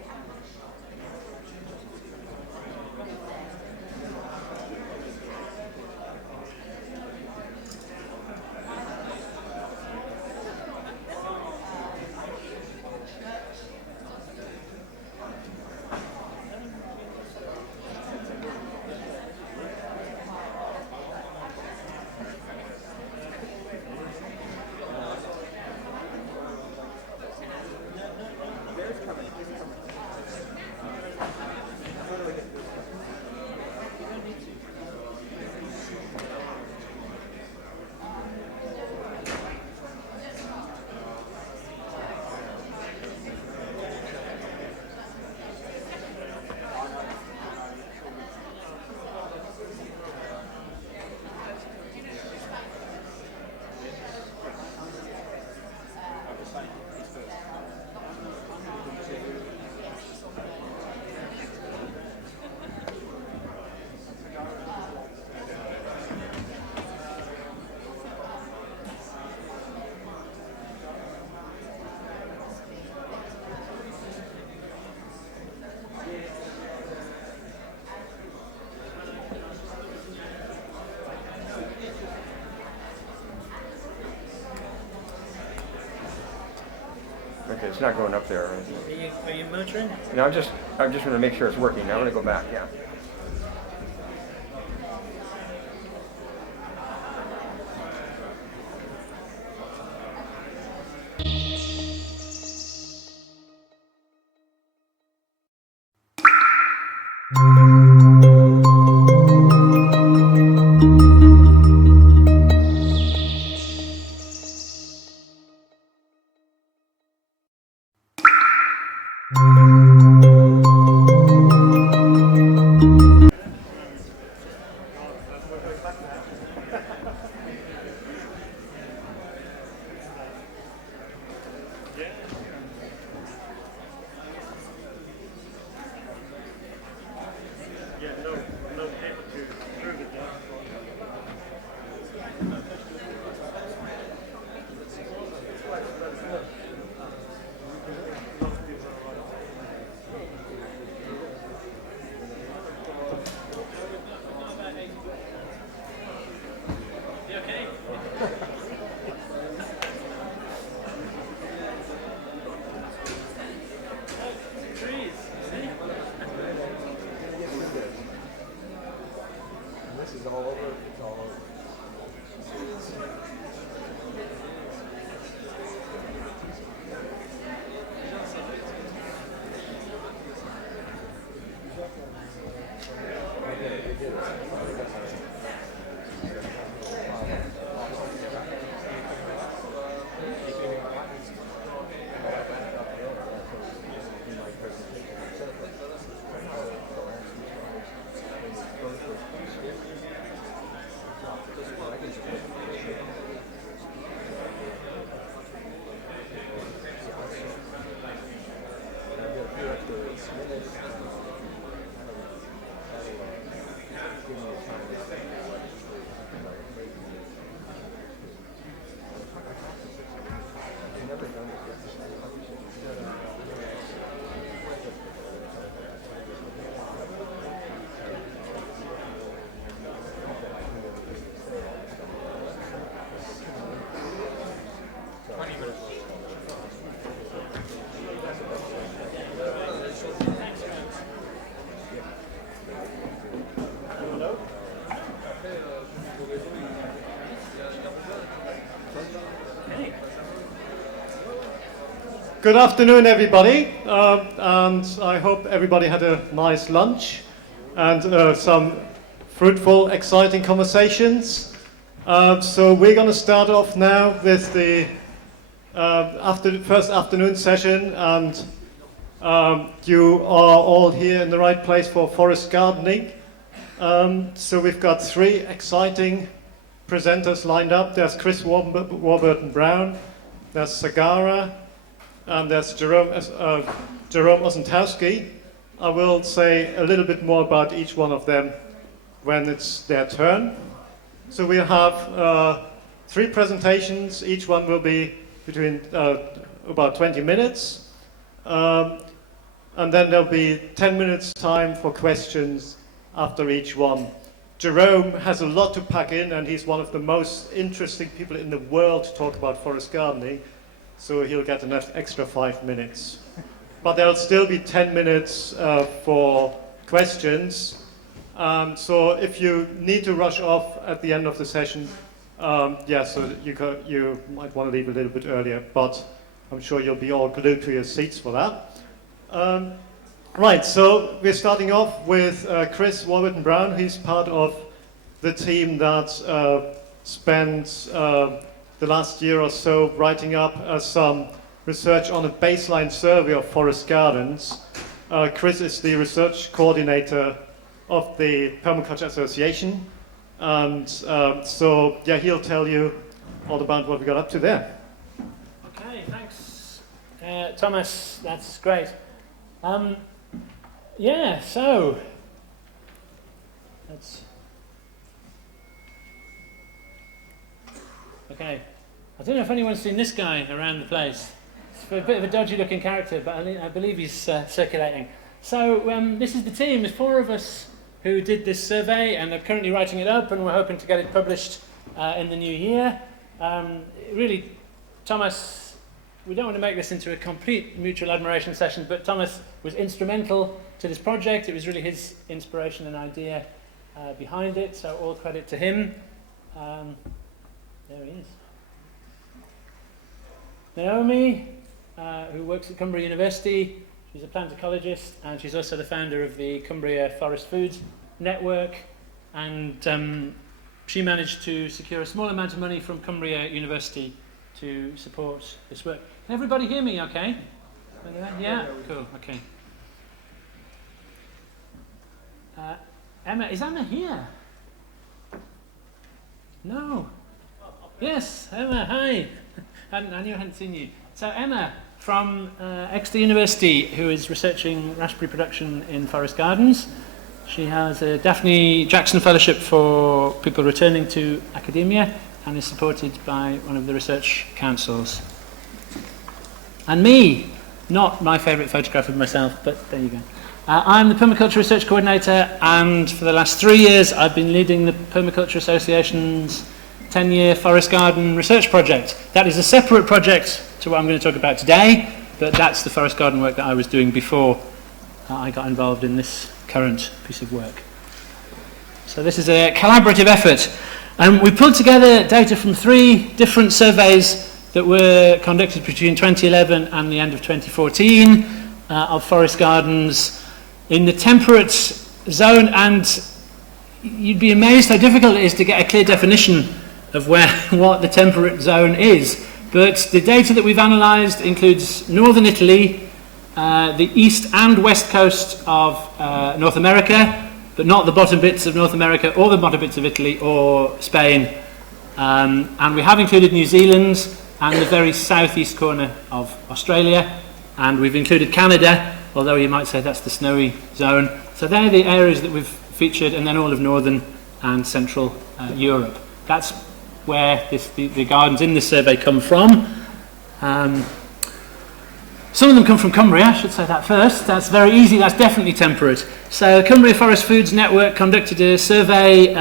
Okay, it's not going up there. Are you motoring? No, I'm just going to make sure it's working. Now I'm going to go back. Yeah. Good afternoon, everybody, and I hope everybody had a nice lunch and some fruitful, exciting conversations. So we're going to start off now with the first afternoon session, and you are all here in the right place for forest gardening. So we've got 3 exciting presenters lined up. There's Chris Warburton Brown, there's Sagara, and there's Jerome Osentowski. I will say a little bit more about each one of them when it's their turn. So we'll have 3 presentations. Each one will be between about 20 minutes. And then there'll be 10 minutes time for questions after each one. Jerome has a lot to pack in, and he's one of the most interesting people in the world to talk about forest gardening, so he'll get an extra 5 minutes. But there'll still be 10 minutes for questions. So if you need to rush off at the end of the session, so you might want to leave a little bit earlier, but I'm sure you'll be all glued to your seats for that. Right, so we're starting off with Chris Warburton Brown. He's part of the team that spent the last year or so writing up some research on a baseline survey of forest gardens. Chris is the research coordinator of the Permaculture Association, and he'll tell you all about what we got up to there. Okay, thanks, Thomas. That's great. So let's. Okay, I don't know if anyone's seen this guy around the place. It's a bit of a dodgy-looking character, but I believe he's circulating. So this is the team. There's 4 of us who did this survey, and they're currently writing it up, and we're hoping to get it published in the new year. Really, Thomas, we don't want to make this into a complete mutual admiration session, but Thomas was instrumental to this project. It was really his inspiration and idea behind it, so all credit to him. There he is. Naomi, who works at Cumbria University. She's a plant ecologist, and she's also the founder of the Cumbria Forest Foods Network, and she managed to secure a small amount of money from Cumbria University to support this work. Can everybody hear me okay? Yeah? Cool, okay. Emma, is Emma here? No. Yes, Emma, hi. I knew I hadn't seen you. So Emma from Exeter University, who is researching raspberry production in forest gardens. She has a Daphne Jackson Fellowship for people returning to academia and is supported by one of the research councils. And me, not my favourite photograph of myself, but there you go. I'm the Permaculture Research Coordinator, and for the last 3 years I've been leading the Permaculture Association's 10-year forest garden research project. That is a separate project to what I'm going to talk about today, but that's the forest garden work that I was doing before I got involved in this current piece of work. So this is a collaborative effort, and we pulled together data from 3 different surveys that were conducted between 2011 and the end of 2014 of forest gardens in the temperate zone, and you'd be amazed how difficult it is to get a clear definition of what the temperate zone is. But the data that we've analysed includes northern Italy, the east and west coast of North America, but not the bottom bits of North America or the bottom bits of Italy or Spain. And we have included New Zealand and the very southeast corner of Australia, and we've included Canada, although you might say that's the snowy zone. So they're the areas that we've featured, and then all of northern and central Europe. That's where the gardens in this survey come from. Some of them come from Cumbria, I should say that first. That's very easy, that's definitely temperate. So Cumbria Forest Foods Network conducted a survey,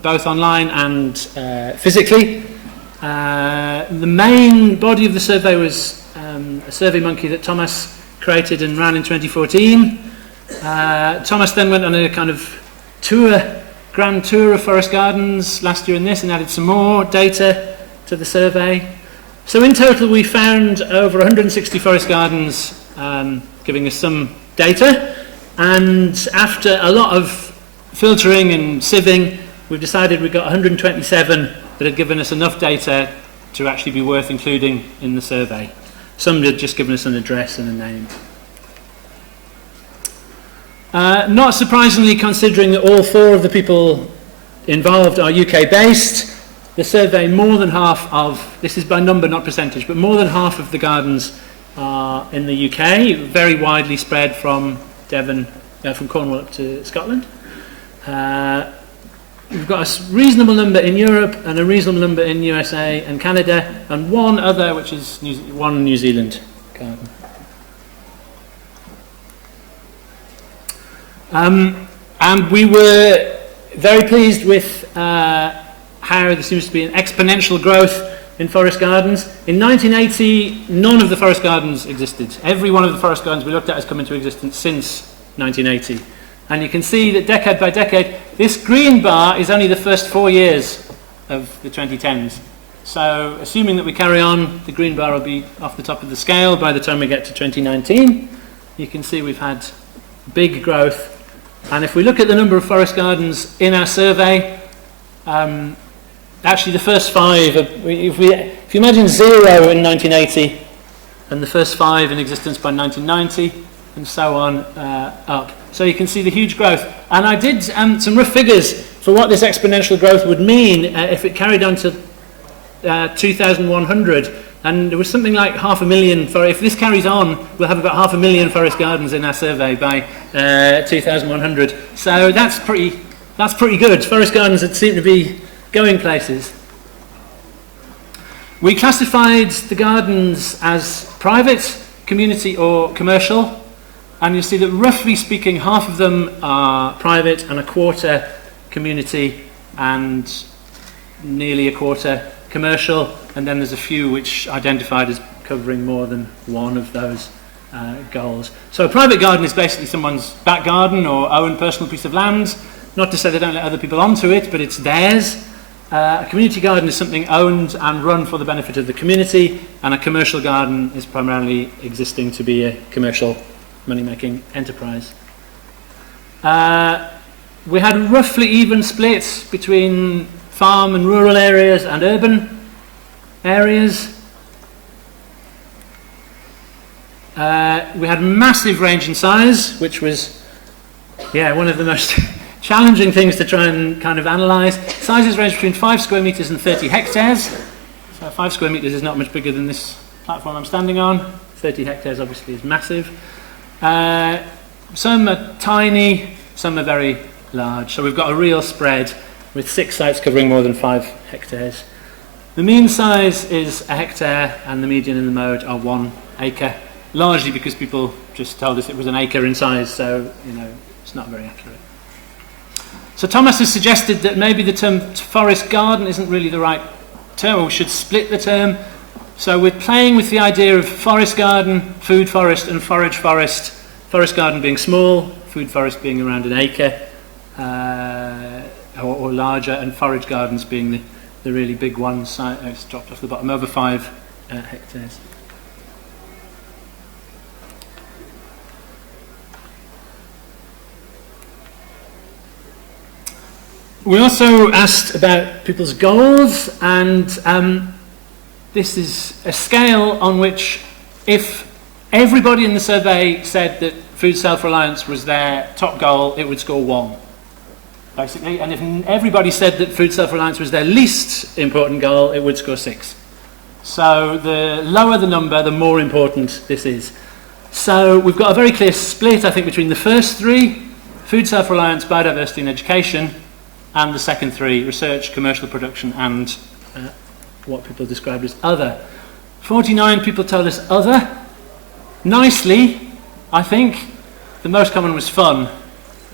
both online and physically. The main body of the survey was a survey monkey that Thomas created and ran in 2014. Thomas then went on a kind of grand tour of forest gardens last year in this, and added some more data to the survey. So in total we found over 160 forest gardens, giving us some data, and after a lot of filtering and sieving, we've decided we've got 127 that had given us enough data to actually be worth including in the survey. Some had just given us an address and a name. Not surprisingly, considering that all 4 of the people involved are UK based, the survey, more than half of, this is by number not percentage, but more than half of the gardens are in the UK, very widely spread from Devon, from Cornwall up to Scotland. We've got a reasonable number in Europe and a reasonable number in USA and Canada, and one other, which is one New Zealand garden. And we were very pleased with how there seems to be an exponential growth in forest gardens. In 1980, none of the forest gardens existed. Every one of the forest gardens we looked at has come into existence since 1980. And you can see that decade by decade, this green bar is only the first 4 years of the 2010s. So assuming that we carry on, the green bar will be off the top of the scale by the time we get to 2019. You can see we've had big growth. And if we look at the number of forest gardens in our survey, actually the first 5, if you imagine 0 in 1980 and the first 5 in existence by 1990 and so on up. So you can see the huge growth. And I did some rough figures for what this exponential growth would mean if it carried on to 2,100. And there was something like 500,000, if this carries on, we'll have about 500,000 forest gardens in our survey by 2,100. So that's pretty good. Forest gardens that seem to be going places. We classified the gardens as private, community or commercial, and you'll see that roughly speaking half of them are private and a quarter community and nearly a quarter commercial, and then there's a few which identified as covering more than one of those goals. So a private garden is basically someone's back garden or own personal piece of land, not to say they don't let other people onto it, but it's theirs. A community garden is something owned and run for the benefit of the community, and a commercial garden is primarily existing to be a commercial money-making enterprise. We had a roughly even split between farm and rural areas and urban areas. We had a massive range in size, which was one of the most challenging things to try and kind of analyse. Sizes range between 5 square metres and 30 hectares. So 5 square metres is not much bigger than this platform I'm standing on. 30 hectares obviously is massive. Some are tiny, some are very large. So we've got a real spread with 6 sites covering more than 5 hectares. The mean size is a hectare and the median and the mode are 1 acre, largely because people just told us it was an acre in size, so it's not very accurate. So Thomas has suggested that maybe the term forest garden isn't really the right term, or we should split the term. So we're playing with the idea of forest garden, food forest and forage forest. Forest garden being small, food forest being around an acre or larger, and forage gardens being the really big ones. It's dropped off the bottom, over 5 hectares. We also asked about people's goals, and this is a scale on which, if everybody in the survey said that food self-reliance was their top goal, it would score 1, basically. And if everybody said that food self-reliance was their least important goal, it would score 6. So the lower the number, the more important this is. So we've got a very clear split, I think, between the first 3, food self-reliance, biodiversity and education, and the second 3, research, commercial production, and what people described as other. 49 people told us other. Nicely, I think, the most common was fun,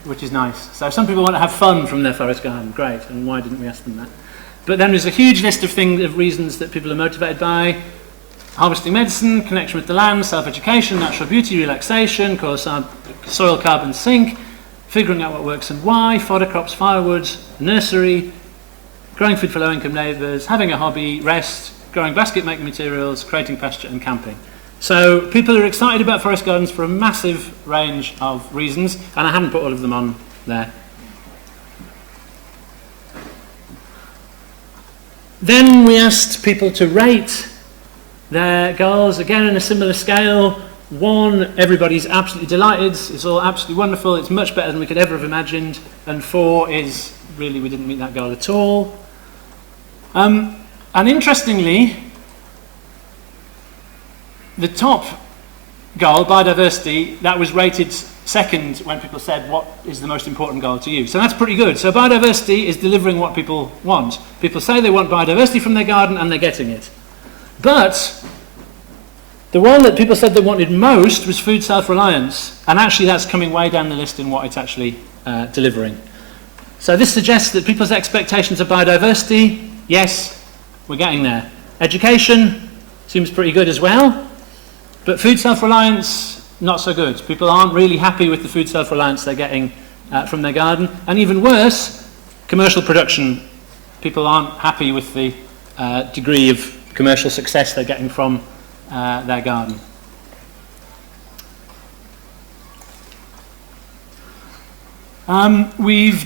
which is nice. So some people want to have fun from their forest garden, great, and why didn't we ask them that? But then there's a huge list of reasons that people are motivated by: harvesting medicine, connection with the land, self-education, natural beauty, relaxation, cause soil carbon sink, figuring out what works and why, fodder crops, firewood, nursery, growing food for low-income neighbours, having a hobby, rest, growing basket-making materials, creating pasture and camping. So people are excited about forest gardens for a massive range of reasons, and I haven't put all of them on there. Then we asked people to rate their goals, again on a similar scale. 1, everybody's absolutely delighted, it's all absolutely wonderful, it's much better than we could ever have imagined, and 4 is really we didn't meet that goal at all. And interestingly, the top goal, biodiversity, that was rated second when people said what is the most important goal to you. So that's pretty good. So biodiversity is delivering what people want. People say they want biodiversity from their garden and they're getting it. But the one that people said they wanted most was food self-reliance, and actually that's coming way down the list in what it's actually delivering. So this suggests that people's expectations of biodiversity, yes, we're getting there. Education seems pretty good as well, but food self-reliance, not so good. People aren't really happy with the food self-reliance they're getting from their garden, and even worse, commercial production. People aren't happy with the degree of commercial success they're getting from their garden. We've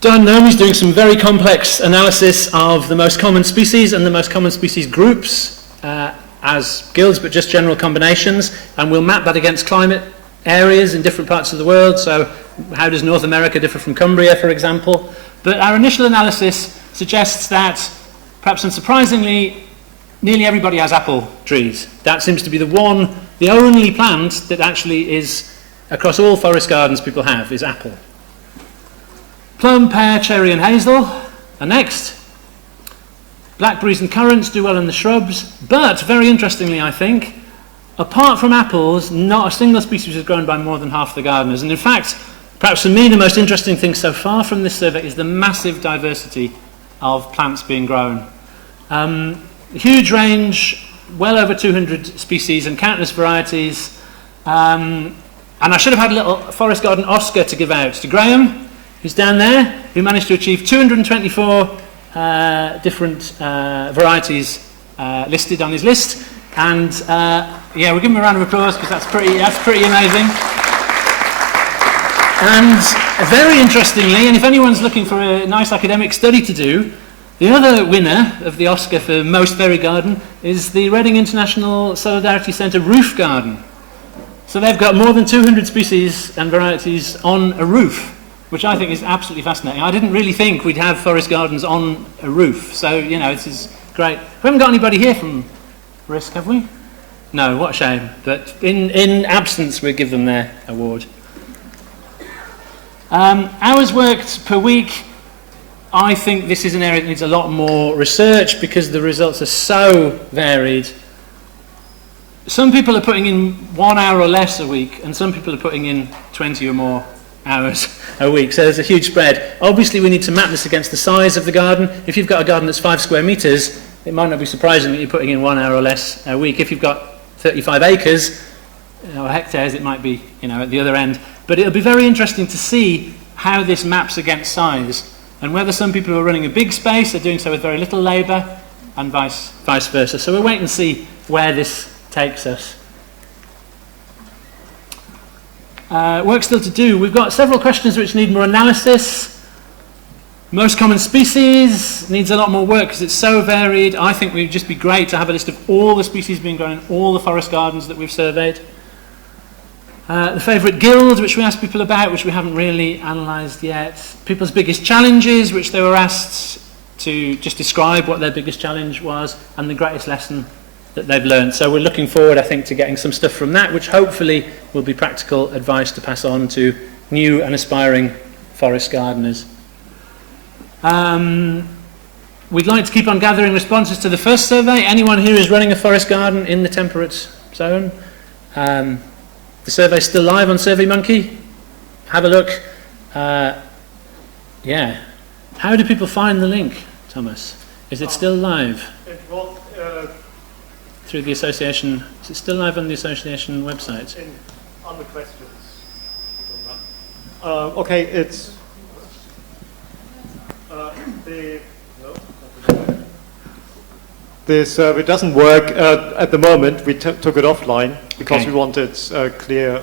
done, Naomi's doing some very complex analysis of the most common species and the most common species groups as guilds, but just general combinations, and we'll map that against climate areas in different parts of the world. So how does North America differ from Cumbria, for example? But our initial analysis suggests that, perhaps unsurprisingly, nearly everybody has apple trees. That seems to be the only plant that actually is, across all forest gardens people have, is apple. Plum, pear, cherry and hazel are next. Blackberries and currants do well in the shrubs, but very interestingly I think, apart from apples, not a single species is grown by more than half the gardeners. And in fact, perhaps for me the most interesting thing so far from this survey is the massive diversity of plants being grown. Huge range, well over 200 species and countless varieties. And I should have had a little forest garden Oscar to give out to Graham, who's down there, who managed to achieve 224 different varieties listed on his list. And yeah, we'll give him a round of applause because that's pretty amazing. And very interestingly, and if anyone's looking for a nice academic study to do, the other winner of the Oscar for most berry garden is the Reading International Solidarity Centre roof garden. So they've got more than 200 species and varieties on a roof, which I think is absolutely fascinating. I didn't really think we'd have forest gardens on a roof, so, you know, this is great. We haven't got anybody here from Risk, have we? No, what a shame. But in absence, we'll give them their award. Hours worked per week. I think this is an area that needs a lot more research because the results are so varied. Some people are putting in 1 hour or less a week, and some people are putting in 20 or more hours a week. So there's a huge spread. Obviously, we need to map this against the size of the garden. If you've got a garden that's 5 square metres, it might not be surprising that you're putting in 1 hour or less a week. If you've got 35 acres or hectares, it might be, you know, at the other end. But it'll be very interesting to see how this maps against size, and whether some people who are running a big space are doing so with very little labour, and vice versa. So we'll wait and see where this takes us. Work still to do. We've got several questions which need more analysis. Most common species needs a lot more work because it's so varied. I think it would just be great to have a list of all the species being grown in all the forest gardens that we've surveyed. The favourite guild, which we asked people about, which we haven't really analysed yet. People's biggest challenges, which they were asked to just describe what their biggest challenge was, and the greatest lesson that they've learned. So we're looking forward, I think, to getting some stuff from that, which hopefully will be practical advice to pass on to new and aspiring forest gardeners. We'd like to keep on gathering responses to the first survey. Anyone here is running a forest garden in the temperate zone? The survey's still live on SurveyMonkey. Have a look. Yeah. How do people find the link, Thomas? Is it still live? It will, through the association. Is it still live on the association website? On the questions. Okay, it's The survey doesn't work at the moment. We took it offline because Okay. we wanted clear,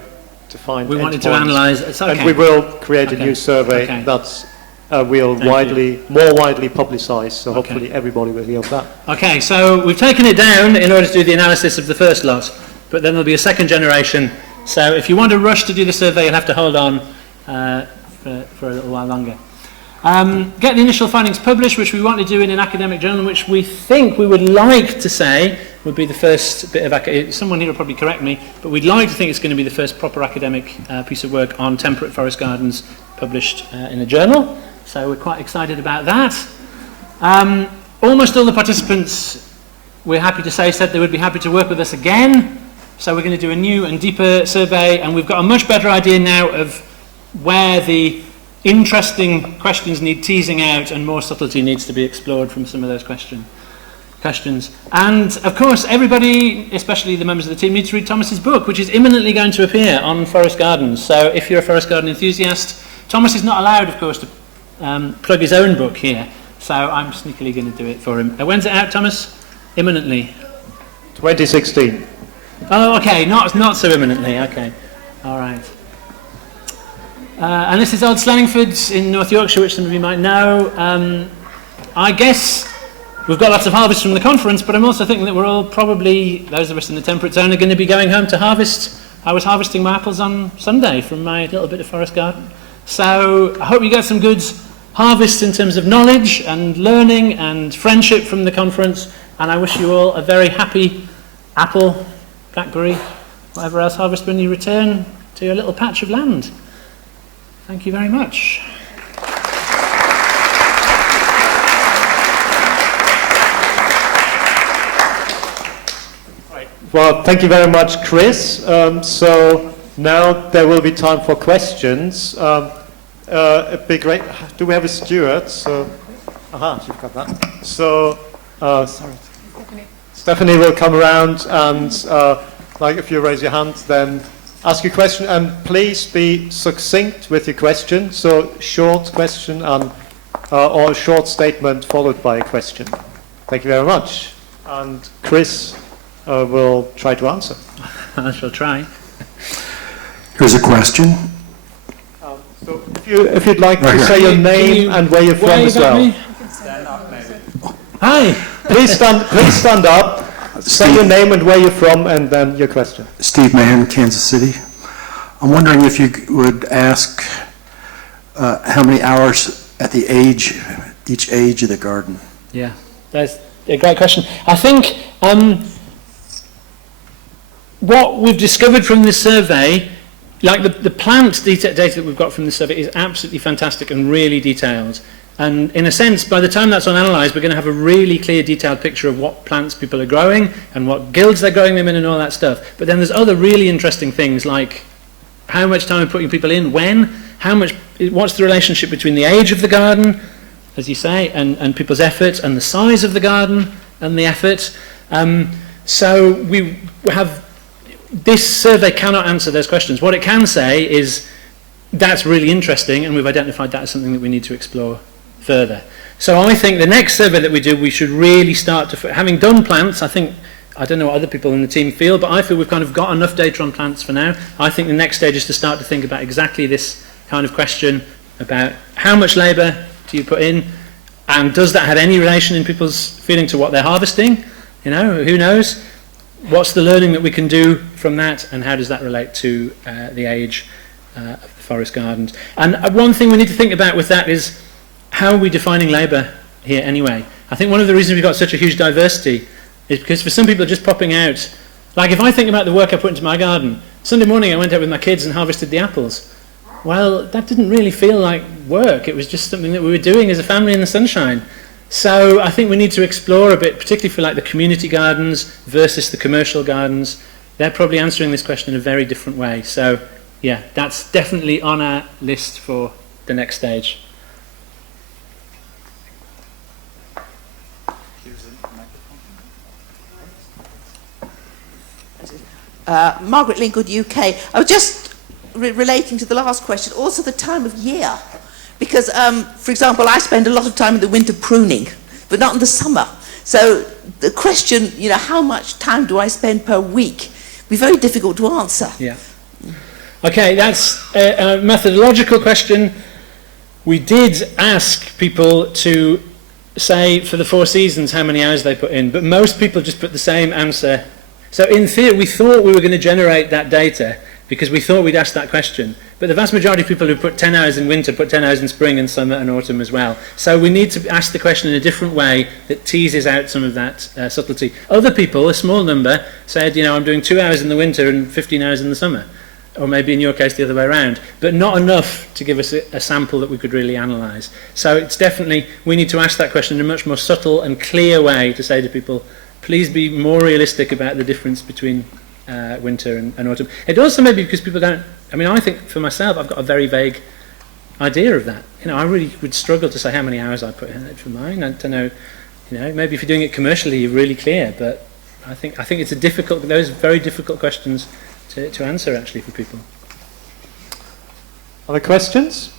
defined We wanted to endpoints. analyse. It's okay. And we will create a Okay. new survey Okay. that's more widely publicised. So hopefully everybody will hear of that. Okay, so we've taken it down in order to do the analysis of the first lot, but then there'll be a second generation. So if you want to rush to do the survey, you'll have to hold on for a little while longer. Get the initial findings published, which we want to do in an academic journal, which we think we would like to say would be the first bit of someone here will probably correct me, but we'd like to think it's going to be the first proper academic piece of work on temperate forest gardens published in a journal. So we're quite excited about that. Almost all the participants, we're happy to say, said they would be happy to work with us again. So we're going to do a new and deeper survey, and we've got a much better idea now of where the interesting questions need teasing out and more subtlety needs to be explored from some of those questions. And of course, everybody, especially the members of the team, needs to read Thomas's book, which is imminently going to appear on forest gardens. So if you're a forest garden enthusiast, Thomas is not allowed, of course, to plug his own book here. So I'm sneakily going to do it for him. When's it out, Thomas? Imminently. 2016. Oh, okay. Not so imminently. Okay. All right. And this is Old Slanningford in North Yorkshire, which some of you might know. I guess we've got lots of harvests from the conference, but I'm also thinking that we're all probably, those of us in the temperate zone, are going to be going home to harvest. I was harvesting my apples on Sunday from my little bit of forest garden. So I hope you get some good harvests in terms of knowledge and learning and friendship from the conference. And I wish you all a very happy apple, blackberry, whatever else harvest when you return to your little patch of land. Thank you very much. Well, thank you very much, Chris. So now there will be time for questions. It'd be great. Do we have a steward? So, you've got that. So, sorry. Stephanie will come around and, if you raise your hand, then ask your question, and please be succinct with your question. So, short question and or a short statement followed by a question. Thank you very much. And Chris will try to answer. I shall try. Here's a question. So if you'd like to say your name and where you're from as well. Stand up, maybe. Hi. Please stand up. Say your name and where you're from, and then your question. Steve Mann, Kansas City. I'm wondering if you would ask how many hours at each age of the garden. Yeah, that's a great question. I think what we've discovered from this survey, like the plant data that we've got from the survey, is absolutely fantastic and really detailed. And in a sense, by the time that's unanalyzed, we're going to have a really clear, detailed picture of what plants people are growing and what guilds they're growing them in and all that stuff. But then there's other really interesting things like how much time we're putting people in, when, what's the relationship between the age of the garden, as you say, and people's effort, and the size of the garden and the effort. So we have, this survey cannot answer those questions. What it can say is that's really interesting, and we've identified that as something that we need to explore further. So I think the next survey that we do, we should really start to, having done plants, I don't know what other people in the team feel, but I feel we've kind of got enough data on plants for now. I think the next stage is to start to think about exactly this kind of question about how much labour do you put in, and does that have any relation in people's feeling to what they're harvesting? You know, who knows? What's the learning that we can do from that, and how does that relate to the age of the forest gardens? And one thing we need to think about with that is, how are we defining labour here anyway? I think one of the reasons we've got such a huge diversity is because for some people just popping out, like if I think about the work I put into my garden, Sunday morning I went out with my kids and harvested the apples. Well, that didn't really feel like work. It was just something that we were doing as a family in the sunshine. So I think we need to explore a bit, particularly for like the community gardens versus the commercial gardens. They're probably answering this question in a very different way. So yeah, that's definitely on our list for the next stage. Margaret Lingwood, UK. I was just relating to the last question, also the time of year. Because, for example, I spend a lot of time in the winter pruning, but not in the summer. So the question, you know, how much time do I spend per week, be very difficult to answer. Yeah. Okay, that's a methodological question. We did ask people to say for the 4 seasons how many hours they put in, but most people just put the same answer. So in theory, we thought we were going to generate that data because we thought we'd ask that question. But the vast majority of people who put 10 hours in winter put 10 hours in spring and summer and autumn as well. So we need to ask the question in a different way that teases out some of that subtlety. Other people, a small number, said, you know, I'm doing 2 hours in the winter and 15 hours in the summer. Or maybe in your case the other way around. But not enough to give us a sample that we could really analyse. So it's definitely, we need to ask that question in a much more subtle and clear way to say to people, please be more realistic about the difference between winter and autumn. It also may be because people don't, I mean, I think for myself, I've got a very vague idea of that. You know, I really would struggle to say how many hours I put in it for mine. I don't know, you know, maybe if you're doing it commercially, you're really clear, but I think it's a difficult, those very difficult questions to answer actually for people. Other questions?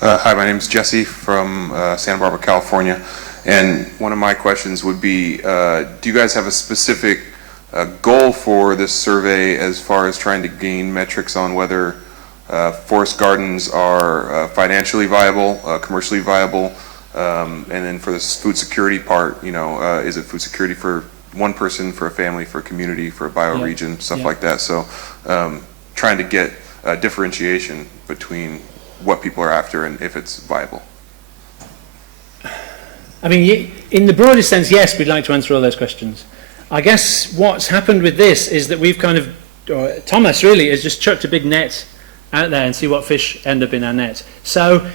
Hi, my name is Jesse from Santa Barbara, California. And one of my questions would be, do you guys have a specific goal for this survey as far as trying to gain metrics on whether forest gardens are financially viable, commercially viable, and then for this food security part, you know, is it food security for one person, for a family, for a community, for a bioregion, stuff like that. So trying to get differentiation between what people are after and if it's viable. I mean, in the broadest sense, yes, we'd like to answer all those questions. I guess what's happened with this is that we've kind of, or Thomas really, has just chucked a big net out there and see what fish end up in our net. So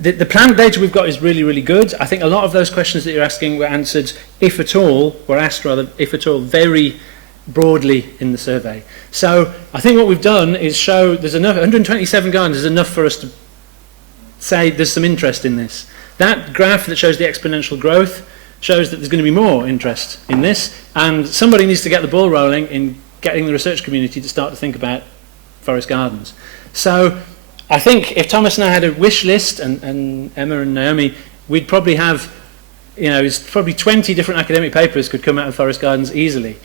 the plant data we've got is really, really good. I think a lot of those questions that you're asking were answered, if at all, were asked rather, if at all, very broadly in the survey. So I think what we've done is show there's enough, 127 gardens is enough for us to say there's some interest in this. That graph that shows the exponential growth shows that there's going to be more interest in this, and somebody needs to get the ball rolling in getting the research community to start to think about forest gardens. So I think if Thomas and I had a wish list, and Emma and Naomi, we'd probably have, you know, it's probably 20 different academic papers could come out of forest gardens easily.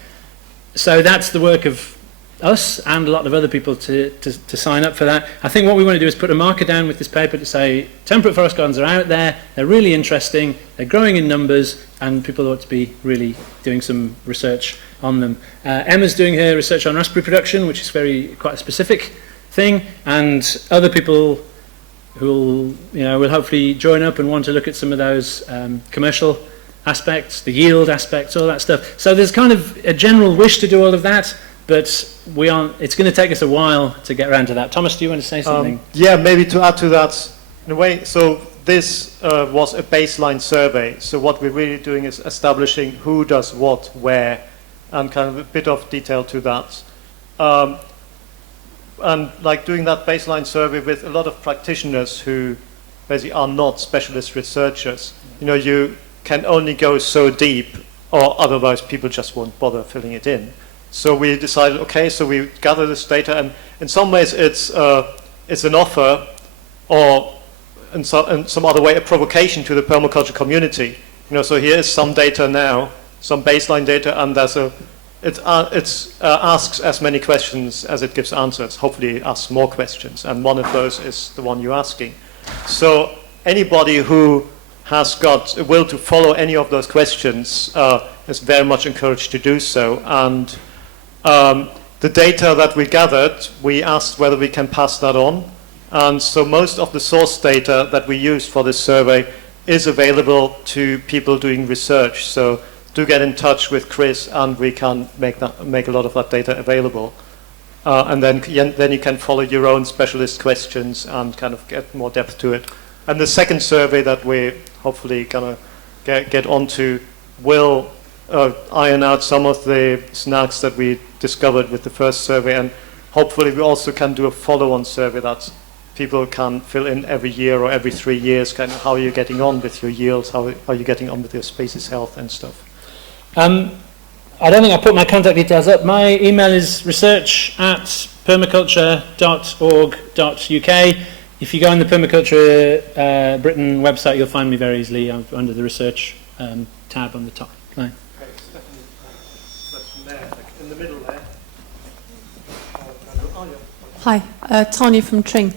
So that's the work of us and a lot of other people to sign up for that. I think what we want to do is put a marker down with this paper to say temperate forest gardens are out there, they're really interesting, they're growing in numbers, and people ought to be really doing some research on them. Emma's doing her research on raspberry production, which is quite a specific thing, and other people who will hopefully join up and want to look at some of those commercial aspects, the yield aspects, all that stuff. So there's kind of a general wish to do all of that, but it's going to take us a while to get around to that. Thomas, do you want to say something? Yeah, maybe to add to that in a way. So this was a baseline survey. So what we're really doing is establishing who does what, where, and kind of a bit of detail to that. And like doing that baseline survey with a lot of practitioners who basically are not specialist researchers. You know, you can only go so deep, or otherwise people just won't bother filling it in. So we decided, okay, so we gather this data, and in some ways it's an offer, or in some other way a provocation to the permaculture community. You know, so here is some data now, some baseline data, and it asks as many questions as it gives answers. Hopefully it asks more questions, and one of those is the one you're asking. So anybody who has got a will to follow any of those questions is very much encouraged to do so. And the data that we gathered, we asked whether we can pass that on. And so most of the source data that we used for this survey is available to people doing research. So do get in touch with Chris, and we can make a lot of that data available. And then you can follow your own specialist questions and kind of get more depth to it. And the second survey that we're hopefully going to get onto will iron out some of the snags that we discovered with the first survey, and hopefully we also can do a follow-on survey that people can fill in every year or every 3 years, kind of how are you getting on with your yields, how are you getting on with your species health and stuff. I don't think I put my contact details up. My email is research@permaculture.org.uk. If you go on the Permaculture Britain website, you'll find me very easily under the research tab on the top line. Okay, Stephanie, question there, in the middle there. Hi, Tanya from Tring.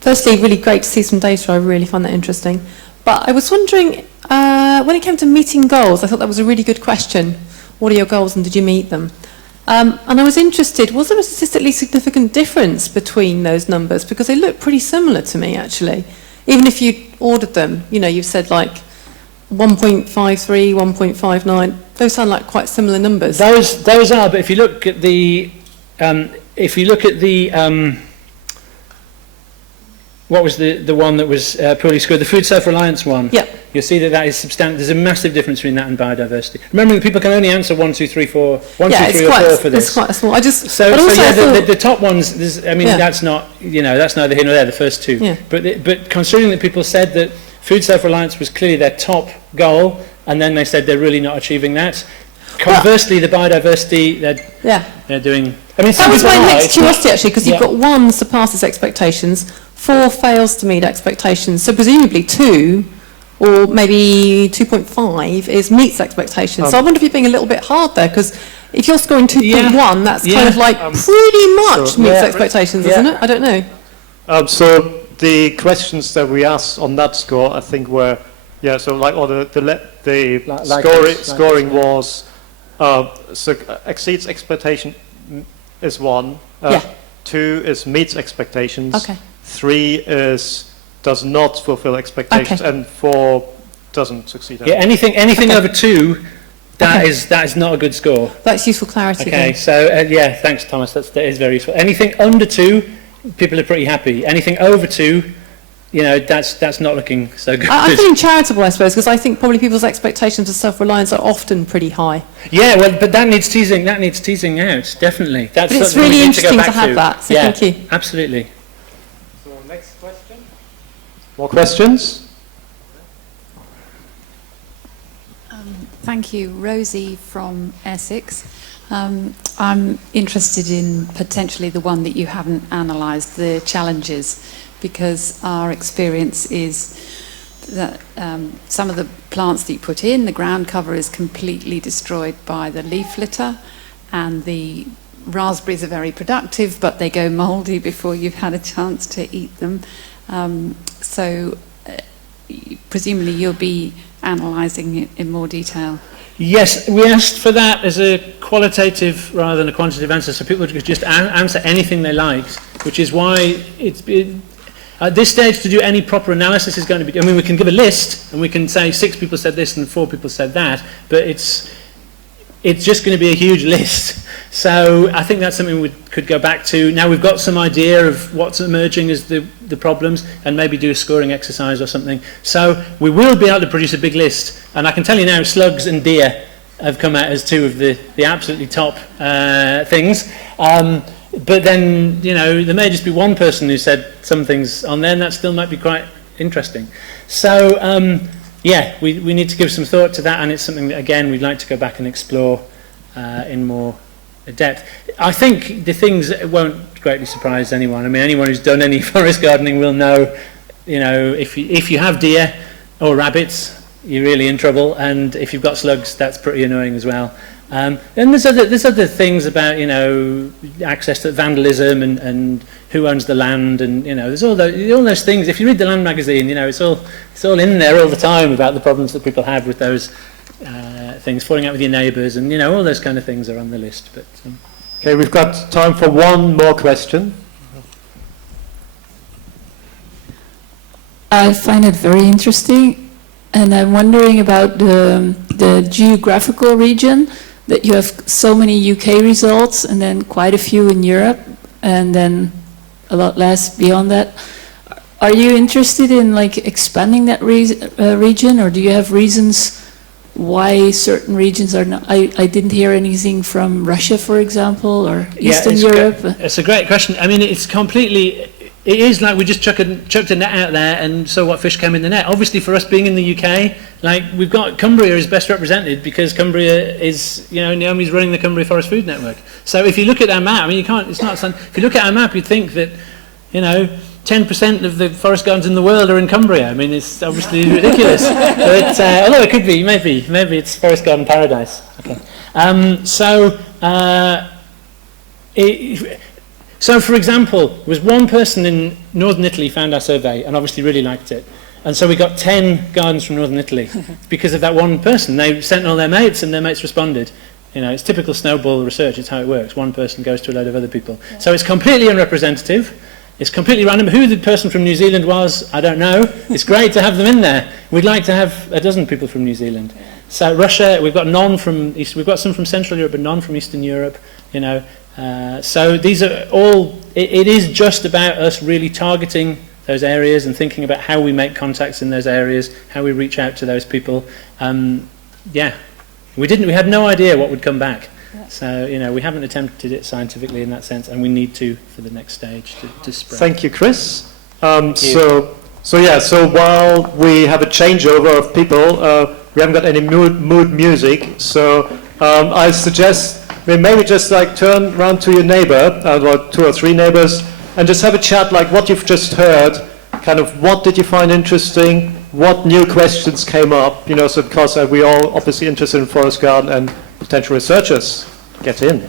Firstly, really great to see some data. I really find that interesting. But I was wondering, when it came to meeting goals, I thought that was a really good question. What are your goals and did you meet them? And I was interested, was there a statistically significant difference between those numbers? Because they look pretty similar to me, actually. Even if you ordered them, you know, you've said like 1.53, 1.59, those sound like quite similar numbers. Those are, but if you look at the, what was the one that was poorly scored? The food self-reliance one. Yep. You'll see that that is substantial. There's a massive difference between that and biodiversity. Remembering that people can only answer 1, 2, 3, 4, 1, 2, 3 or 4 for this. It's quite small. The top ones, that's not, that's neither here nor there, the first two. Yeah. But considering that people said that food self-reliance was clearly their top goal, and then they said they're really not achieving that. Conversely, the biodiversity, they're doing... I mean, that was my next curiosity, actually, because you've got 1 surpasses expectations, 4 fails to meet expectations. So presumably 2, or maybe 2.5, is meets expectations. So I wonder if you're being a little bit hard there, because if you're scoring 2.1, that's kind of like pretty much meets expectations, isn't it? I don't know. So the questions that we asked on that score, I think, were, so like all the scoring was exceeds expectation is 1, 2 is meets expectations, 3 is does not fulfill expectations, and 4 doesn't succeed. Yeah, anything over 2, that is not a good score. That's useful clarity. Okay, so thanks, Thomas. That is very useful. Anything under 2, people are pretty happy. Anything over 2, that's not looking so good. I'm feeling charitable, I suppose, because I think probably people's expectations of self-reliance are often pretty high. Yeah, well, but that needs teasing out, definitely. That's but it's really interesting to have that, so thank you. Absolutely. So next question. More questions? Thank you. Rosie from Essex. I'm interested in potentially the one that you haven't analysed, the challenges, because our experience is that some of the plants that you put in, the ground cover is completely destroyed by the leaf litter, and the raspberries are very productive, but they go mouldy before you've had a chance to eat them. So presumably you'll be analysing it in more detail. Yes, we asked for that as a qualitative rather than a quantitative answer, so people could just answer anything they liked, which is why at this stage to do any proper analysis is going to be... I mean, we can give a list and we can say 6 people said this and 4 people said that, but it's just going to be a huge list. So I think that's something we could go back to. Now we've got some idea of what's emerging as the problems, and maybe do a scoring exercise or something. So we will be able to produce a big list. And I can tell you now, slugs and deer have come out as 2 of the absolutely top things. But then, there may just be one person who said some things on there, and that still might be quite interesting. So, we need to give some thought to that, and it's something that, again, we'd like to go back and explore in more depth. I think the things that won't greatly surprise anyone. I mean, anyone who's done any forest gardening will know, if you have deer or rabbits, you're really in trouble, and if you've got slugs, that's pretty annoying as well. And there's other things about access to vandalism and who owns the land, and there's all those things. If you read the Land magazine, it's all in there all the time about the problems that people have with those things, falling out with your neighbours, and all those kind of things are on the list. But okay, we've got time for one more question. I find it very interesting, and I'm wondering about the geographical region, that you have so many UK results and then quite a few in Europe and then a lot less beyond that. Are you interested in expanding that region, or do you have reasons why certain regions are not? I didn't hear anything from Russia, for example, or Eastern Europe. It's a great question. I mean, it is like we just chucked a net out there and saw what fish came in the net. Obviously, for us being in the UK, we've got Cumbria is best represented because Cumbria is, Naomi's running the Cumbria Forest Food Network. So if you look at our map, I mean, if you look at our map, you'd think that, 10% of the forest gardens in the world are in Cumbria. I mean, it's obviously ridiculous. But, although it could be, maybe it's forest garden paradise. Okay. So, for example, there was one person in northern Italy found our survey and obviously really liked it. And so we got 10 gardens from northern Italy because of that one person. They sent all their mates and their mates responded. You know, it's typical snowball research. It's how it works. One person goes to a load of other people. So it's completely unrepresentative. It's completely random. Who the person from New Zealand was, I don't know. It's great to have them in there. We'd like to have a dozen people from New Zealand. So Russia, we've got none from East, we've got some from Central Europe, but none from Eastern Europe. You know, so these are all. It is just about us really targeting those areas and thinking about how we make contacts in those areas, how we reach out to those people. Yeah, we had no idea what would come back. Yeah. So, you know, we haven't attempted it scientifically in that sense, and we need to for the next stage to spread. Thank you, Chris. So while we have a changeover of people, we haven't got any mood music. So I suggest maybe just like turn around to your neighbor, or 2 or 3 neighbors, and just have a chat like what you've just heard. Kind of what did you find interesting? What new questions came up? You know, so because we're all obviously interested in forest garden and potential researchers, get in.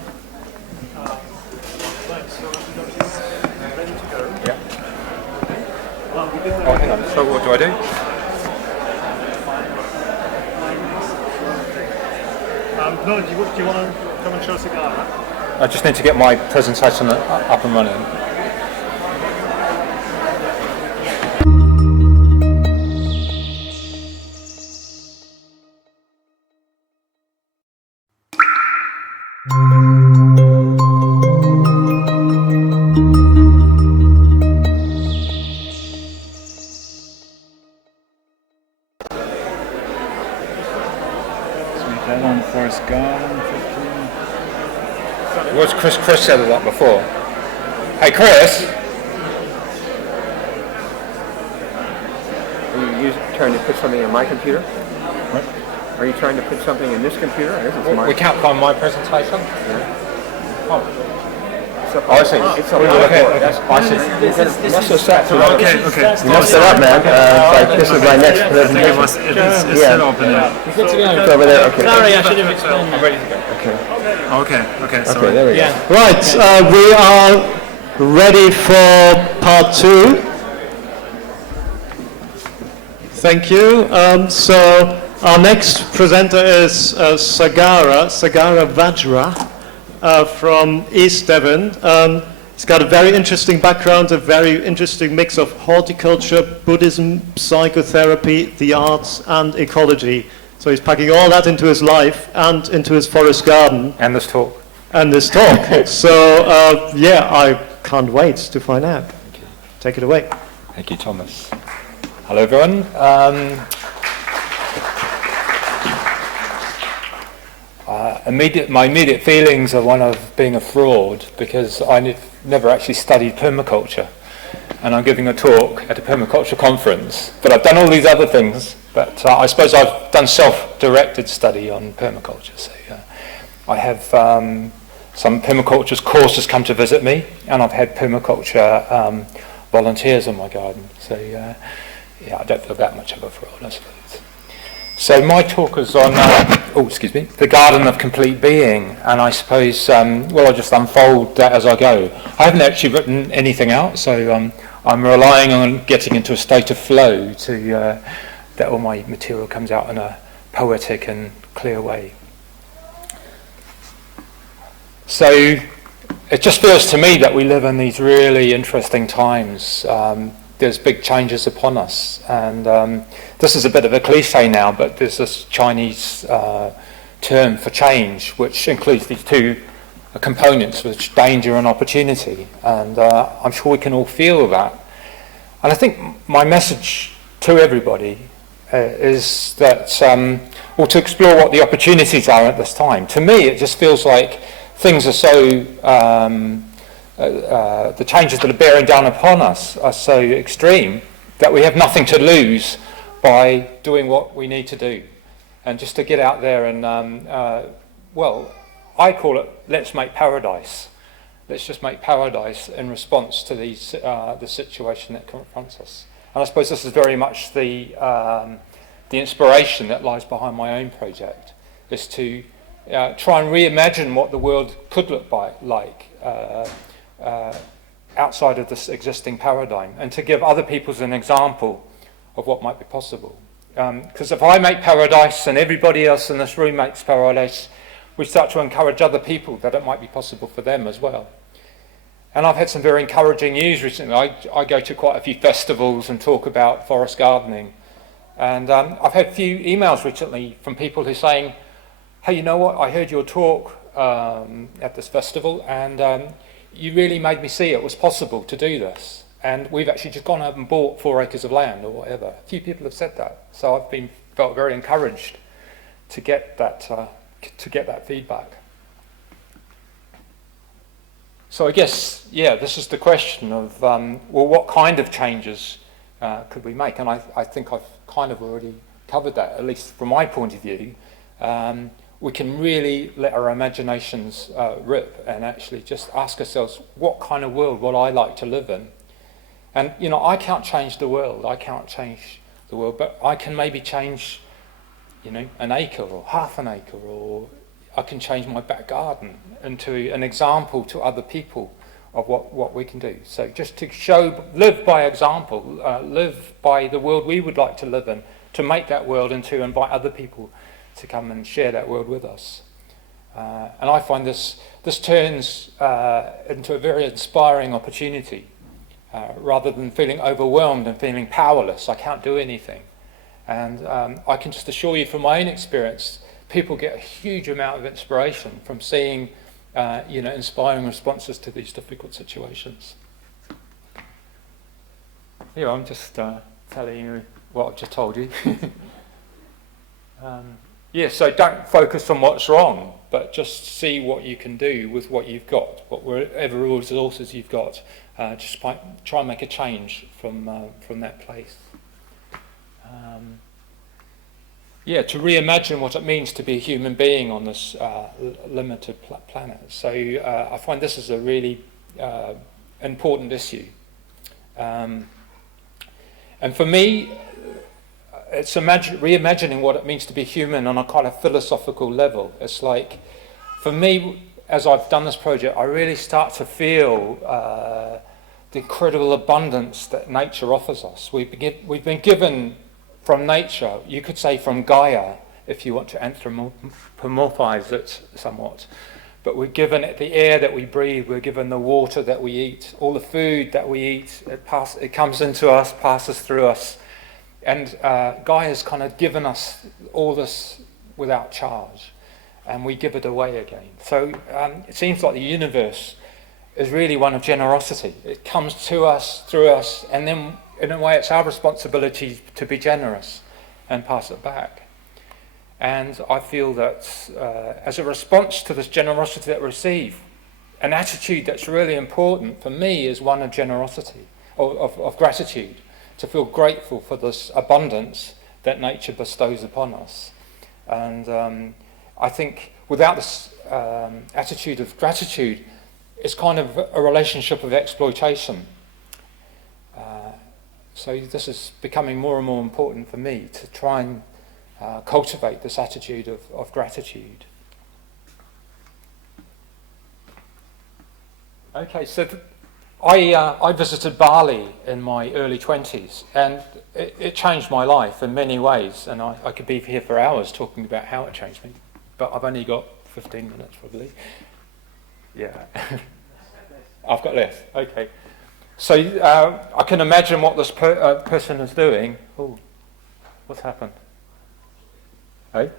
Oh, hang on. So what do I do? No, do you want to come and show Sagara? I just need to get my presentation up and running. What's Chris said a lot before. Hey, Chris. Are you trying to put something in my computer? What? Are you trying to put something in this computer? This is We can't find my presentation. Yeah. Oh. I see. It's a I see. You must have sat through that. Okay. You messed it up, man. Like this is my next presentation. It's still open there. It's over there. Okay. Sorry, I should have explained that. I'm ready to go. Okay. So Okay, there we go. Right, we are ready for part 2. Thank you. So our next presenter is Sagara Vajra from East Devon. He's got a very interesting background, a very interesting mix of horticulture, Buddhism, psychotherapy, the arts, and ecology. So he's packing all that into his life and into his forest garden. And this talk. So, yeah, I can't wait to find out. Take it away. Thank you, Thomas. Hello, everyone. My immediate feelings are one of being a fraud because I never actually studied permaculture. And I'm giving a talk at a permaculture conference. But I've done all these other things. But I suppose I've done self-directed study on permaculture. So I have some permaculture courses come to visit me, and I've had permaculture volunteers in my garden. So yeah, I don't feel that much of a fraud, I suppose. So my talk is on, the garden of complete being, and I suppose, I'll just unfold that as I go. I haven't actually written anything out, so I'm relying on getting into a state of flow to that all my material comes out in a poetic and clear way. So it just feels to me that we live in these really interesting times. There's big changes upon us, and this is a bit of a cliche now, but there's this Chinese term for change, which includes these two components, which danger and opportunity, and I'm sure we can all feel that. And I think my message to everybody is that, to explore what the opportunities are at this time. To me, it just feels like things are so, the changes that are bearing down upon us are so extreme that we have nothing to lose by doing what we need to do. And just to get out there and, I call it, let's make paradise. let's just make paradise in response to the situation that confronts us. And I suppose this is very much the inspiration that lies behind my own project, is to try and reimagine what the world could look like outside of this existing paradigm, and to give other people an example of what might be possible. Because if I make paradise and everybody else in this room makes paradise, we start to encourage other people that it might be possible for them as well. And I've had some very encouraging news recently. I go to quite a few festivals and talk about forest gardening. And I've had a few emails recently from people who are saying, hey, you know what, I heard your talk at this festival, and you really made me see it was possible to do this. And we've actually just gone out and bought 4 acres of land or whatever. A few people have said that. So I've felt very encouraged to get that feedback. So I guess, yeah, this is the question of, well, what kind of changes could we make? And I think I've kind of already covered that, at least from my point of view. We can really let our imaginations rip and actually just ask ourselves, what kind of world would I like to live in? And, you know, I can't change the world. I can't change the world, but I can maybe change, you know, an acre or half an acre, or I can change my back garden into an example to other people of what we can do. So just to live by example, live by the world we would like to live in, to make that world and to invite other people to come and share that world with us. And I find this turns into a very inspiring opportunity, rather than feeling overwhelmed and feeling powerless. I can't do anything. And I can just assure you from my own experience, people get a huge amount of inspiration from seeing you know, inspiring responses to these difficult situations. Here, I'm just telling you what I've just told you. Yeah, so don't focus on what's wrong, but just see what you can do with what you've got, whatever resources you've got. Just try and make a change from that place. Yeah, to reimagine what it means to be a human being on this limited planet. So I find this is a really important issue. And for me, it's reimagining what it means to be human on a kind of philosophical level. It's like, for me, as I've done this project, I really start to feel the incredible abundance that nature offers us. We've been given from nature, you could say from Gaia, if you want to anthropomorphize it somewhat. But we're given it the air that we breathe, we're given the water that we eat, all the food that we eat, it comes into us, passes through us. And Gaia's kind of given us all this without charge, and we give it away again. So it seems like the universe is really one of generosity. It comes to us, through us, and then in a way it's our responsibility to be generous and pass it back. And I feel that as a response to this generosity that we receive, an attitude that's really important for me is one of generosity, or of gratitude, to feel grateful for this abundance that nature bestows upon us. And I think without this attitude of gratitude, it's kind of a relationship of exploitation. So this is becoming more and more important for me to try and cultivate this attitude of gratitude. Okay, so I visited Bali in my early 20s, and it changed my life in many ways, and I could be here for hours talking about how it changed me, but I've only got 15 minutes probably. Yeah, I've got less, okay. So I can imagine what this person is doing. Oh, what's happened? Hey?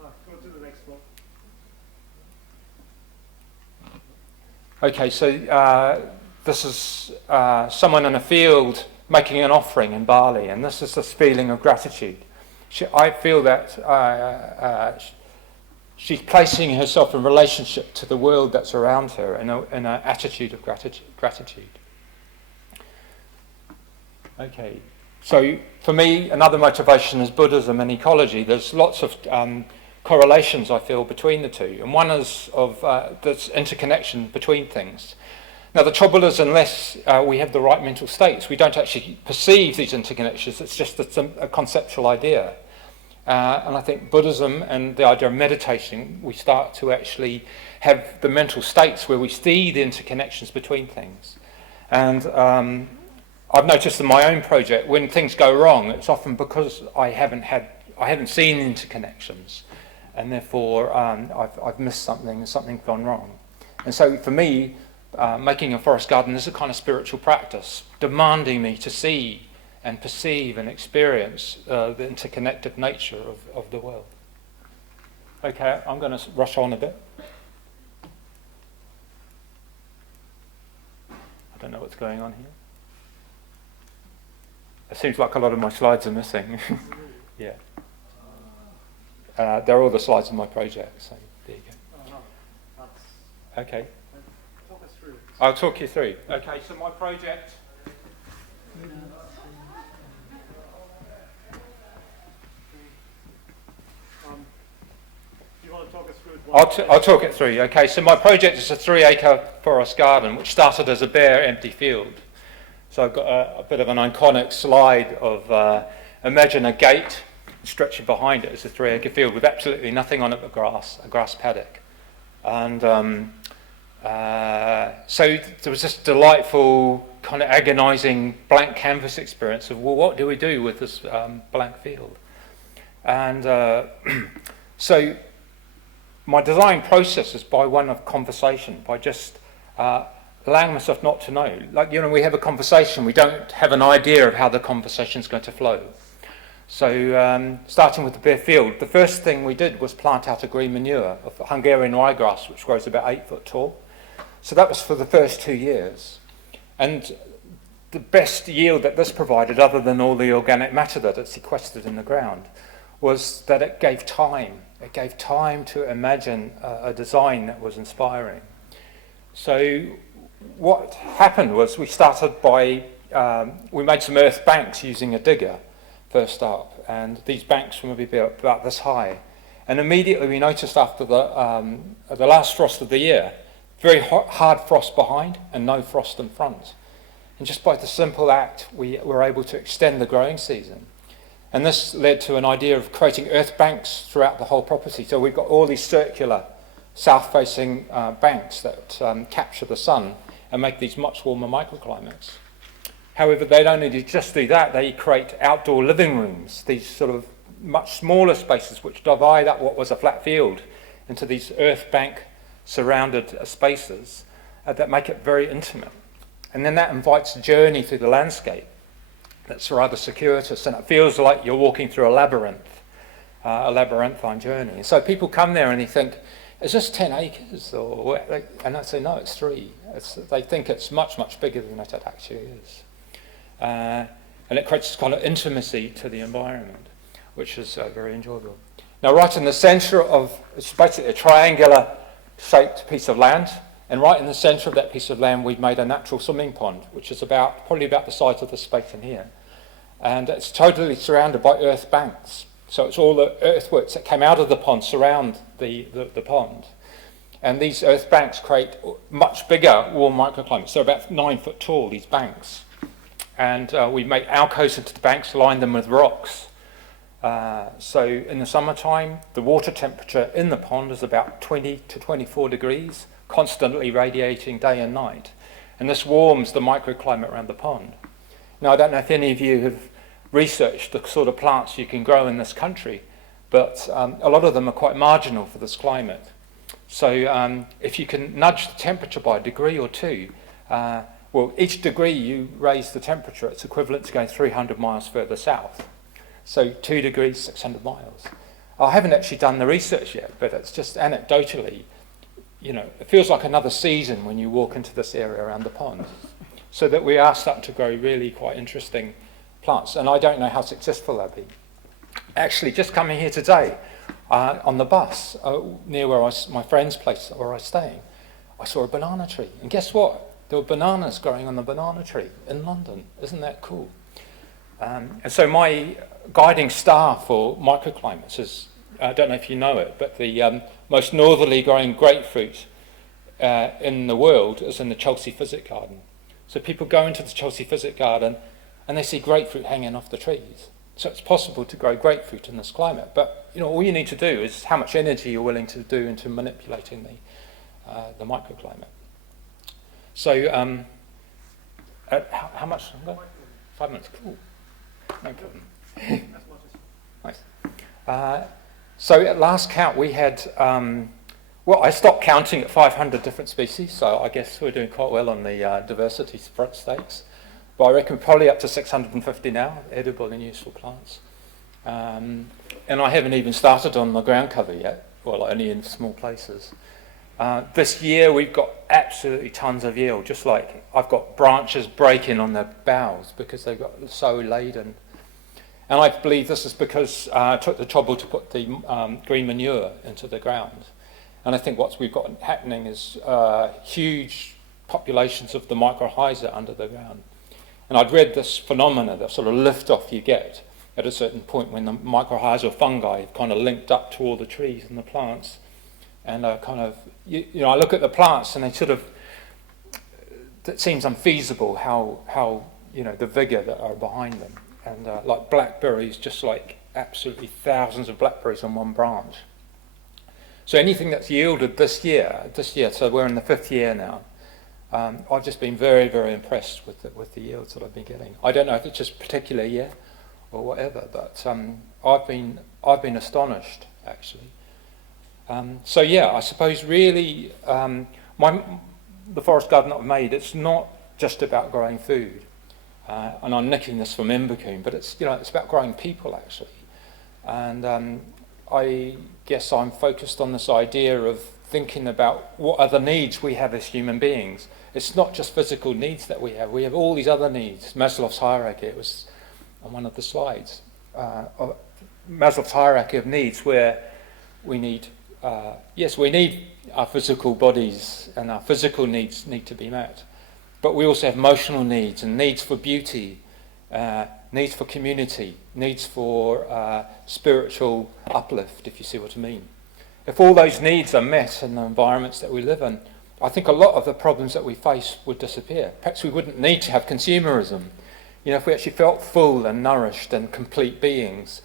Go to the next one. Okay, so this is someone in a field making an offering in Bali, and this is this feeling of gratitude. I feel that she's placing herself in relationship to the world that's around her in an attitude of gratitude. Okay, so for me, another motivation is Buddhism and ecology. There's lots of correlations, I feel, between the two. And one is of this interconnection between things. Now, the trouble is, unless we have the right mental states, we don't actually perceive these interconnections. It's just a conceptual idea. And I think Buddhism and the idea of meditating, we start to actually have the mental states where we see the interconnections between things. And I've noticed in my own project, when things go wrong, it's often because I haven't seen interconnections, and therefore I've missed something, something's gone wrong. And so for me, making a forest garden is a kind of spiritual practice, demanding me to see and perceive and experience the interconnected nature of the world. Okay, I'm going to rush on a bit. I don't know what's going on here. It seems like a lot of my slides are missing. Yeah. They're all the slides in my project, so there you go. Okay. I'll talk you through. Okay, so my project... I'll talk it through. Okay, so my project is a 3-acre forest garden, which started as a bare, empty field. So I've got a bit of an iconic slide of imagine a gate stretching behind it as a 3-acre field with absolutely nothing on it but grass, a grass paddock. And so there was this delightful, kind of agonising blank canvas experience of, well, what do we do with this blank field? And so my design process is by one of conversation, by just allowing myself not to know. Like, we have a conversation, we don't have an idea of how the conversation is going to flow. So starting with the bare field, the first thing we did was plant out a green manure of Hungarian ryegrass, which grows about 8 foot tall. So that was for the first 2 years. And the best yield that this provided, other than all the organic matter that it sequestered in the ground, was that it gave time. It gave time to imagine a design that was inspiring. So what happened was we started by, we made some earth banks using a digger first up, and these banks were maybe about this high. And immediately we noticed after the last frost of the year, very hard frost behind and no frost in front. And just by the simple act, we were able to extend the growing season. And this led to an idea of creating earth banks throughout the whole property. So we've got all these circular south-facing banks that capture the sun and make these much warmer microclimates. However, they don't only just do that, they create outdoor living rooms, these sort of much smaller spaces which divide up what was a flat field into these earth bank surrounded spaces that make it very intimate. And then that invites a journey through the landscape that's rather circuitous, and it feels like you're walking through a labyrinthine journey. And so people come there and they think, is this 10 acres? And I say, no, it's 3. They think it's much, much bigger than it actually is. And it creates this kind of intimacy to the environment, which is very enjoyable. Now, right in the centre of, it's basically a triangular shaped piece of land, and right in the centre of that piece of land we've made a natural swimming pond, which is probably about the size of this space in here. And it's totally surrounded by earth banks. So it's all the earthworks that came out of the pond surround the pond. And these earth banks create much bigger warm microclimates. They're about 9 foot tall, these banks. And we make alcoves into the banks, line them with rocks. So in the summertime, the water temperature in the pond is about 20 to 24 degrees, constantly radiating day and night. And this warms the microclimate around the pond. Now, I don't know if any of you have researched the sort of plants you can grow in this country, but a lot of them are quite marginal for this climate. So if you can nudge the temperature by a degree or 2, well, each degree you raise the temperature, it's equivalent to going 300 miles further south. So 2 degrees, 600 miles. I haven't actually done the research yet, but it's just anecdotally, it feels like another season when you walk into this area around the pond. So that we are starting to grow really quite interesting plants, and I don't know how successful they'll be. Actually, just coming here today, on the bus, near where my friend's place where I was staying, I saw a banana tree. And guess what? There were bananas growing on the banana tree in London. Isn't that cool? And so my guiding star for microclimates is I don't know if you know it, but the most northerly growing grapefruit in the world is in the Chelsea Physic Garden. So people go into the Chelsea Physic Garden and they see grapefruit hanging off the trees. So it's possible to grow grapefruit in this climate. But all you need to do is how much energy you're willing to do into manipulating the microclimate. So how much? 5 minutes. Cool. No problem. Nice. So at last count we had, well, I stopped counting at 500 different species, so I guess we're doing quite well on the diversity front stakes. But I reckon probably up to 650 now, edible and useful plants. And I haven't even started on the ground cover yet, well, only in small places. This year we've got absolutely tons of yield, just like I've got branches breaking on the boughs because they've got so laden. And I believe this is because I took the trouble to put the green manure into the ground. And I think what we've got happening is huge populations of the mycorrhiza under the ground. And I'd read this phenomena, the sort of lift-off you get at a certain point when the mycorrhizal fungi have kind of linked up to all the trees and the plants. And kind of, I look at the plants and they sort of, it seems unfeasible how the vigor that are behind them. And like blackberries, just like absolutely thousands of blackberries on one branch. So anything that's yielded this year, so we're in the 5th year now, I've just been very, very impressed with the yields that I've been getting. I don't know if it's just a particular year or whatever, but I've been astonished actually. So yeah, I suppose really the forest garden that I've made, it's not just about growing food, and I'm nicking this from Imbecombe, but it's about growing people actually, and I guess I'm focused on this idea of thinking about what other needs we have as human beings. It's not just physical needs that we have all these other needs. Maslow's hierarchy, it was on one of the slides, Maslow's hierarchy of needs, where we need, yes, we need our physical bodies and our physical needs need to be met, but we also have emotional needs and needs for beauty, needs for community, needs for spiritual uplift, if you see what I mean. If all those needs are met in the environments that we live in, I think a lot of the problems that we face would disappear. Perhaps we wouldn't need to have consumerism. If we actually felt full and nourished and complete beings,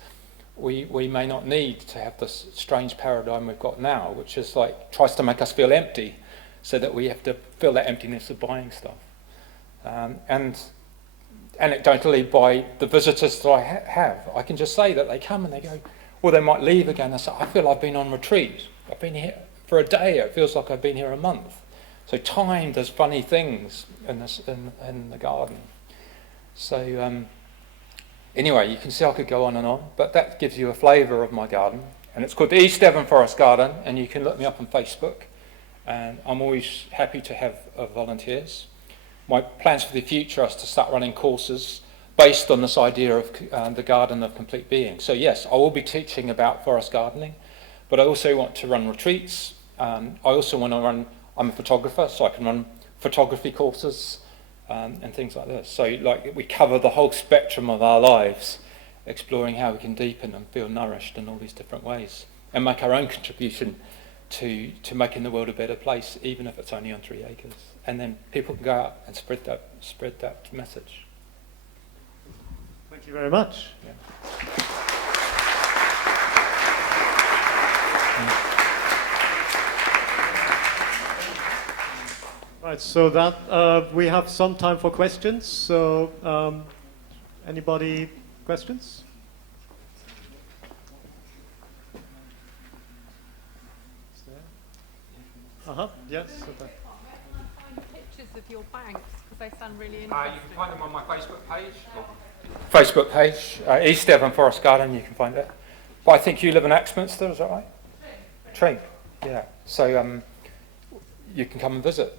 we may not need to have this strange paradigm we've got now, which is like tries to make us feel empty, so that we have to fill that emptiness of buying stuff. And anecdotally, by the visitors that I have, I can just say that they come and they go, or they might leave again and say, I feel I've been on retreat. I've been here for a day. It feels like I've been here a month. So time does funny things in the garden. So anyway, you can see I could go on, but that gives you a flavour of my garden. And it's called the East Devon Forest Garden, and you can look me up on Facebook. And I'm always happy to have volunteers. My plans for the future are to start running courses based on this idea of the garden of complete being. So yes, I will be teaching about forest gardening, but I also want to run retreats. I also want to run, I'm a photographer, so I can run photography courses and things like this. So like we cover the whole spectrum of our lives, exploring how we can deepen and feel nourished in all these different ways and make our own contribution to making the world a better place, even if it's only on 3 acres. And then people can go out and spread that message. Thank you very much. Yeah. Right, so that we have some time for questions. So, anybody questions? Yes. Okay. Pictures of your banks because they sound really You interesting. can find them on my Facebook page. East Devon Forest Garden, you can find it. But I think you live in Axminster, is that right? Tring. Yeah. So you can come and visit.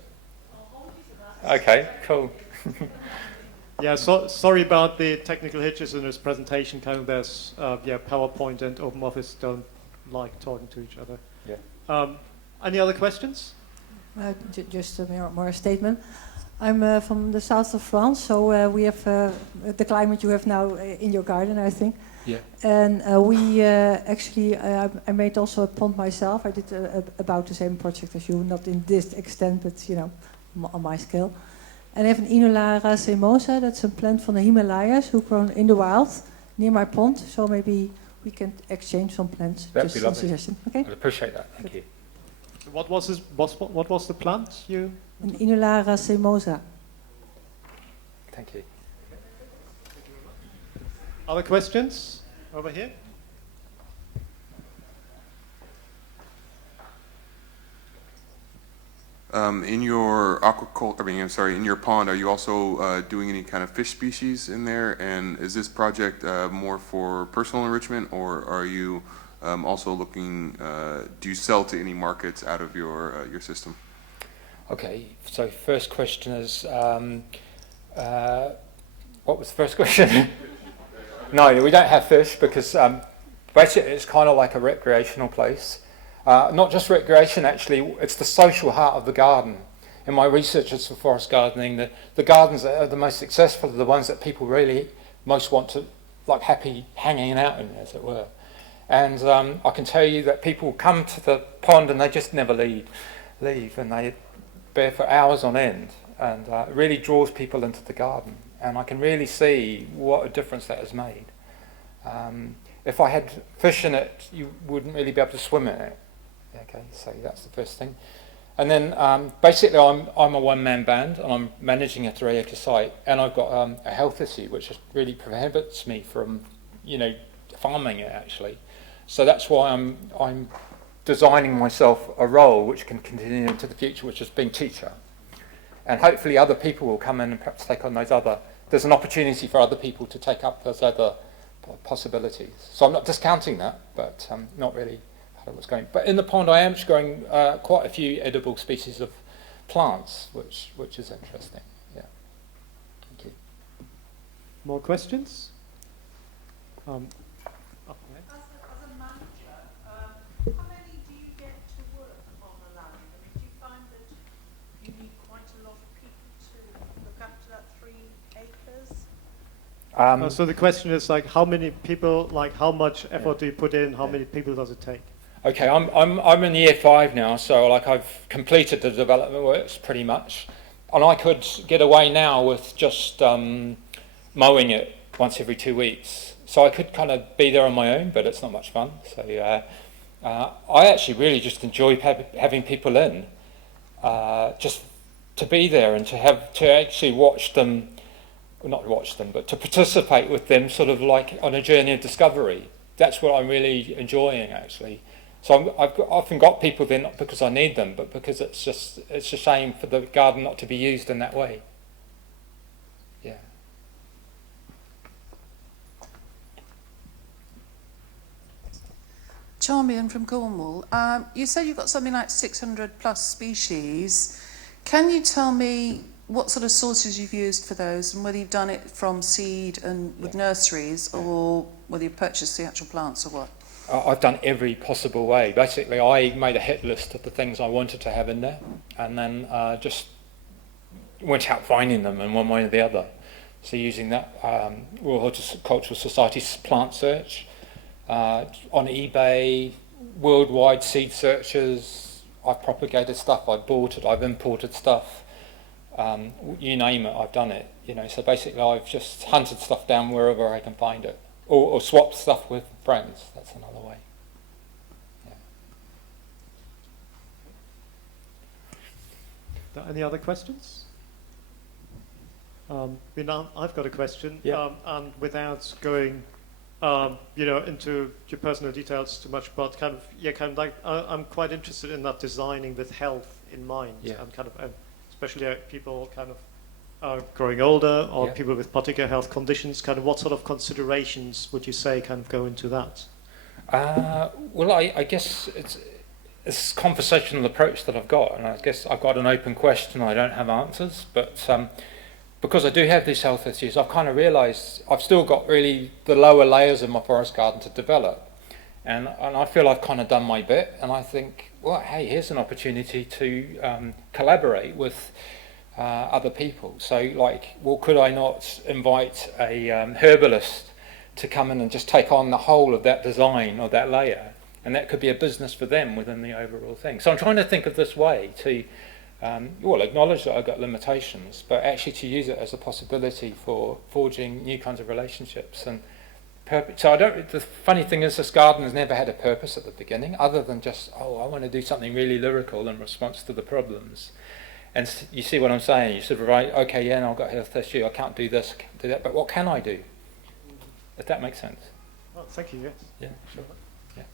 Okay, cool. Yeah, so sorry about the technical hitches in this presentation. Kind of there's PowerPoint and OpenOffice don't like talking to each other. Yeah. Any other questions? Just more a statement. I'm from the south of France, so we have the climate you have now in your garden, I think. Yeah. And we actually, I made also a pond myself. I did about the same project as you, not in this extent, but you know, on my scale. And I have an Inulata semosa, that's a plant from the Himalayas who grown in the wild near my pond. So maybe we can exchange some plants. That'd just be a lovely. suggestion. Okay. I'd appreciate that. Thank you. So what was the plant you? An Inulata semosa. Thank you. Other questions over here? In your aquaculture, in your pond, are you also doing any kind of fish species in there? And is this project more for personal enrichment, or are you also looking? Do you sell to any markets out of your system? Okay. So first question is, what was the first question? No, we don't have fish because basically it's kind of like a recreational place. Not just recreation, actually, it's the social heart of the garden. In my research as for forest gardening, the gardens that are the most successful are the ones that people really most want to, like, happy hanging out in, as it were. And I can tell you that people come to the pond and they just never leave, and they bear for hours on end, and it really draws people into the garden. And I can really see what a difference that has made. If I had fish in it, you wouldn't really be able to swim in it. Okay, so that's the first thing. And then basically I'm a one-man band and I'm managing a 3-acre site, and I've got a health issue which just really prohibits me from, farming it actually. So that's why I'm designing myself a role which can continue into the future, which is being teacher. And hopefully other people will come in and perhaps take on there's an opportunity for other people to take up those other possibilities. So I'm not discounting that, but not really part of what's going. But in the pond I am growing quite a few edible species of plants, which is interesting. Yeah. Thank you. More questions? So the question is how many people, how much effort do you put in? How many people does it take? Okay, I'm in year 5 now, so I've completed the development works pretty much, and I could get away now with just mowing it once every 2 weeks. So I could kind of be there on my own, but it's not much fun. So I actually really just enjoy having people in, just to be there and to actually watch them. Not watch them, but to participate with them, sort of like on a journey of discovery. That's what I'm really enjoying, actually. So I've often got people there not because I need them, but because it's a shame for the garden not to be used in that way. Yeah. Charmian from Cornwall. You said you've got something like 600 plus species. Can you tell me what sort of sources you've used for those, and whether you've done it from seed and with nurseries, or whether you've purchased the actual plants or what? I've done every possible way. Basically, I made a hit list of the things I wanted to have in there, and then just went out finding them in one way or the other. So using that Royal Horticultural Society's plant search, on eBay, worldwide seed searches, I've propagated stuff, I've bought it, I've imported stuff. You name it, I've done it. So basically, I've just hunted stuff down wherever I can find it, or swapped stuff with friends. That's another way. Yeah. Any other questions? I've got a question, and without going, into your personal details too much, but I'm quite interested in that designing with health in mind, and especially people growing older, or people with particular health conditions. What sort of considerations would you say go into that? Well, I guess it's a conversational approach that I've got, and I guess I've got an open question. I don't have answers, but because I do have these health issues, I've kind of realised I've still got really the lower layers of my forest garden to develop, and I feel I've kind of done my bit, and I think, well, hey, here's an opportunity to collaborate with other people. So, like, well, could I not invite a herbalist to come in and just take on the whole of that design or that layer? And that could be a business for them within the overall thing. So I'm trying to think of this way to, well, acknowledge that I've got limitations, but actually to use it as a possibility for forging new kinds of relationships. And so the funny thing is, this garden has never had a purpose at the beginning, other than just, oh, I want to do something really lyrical in response to the problems. And you see what I'm saying? You sort of write, okay, yeah, no, I've got a health issue, I can't do this, can't do that, but what can I do? If that makes sense. Oh, thank you, yes. Yeah, sure. Yeah.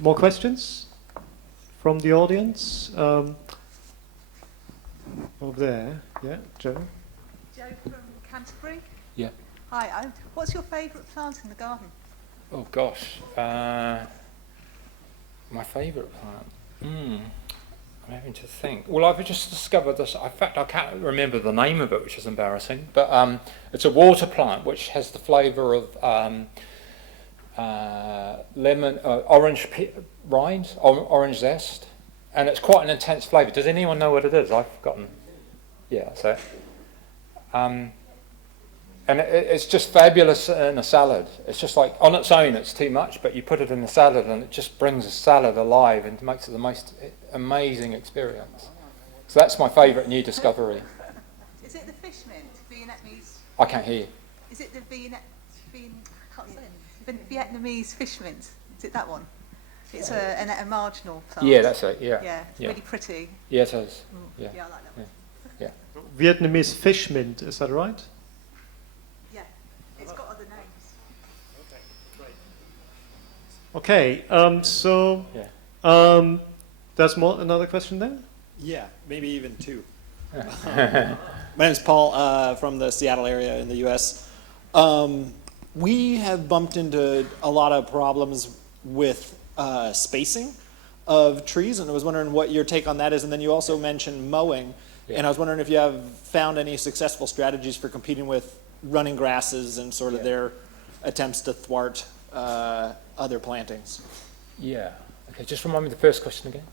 More questions from the audience? Over there, yeah, Joe. Joe from Canterbury. Yeah. Hi, what's your favourite plant in the garden? Oh gosh, my favourite plant. I'm having to think. Well, I've just discovered this. In fact, I can't remember the name of it, which is embarrassing. But it's a water plant which has the flavour of lemon, orange rind, orange zest, and it's quite an intense flavour. Does anyone know what it is? I've forgotten. Yeah, that's it. And it's just fabulous in a salad. It's just like, on its own, it's too much, but you put it in the salad and it just brings the salad alive and makes it the most amazing experience. So that's my favourite new discovery. Is it the fish mint, Vietnamese? I can't hear you. Is it the Vietnamese fish mint? Is it that one? It's a marginal plant. Yeah, that's it, yeah. Yeah, it's really pretty. Yeah, it is. Yeah. Yeah, I like that one. Yeah. Vietnamese fish mint, is that right? Yeah, it's got other names. Okay, so there's another question there? Yeah, maybe even two. My name's Paul from the Seattle area in the U.S. We have bumped into a lot of problems with spacing of trees, and I was wondering what your take on that is. And then you also mentioned mowing, and I was wondering if you have found any successful strategies for competing with running grasses and sort of their attempts to thwart other plantings. Yeah. Okay, just remind me the first question again.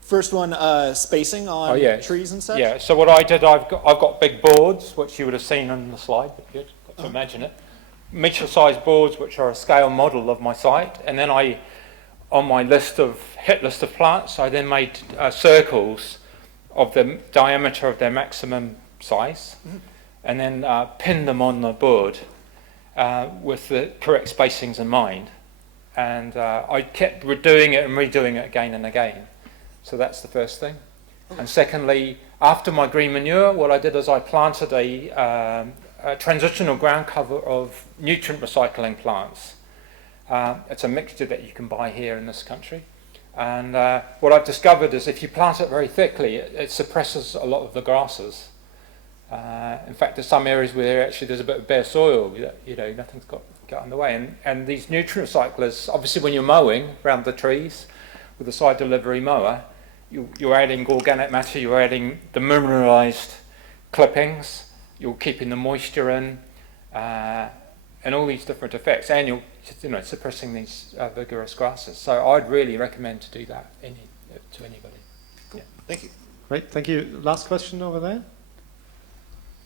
First one, spacing on trees and such? Yeah, so what I did, I've got big boards, which you would have seen on the slide, but you've got to imagine it. Metre-sized boards, which are a scale model of my site, and then on my hit list of plants, I then made circles of the diameter of their maximum size, and then pinned them on the board with the correct spacings in mind. And I kept doing it and redoing it again and again. So that's the first thing. And secondly, after my green manure, what I did is I planted a transitional ground cover of nutrient recycling plants. It's a mixture that you can buy here in this country. And what I've discovered is if you plant it very thickly, it suppresses a lot of the grasses. In fact, there's some areas where actually there's a bit of bare soil, nothing's got in the way. And these nutrient recyclers, obviously when you're mowing around the trees with a side delivery mower, you're adding organic matter, you're adding the mineralized clippings, you're keeping the moisture in, and all these different effects, and you're suppressing these vigorous grasses. So I'd really recommend to do that to anybody. Cool. Thank you. Great, thank you. Last question over there.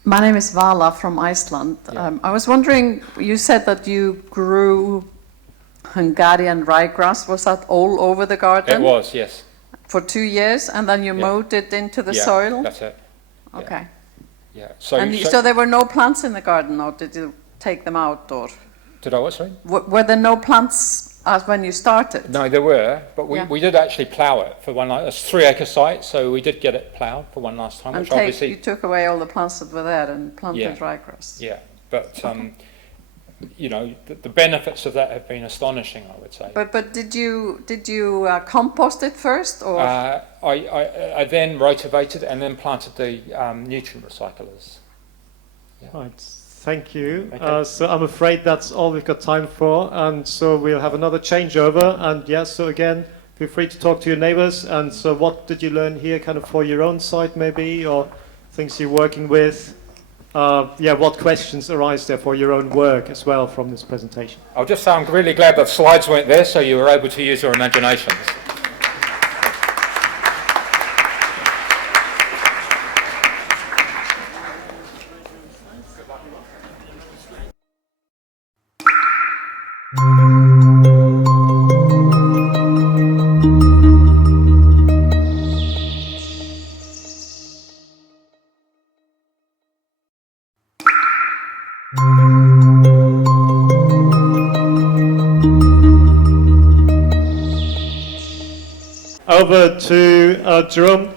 My name is Vala from Iceland. Yeah. I was wondering, you said that you grew Hungarian ryegrass. Was that all over the garden? It was, yes. For 2 years, and then you mowed it into the soil? That's it. Okay. Yeah. So there were no plants in the garden, or did you take them out? Or did I what, sorry? Were there no plants as when you started? No, there were, but we did actually plough it for one. It's a 3-acre site, so we did get it ploughed for one last time. And Which obviously you took away all the plants that were there and planted ryegrass. Yeah, but the benefits of that have been astonishing, I would say. But did you compost it first, or? I then rotivated and then planted the nutrient recyclers. Yeah. Right, thank you. Okay. So I'm afraid that's all we've got time for, and so we'll have another changeover. And so again, feel free to talk to your neighbours. And so what did you learn here, kind of for your own site maybe, or things you're working with? What questions arise there for your own work as well from this presentation? I'll just say I'm really glad that slides weren't there, so you were able to use your imaginations. Over to Jerome.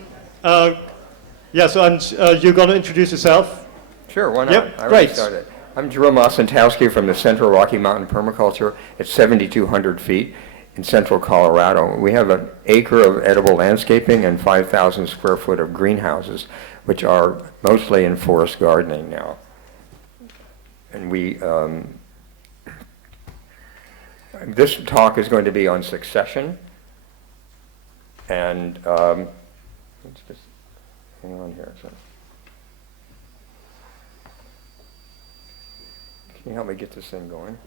Yeah, so you're going to introduce yourself. Sure, why not? Yep, I already great. started. I'm Jerome Ostentowski from the Central Rocky Mountain Permaculture at 7,200 feet in central Colorado. We have an acre of edible landscaping and 5,000 square foot of greenhouses, which are mostly in forest gardening now. And this talk is going to be on succession. And let's just hang on here. So. Can you help me get this thing going?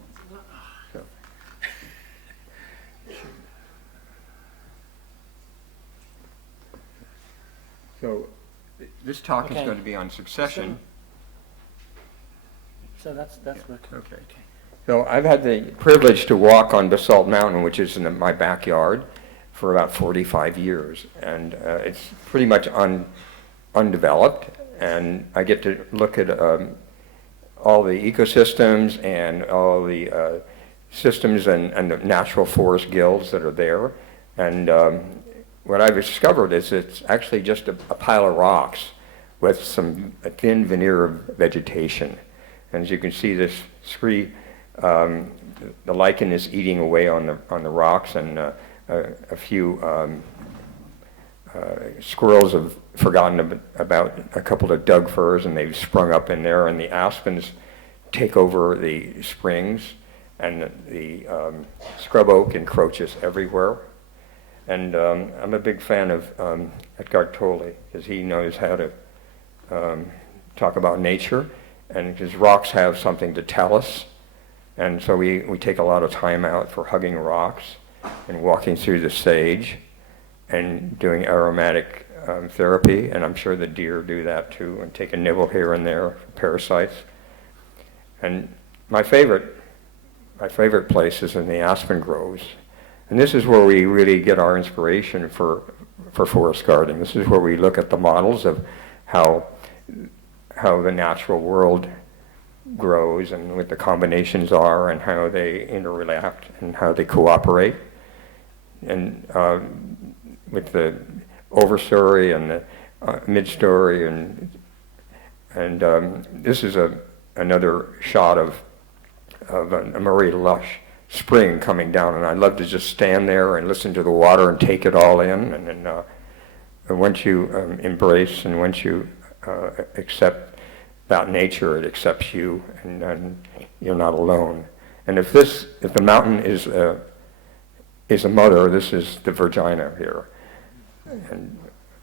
So this talk is going to be on succession. So that's working. Okay. So I've had the privilege to walk on Basalt Mountain, which is in my backyard, for about 45 years. And it's pretty much undeveloped. And I get to look at all the ecosystems and all the systems and the natural forest guilds that are there. And what I've discovered is it's actually just a pile of rocks with a thin veneer of vegetation. And as you can see, this scree, the lichen is eating away on the rocks, and a few squirrels have forgotten about a couple of Doug firs, and they've sprung up in there, and the aspens take over the springs, and the scrub oak encroaches everywhere. And I'm a big fan of Eckhart Tolle, because he knows how to talk about nature, and his rocks have something to tell us. And so we take a lot of time out for hugging rocks and walking through the sage and doing aromatic therapy, and I'm sure the deer do that too, and take a nibble here and there for parasites. And my favorite place is in the aspen groves. And this is where we really get our inspiration for forest gardening. This is where we look at the models of how the natural world grows and what the combinations are and how they interrelate and how they cooperate. And with the overstory and the midstory, and this is another shot of a Murray lush spring coming down, and I love to just stand there and listen to the water and take it all in. And once you embrace and once you accept about nature, it accepts you, and you're not alone. And if the mountain is a mother, this is the Virginia here. And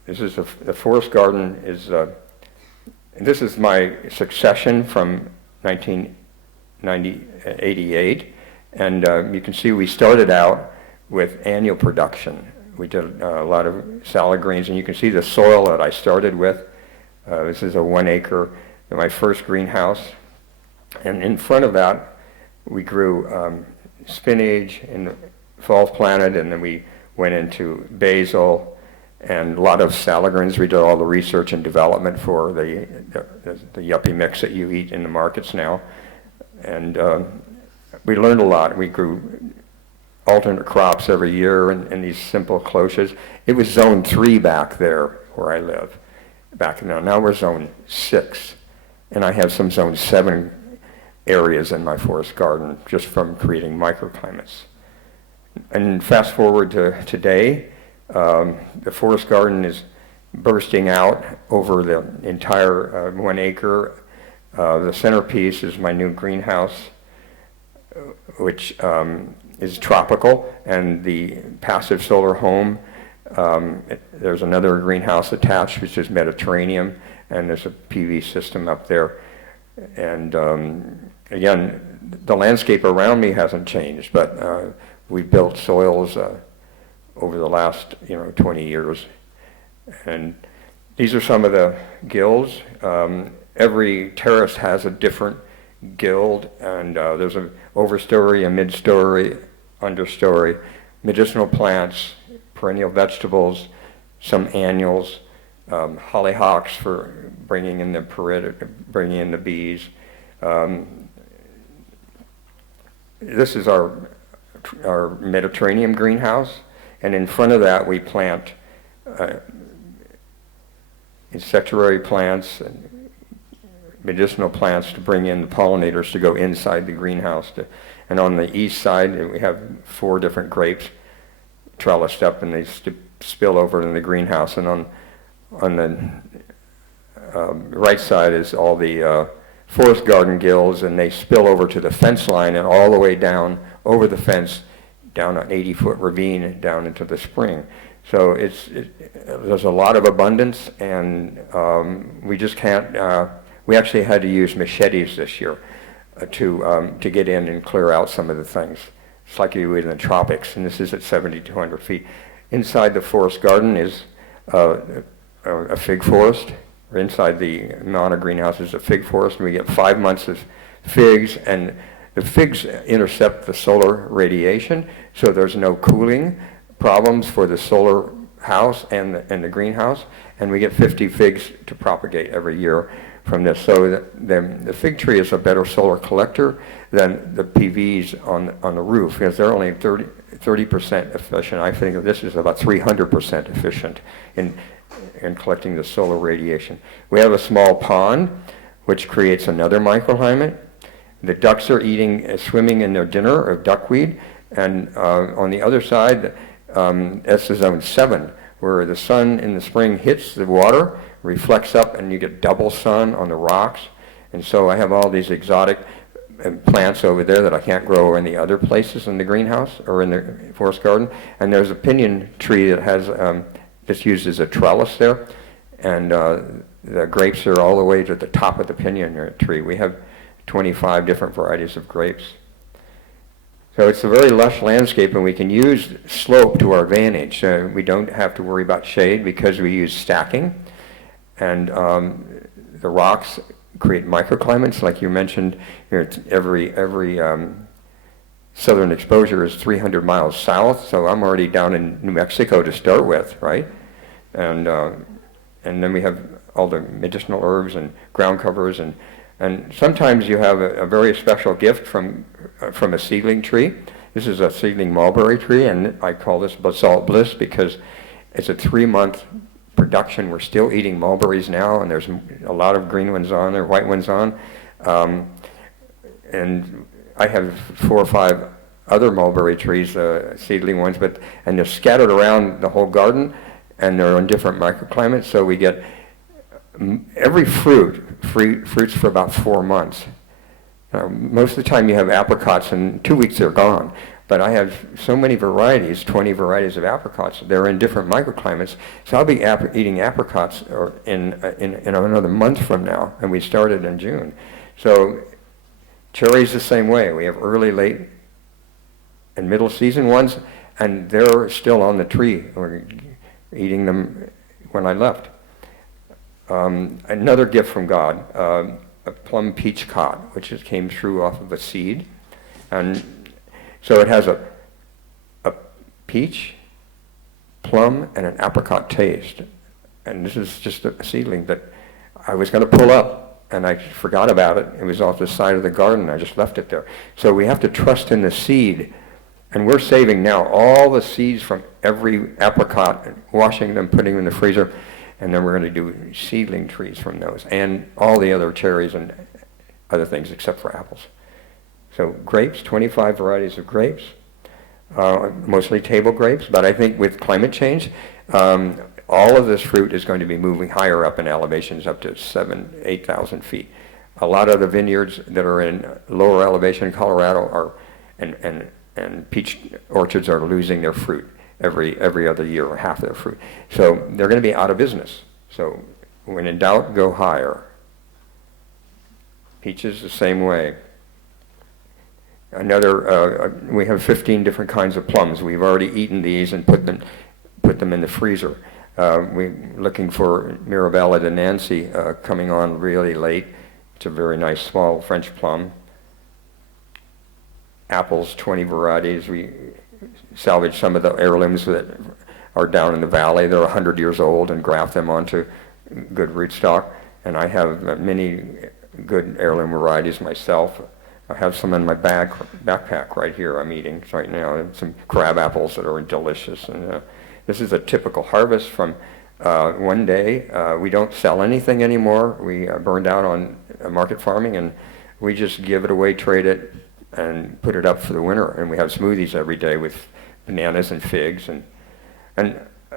this is the forest garden is. This is my succession from 1988, and you can see we started out with annual production. We did a lot of salad greens, and you can see the soil that I started with. This is a 1 acre, my first greenhouse, and in front of that we grew spinach in the fall planted, and then we went into basil and a lot of salad greens. We did all the research and development for the yuppie mix that you eat in the markets now. And we learned a lot. We grew alternate crops every year in these simple cloches. It was zone 3 back there where I live back now. Now we're zone 6. And I have some zone 7 areas in my forest garden just from creating microclimates. And fast forward to today, the forest garden is bursting out over the entire 1 acre. The centerpiece is my new greenhouse, which is tropical, and the passive solar home. There's another greenhouse attached, which is Mediterranean, and there's a PV system up there. And again, the landscape around me hasn't changed, but we built soils over the last 20 years. And these are some of the gills. Every terrace has a different guild, and there's an overstory, a midstory, understory, medicinal plants, perennial vegetables, some annuals, hollyhocks for bringing in the bees. This is our Mediterranean greenhouse, and in front of that we plant insectivorous plants and medicinal plants to bring in the pollinators to go inside the greenhouse. And on the east side we have 4 different grapes trellised up, and they spill over in the greenhouse. And on the right side is all the forest garden guilds, and they spill over to the fence line and all the way down over the fence, down an 80-foot ravine down into the spring. So there's a lot of abundance, and we just can't. We actually had to use machetes this year to get in and clear out some of the things. It's like you would in the tropics, and this is at 7,200 feet. Inside the forest garden is a fig forest. Or inside the Mana greenhouse is a fig forest, and we get 5 months of figs, and the figs intercept the solar radiation, so there's no cooling problems for the solar house and the greenhouse, and we get 50 figs to propagate every year from this. So the fig tree is a better solar collector than the PVs on the roof, because they're only 30% efficient. I think this is about 300% efficient in collecting the solar radiation. We have a small pond, which creates another microclimate. The ducks are swimming in their dinner of duckweed, and on the other side, that's the zone 7, where the sun in the spring hits the water, reflects up, and you get double sun on the rocks. And so I have all these exotic plants over there that I can't grow in the other places in the greenhouse or in the forest garden. And there's a pinyon tree that has it's used as a trellis there, and the grapes are all the way to the top of the pinyon tree. We have 25 different varieties of grapes. So it's a very lush landscape, and we can use slope to our advantage. We don't have to worry about shade because we use stacking, and the rocks create microclimates, like you mentioned. Every southern exposure is 300 miles south, so I'm already down in New Mexico to start with, right? And then we have all the medicinal herbs and ground covers, and sometimes you have a very special gift from a seedling tree. This is a seedling mulberry tree, and I call this basalt bliss because it's a 3-month production. We're still eating mulberries now, and there's a lot of green ones on there, white ones on. And I have 4 or 5 other mulberry trees, seedling ones, and they're scattered around the whole garden, and they're in different microclimates, so we get every fruits for about 4 months. Most of the time you have apricots, and 2 weeks they're gone. But I have so many varieties, 20 varieties of apricots. They're in different microclimates. So I'll be eating apricots in another month from now, and we started in June. So cherries the same way. We have early, late, and middle season ones, and they're still on the tree. We're eating them when I left. Another gift from God, a plum peach cod, which came through off of a seed. And so it has a peach, plum, and an apricot taste. And this is just a seedling that I was going to pull up, and I forgot about it. It was off the side of the garden. I just left it there. So we have to trust in the seed. And we're saving now all the seeds from every apricot, washing them, putting them in the freezer, and then we're going to do seedling trees from those, and all the other cherries and other things except for apples. So grapes, 25 varieties of grapes, mostly table grapes, but I think with climate change, all of this fruit is going to be moving higher up in elevations, up to 7,000 to 8,000 feet. A lot of the vineyards that are in lower elevation in Colorado are, and peach orchards are losing their fruit every other year, or half their fruit. So they're going to be out of business. So when in doubt, go higher. Peaches the same way. We have 15 different kinds of plums. We've already eaten these and put them in the freezer. We're looking for Mirabella de Nancy coming on really late It's a very nice small French plum. Apples, 20 varieties. We salvage some of the heirlooms that are down in the valley. They're 100 years old and graft them onto good rootstock. And I have many good heirloom varieties myself. I have some in my backpack right here I'm eating right now. Some crab apples that are delicious. And this is a typical harvest from one day. We don't sell anything anymore. We burned out on market farming, and we just give it away, trade it, and put it up for the winter. And we have smoothies every day with bananas and figs. And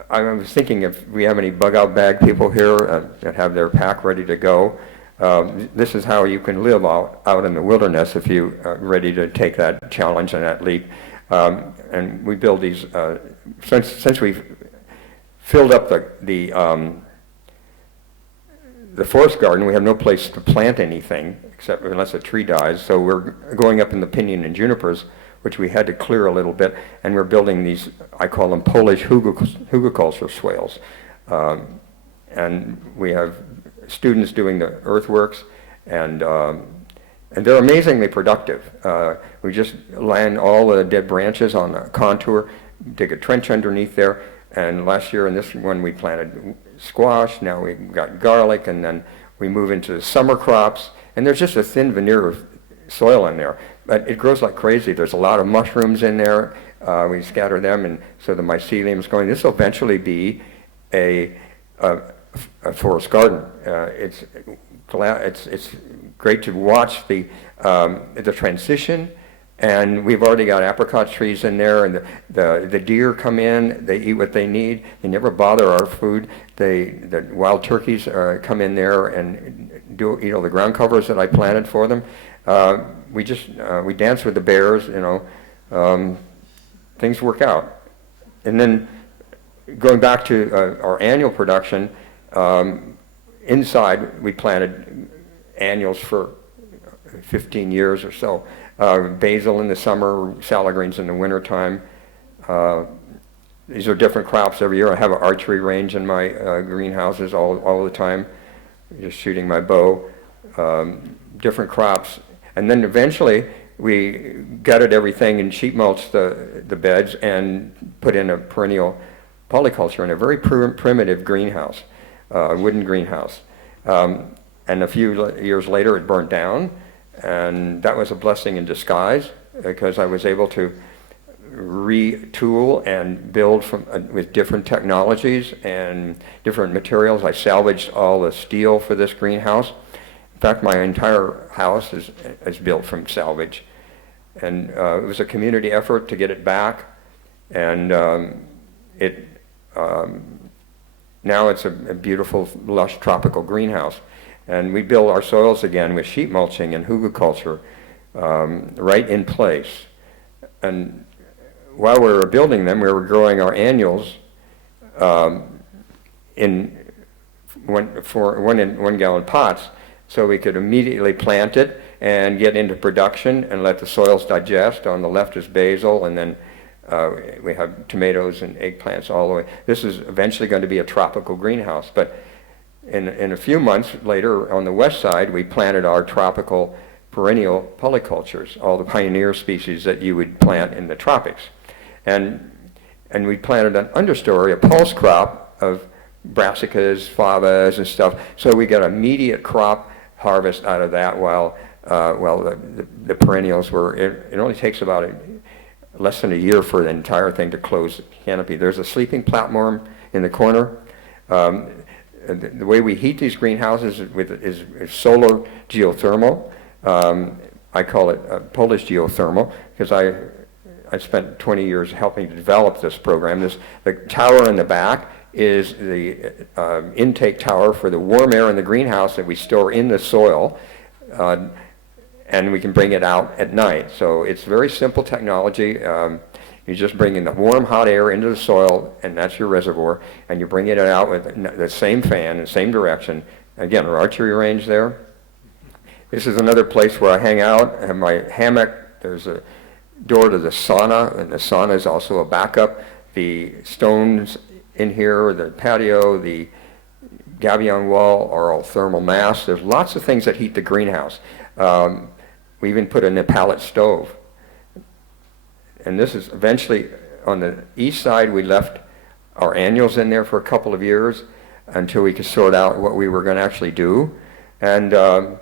I was thinking if we have any bug-out bag people here that have their pack ready to go, this is how you can live out in the wilderness if you're ready to take that challenge and that leap. And we build these, since we've filled up the forest garden, we have no place to plant anything except unless a tree dies. So we're going up in the pinyon and junipers, which we had to clear a little bit, and we're building these, I call them Polish hugelkultur swales. And we have students doing the earthworks, and they're amazingly productive. We just land all the dead branches on a contour, dig a trench underneath there, and last year in this one we planted squash, now we've got garlic, and then we move into the summer crops, and there's just a thin veneer of soil in there. But it grows like crazy. There's a lot of mushrooms in there. We scatter them, and so the mycelium's going. This will eventually be a forest garden. It's great to watch the transition, and we've already got apricot trees in there, and the deer come in. They eat what they need. They never bother our food. The wild turkeys come in there and do the ground covers that I planted for them. We dance with the bears, things work out. And then going back to our annual production, inside we planted annuals for 15 years or so. Basil in the summer, salad greens in the wintertime. These are different crops every year. I have an archery range in my greenhouses all the time, just shooting my bow. Different crops. And then eventually we gutted everything and sheet mulched the beds and put in a perennial polyculture in a very primitive greenhouse, wooden greenhouse. And a few years later it burnt down, and that was a blessing in disguise because I was able to retool and build with different technologies and different materials. I salvaged all the steel for this greenhouse. In fact, my entire house is built from salvage. And it was a community effort to get it back. And now it's a beautiful, lush tropical greenhouse. And we build our soils again with sheet mulching and hugelkultur right in place. And while we were building them, we were growing our annuals in 1 gallon pots, so we could immediately plant it and get into production and let the soils digest. On the left is basil, and then we have tomatoes and eggplants all the way. This is eventually going to be a tropical greenhouse, but in a few months later on the west side, we planted our tropical perennial polycultures, all the pioneer species that you would plant in the tropics. And we planted an understory, a pulse crop of brassicas, favas, and stuff, so we got immediate crop harvest out of that while the perennials were, it only takes about less than a year for the entire thing to close the canopy. There's a sleeping platform in the corner. The way we heat these greenhouses is solar geothermal. I call it Polish geothermal because I spent 20 years helping to develop this program. The tower in the back is the intake tower for the warm air in the greenhouse that we store in the soil, and we can bring it out at night. So it's very simple technology. You just bring in the warm, hot air into the soil, and that's your reservoir, and you bring it out with the same fan in the same direction. Again, our archery range there. This is another place where I hang out. I have my hammock. There's a door to the sauna, and the sauna is also a backup. The stones in here, the patio, the gabion wall are all thermal mass. There's lots of things that heat the greenhouse. We even put in a pallet stove. And this is eventually, on the east side, we left our annuals in there for a couple of years until we could sort out what we were going to actually do. And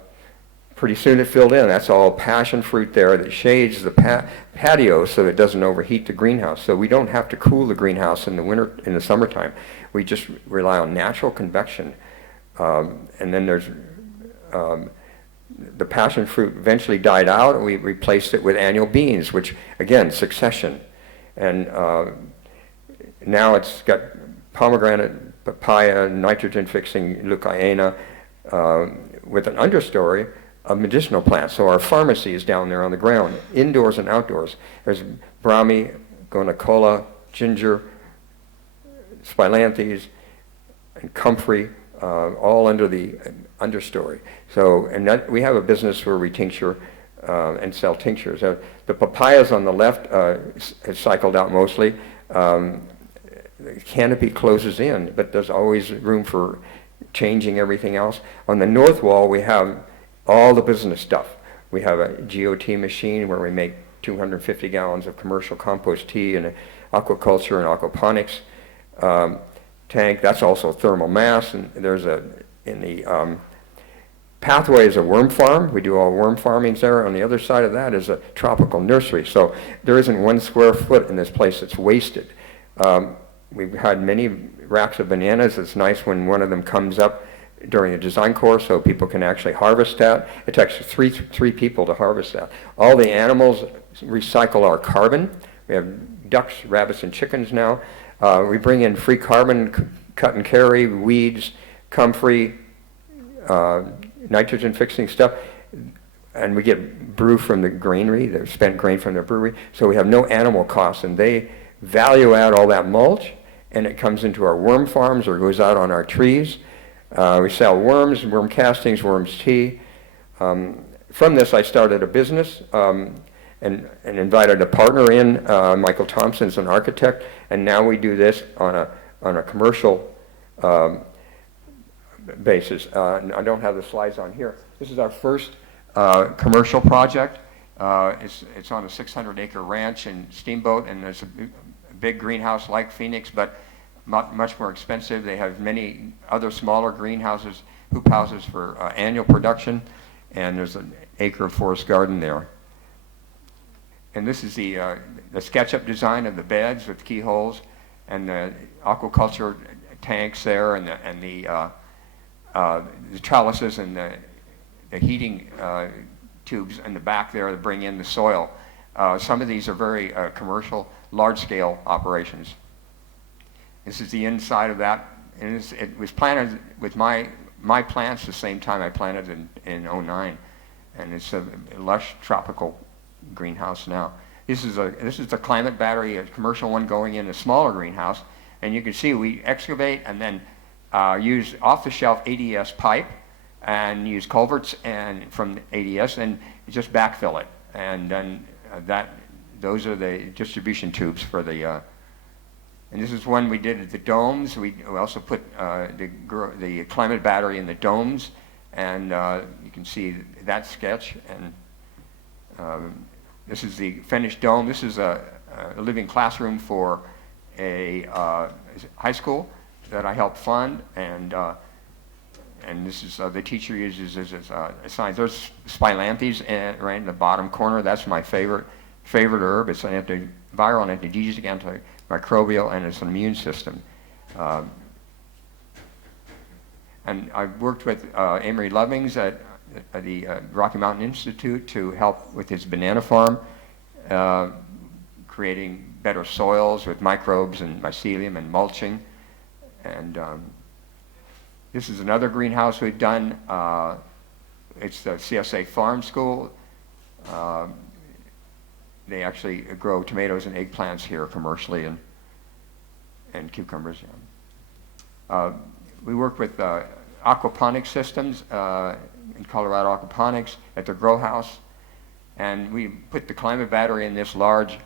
pretty soon it filled in. That's all passion fruit there that shades the patio so that it doesn't overheat the greenhouse. So we don't have to cool the greenhouse in the summertime. We just rely on natural convection. And then there's the passion fruit eventually died out, and we replaced it with annual beans, which, again, succession. And now it's got pomegranate, papaya, nitrogen-fixing leucaena, with an understory of medicinal plants. So our pharmacy is down there on the ground, indoors and outdoors. There's brahmi, gonacola, ginger, spilanthes, and comfrey, all under the understory. So, and that, we have a business where we tincture and sell tinctures. The papayas on the left has cycled out mostly. The canopy closes in, but there's always room for changing everything else. On the north wall, we have all the business stuff. We have a GOT machine where we make 250 gallons of commercial compost tea, and an aquaculture and aquaponics tank. That's also thermal mass. And there's in the pathway is a worm farm. We do all worm farmings there. On the other side of that is a tropical nursery. So there isn't 1 square foot in this place that's wasted. We've had many racks of bananas. It's nice when one of them comes up during a design course so people can actually harvest that. It takes three people to harvest that. All the animals recycle our carbon. We have ducks, rabbits, and chickens now. We bring in free carbon, cut and carry, weeds, comfrey, nitrogen-fixing stuff, and we get brew from the granary, the spent grain from the brewery, so we have no animal costs, and they value add all that mulch, and it comes into our worm farms or goes out on our trees. We sell worms, worm castings, worms tea. From this, I started a business and invited a partner in. Michael Thompson's an architect, and now we do this on a commercial basis. I don't have the slides on here. This is our first commercial project. It's on a 600-acre ranch in Steamboat, and there's a big greenhouse like Phoenix, but much more expensive. They have many other smaller greenhouses, hoop houses for annual production, and there's an acre of forest garden there. And this is the SketchUp design of the beds with keyholes, and the aquaculture tanks there, and the trellises and the heating tubes in the back there that bring in the soil. Some of these are very commercial, large-scale operations. This is the inside of that, and it was planted with my plants the same time I planted in 09, and it's a lush tropical greenhouse now. This is the climate battery, a commercial one going in a smaller greenhouse, and you can see we excavate and then use off-the-shelf ADS pipe and use culverts and from ADS and just backfill it, and then those are the distribution tubes for the. And this is one we did at the domes. We also put the climate battery in the domes, and you can see that sketch. And this is the finished dome. This is a living classroom for a high school that I helped fund, and this is the teacher uses as a sign. There's spilanthes right in the bottom corner. That's my favorite herb. It's an antiviral, antigenic, antimicrobial, and it's an immune system. And I've worked with Amory Lovings at the Rocky Mountain Institute to help with his banana farm, creating better soils with microbes and mycelium and mulching. And this is another greenhouse we've done. It's the CSA Farm School. They actually grow tomatoes and eggplants here commercially, and cucumbers. We work with aquaponics systems in Colorado Aquaponics at the grow house, and we put the climate battery in this large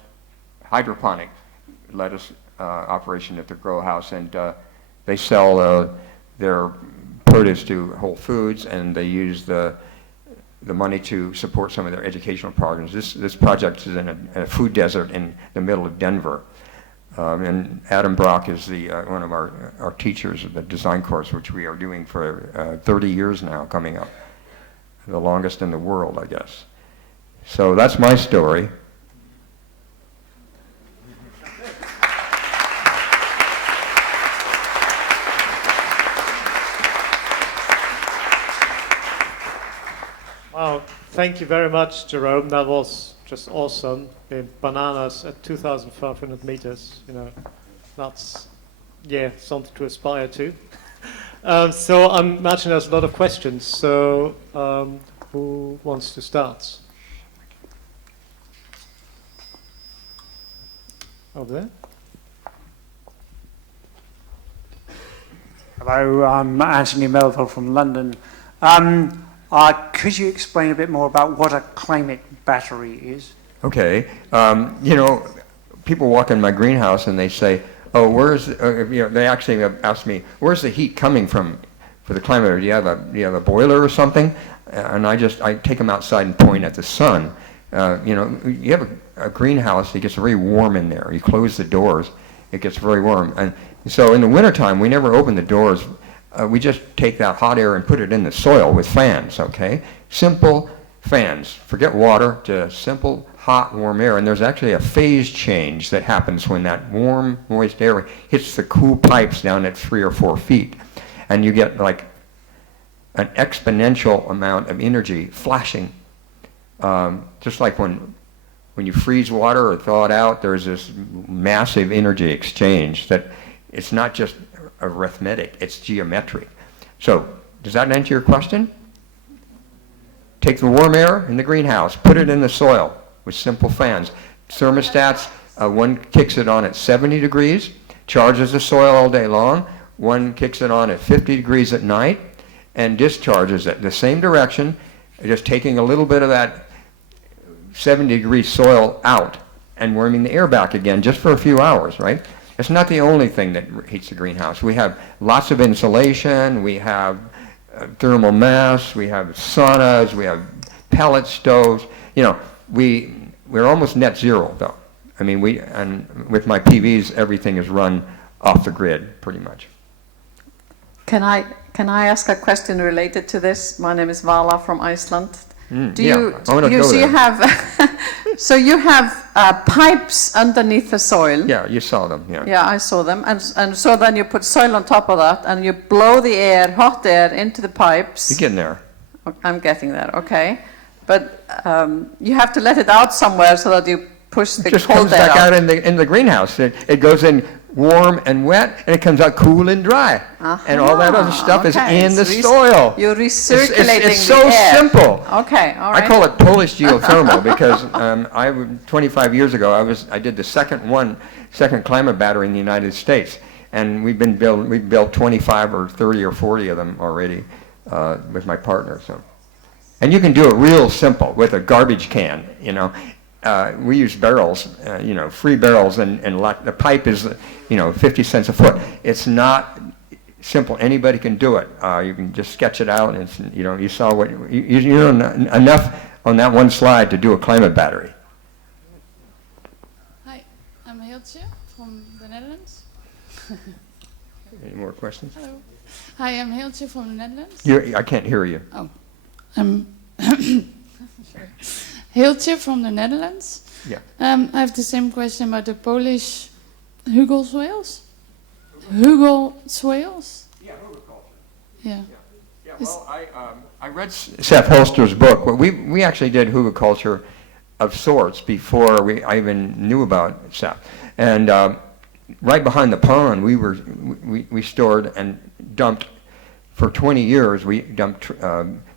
hydroponic lettuce operation at the grow house, and they sell their produce to Whole Foods, and they use the money to support some of their educational programs. This project is in a food desert in the middle of Denver. And Adam Brock is one of our teachers of the design course, which we are doing for 30 years now coming up. The longest in the world, I guess. So that's my story. Wow, thank you very much, Jerome. That was just awesome. The bananas at 2,500 meters, that's, something to aspire to. So I imagine there's a lot of questions. So who wants to start? Over there. Hello, I'm Anthony Melville from London. Could you explain a bit more about what a climate battery is? Okay. People walk in my greenhouse and they say, oh, where's, they actually ask me, where's the heat coming from for the climate? Or do you have a boiler or something? And I take them outside and point at the sun. You have a greenhouse, it gets very warm in there. You close the doors, it gets very warm. And so in the wintertime, we never open the doors. We just take that hot air and put it in the soil with fans, okay? Simple fans. Forget water, just simple, hot, warm air. And there's actually a phase change that happens when that warm, moist air hits the cool pipes down at 3 or 4 feet. And you get like an exponential amount of energy flashing. Just like when you freeze water or thaw it out, there's this massive energy exchange that it's not just arithmetic, it's geometric. So, does that answer your question? Take the warm air in the greenhouse, put it in the soil with simple fans. Thermostats, one kicks it on at 70 degrees, charges the soil all day long. One kicks it on at 50 degrees at night and discharges it the same direction, just taking a little bit of that 70-degree soil out and warming the air back again just for a few hours, right? It's not the only thing that heats the greenhouse. We have lots of insulation, we have thermal mass, we have saunas, we have pellet stoves. We're almost net zero though. I mean, with my PVs, everything is run off the grid pretty much. Can I ask a question related to this? My name is Vala from Iceland. So you have pipes underneath the soil. Yeah, you saw them. Yeah. Yeah, I saw them, and so then you put soil on top of that, and you blow the air, hot air, into the pipes. You're getting there. I'm getting there. Okay, but you have to let it out somewhere so that you push the just cold comes air back out in the greenhouse. It goes in warm and wet, and it comes out cool and dry. And all that other stuff is in the soil. You're recirculating it's so the air. simple. Okay, all right. I call it Polish geothermal because 25 years ago I did the second climate battery in the United States, and we built 25 or 30 or 40 of them already with my partner. So, and you can do it real simple with a garbage can. We use barrels, free barrels, and the pipe is, 50 cents a foot. It's not simple. Anybody can do it. You can just sketch it out, and you saw what you know enough on that one slide to do a climate battery. Hi, I'm Hiltje from the Netherlands. Any more questions? Hello. Hi, I'm Hiltje from the Netherlands. I can't hear you. Oh, I'm Hiltje from the Netherlands. Yeah. I have the same question about the Polish hugel soils. Hugel soils? Yeah, hugelculture. Yeah. Yeah. Well, I read Seth Holster's book. Well, we actually did hugelculture of sorts before I even knew about Seth. And right behind the pond, we stored and dumped for 20 years. We dumped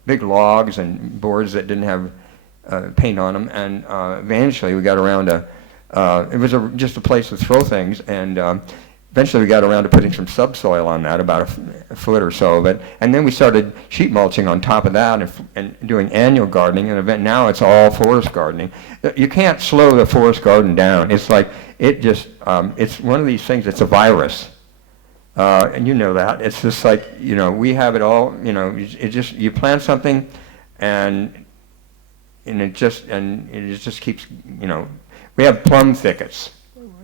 big logs and boards that didn't have paint on them, and eventually we got around to, it was just a place to throw things, and eventually we got around to putting some subsoil on that, about a foot or so of it, and then we started sheet mulching on top of that and doing annual gardening, and now it's all forest gardening. You can't slow the forest garden down. It's like, it's one of these things, it's a virus. And you know that. It's just like, you know, we have it all, you know, it just, you plant something and it just keeps, you know, we have plum thickets.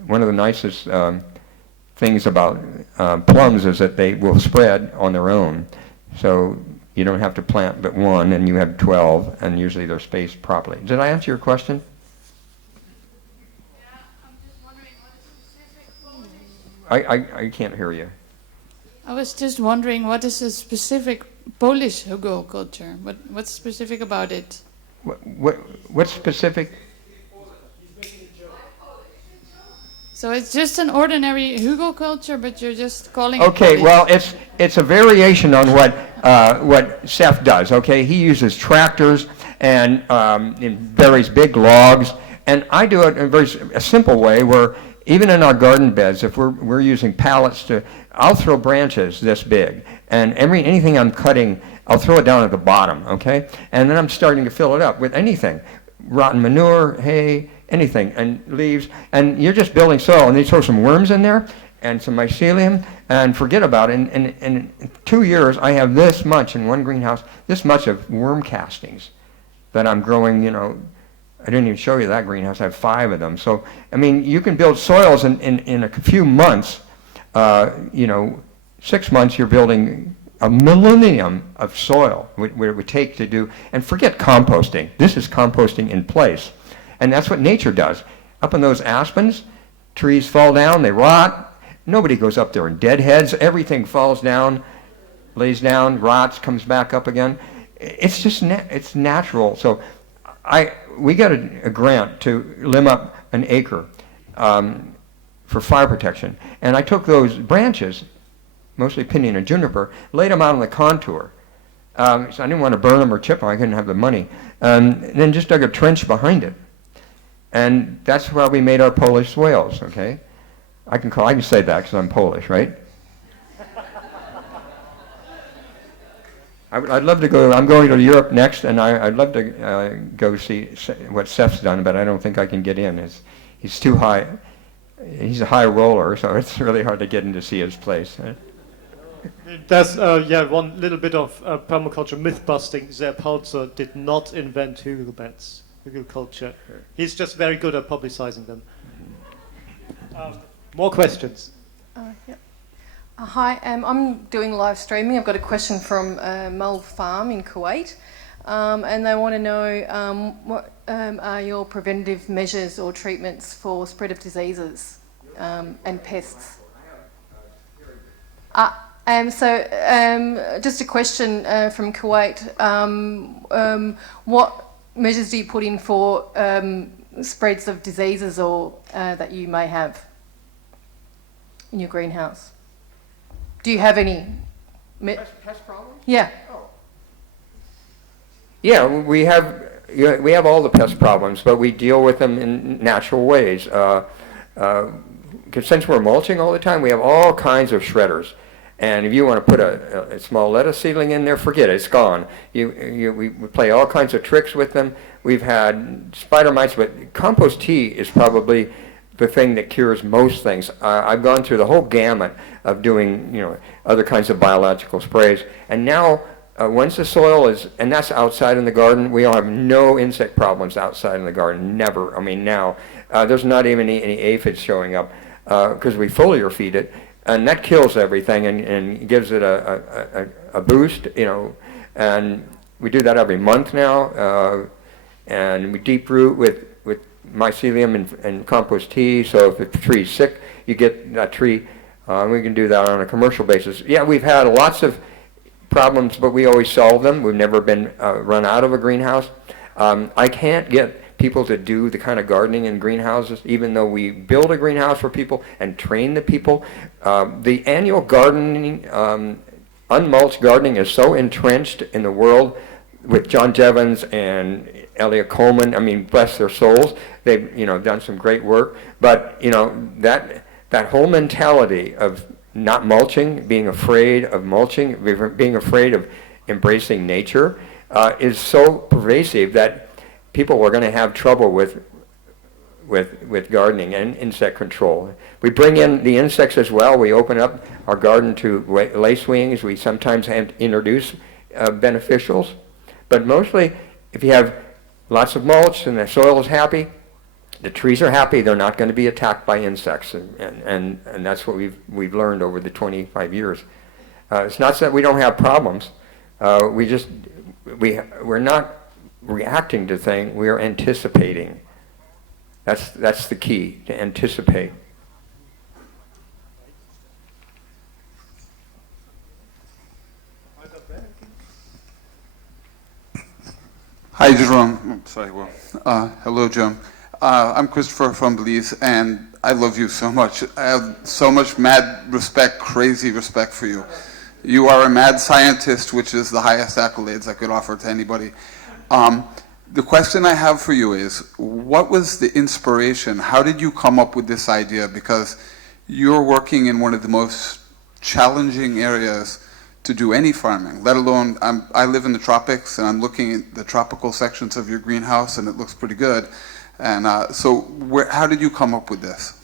One of the nicest things about plums is that they will spread on their own. So you don't have to plant but one, and you have 12, and usually they're spaced properly. Did I answer your question? I can't hear you. I was just wondering, what is a specific Polish hugelkultur? What's specific about it? What's specific? So it's just an ordinary hugelkultur, but you're just calling Okay, it well, it's a variation on what Seth does. Okay, he uses tractors and buries big logs, and I do it in a simple way where even in our garden beds, if we're using pallets I'll throw branches this big, and anything I'm cutting, I'll throw it down at the bottom. Okay, and then I'm starting to fill it up with anything, rotten manure, hay, anything, and leaves, and you're just building soil, and you throw some worms in there and some mycelium, and forget about it. And in 2 years, I have this much in one greenhouse, this much of worm castings that I'm growing. You know, I didn't even show you that greenhouse. I have 5 of them. So, I mean, you can build soils in a few months. You know, 6 months, you're building a millennium of soil, what it would take to do, and forget composting. This is composting in place. And that's what nature does. Up in those aspens, trees fall down, they rot. Nobody goes up there and deadheads. Everything falls down, lays down, rots, comes back up again. It's just it's natural. So we got a grant to limb up an acre for fire protection. And I took those branches, mostly pinyon and juniper, laid them out on the contour. So I didn't want to burn them or chip them. I couldn't have the money. And then just dug a trench behind it. And that's how we made our Polish swales, okay? I can say that because I'm Polish, right? I'd love to go. I'm going to Europe next, and I'd love to go see what Seth's done, but I don't think I can get in. He's too high. He's a high roller, so it's really hard to get in to see his place. There's one little bit of permaculture myth busting. Sepp Holzer did not invent hugelkultur. He's just very good at publicizing them. More questions? Yeah. Hi, I'm doing live streaming. I've got a question from Mulv Farm in Kuwait, and they want to know what are your preventative measures or treatments for spread of diseases and pests. Just a question from Kuwait. What measures do you put in for spreads of diseases or that you may have in your greenhouse? Do you have any pest problems? Yeah. Oh. Yeah, we have all the pest problems, but we deal with them in natural ways. Since we're mulching all the time, we have all kinds of shredders. And if you want to put a small lettuce seedling in there, forget it, it's gone. We play all kinds of tricks with them. We've had spider mites, but compost tea is probably the thing that cures most things. I've gone through the whole gamut of doing, other kinds of biological sprays. And now, once the soil is, and that's outside in the garden, we have no insect problems outside in the garden, never. I mean, now, there's not even any aphids showing up because we foliar feed it. And that kills everything and gives it a boost, and we do that every month now. And we deep root with mycelium and compost tea, so if the tree's sick, you get that tree. We can do that on a commercial basis. Yeah, we've had lots of problems, but we always solve them. We've never been run out of a greenhouse. I can't get people to do the kind of gardening in greenhouses, even though we build a greenhouse for people and train the people. The annual gardening, unmulched gardening is so entrenched in the world with John Jevons and Elliot Coleman. I mean, bless their souls. They've, done some great work. But, that whole mentality of not mulching, being afraid of mulching, being afraid of embracing nature is so pervasive that people are going to have trouble with with gardening and insect control. We bring in the insects as well. We open up our garden to lacewings. We sometimes introduce beneficials. But mostly, if you have lots of mulch and the soil is happy, the trees are happy, they're not going to be attacked by insects. And that's what we've learned over the 25 years. It's not that we don't have problems. We're not reacting to things, we are anticipating. That's the key, to anticipate. Hi, Jerome. Hello, Joan. I'm Christopher from Belize, and I love you so much. I have so much mad respect, crazy respect for you. You are a mad scientist, which is the highest accolades I could offer to anybody. The question I have for you is, what was the inspiration? How did you come up with this idea? Because you're working in one of the most challenging areas to do any farming, let alone, I live in the tropics, and I'm looking at the tropical sections of your greenhouse, and it looks pretty good. And how did you come up with this?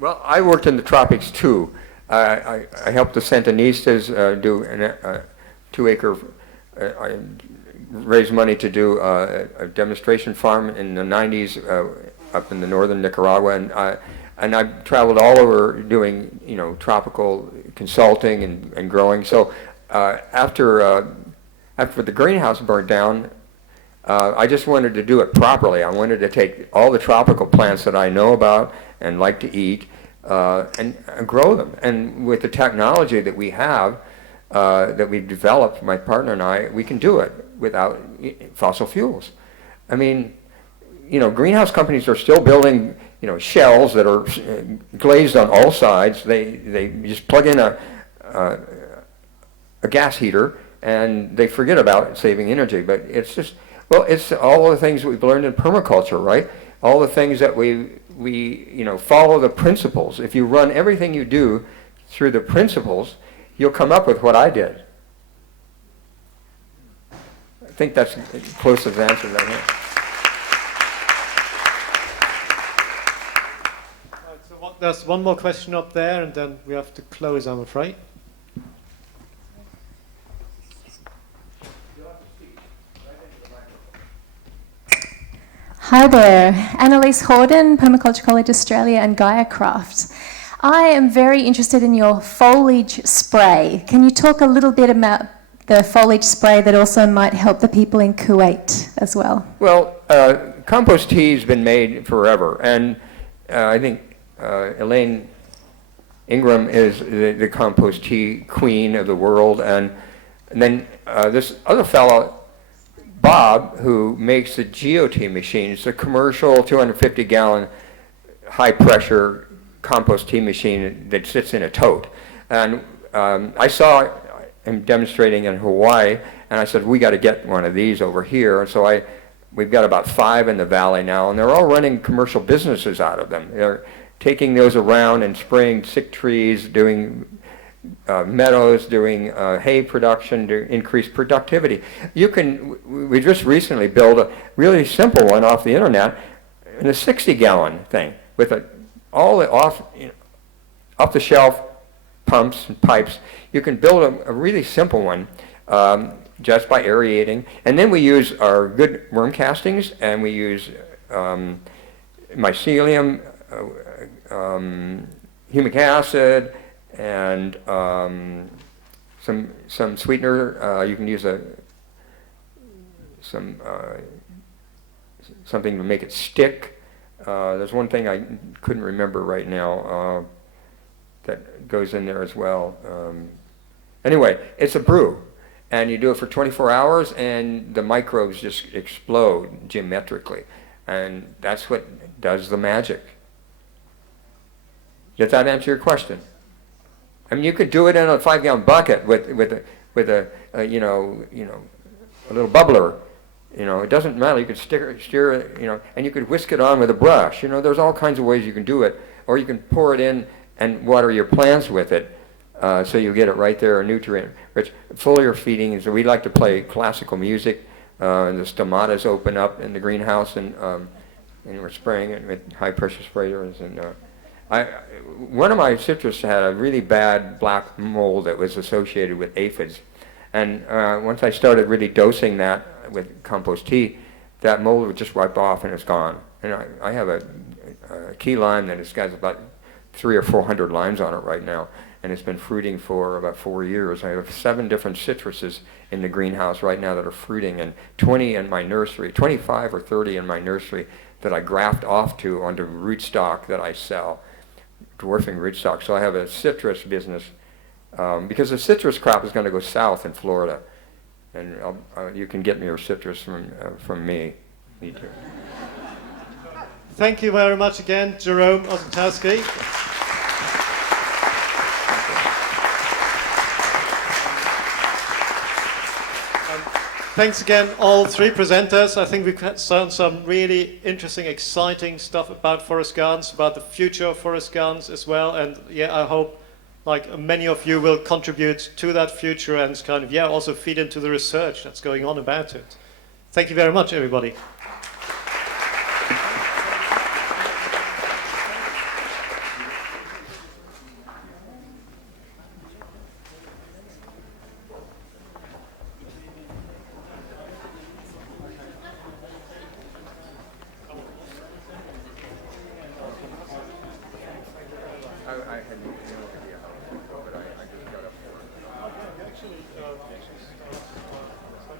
Well, I worked in the tropics too. I helped the Sandinistas do a 2-acre, raise money to do a demonstration farm in the 90s up in the northern Nicaragua, and I traveled all over doing, tropical consulting and growing. So after the greenhouse burned down, I just wanted to do it properly. I wanted to take all the tropical plants that I know about and like to eat and grow them. And with the technology that we have, that we've developed, my partner and I, we can do it without fossil fuels. I mean, greenhouse companies are still building, shells that are glazed on all sides. They just plug in a gas heater and they forget about saving energy. But it's just, it's all the things that we've learned in permaculture, right? All the things that we follow the principles. If you run everything you do through the principles, you'll come up with what I did. I think that's the closest answer that I have. Right, so there's one more question up there, and then we have to close, I'm afraid. Hi there, Annalise Horden, Permaculture College Australia and Gaia Craft. I am very interested in your foliage spray. Can you talk a little bit about the foliage spray that also might help the people in Kuwait as well? Well, compost tea has been made forever, and I think Elaine Ingram is the compost tea queen of the world, and then this other fellow, Bob, who makes the GeoT machine. It's a commercial 250-gallon high-pressure compost tea machine that sits in a tote. And I saw him demonstrating in Hawaii, and I said, we got to get one of these over here. And so we've got about 5 in the valley now, and they're all running commercial businesses out of them. They're taking those around and spraying sick trees, doing meadows, doing hay production to increase productivity. We just recently built a really simple one off the internet, in a 60-gallon thing with all the off-the-shelf pumps and pipes. You can build a really simple one just by aerating. And then we use our good worm castings, and we use mycelium, humic acid, and some sweetener. You can use something to make it stick. There's one thing I couldn't remember right now that goes in there as well. Anyway, it's a brew, and you do it for 24 hours, and the microbes just explode geometrically, and that's what does the magic. Does that answer your question? I mean, you could do it in a 5-gallon bucket with a little bubbler. It doesn't matter. You could steer it, and you could whisk it on with a brush. There's all kinds of ways you can do it, or you can pour it in and water your plants with it, so you get it right there, nutrient-rich. Foliar feeding is. We like to play classical music, and the stomatas open up in the greenhouse, and and we're spraying it with high pressure sprayers. And one of my citrus had a really bad black mold that was associated with aphids. And once I started really dosing that with compost tea, that mold would just wipe off and it's gone. And I have a key lime that has got about 300 or 400 limes on it right now, and it's been fruiting for about 4 years. I have 7 different citruses in the greenhouse right now that are fruiting, and 20 in my nursery, 25 or 30 in my nursery that I graft off to onto rootstock that I sell, dwarfing rootstock. So I have a citrus business because the citrus crop is going to go south in Florida, and you can get me your citrus from me. Me too. Thank you very much again, Jerome Ozentowski. Thanks again, all 3 presenters. I think we've had some really interesting, exciting stuff about forest gardens, about the future of forest gardens as well. And yeah, I hope like many of you will contribute to that future and kind of, yeah, also feed into the research that's going on about it. Thank you very much, everybody.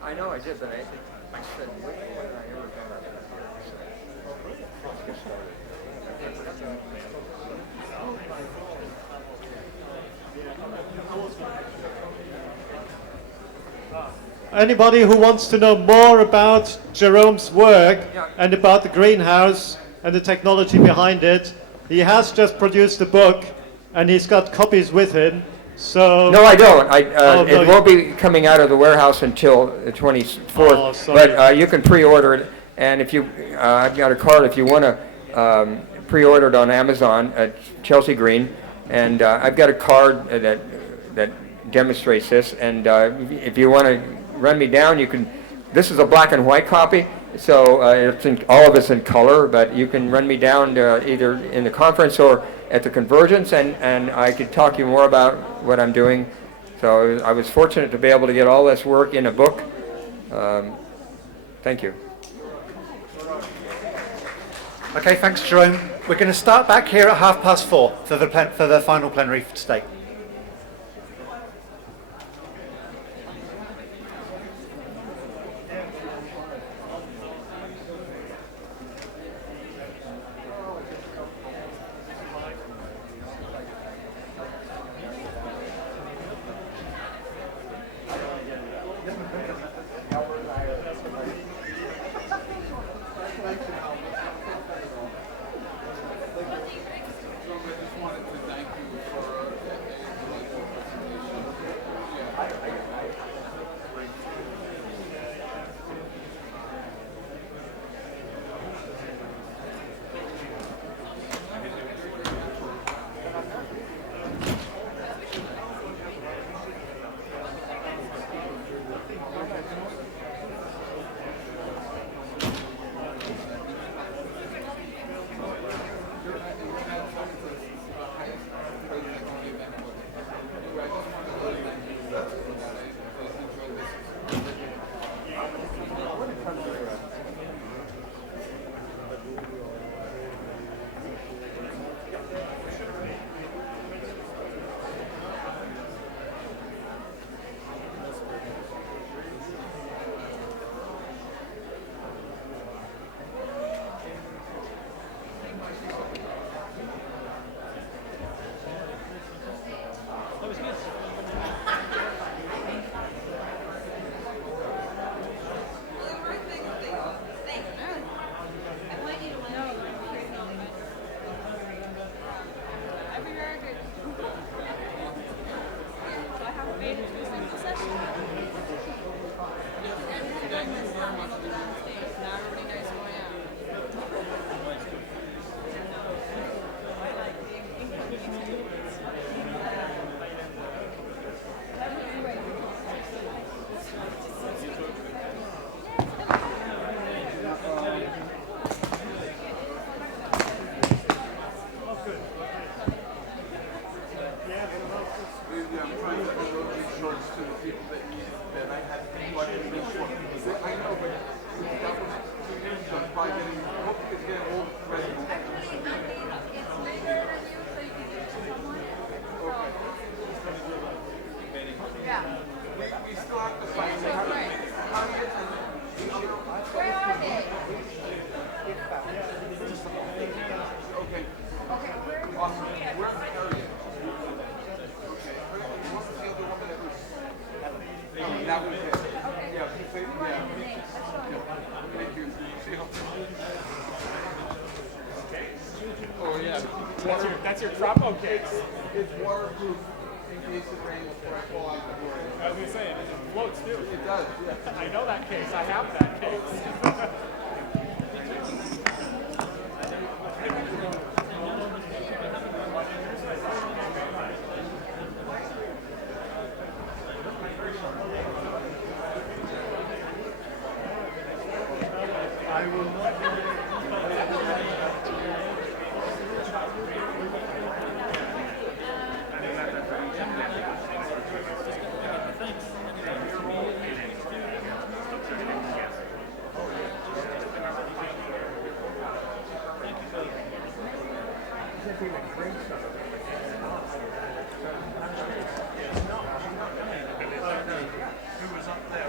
I know I did, but I said, when did I ever come up with here? Let's get started. Anybody who wants to know more about Jerome's work and about the greenhouse and the technology behind it, he has just produced a book and he's got copies with him. So no, I don't. It won't be coming out of the warehouse until the 24th. But you can pre-order it, and if you, I've got a card if you want to pre-order it on Amazon at Chelsea Green, and I've got a card that demonstrates this. And if you want to run me down, you can. This is a black and white copy, so all of it's in color. But you can run me down either in the conference or at the Convergence, and I could talk to you more about what I'm doing. So I was fortunate to be able to get all this work in a book. Thank you. Okay, thanks, Jerome. We're going to start back here at 4:30 for the final plenary for today. Okay. Awesome. Where's the area? What's the other woman that was? That was it. Yeah. Thank you. Oh yeah. That's your tropo case. It's waterproof in case it rains before I fall out the door. I was gonna say it floats too. It does. Yeah. I know that case. I have that case. I will not be Who was up there?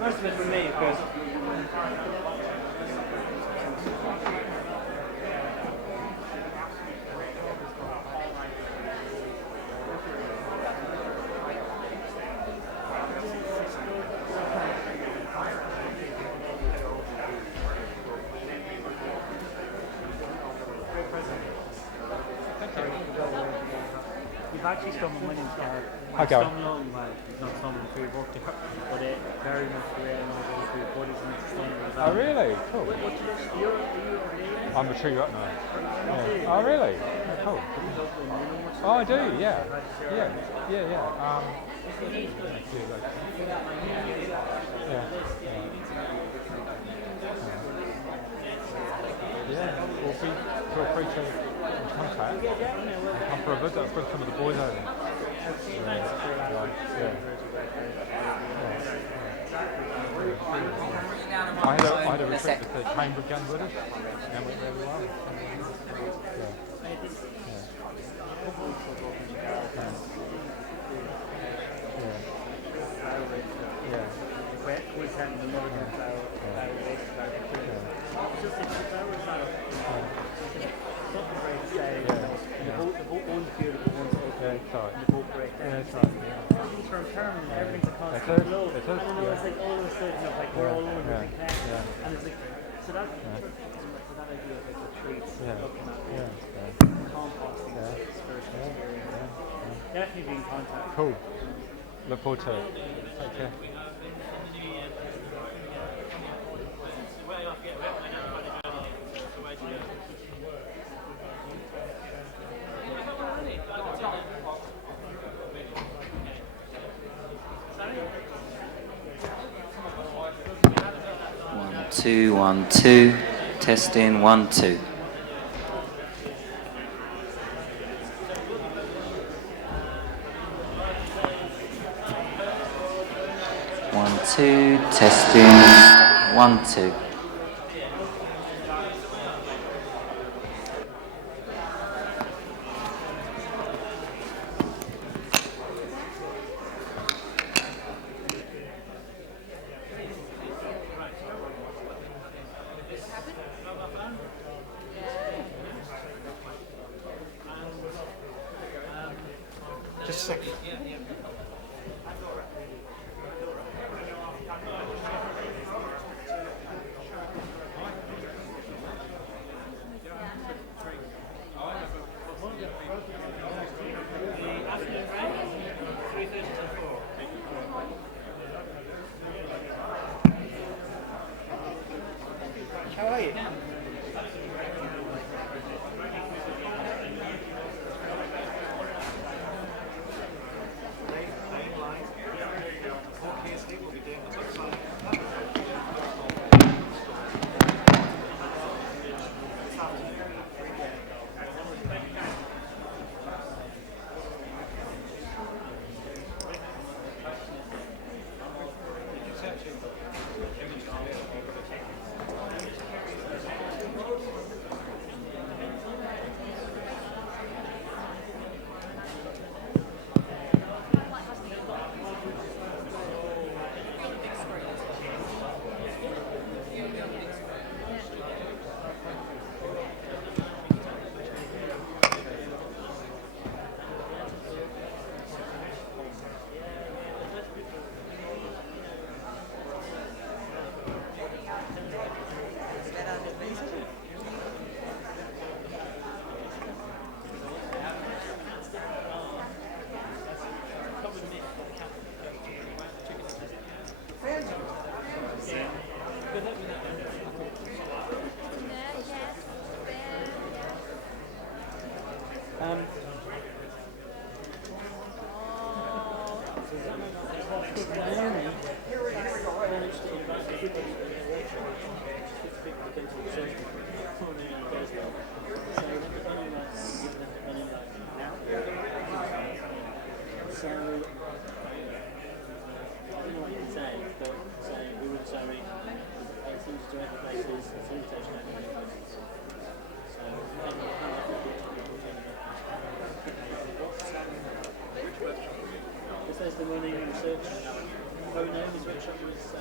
Most of it for me, because you've actually stolen my name's Gareth. Hi, Gareth. Stolen, well, it's not stolen through your work there, but it very much the way I know those through your bodies and sustainable development. Oh, really? Cool. What do you do? Are you I'm a tree right now. Yeah. Oh, really? Oh, cool. Oh, I do, yeah. Yeah, yeah, yeah. Yeah, well, feel free to contact and come for a visit. I've got some of the boys over. I had a retreat with the Cambridge gang with us, and went really well. Everything's a constant flow. And then it's like all of a sudden, like we're all over the connect. And it's like, so that idea of like retreats, looking at composting, spiritual experience. Definitely be in contact. Cool. Look forward to it. Take care. Two, 1, 2, testing, 1, 2. One, two, testing, 1, 2. Just a second. 3:30. There's the running research. Oh no, his workshop was.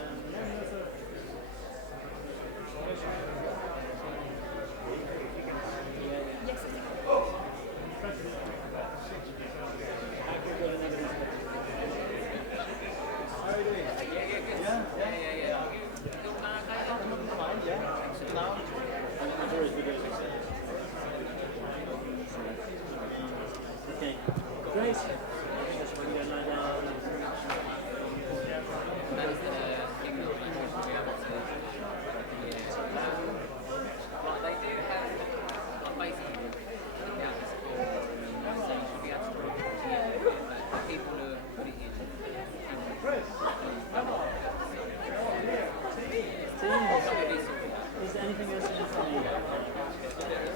Okay, great. Is there anything else you want to If you got a split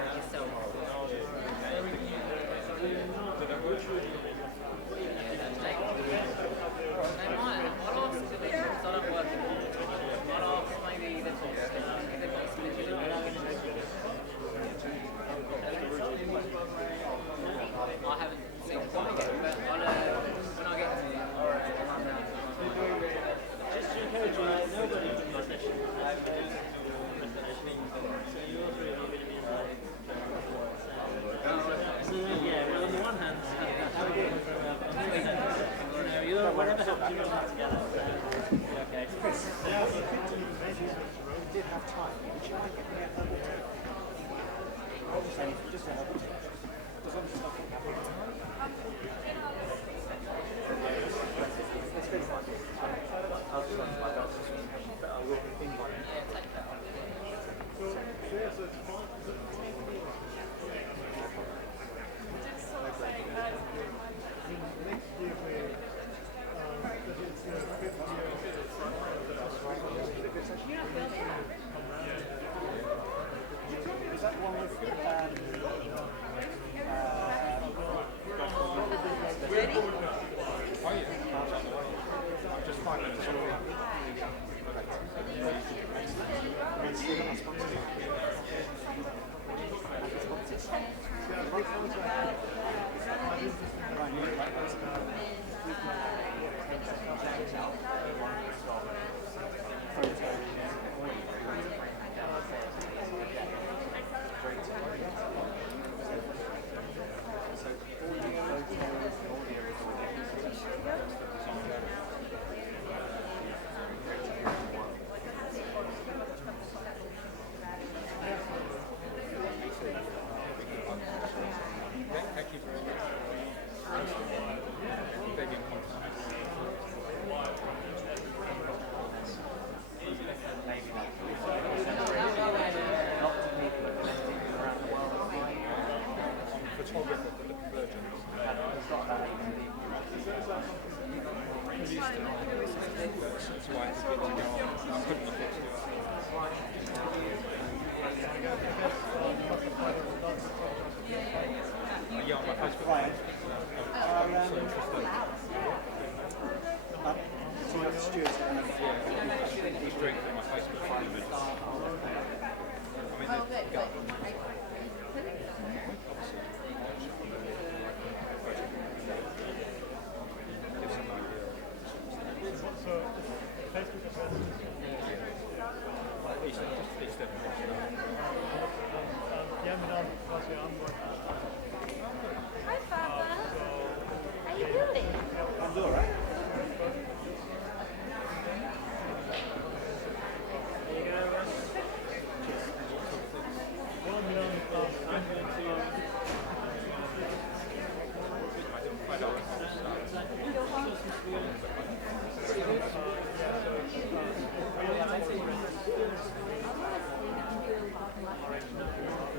up yourself. They might. I'll ask the because I don't work in it. I'll ask maybe the top if they've got a split I haven't seen it quite yet, but I'll, when I get to it, I'll run down. Just to encourage you, nobody in my session. So you're three are going to be involved. So yeah, well on the one hand, you're whatever happens, you're all together. Okay. Now, we did have time. Would you like getting that double take? Obviously, just to help. Because obviously nothing happened. Let's finish like this. I'll just run my belt. But I will invite you. Yeah, take that. Is that one with Ready? Oh yeah. I'm just 5 minutes Thank you very much. Yeah, on my Facebook. So interesting. So that's Stuart. Yeah, he's drinking on my Facebook 5 minutes. Hi, Papa. How you doing? I'm doing all right. I'm going to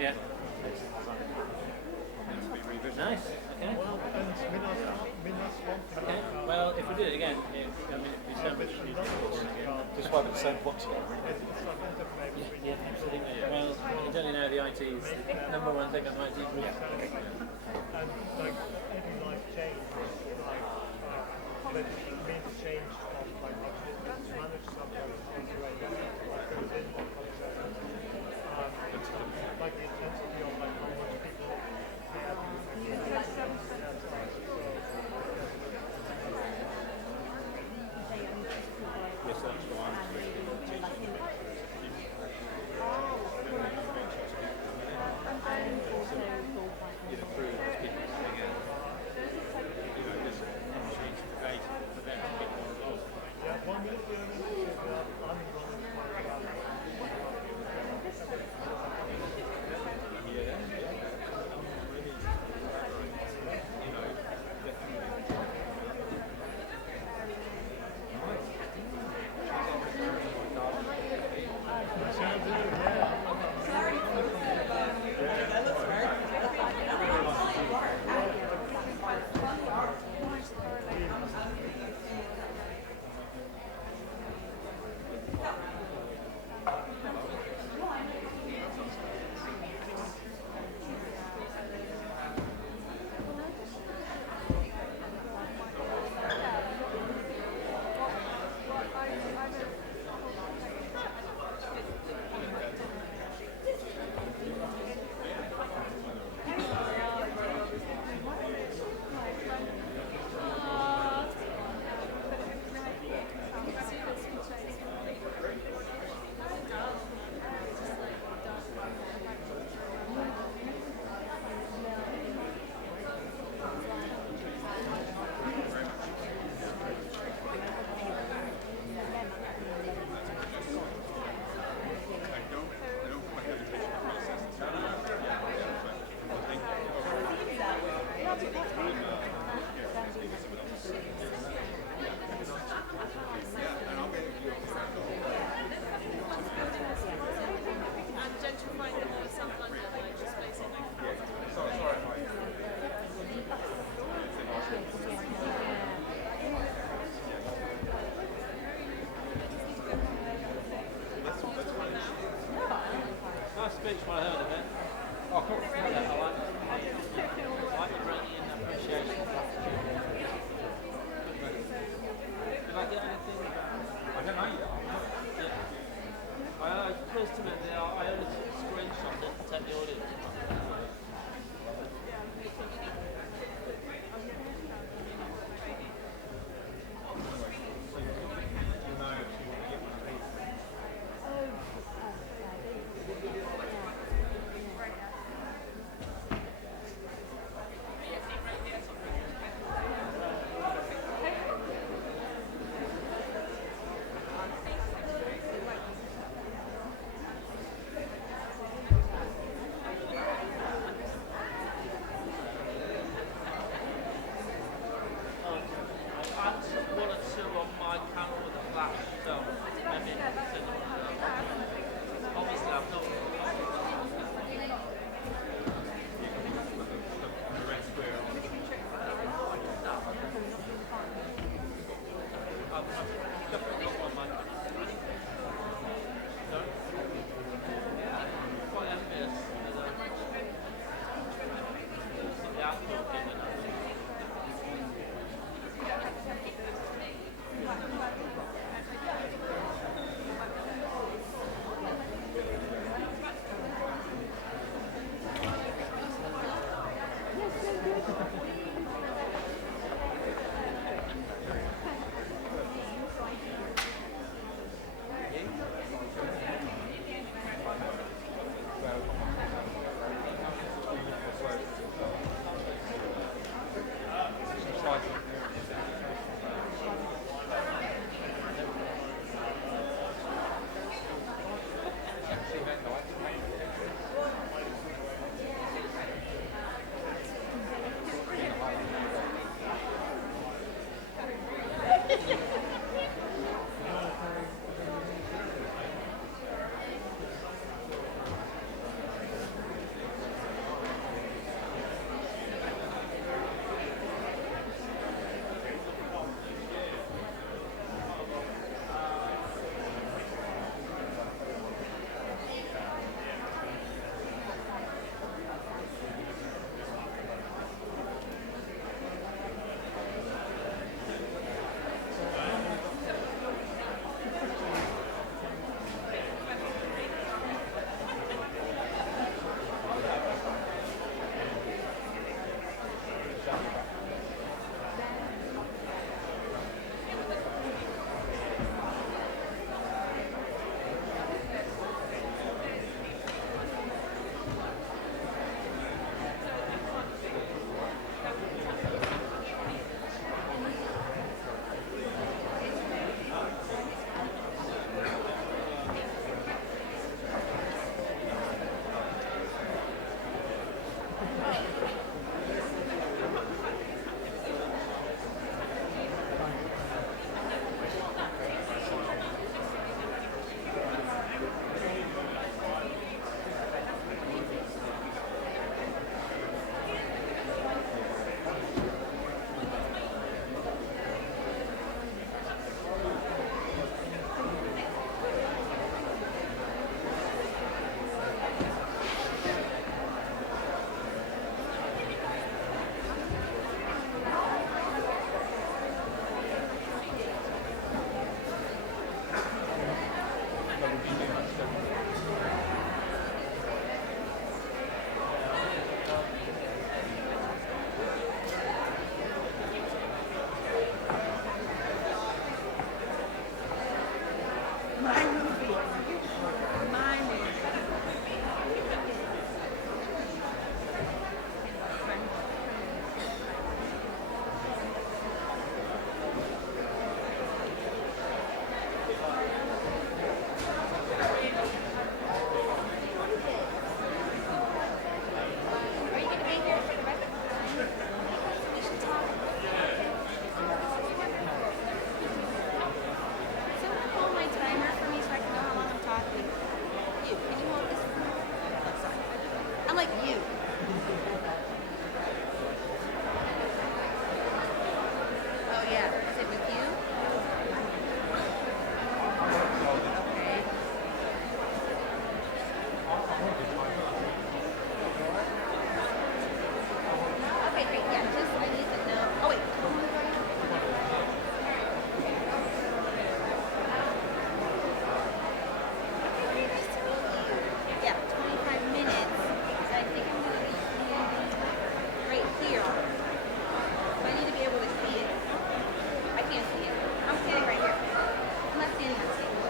Yeah. Nice. Okay. Okay. Well, if we do it again, if we establish Just one percent what's yeah, absolutely. Well, I can tell you now, the IT is the number one thing on IT. And like every life change, like major change of like how business manage sometimes what goes in what comes out. Like the intensity of like how much people Yes, that's the one. Nice speech when I heard of it. Oh, cool. Yeah, I like it. I like you bringing in appreciation and gratitude. Did I get anything about I don't know yet. Yeah. It occurs to me that I only took a screenshot it to take the audio. you. Can you hold this? Oh, sorry. I'm like you. Oh yeah. Is it with you? Okay. Okay, great. Yeah, just I need to know. Oh wait. Yeah, 25 minutes. So I think I'm gonna be standing right here. So I need to be able to see it. I can't see it. I'm standing right here. I'm not standing on the table.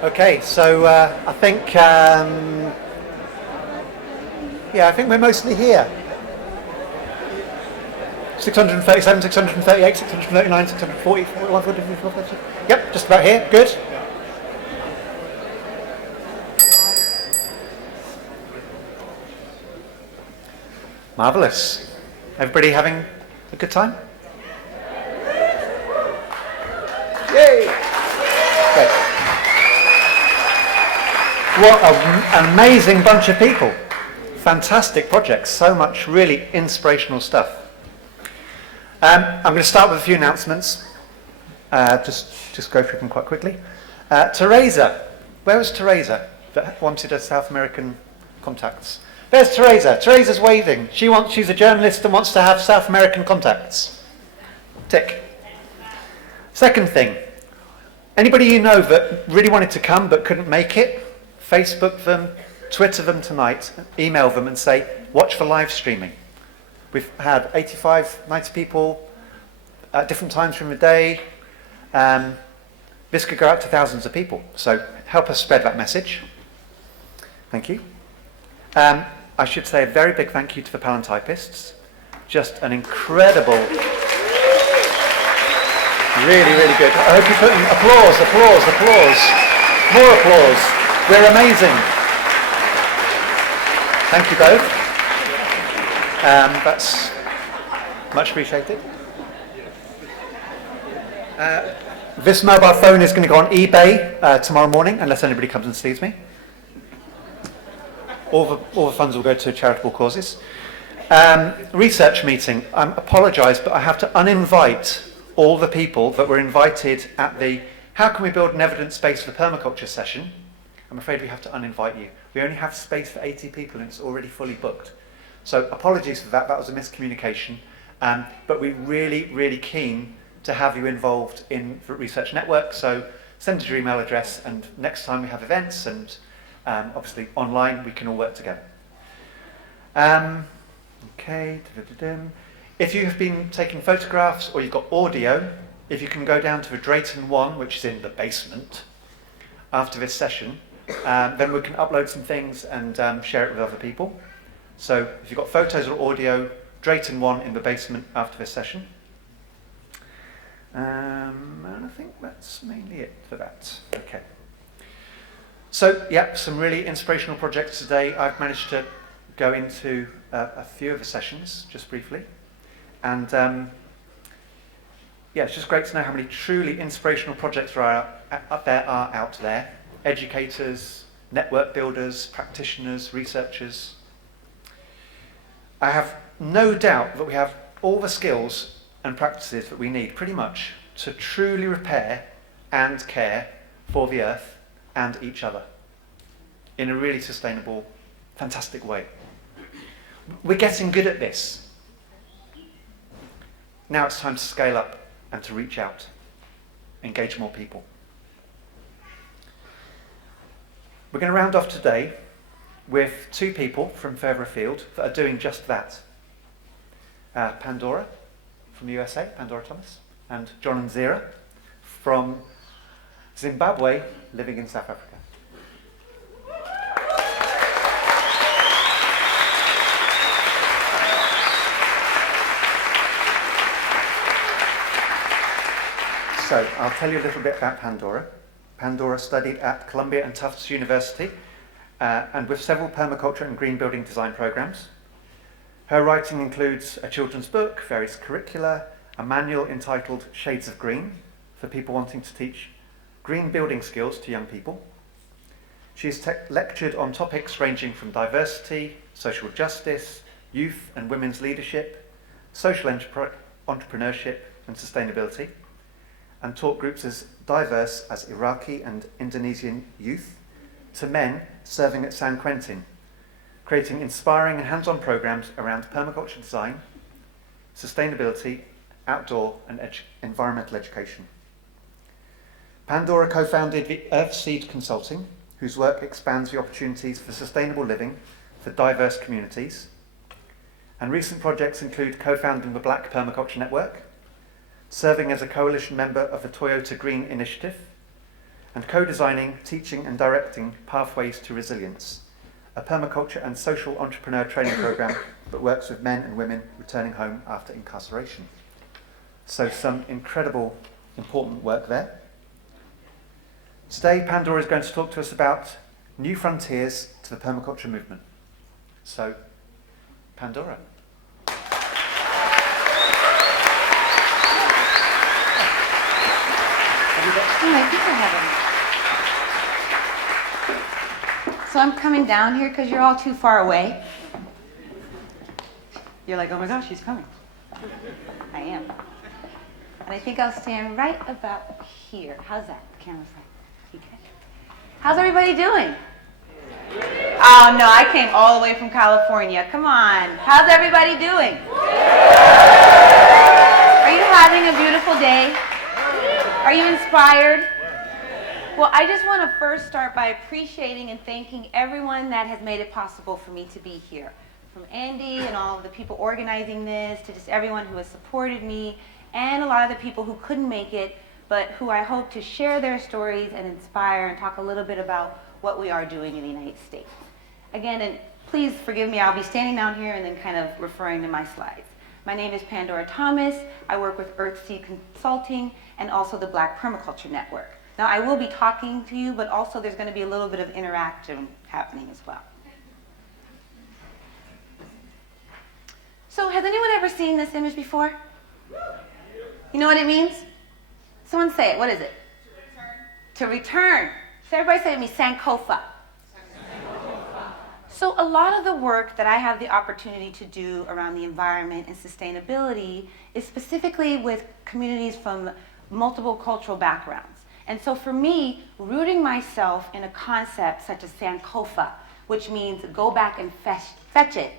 Okay, so I think I think we're mostly here. 637, 638, 639, 640, 41, 42, 43. Yep, just about here. Good. Marvellous. Everybody having a good time? Yay! Great. What an amazing bunch of people. Fantastic projects. So much really inspirational stuff. I'm going to start with a few announcements. Just go through them quite quickly. Teresa. Where was Teresa that wanted a South American contacts? There's Teresa. Teresa's waving. She's a journalist and wants to have South American contacts. Tick. Second thing. Anybody you know that really wanted to come but couldn't make it, Facebook them, Twitter them tonight, email them and say, watch for live streaming. We've had 85, 90 people at different times from the day. This could go out to thousands of people. So help us spread that message. Thank you. I should say a very big thank you to the Palantypists. Just an incredible, really, really good. I hope you put in applause, applause, applause. More applause. We're amazing. Thank you both. That's much appreciated. This mobile phone is going to go on eBay tomorrow morning, unless anybody comes and sees me. All the funds will go to charitable causes. Research meeting. I apologise, but I have to uninvite all the people that were invited at the How Can We Build an Evidence Base for Permaculture session. I'm afraid we have to uninvite you. We only have space for 80 people and it's already fully booked. So apologies for that, that was a miscommunication. But we're really, really keen to have you involved in the research network. So send us your email address and next time we have events and obviously online, we can all work together. Okay. If you have been taking photographs or you've got audio, if you can go down to the Drayton 1, which is in the basement, after this session, then we can upload some things and share it with other people. So if you've got photos or audio, Drayton 1 in the basement after this session. And I think that's mainly it for that. Okay. So, yeah, some really inspirational projects today. I've managed to go into a few of the sessions, just briefly. And yeah, it's just great to know how many truly inspirational projects are out there. Educators, network builders, practitioners, researchers. I have no doubt that we have all the skills and practices that we need, pretty much, to truly repair and care for the earth and each other in a really sustainable, fantastic way. We're getting good at this. Now it's time to scale up and to reach out, engage more people. We're going to round off today with two people from further afield that are doing just that. Pandora from the USA, Pandora Thomas, and John Nzira from Zimbabwe, living in South Africa. So, I'll tell you a little bit about Pandora. Pandora studied at Columbia and Tufts University and with several permaculture and green building design programs. Her writing includes a children's book, various curricula, a manual entitled Shades of Green for people wanting to teach green building skills to young people. She's lectured on topics ranging from diversity, social justice, youth and women's leadership, social entrepreneurship and sustainability, and taught groups as diverse as Iraqi and Indonesian youth to men serving at San Quentin, creating inspiring and hands-on programs around permaculture design, sustainability, outdoor and environmental education. Pandora co-founded the Earthseed Consulting, whose work expands the opportunities for sustainable living for diverse communities. And recent projects include co-founding the Black Permaculture Network, serving as a coalition member of the Toyota Green Initiative, and co-designing, teaching and directing Pathways to Resilience, a permaculture and social entrepreneur training program that works with men and women returning home after incarceration. So some incredible, important work there. Today, Pandora is going to talk to us about new frontiers to the permaculture movement. So, Pandora. So I'm coming down here because you're all too far away. You're like, oh my gosh, she's coming. I am. And I think I'll stand right about here. How's that? The camera's like, okay. How's everybody doing? Oh no, I came all the way from California. Come on. How's everybody doing? Are you having a beautiful day? Are you inspired? Well, I just want to first start by appreciating and thanking everyone that has made it possible for me to be here. From Andy and all of the people organizing this, to just everyone who has supported me, and a lot of the people who couldn't make it, but who I hope to share their stories and inspire and talk a little bit about what we are doing in the United States. Again, and please forgive me, I'll be standing down here and then kind of referring to my slides. My name is Pandora Thomas. I work with Earthseed Consulting and also the Black Permaculture Network. Now, I will be talking to you, but also there's going to be a little bit of interaction happening as well. seen this image before? You know what it means? Someone say it. What is it? To return. So everybody say to me, Sankofa. So a lot of the work that I have the opportunity to do around the environment and sustainability is specifically with communities from multiple cultural backgrounds. And so for me, rooting myself in a concept such as Sankofa, which means go back and fetch it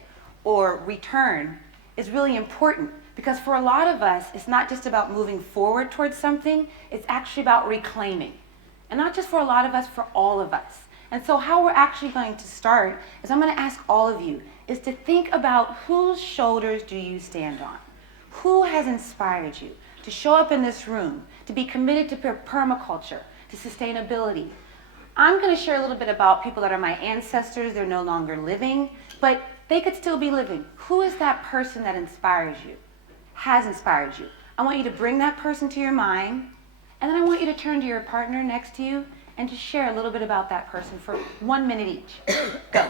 or return, is really important. Because for a lot of us, it's not just about moving forward towards something, it's actually about reclaiming. And not just for a lot of us, for all of us. And so how we're actually going to start is I'm going to ask all of you is to think about whose shoulders do you stand on? Who has inspired you to show up in this room, to be committed to permaculture, to sustainability? I'm going to share a little bit about people that are my ancestors. They're no longer living, but they could still be living. Who is that person that inspires you, has inspired you? I want you to bring that person to your mind, and then I want you to turn to your partner next to you and just share a little bit about that person for 1 minute each. Go.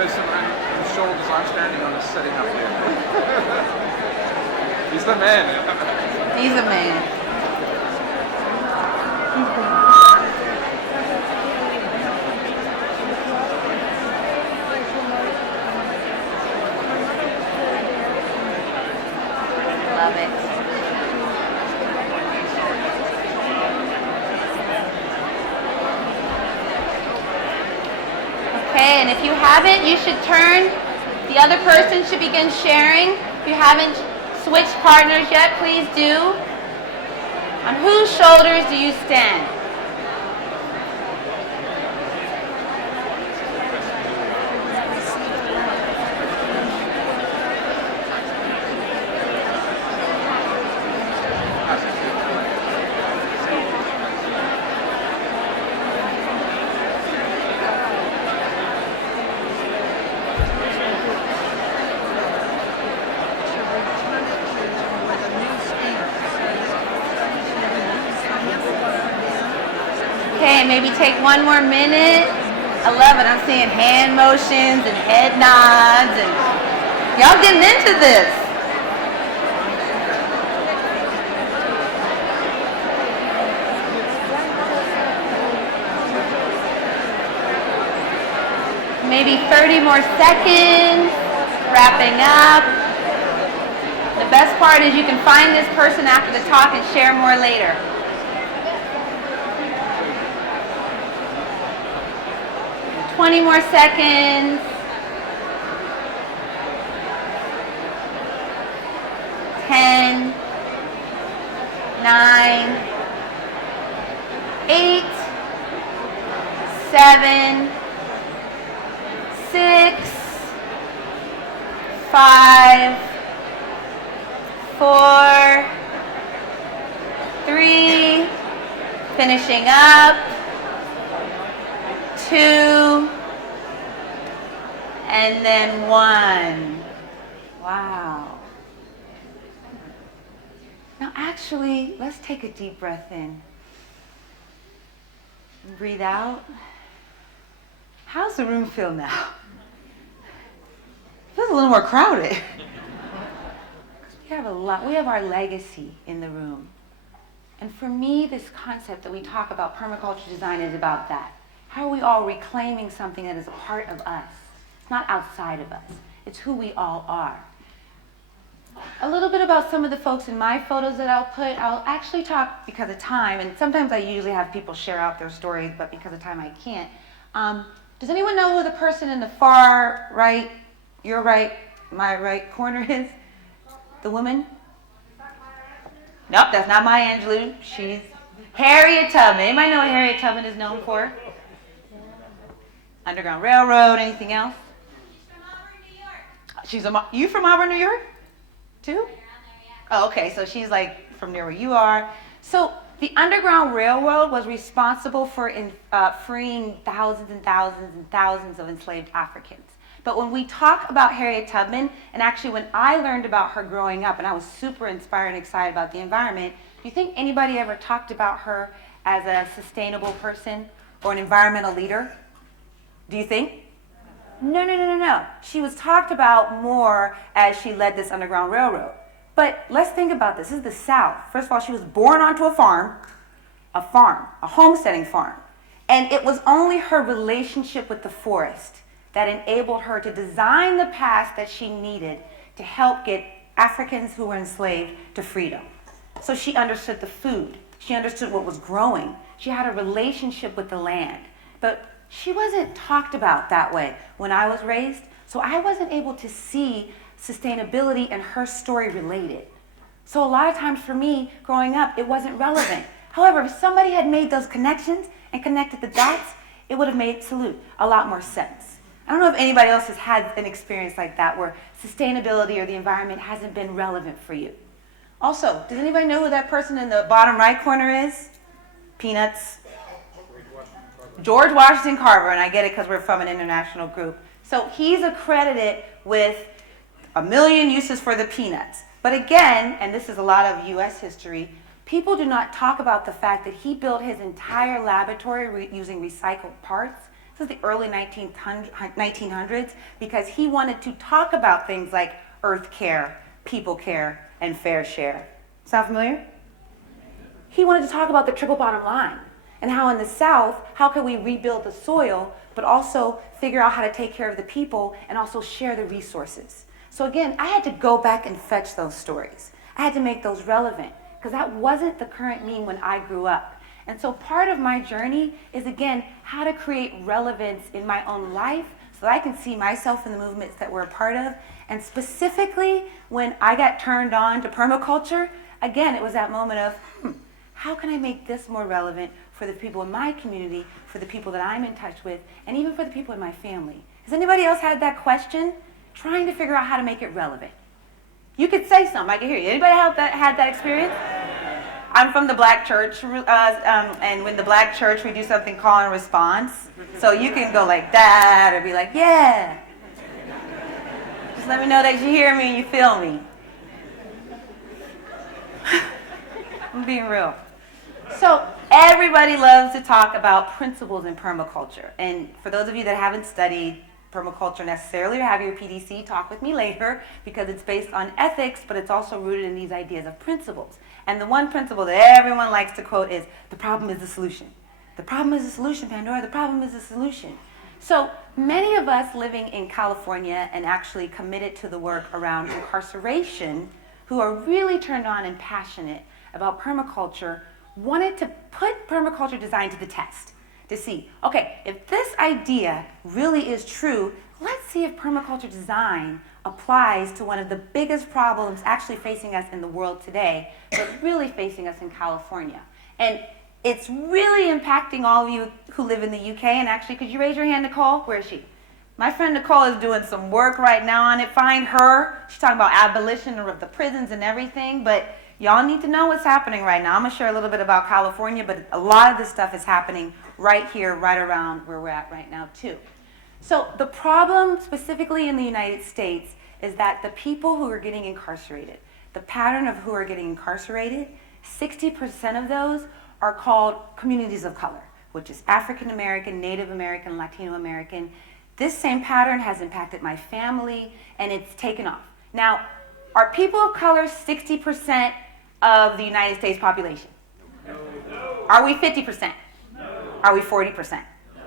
The shoulders I'm standing on is sitting up here. He's the man. He's a man. Love it. Okay, and if you haven't, you should turn. The other person should begin sharing. If you haven't switched partners yet, please do. On whose shoulders do you stand? Okay, maybe take 1 more minute. I love it. I'm seeing hand motions and head nods, and y'all getting into this. Maybe 30 more seconds. Wrapping up. The best part is you can find this person after the talk and share more later. 20 more seconds. 10, 9, 8, 7, 6, 5, 4, 3, finishing up, 2, and then 1. Wow. Now actually, let's take a deep breath in. And breathe out. How's the room feel now? It feels a little more crowded. We have our legacy in the room. And for me, this concept that we talk about, permaculture design, is about that. How are we all reclaiming something that is a part of us? It's not outside of us. It's who we all are. A little bit about some of the folks in my photos that I'll put. I'll actually talk because of time, and sometimes I usually have people share out their stories, but because of time I can't. Does anyone know who the person in the far right, your right, my right corner is? The woman? Nope, that's not Maya Angelou. She's Harriet Tubman. Anybody know what Harriet Tubman is known for? Underground Railroad, anything else? You from Auburn, New York? Too? Oh, okay, so she's like from near where you are. So the Underground Railroad was responsible for freeing thousands and thousands and thousands of enslaved Africans. But when we talk about Harriet Tubman, and actually when I learned about her growing up, and I was super inspired and excited about the environment, do you think anybody ever talked about her as a sustainable person or an environmental leader? Do you think? No. She was talked about more as she led this Underground Railroad. But let's think about this. This is the South. First of all, she was born onto a farm, a homesteading farm. And it was only her relationship with the forest that enabled her to design the path that she needed to help get Africans who were enslaved to freedom. So she understood the food. She understood what was growing. She had a relationship with the land. But she wasn't talked about that way when I was raised. So I wasn't able to see sustainability and her story related. So a lot of times for me, growing up, it wasn't relevant. However, if somebody had made those connections and connected the dots, it would have made a lot more sense. I don't know if anybody else has had an experience like that where sustainability or the environment hasn't been relevant for you. Also, does anybody know who that person in the bottom right corner is? Peanuts. George Washington Carver, and I get it because we're from an international group. So he's accredited with 1 million uses for the peanuts. But again, and this is a lot of US history, people do not talk about the fact that he built his entire laboratory using recycled parts. This is the early 1900s because he wanted to talk about things like earth care, people care, and fair share. Sound familiar? He wanted to talk about the triple bottom line and how in the South, how can we rebuild the soil, but also figure out how to take care of the people and also share the resources. So again, I had to go back and fetch those stories. I had to make those relevant because that wasn't the current meme when I grew up. And so part of my journey is, again, how to create relevance in my own life so that I can see myself in the movements that we're a part of. And specifically, when I got turned on to permaculture, again, it was that moment of, how can I make this more relevant for the people in my community, for the people that I'm in touch with, and even for the people in my family? Has anybody else had that question? Trying to figure out how to make it relevant. You could say something, I can hear you. Anybody had that experience? I'm from the Black church, and when the Black church, we do something call and response. So you can go like that, or be like, yeah. Just let me know that you hear me and you feel me. I'm being real. So everybody loves to talk about principles in permaculture. And for those of you that haven't studied permaculture necessarily or have your PDC, talk with me later because it's based on ethics, but it's also rooted in these ideas of principles. And the one principle that everyone likes to quote is, the problem is the solution. The problem is the solution, Pandora. The problem is the solution. So many of us living in California and actually committed to the work around incarceration, who are really turned on and passionate about permaculture, wanted to put permaculture design to the test to see, okay, if this idea really is true, let's see if permaculture design applies to one of the biggest problems actually facing us in the world today, but really facing us in California. And it's really impacting all of you who live in the UK. And actually, could you raise your hand, Nicole? Where is she? My friend Nicole is doing some work right now on it. Find her. She's talking about abolition of the prisons and everything. But y'all need to know what's happening right now. I'm going to share a little bit about California, but a lot of this stuff is happening right here, right around where we're at right now, too. So the problem specifically in the United States is that the people who are getting incarcerated, the pattern of who are getting incarcerated, 60% of those are called communities of color, which is African American, Native American, Latino American. This same pattern has impacted my family, and it's taken off. Now, are people of color 60% of the United States population? No. Are we 50%? No. Are we 40%? No.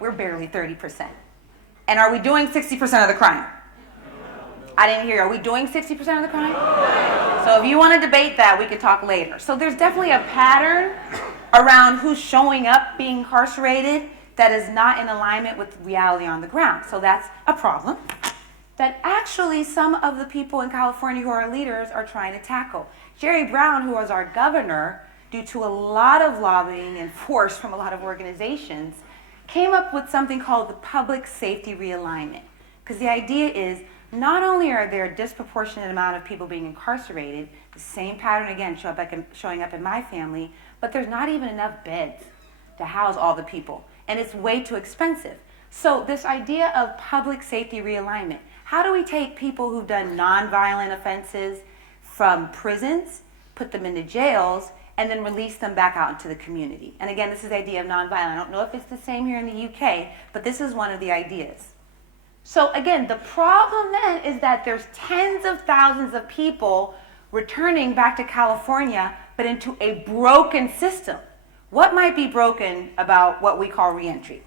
We're barely 30%. And are we doing 60% of the crime? No. I didn't hear. Are we doing 60% of the crime? No. So if you want to debate that, we could talk later. So there's definitely a pattern around who's showing up being incarcerated that is not in alignment with reality on the ground. So that's a problem that actually some of the people in California who are leaders are trying to tackle. Jerry Brown, who was our governor, due to a lot of lobbying and force from a lot of organizations, came up with something called the public safety realignment. Because the idea is not only are there a disproportionate amount of people being incarcerated, the same pattern again showing up in my family, but there's not even enough beds to house all the people, and it's way too expensive. So this idea of public safety realignment, how do we take people who've done nonviolent offenses from prisons, put them into jails, and then release them back out into the community? And again, this is the idea of nonviolent. I don't know if it's the same here in the UK, but this is one of the ideas. So again, the problem then is that there's tens of thousands of people returning back to California, but into a broken system. What might be broken about what we call reentry?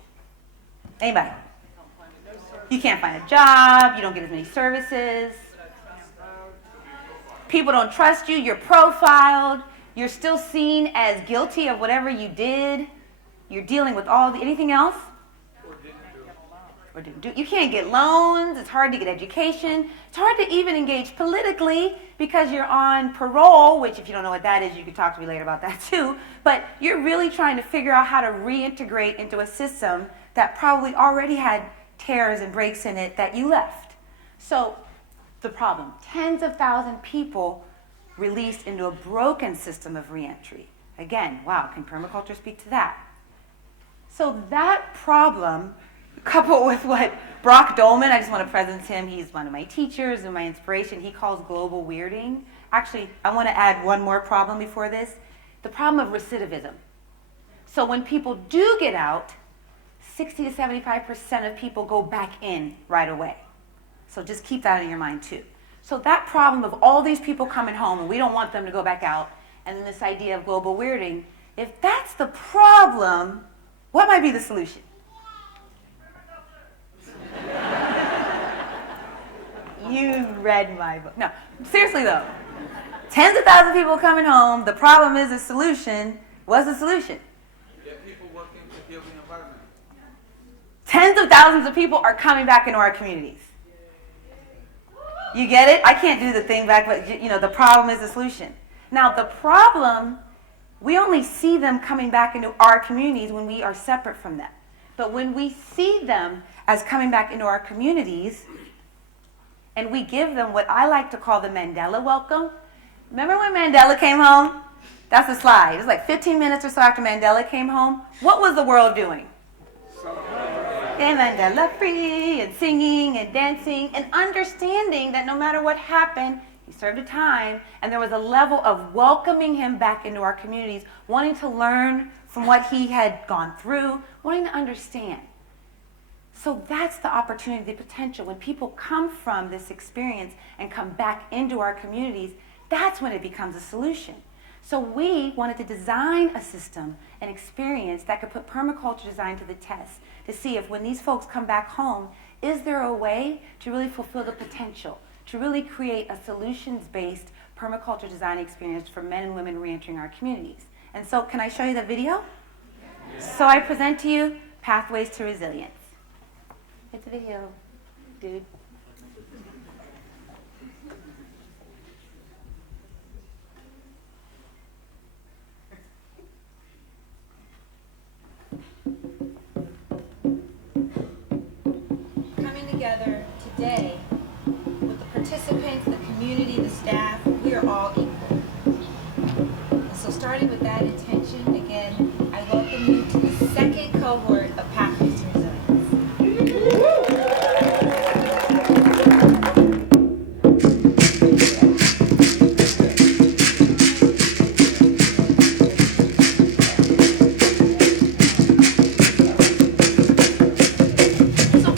Anybody? You can't find a job, you don't get as many services, people don't trust you, you're profiled, you're still seen as guilty of whatever you did, you're dealing with anything else? Or didn't do. You can't get loans, it's hard to get education, it's hard to even engage politically because you're on parole, which if you don't know what that is, you can talk to me later about that too, but you're really trying to figure out how to reintegrate into a system that probably already had tears and breaks in it that you left. So the problem, tens of thousands of people released into a broken system of reentry. Again, wow, can permaculture speak to that? So that problem, coupled with what Brock Dolman, I just want to present him, he's one of my teachers and my inspiration, he calls global weirding. Actually, I want to add one more problem before this, the problem of recidivism. So when people do get out, 60 to 75% of people go back in right away. So just keep that in your mind too. So that problem of all these people coming home and we don't want them to go back out, and then this idea of global weirding, if that's the problem, what might be the solution? You read my book. No, seriously though. Tens of thousands of people coming home, the problem is the solution. What's the solution? Get people working to heal the environment. Tens of thousands of people are coming back into our communities. You get it? I can't do the thing back, but you know, the problem is the solution. Now the problem, we only see them coming back into our communities when we are separate from them. But when we see them as coming back into our communities, and we give them what I like to call the Mandela welcome. Remember when Mandela came home? That's the slide. It was like 15 minutes or so after Mandela came home. What was the world doing? And Mandela free, and singing and dancing, and understanding that no matter what happened, he served a time, and there was a level of welcoming him back into our communities, wanting to learn from what he had gone through, wanting to understand. So that's the opportunity, the potential. When people come from this experience and come back into our communities, that's when it becomes a solution. So we wanted to design a system, an experience that could put permaculture design to the test to see if when these folks come back home, is there a way to really fulfill the potential, to really create a solutions-based permaculture design experience for men and women reentering our communities. And so can I show you the video? So I present to you Pathways to Resilience. It's a video, dude. Coming together today with the participants, the community, the staff, we are all equal. And so starting with that intention, again, I welcome you to the second cohort of Pathways to Resilience.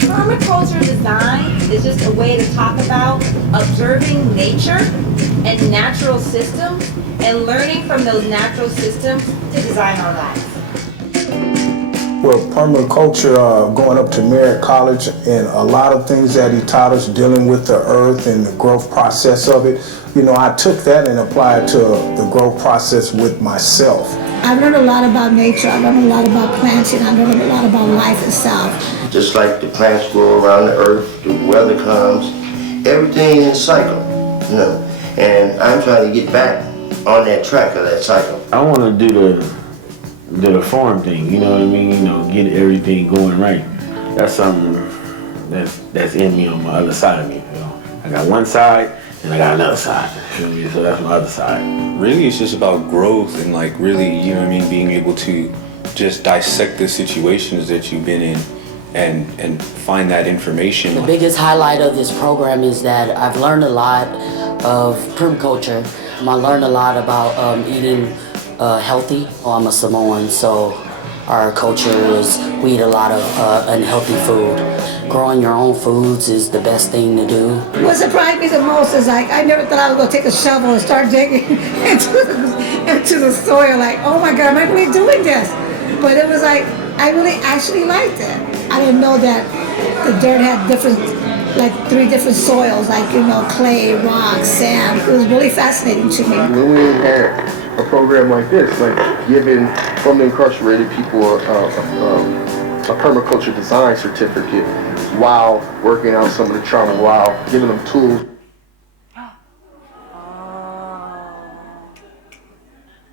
Permaculture design is just a way to talk about observing nature and natural systems and learning from those natural systems to design our lives. Well, permaculture, going up to Merritt College, and a lot of things that he taught us dealing with the earth and the growth process of it, you know, I took that and applied to the growth process with myself. I've learned a lot about nature, I've learned a lot about plants, and I've learned a lot about life itself. Just like the plants grow around the earth, the weather comes, everything is a cycle, you know. And I'm trying to get back on that track of that cycle. I want to do the farm thing, you know what I mean? You know, get everything going right. That's something that's in me on my other side of me, you know. I got one side and I got another side. You feel me? So that's my other side. Really, it's just about growth and like really, you know what I mean, being able to just dissect the situations that you've been in and find that information. The biggest highlight of this program is that I've learned a lot of permaculture. I learned a lot about eating healthy. I'm a Samoan, so our culture is we eat a lot of unhealthy food. Growing your own foods is the best thing to do. What surprised me the most is like I never thought I was gonna take a shovel and start digging into the soil. Like, oh my God, am I really doing this? But it was like I really actually liked it. I didn't know that the dirt had different, like 3 different soils, like clay, rock, sand. It was really fascinating to me. When we had a program like this, like giving from the incarcerated people a permaculture design certificate while working out some of the trauma, while giving them tools.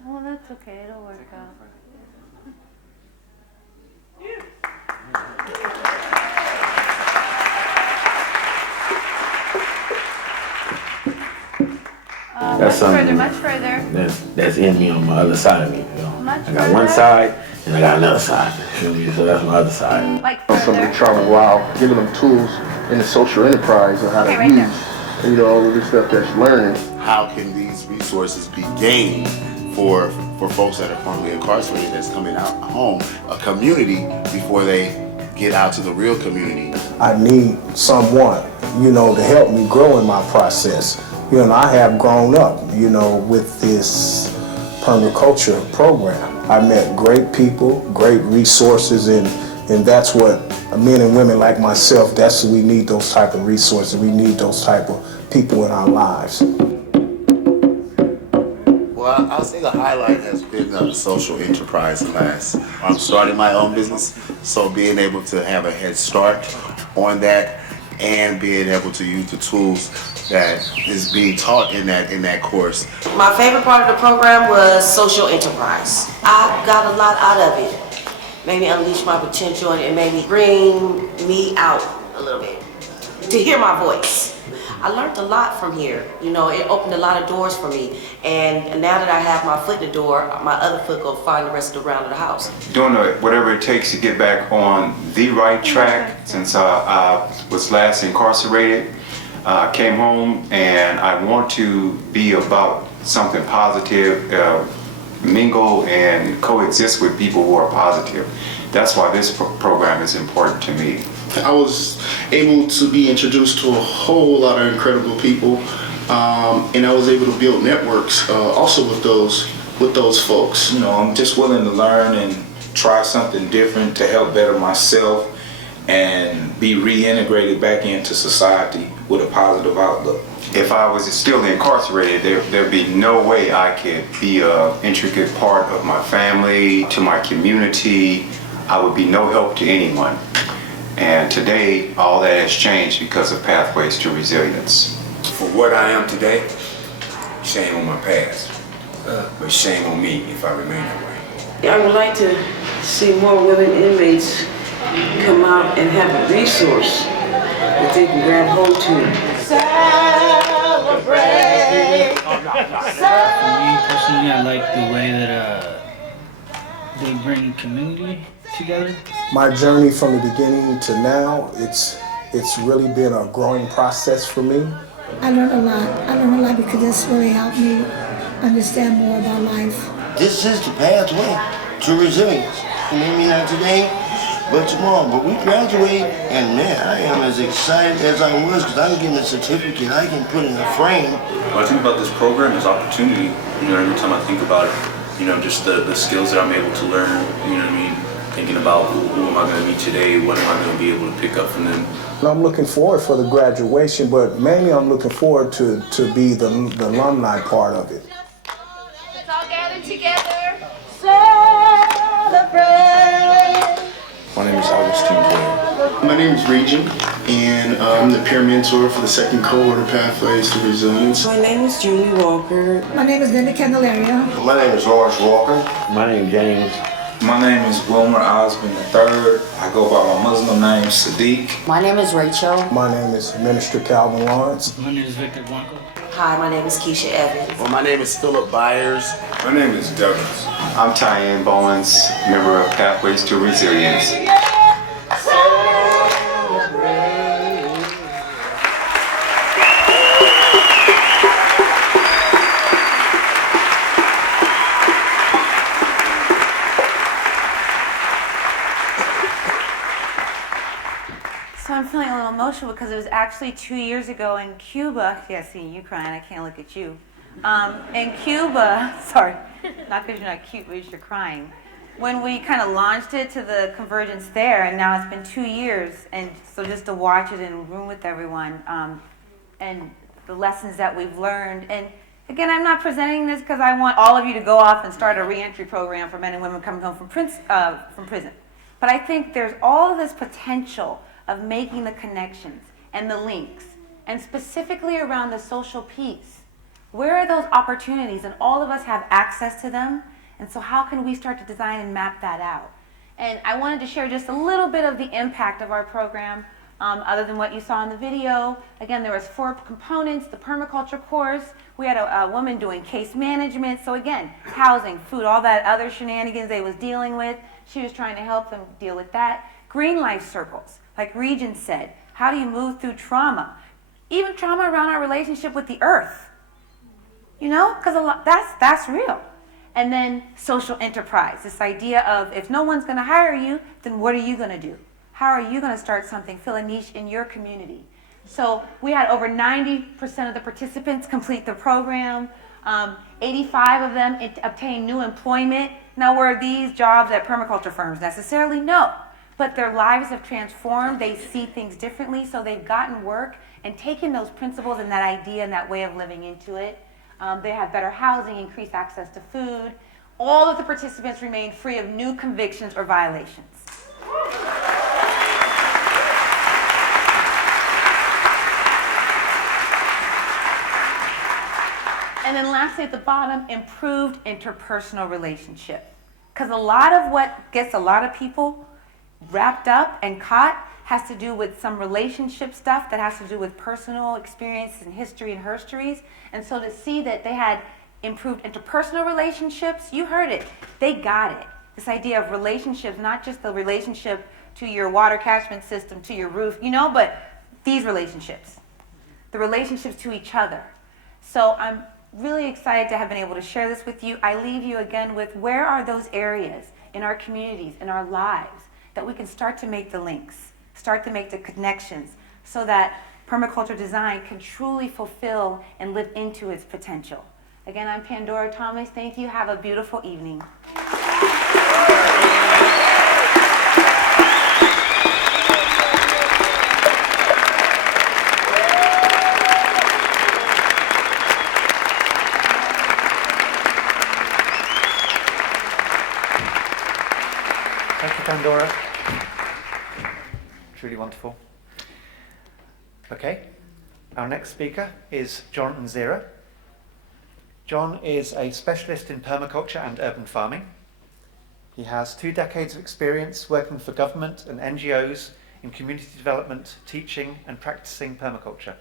Oh, that's okay. It'll work out. That's something Much further. that's in me on my other side of me. You know? Much I got one further. side and I got another side. You feel me? So that's my other side. Like Some of the trauma while giving them tools in the social enterprise on how to right use, all of this stuff that's learning. How can these resources be gained for folks that are currently incarcerated that's coming out home, a community, before they get out to the real community? I need someone, to help me grow in my process. I have grown up, with this permaculture program. I met great people, great resources, and that's what men and women like myself, we need those type of resources. We need those type of people in our lives. Well, I'll say the highlight has been the social enterprise class. I'm starting my own business, so being able to have a head start on that and being able to use the tools that is being taught in that course. My favorite part of the program was social enterprise. I got a lot out of it. Made me unleash my potential and it made me bring me out a little bit to hear my voice. I learned a lot from here. It opened a lot of doors for me. And now that I have my foot in the door, my other foot go find the rest of the round of the house. Doing whatever it takes to get back on the right track. Since I was last incarcerated, came home and I want to be about something positive, mingle and coexist with people who are positive. That's why this program is important to me. I was able to be introduced to a whole lot of incredible people, and I was able to build networks also with those folks. I'm just willing to learn and try something different to help better myself and be reintegrated back into society with a positive outlook. If I was still incarcerated, there'd be no way I could be an intricate part of my family, to my community. I would be no help to anyone. And today, all that has changed because of Pathways to Resilience. For what I am today, shame on my past, but shame on me if I remain that way. I would like to see more willing inmates come out and have a resource that they can grab hold to. Celebrate! For me personally, I like the way that they bring community together. My journey from the beginning to now, it's really been a growing process for me. I learned a lot because this really helped me understand more about life. This is the pathway to resilience. Maybe not today, but tomorrow. But we graduate, and man, I am as excited as I was because I'm getting a certificate I can put in a frame. What I think about this program is opportunity. Every time I think about it, just the skills that I'm able to learn, thinking about who am I going to meet today, what am I going to be able to pick up from them. I'm looking forward for the graduation, but mainly I'm looking forward to be the alumni part of it. Let's all gather together. Celebrate! My name is Augustine Blair. My name is Regent, and I'm the peer mentor for the second cohort of Pathways to Resilience. My name is Julie Walker. My name is Linda Candelaria. My name is Lawrence Walker. My name is James My name is Wilmer Osmond III. I go by my Muslim name, Sadiq. My name is Rachel. My name is Minister Calvin Lawrence. My name is Victor Blanco. Hi, my name is Keisha Evans. Well, my name is Philip Byers. My name is Douglas. I'm Tyann Bowens, member of Pathways to Resilience. So I'm feeling a little emotional because it was actually 2 years ago in Cuba. Yeah, seeing you crying, I can't look at you. In Cuba, sorry, not because you're not cute, but you're crying. When we kind of launched it to the convergence there, and now it's been 2 years, and so just to watch it in a room with everyone, and the lessons that we've learned. And again, I'm not presenting this because I want all of you to go off and start a reentry program for men and women coming home from prison. But I think there's all of this potential of making the connections and the links, and specifically around the social piece. Where are those opportunities? And all of us have access to them. And so how can we start to design and map that out? And I wanted to share just a little bit of the impact of our program, other than what you saw in the video. Again, there was 4 components: the permaculture course. We had a woman doing case management. So again, housing, food, all that other shenanigans they was dealing with. She was trying to help them deal with that. Green life circles, like Regent said. How do you move through trauma? Even trauma around our relationship with the earth. You know, because that's real. And then social enterprise, this idea of if no one's going to hire you, then what are you going to do? How are you going to start something, fill a niche in your community? So we had over 90% of the participants complete the program. 85 of them obtain new employment. Now, were these jobs at permaculture firms necessarily? No. But their lives have transformed. They see things differently. So they've gotten work and taken those principles and that idea and that way of living into it. They have better housing, increased access to food. All of the participants remain free of new convictions or violations. And then lastly, at the bottom, improved interpersonal relationship. Because a lot of what gets a lot of people wrapped up and caught has to do with some relationship stuff that has to do with personal experiences and history and herstories. And so to see that they had improved interpersonal relationships, you heard it, they got it. This idea of relationships, not just the relationship to your water catchment system, to your roof, you know, but these relationships, the relationships to each other. So I'm really excited to have been able to share this with you. I leave you again with where are those areas in our communities, in our lives, that we can start to make the links, start to make the connections, so that permaculture design can truly fulfill and live into its potential. Again, I'm Pandora Thomas. Thank you. Have a beautiful evening. Thank you, Pandora. Truly wonderful. Okay, our next speaker is John Nzira. John is a specialist in permaculture and urban farming. He has 2 decades of experience working for government and NGOs in community development, teaching and practicing permaculture.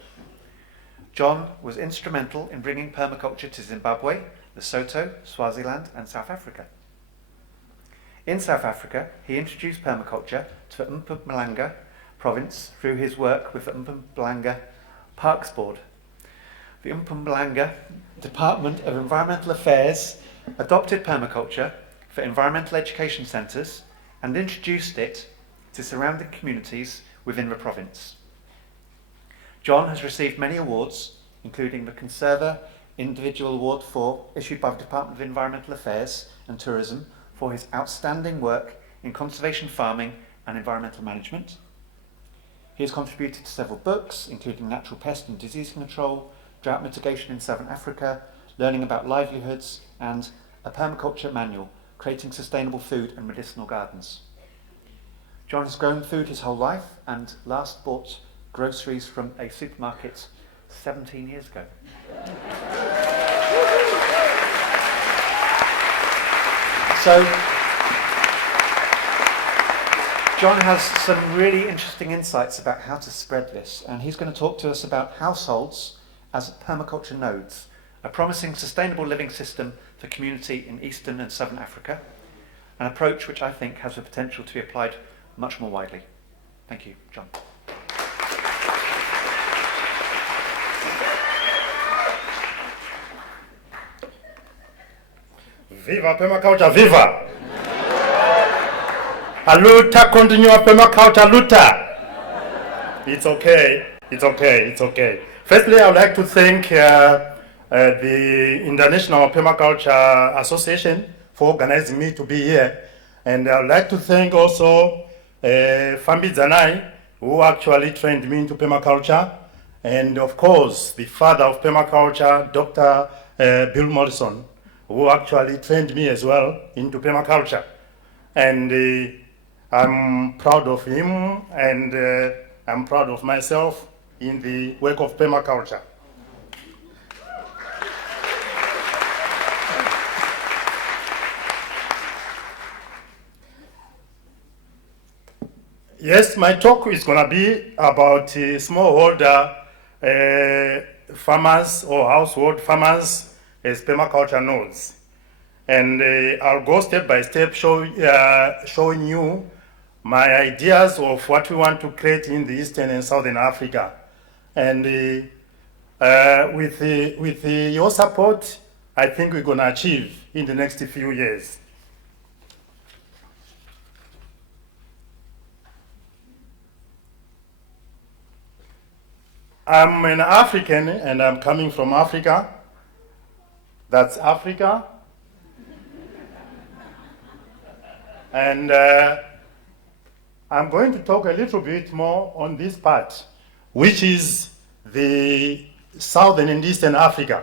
John was instrumental in bringing permaculture to Zimbabwe, Lesotho, Swaziland and South Africa. In South Africa, he introduced permaculture to the Mpumalanga province through his work with the Mpumalanga Parks Board. The Mpumalanga Department of Environmental Affairs adopted permaculture for environmental education centres and introduced it to surrounding communities within the province. John has received many awards, including the Conserva Individual Award issued by the Department of Environmental Affairs and Tourism for his outstanding work in conservation farming and environmental management. He has contributed to several books, including Natural Pest and Disease Control, Drought Mitigation in Southern Africa, Learning About Livelihoods, and a Permaculture Manual, Creating Sustainable Food and Medicinal Gardens. John has grown food his whole life and last bought groceries from a supermarket 17 years ago. So, John has some really interesting insights about how to spread this, and he's going to talk to us about households as permaculture nodes, a promising sustainable living system for community in Eastern and Southern Africa, an approach which I think has the potential to be applied much more widely. Thank you, John. Viva permaculture, viva! Aluta, continua permaculture, luta! It's okay, it's okay, it's okay. Firstly, I would like to thank the International Permaculture Association for organizing me to be here. And I would like to thank also Fambi Zanai, who actually trained me into permaculture. And of course, the father of permaculture, Dr. Bill Morrison, who actually trained me as well into permaculture. And I'm proud of him, and I'm proud of myself in the work of permaculture. Yes, my talk is going to be about smallholder farmers or household farmers as permaculture nodes. And I'll go step by step showing you my ideas of what we want to create in the Eastern and Southern Africa. And with your support, I think we're going to achieve in the next few years. I'm an African and I'm coming from Africa. That's Africa. And I'm going to talk a little bit more on this part, which is the Southern and Eastern Africa.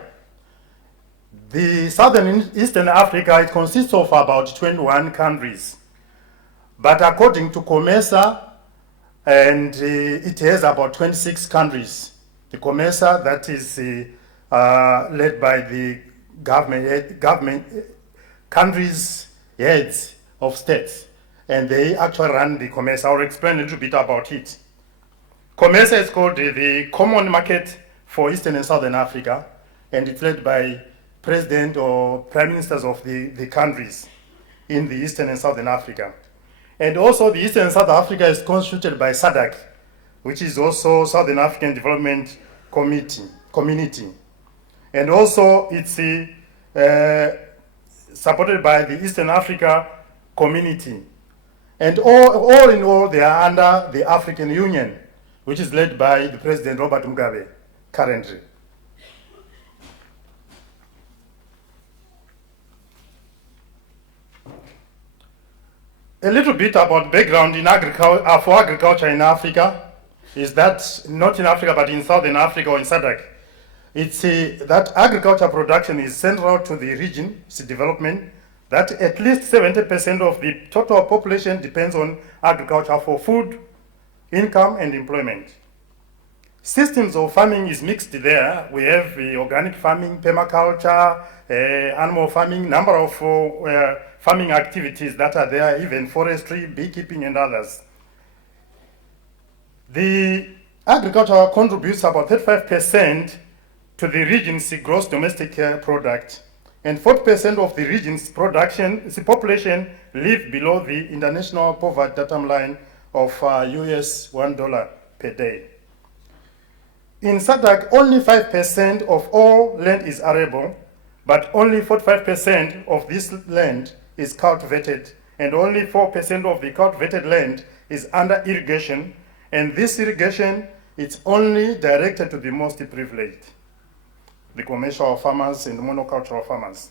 The Southern and Eastern Africa, it consists of about 21 countries. But according to COMESA, and it has about 26 countries. The COMESA, that is led by the government countries, heads of states, and they actually run the COMESA. I'll explain a little bit about it. COMESA is called the Common Market for Eastern and Southern Africa, and it's led by president or prime ministers of the countries in the Eastern and Southern Africa. And also the Eastern and Southern Africa is constituted by SADC, which is also Southern African Development Community. And also it's supported by the Eastern Africa Community. And all in all, they are under the African Union, which is led by the President Robert Mugabe currently. A little bit about background in for agriculture in Africa is that not in Africa but in Southern Africa or in SADC. It's that agriculture production is central to the region's development, that at least 70% of the total population depends on agriculture for food, income, and employment. Systems of farming is mixed there. We have organic farming, permaculture, animal farming, number of farming activities that are there, even forestry, beekeeping, and others. The agriculture contributes about 35% to the region's gross domestic product, and 40% of the region's population live below the international poverty datum line of US $1 per day. In SADC, only 5% of all land is arable, but only 45% of this land is cultivated, and only 4% of the cultivated land is under irrigation, and this irrigation is only directed to the most privileged, the commercial farmers and the monocultural farmers.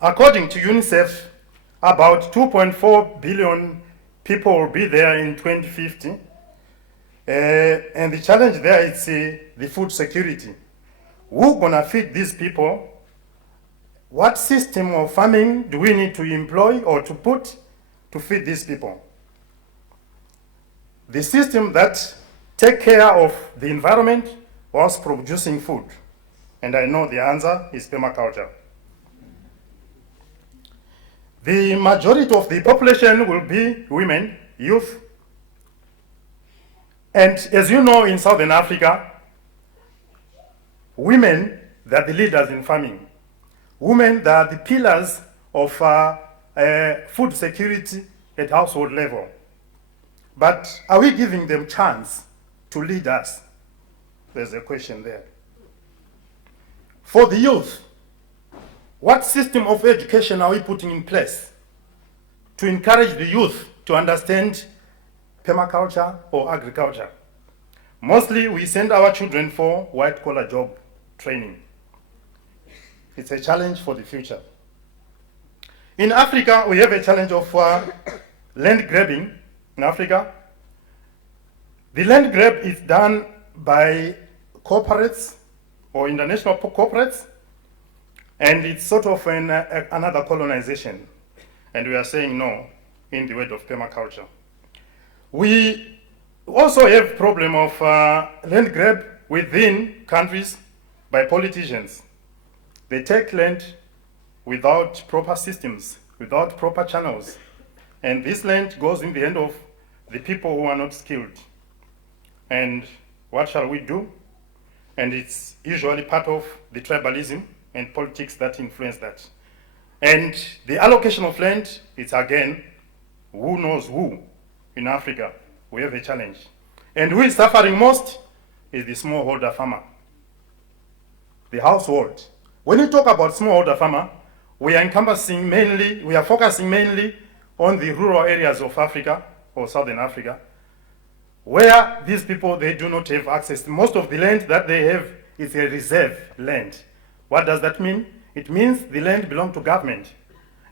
According to UNICEF, about 2.4 billion people will be there in 2050. And the challenge there is the food security. Who's gonna feed these people? What system of farming do we need to employ or to put to feed these people? The system that take care of the environment, whilst producing food? And I know the answer is permaculture. The majority of the population will be women, youth. And as you know, in Southern Africa, women, they are the leaders in farming. Women, they are the pillars of food security at household level. But are we giving them chance to lead us? There's a question there. For the youth, what system of education are we putting in place to encourage the youth to understand permaculture or agriculture? Mostly we send our children for white-collar job training. It's a challenge for the future. In Africa, we have a challenge of land grabbing in Africa. The land grab is done by corporates or international corporates, and it's sort of another colonization. And we are saying no in the word of permaculture. We also have problem of land grab within countries by politicians. They take land without proper systems, without proper channels. And this land goes in the hand of the people who are not skilled. And what shall we do? And it's usually part of the tribalism and politics that influence that. And the allocation of land, it's again, who knows who in Africa. We have a challenge. And who is suffering most is the smallholder farmer, the household. When you talk about smallholder farmer, we are focusing mainly on the rural areas of Africa or Southern Africa, where these people, they do not have access. Most of the land that they have is a reserve land. What does that mean? It means the land belongs to government,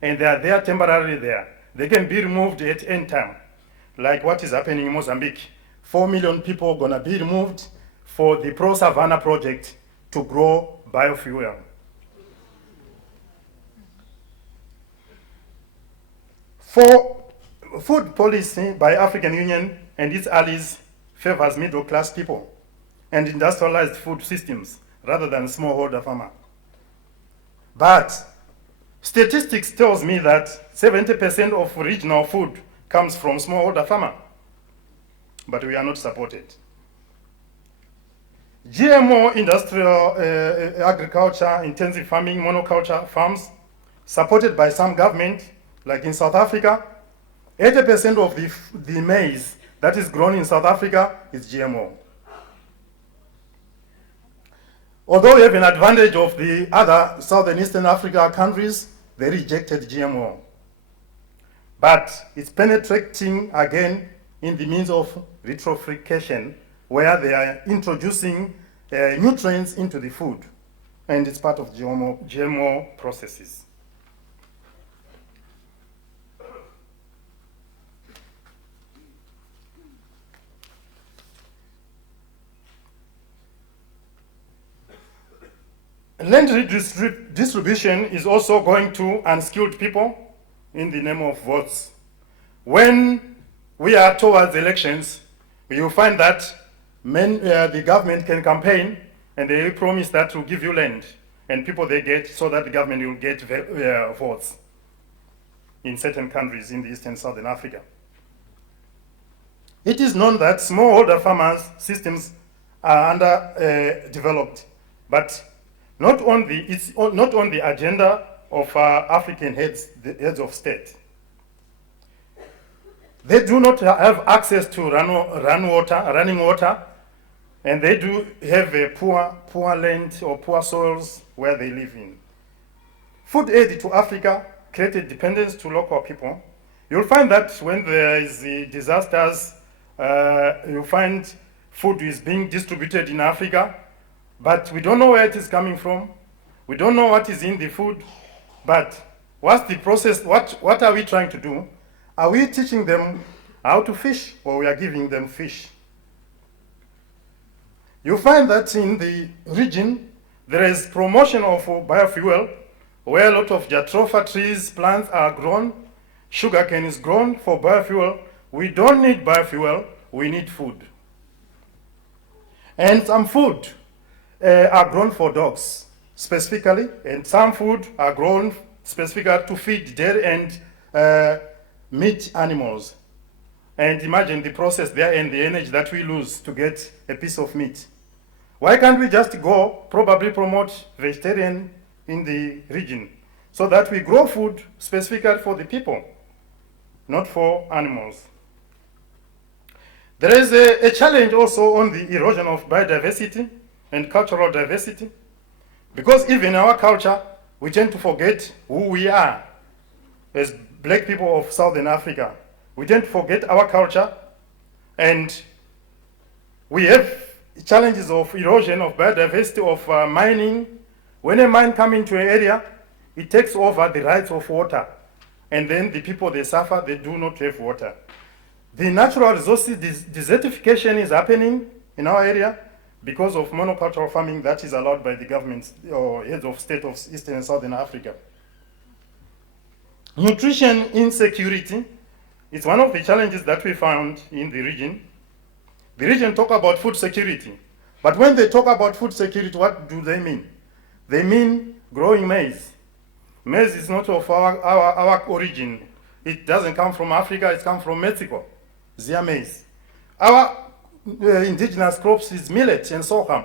and they are there temporarily there. They can be removed at any time, like what is happening in Mozambique. 4 million people are gonna be removed for the Pro-Savannah project to grow biofuel. For food policy by African Union and its allies favors middle-class people and industrialized food systems rather than smallholder farmer. But statistics tells me that 70% of regional food comes from smallholder farmer, but we are not supported. GMO industrial agriculture, intensive farming, monoculture farms, supported by some government, like in South Africa, 80% of the maize that is grown in South Africa is GMO. Although we have an advantage of the other Southern Eastern Africa countries, they rejected GMO. But it's penetrating again in the means of vitrification, where they are introducing nutrients into the food, and it's part of GMO processes. Land redistribution is also going to unskilled people in the name of votes. When we are towards elections, you will find that the government can campaign and they promise that to give you land, and people they get so that the government will get votes in certain countries in the East and Southern Africa. It is known that smallholder farmers' systems are underdeveloped, but it's not on the agenda of African heads of state. They do not have access to running water, and they do have a poor land or poor soils where they live in. Food aid to Africa created dependence to local people. You'll find that when there is disasters, you'll find food is being distributed in Africa, but we don't know where it is coming from. We don't know what is in the food. But what's the process? What are we trying to do? Are we teaching them how to fish, or we are giving them fish? You find that in the region, there is promotion of biofuel, where a lot of jatropha trees, plants are grown, sugarcane is grown for biofuel. We don't need biofuel, we need food. And some food are grown for dogs specifically, and some food are grown specifically to feed dairy and meat animals. And imagine the process there and the energy that we lose to get a piece of meat. Why can't we just go probably promote vegetarian in the region so that we grow food specifically for the people, not for animals? There is a challenge also on the erosion of biodiversity and cultural diversity, because even in our culture, we tend to forget who we are as black people of Southern Africa. We tend to forget our culture, and we have challenges of erosion of biodiversity, of mining. When a mine comes into an area, it takes over the rights of water, and then the people, they suffer, they do not have water. The natural resources desertification is happening in our area because of monocultural farming that is allowed by the governments or heads of state of Eastern and Southern Africa. Nutrition insecurity is one of the challenges that we found in the region. The region talk about food security, but when they talk about food security, what do they mean? They mean growing maize. Maize is not of our origin. It doesn't come from Africa, it comes from Mexico. Zia maize. Our indigenous crops is millet and sorghum,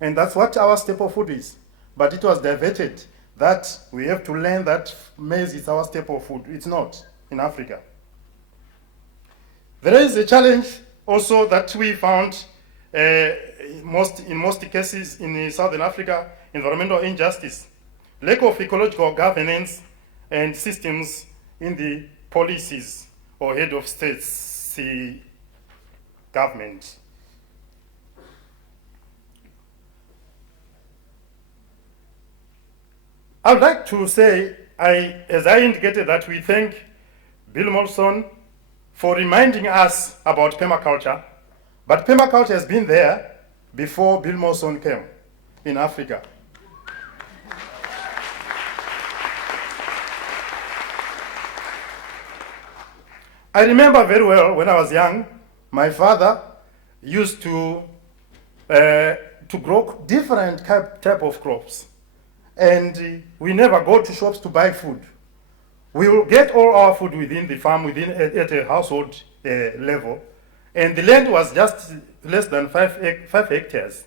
and that's what our staple food is. But it was diverted that we have to learn that maize is our staple food. It's not in Africa. There is a challenge also that we found in most cases in Southern Africa, environmental injustice, lack of ecological governance and systems in the policies or head of states government. I would like to say, as I indicated, that we thank Bill Molson for reminding us about permaculture, but permaculture has been there before Bill Molson came in Africa. I remember very well when I was young, my father used to grow different type of crops, and we never go to shops to buy food. We will get all our food within the farm, at a household level, and the land was just less than 5 hectares,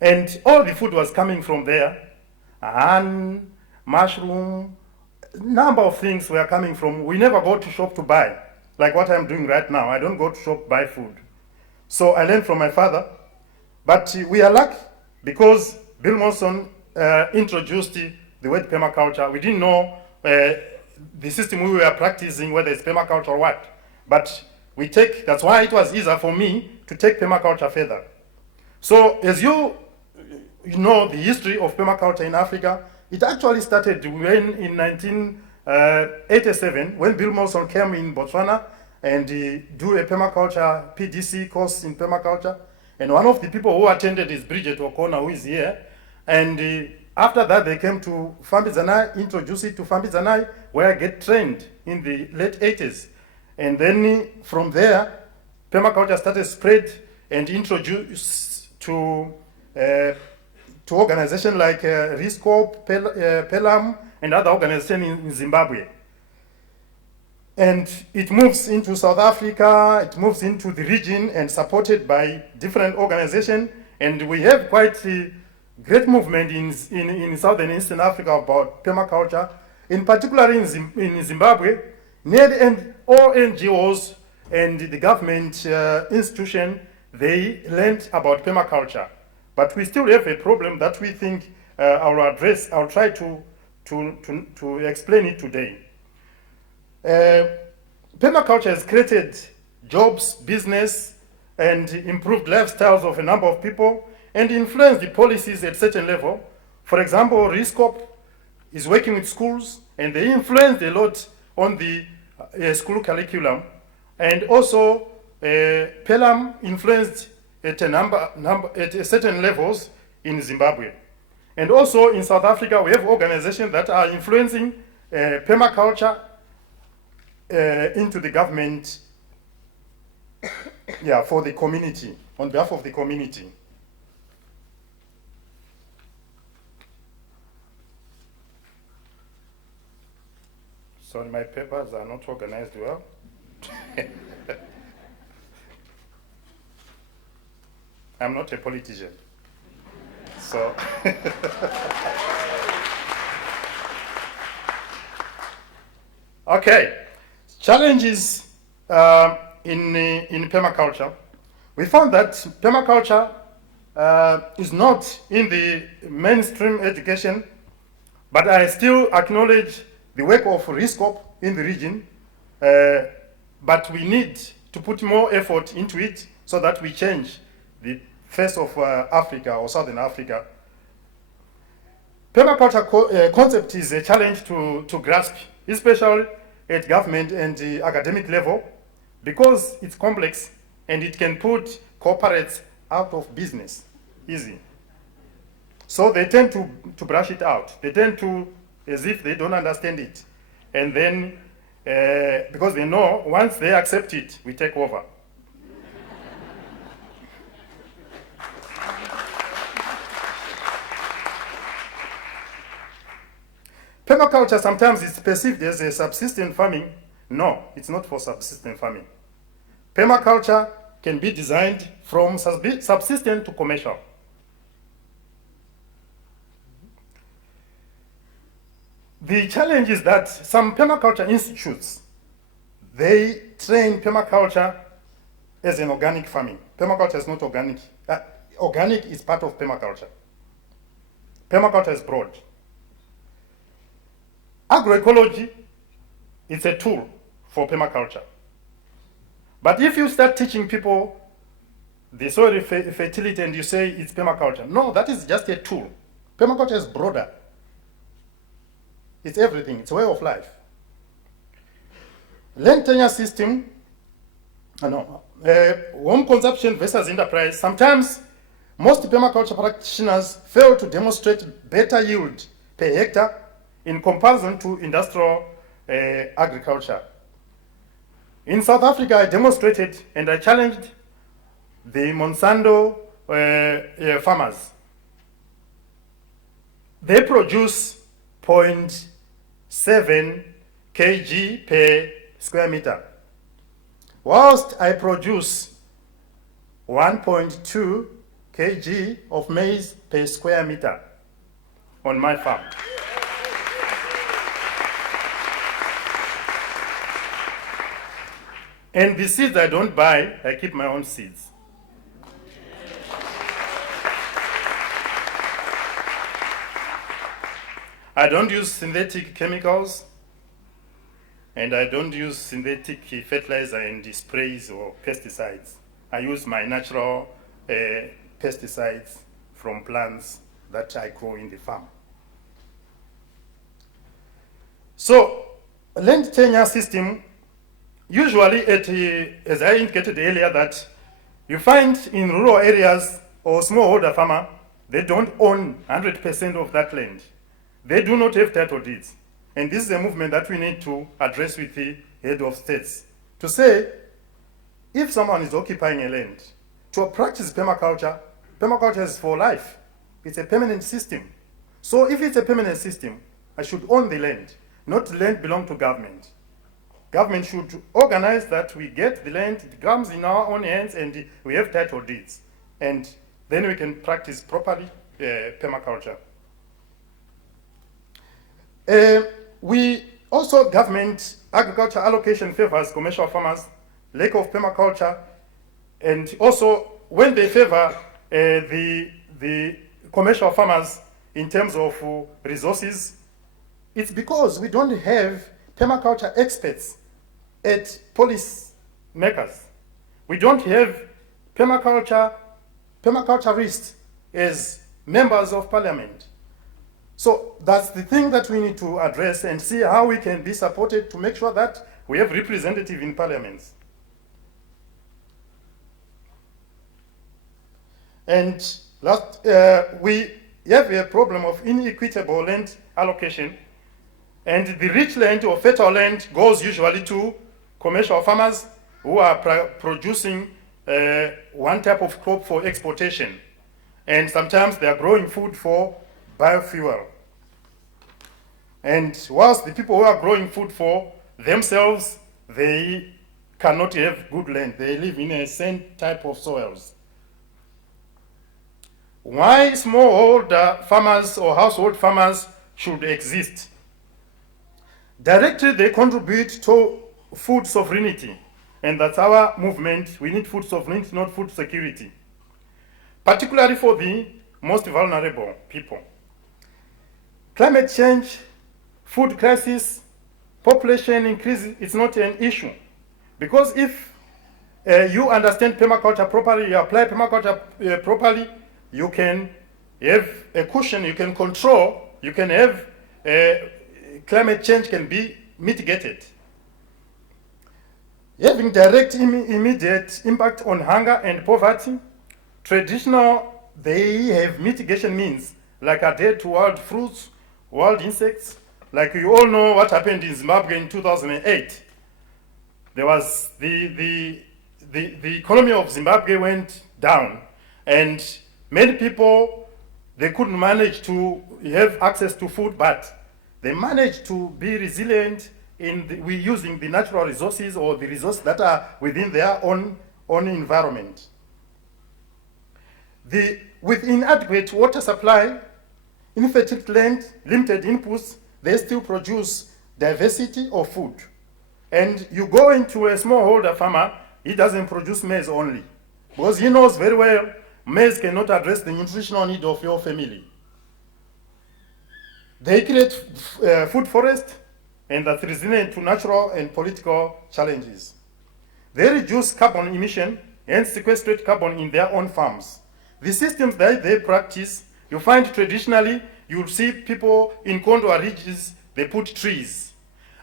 and all the food was coming from there. Onion, mushroom, number of things were coming from. We never go to shop to buy. Like what I'm doing right now, I don't go to shop buy food. So I learned from my father, but we are lucky because Bill Monson introduced the word permaculture. We didn't know the system we were practicing, whether it's permaculture or what. But that's why it was easier for me to take permaculture further. So as you know the history of permaculture in Africa, it actually started when in 1987, when Bill Molson came in Botswana and do a permaculture PDC course in permaculture. And one of the people who attended is Bridget O'Connor, who is here. And after that, they came to Fambizanai, introduced it to Fambizanai, where I get trained in the late 80s. And then from there, permaculture started spread and introduced to organizations like RISCOP, PELAM, and other organizations in Zimbabwe. And it moves into South Africa, it moves into the region and supported by different organizations. And we have quite a great movement in Southern Eastern Africa about permaculture. In particular in Zimbabwe, nearly all NGOs and the government institution, they learned about permaculture. But we still have a problem that we think I'll address. I'll try to explain it today. Permaculture has created jobs, business, and improved lifestyles of a number of people and influenced the policies at certain level. For example, RISCOP is working with schools and they influenced a lot on the school curriculum. And also, PELAM influenced at certain levels in Zimbabwe. And also in South Africa, we have organizations that are influencing permaculture into the government, for the community, on behalf of the community. Sorry, my papers are not organized well. I'm not a politician. So, okay, challenges in permaculture. We found that permaculture is not in the mainstream education, but I still acknowledge the work of RISCOP in the region, but we need to put more effort into it so that we change the face of Africa or Southern Africa. Permaculture concept is a challenge to grasp, especially at government and the academic level, because it's complex and it can put corporates out of business easy. So they tend to brush it out. They tend to, as if they don't understand it. And then, because they know once they accept it, we take over. Permaculture sometimes is perceived as a subsistence farming. No, it's not for subsistence farming. Permaculture can be designed from subsistence to commercial. The challenge is that some permaculture institutes, they train permaculture as an organic farming. Permaculture is not organic. Organic is part of permaculture. Permaculture is broad. Agroecology is a tool for permaculture. But if you start teaching people the soil fertility and you say it's permaculture, no, that is just a tool. Permaculture is broader. It's everything. It's a way of life. Land tenure system, home consumption versus enterprise. Sometimes most permaculture practitioners fail to demonstrate better yield per hectare in comparison to industrial agriculture. In South Africa, I demonstrated and I challenged the Monsanto farmers. They produce 0.7 kg per square meter, whilst I produce 1.2 kg of maize per square meter on my farm. And the seeds I don't buy, I keep my own seeds. I don't use synthetic chemicals, and I don't use synthetic fertilizer and sprays or pesticides. I use my natural pesticides from plants that I grow in the farm. So, land tenure system, usually as I indicated earlier, that you find in rural areas or smallholder farmer, they don't own 100% of that land. They do not have title deeds. And this is a movement that we need to address with the head of states. To say, if someone is occupying a land, to practice permaculture, permaculture is for life. It's a permanent system. So if it's a permanent system, I should own the land, not the land belong to government. Government should organize that we get the land, it comes in our own hands, and we have title deeds. And then we can practice properly permaculture. We also, government agriculture allocation favors commercial farmers, lack of permaculture, and also when they favor the commercial farmers in terms of resources, it's because we don't have permaculture experts at policy makers. We don't have permaculturists as members of parliament. So that's the thing that we need to address and see how we can be supported to make sure that we have representatives in parliaments. And last, we have a problem of inequitable land allocation, and the rich land or fertile land goes usually to commercial farmers who are producing one type of crop for exportation, and sometimes they are growing food for biofuel. And whilst the people who are growing food for themselves, they cannot have good land. They live in a same type of soils. Why smallholder farmers or household farmers should exist? Directly, they contribute to food sovereignty. And that's our movement. We need food sovereignty, not food security. Particularly for the most vulnerable people. Climate change, food crisis, population increase is not an issue. Because if you understand permaculture properly, you apply permaculture properly, you can have a cushion, you can control, you can have climate change can be mitigated. Having direct immediate impact on hunger and poverty, traditional, they have mitigation means like adhere to wild fruits, wild insects. Like you all know what happened in Zimbabwe in 2008. There was the economy of Zimbabwe went down, and many people, they couldn't manage to have access to food, but they managed to be resilient in using the natural resources or the resources that are within their own environment. With inadequate water supply, infertile land, limited inputs, they still produce diversity of food. And you go into a smallholder farmer, he doesn't produce maize only, because he knows very well maize cannot address the nutritional need of your family. They create food forest, and that's resilient to natural and political challenges. They reduce carbon emission and sequestrate carbon in their own farms. The systems that they practice, you find traditionally, you'll see people in Kondwa ridges, they put trees.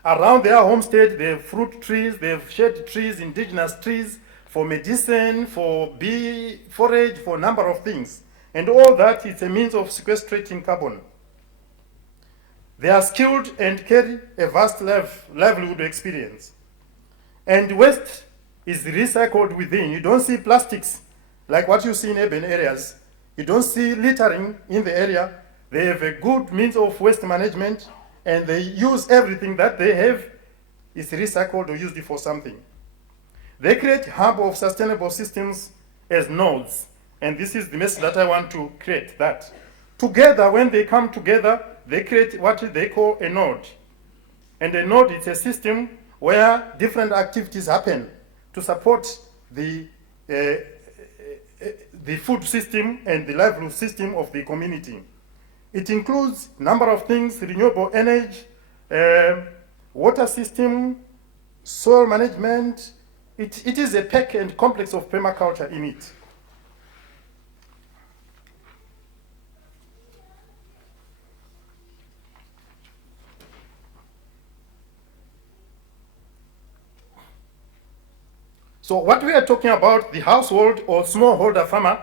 Around their homestead, they have fruit trees, they have shade trees, indigenous trees, for medicine, for bee forage, for a number of things. And all that is a means of sequestrating carbon. They are skilled and carry a vast livelihood experience. And waste is recycled within. You don't see plastics like what you see in urban areas. You don't see littering in the area. They have a good means of waste management, and they use everything that they have is recycled or used for something. They create a hub of sustainable systems as nodes, and this is the message that I want to create, that together, when they come together, they create what they call a node. And a node is a system where different activities happen to support the food system and the livelihood system of the community. It includes a number of things: renewable energy, water system, soil management. It is a pack and complex of permaculture in it. So what we are talking about, the household or smallholder farmer,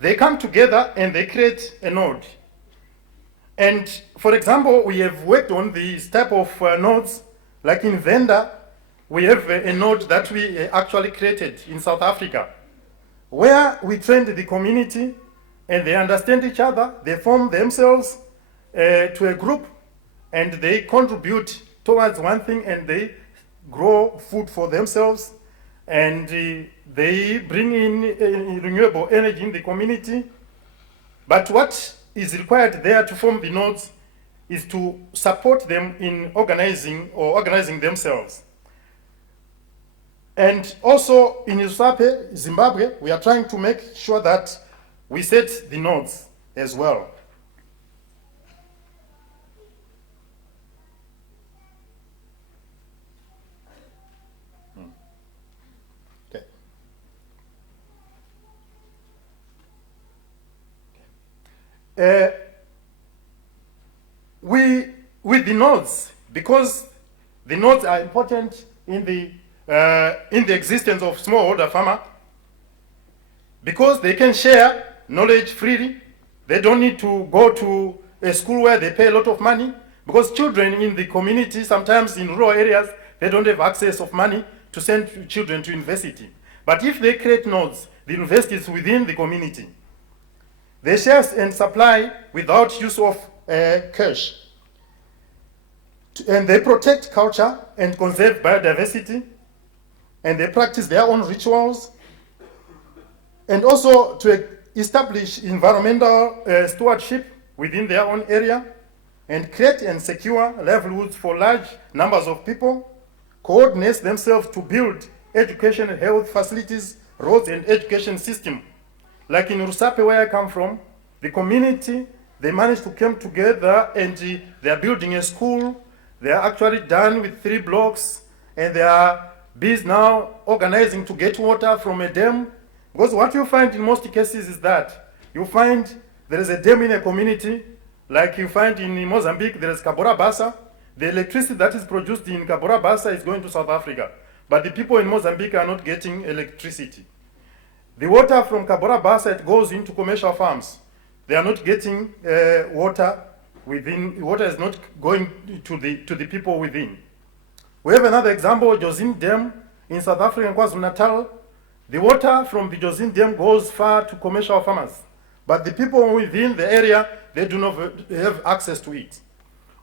they come together and they create a node. And for example, we have worked on these type of nodes, like in Venda, we have a node that we actually created in South Africa, where we trained the community and they understand each other, they form themselves to a group, and they contribute towards one thing, and they grow food for themselves, and they bring in renewable energy in the community. But what is required there to form the nodes is to support them in organizing themselves. And also in Usape, Zimbabwe, we are trying to make sure that we set the nodes as well. With the nodes, because the nodes are important in the existence of smallholder farmer, because they can share knowledge freely. They don't need to go to a school where they pay a lot of money, because children in the community, sometimes in rural areas, they don't have access of money to send children to university. But if they create nodes, the university is within the community. They share and supply without use of cash. and they protect culture and conserve biodiversity, and they practice their own rituals, and also to establish environmental stewardship within their own area, and create and secure livelihoods for large numbers of people, coordinate themselves to build education and health facilities, roads and education system. Like in Rusape, where I come from, the community, they managed to come together and they are building a school. They are actually done with 3 blocks, and they are busy now organizing to get water from a dam. Because what you find in most cases is that you find there is a dam in a community, like you find in Mozambique, there is Cabora Bassa. The electricity that is produced in Cabora Bassa is going to South Africa, but the people in Mozambique are not getting electricity. The water from Cabora Bassa, it goes into commercial farms. They are not getting water within. Water is not going to the people within. We have another example, Josine Dam in South Africa, in KwaZulu-Natal. The water from the Josine Dam goes far to commercial farmers, but the people within the area, they do not have access to it.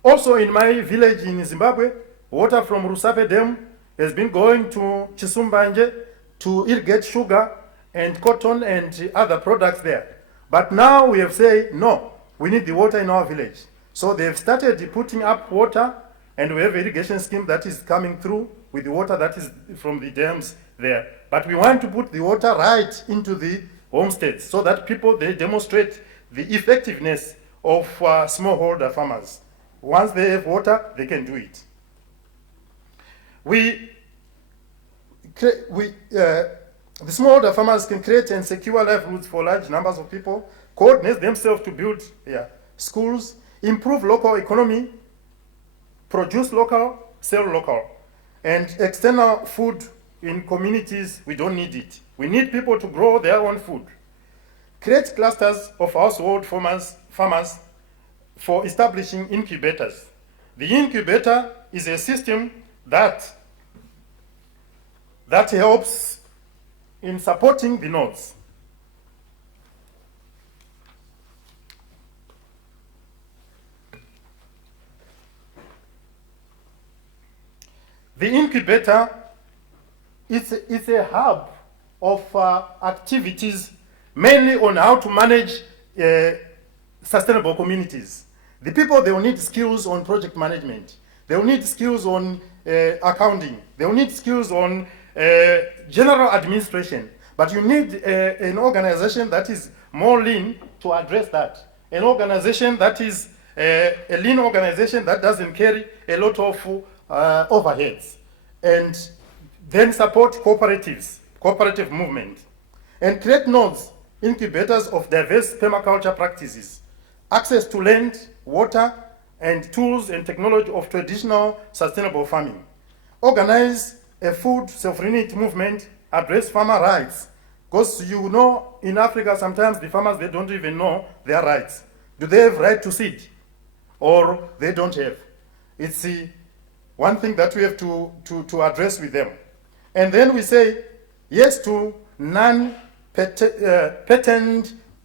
Also in my village in Zimbabwe, water from Rusape Dam has been going to Chisumbanje to irrigate sugar and cotton and other products there. But now we have said, no, we need the water in our village. So they've started putting up water, and we have irrigation scheme that is coming through with the water that is from the dams there. But we want to put the water right into the homesteads so that people, they demonstrate the effectiveness of smallholder farmers. Once they have water, they can do it. The smallholder farmers can create and secure livelihoods for large numbers of people, coordinate themselves to build schools, improve local economy, produce local, sell local, and external food in communities, we don't need it. We need people to grow their own food. Create clusters of household farmers for establishing incubators. The incubator is a system that helps in supporting the nodes. The incubator is a hub of activities mainly on how to manage sustainable communities. The people, they will need skills on project management. They will need skills on accounting. They will need skills on general administration. But you need an organization that is more lean to address that. An organization that is a lean organization that doesn't carry a lot of overheads. And then support cooperatives, cooperative movement. And create nodes, incubators of diverse permaculture practices. Access to land, water, and tools and technology of traditional sustainable farming. Organize a food sovereignty movement, address farmer rights. Because you know, in Africa, sometimes the farmers, they don't even know their rights. Do they have right to seed? Or they don't have? It's one thing that we have to address with them. And then we say yes to non-patent,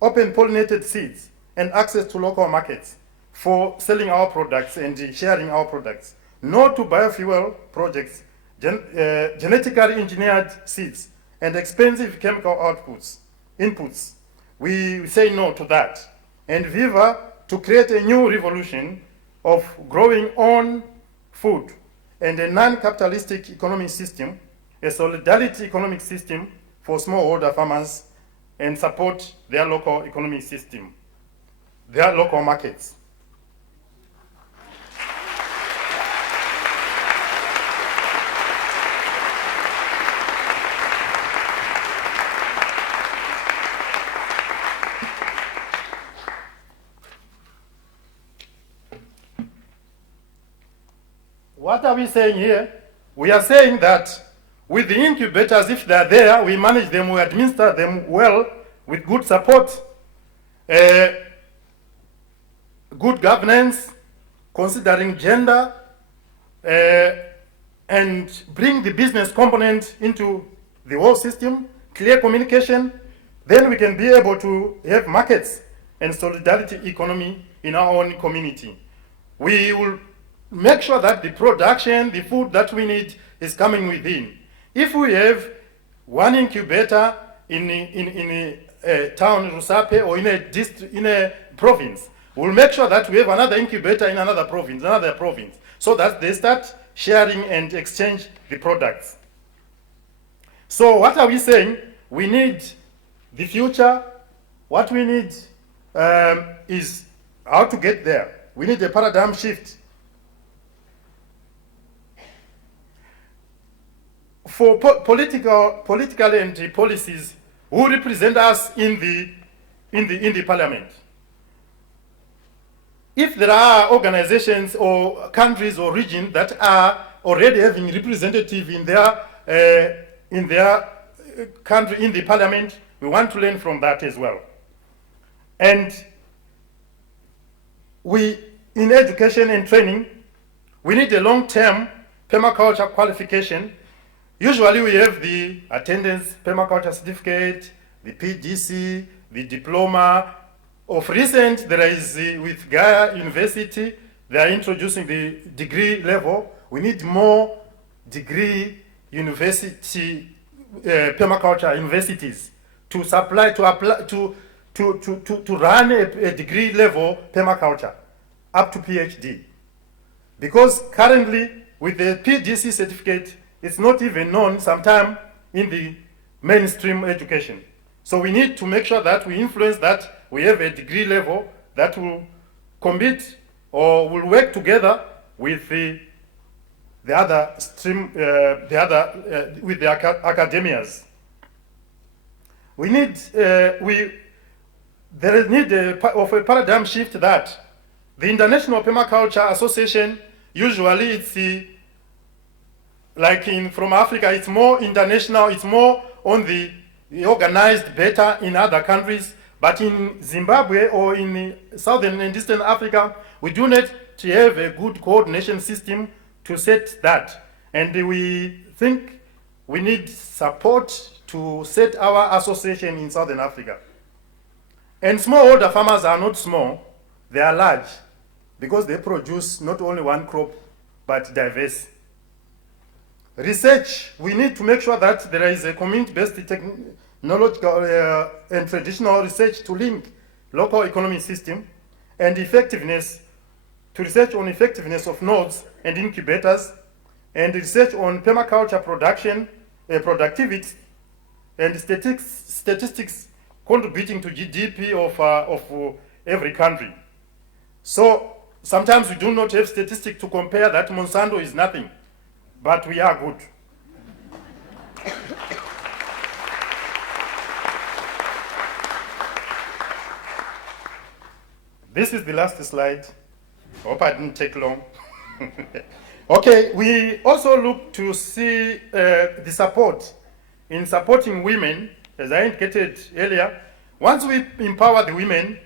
open-pollinated seeds and access to local markets for selling our products and sharing our products. No to biofuel projects, genetically engineered seeds, and expensive chemical inputs. We say no to that. And Viva to create a new revolution of growing on food and a non-capitalistic economic system, a solidarity economic system for smallholder farmers, and support their local economic system, their local markets. What are we saying here? We are saying that with the incubators, if they are there, we manage them, we administer them well, with good support, good governance, considering gender, and bring the business component into the whole system, clear communication, then we can be able to have markets and solidarity economy in our own community. We will make sure that the production, the food that we need is coming within. If we have one incubator in a town, Rusape, or in a province, we'll make sure that we have another incubator in another province, so that they start sharing and exchange the products. So what are we saying? We need the future. What we need is how to get there. We need a paradigm shift. For political and policies who represent us in the parliament. If there are organizations or countries or regions that are already having representative in their country in the parliament, we want to learn from that as well. And in education and training, we need a long-term permaculture qualification. Usually we have the attendance permaculture certificate, the PDC, the diploma. Of recent, there is with Gaia University, they are introducing the degree level. We need more degree university permaculture universities to supply to run a degree level permaculture up to PhD. Because currently with the PDC certificate, it's not even known sometime in the mainstream education. So we need to make sure that we influence that we have a degree level that will compete or will work together with the other stream, with the academias. We need there is need of a paradigm shift that the International Permaculture Association, usually it's from Africa, it's more international, it's more on the organized better in other countries. But in Zimbabwe or in Southern and Eastern Africa, we do not have a good coordination system to set that. And we think we need support to set our association in Southern Africa. And smallholder farmers are not small, they are large, because they produce not only one crop, but diverse. Research, we need to make sure that there is a community-based technological and traditional research to link local economic system and effectiveness, to research on effectiveness of nodes and incubators, and research on permaculture production, productivity, and statistics contributing to GDP of every country. So sometimes we do not have statistics to compare that Monsanto is nothing, but we are good. This is the last slide. Hope I didn't take long. Okay, we also look to see the support in supporting women, as I indicated earlier. Once we empower the women,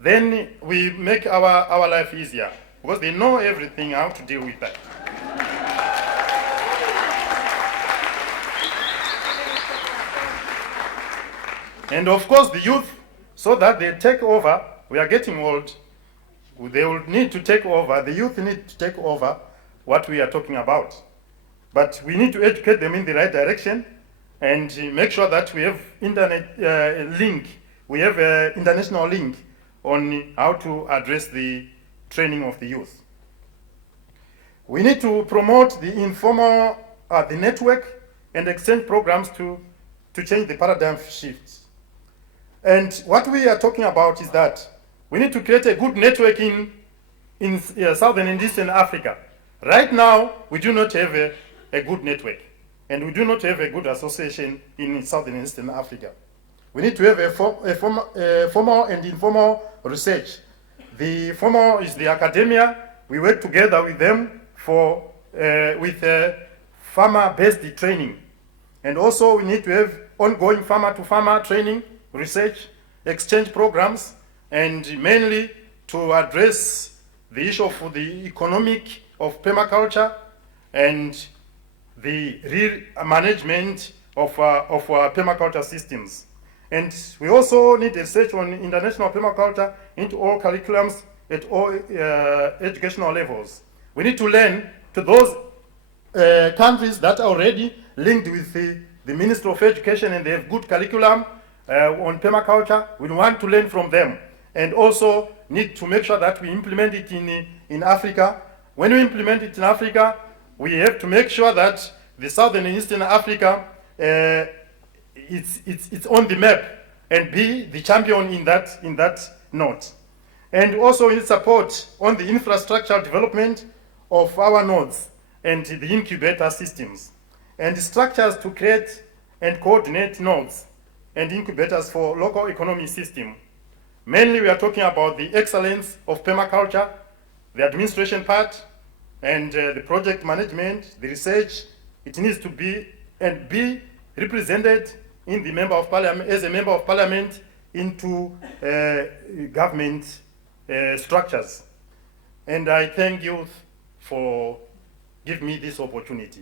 then we make our life easier, because they know everything, how to deal with that. And of course the youth, so that they take over. We are getting old. They will need to take over. The youth need to take over what we are talking about. But we need to educate them in the right direction and make sure that we have internet link. We have an international link on how to address the training of the youth. We need to promote the informal, the network and exchange programs to change the paradigm shifts. And what we are talking about is that we need to create a good network in Southern and Eastern Africa. Right now, we do not have a good network, and we do not have a good association in Southern and Eastern Africa. We need to have a formal and informal research. The formal is the academia. We work together with them with farmer-based training. And also we need to have ongoing farmer-to-farmer training, research, exchange programs, and mainly to address the issue of the economic of permaculture and the real management of permaculture systems. And we also need research on international permaculture into all curriculums at all educational levels. We need to lend to those countries that are already linked with the Ministry of Education and they have good curriculum on permaculture. We want to learn from them and also need to make sure that we implement it in Africa. When we implement it in Africa, we have to make sure that the Southern and Eastern Africa it's on the map and be the champion in that node. And also in support on the infrastructural development of our nodes and the incubator systems and the structures to create and coordinate nodes and incubators for local economy system. Mainly we are talking about the excellence of permaculture, the administration part, and the project management, the research. It needs to be represented in the member of parliament as a member of parliament into government structures. And I thank you for giving me this opportunity.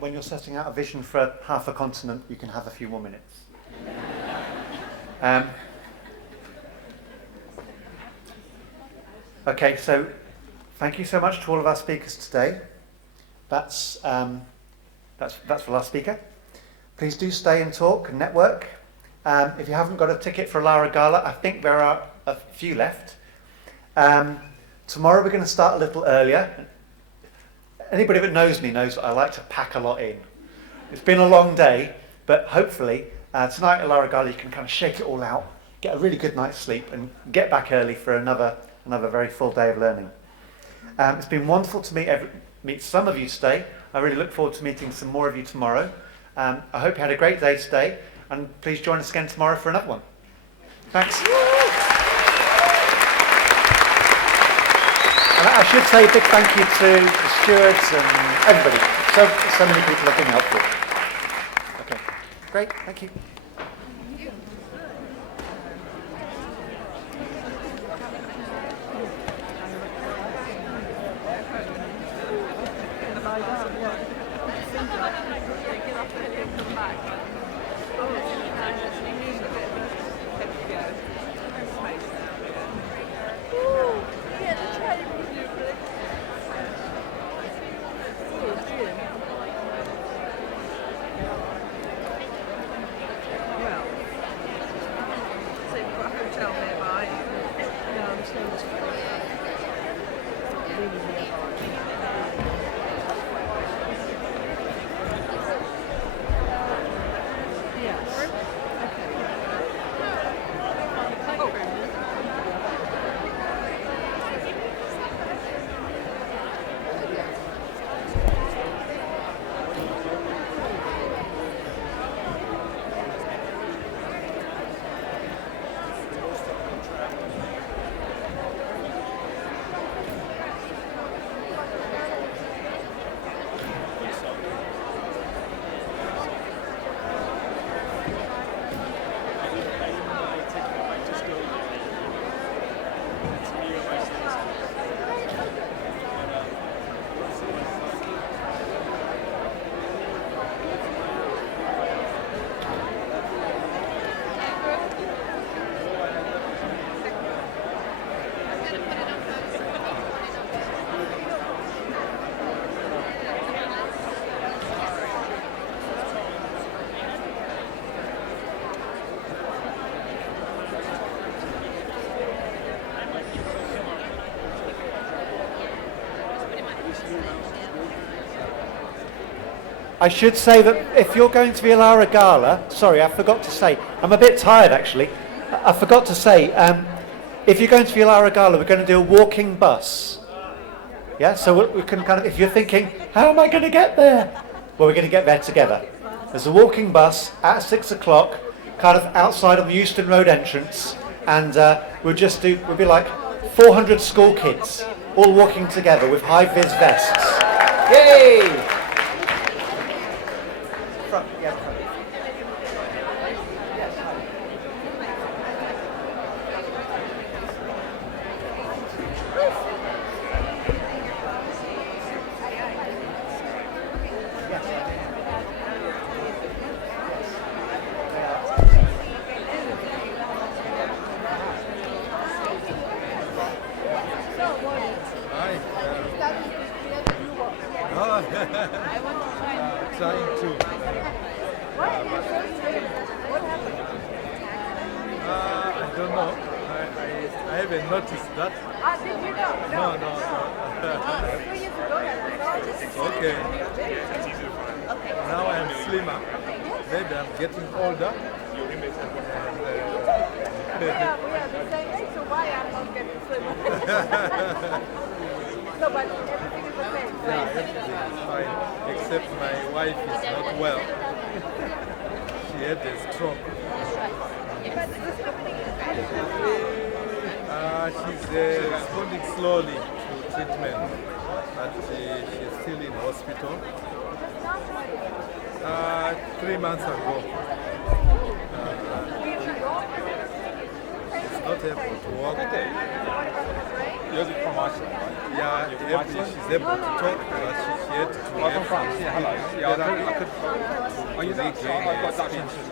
When you're setting out a vision for half a continent, you can have a few more minutes. Okay, so thank you so much to all of our speakers today. That's the last speaker. Please do stay and talk and network. If you haven't got a ticket for Lara Gala, I think there are a few left. Tomorrow we're going to start a little earlier. Anybody that knows me knows that I like to pack a lot in. It's been a long day, but hopefully tonight at Lara Gala you can kind of shake it all out, get a really good night's sleep, and get back early for another very full day of learning. It's been wonderful to meet some of you today. I really look forward to meeting some more of you tomorrow. I hope you had a great day today, and please join us again tomorrow for another one. Thanks. And I should say a big thank you to the stewards and everybody. So many people have been helpful. Okay, great, thank you. I should say that if you're going to be a Lara Gala, sorry, I forgot to say, I'm a bit tired actually. I forgot to say, if you're going to be a Lara Gala, we're going to do a walking bus. Yeah, so we can kind of, if you're thinking, how am I going to get there? Well, we're going to get there together. There's a walking bus at 6 o'clock, kind of outside of the Euston Road entrance, and we'll be like 400 school kids all walking together with high-vis vests. Yay! Front, yeah, front. Trying to. I don't know. I haven't noticed that. Did you know? No. Okay. Now I'm slimmer. Maybe I'm getting older. We are the same age, so why I'm not getting slimmer? No, but everything is the same. Yeah, everything is fine. Except my wife is not well. She had a stroke. She's responding slowly to treatment, but she's still in hospital. 3 months ago. She's not able to walk. You're the promotion, right? Yeah, she's able to talk, but she had to Welcome France. Yeah, hello. Yeah, I could. Are you that? I've got Dutch interest.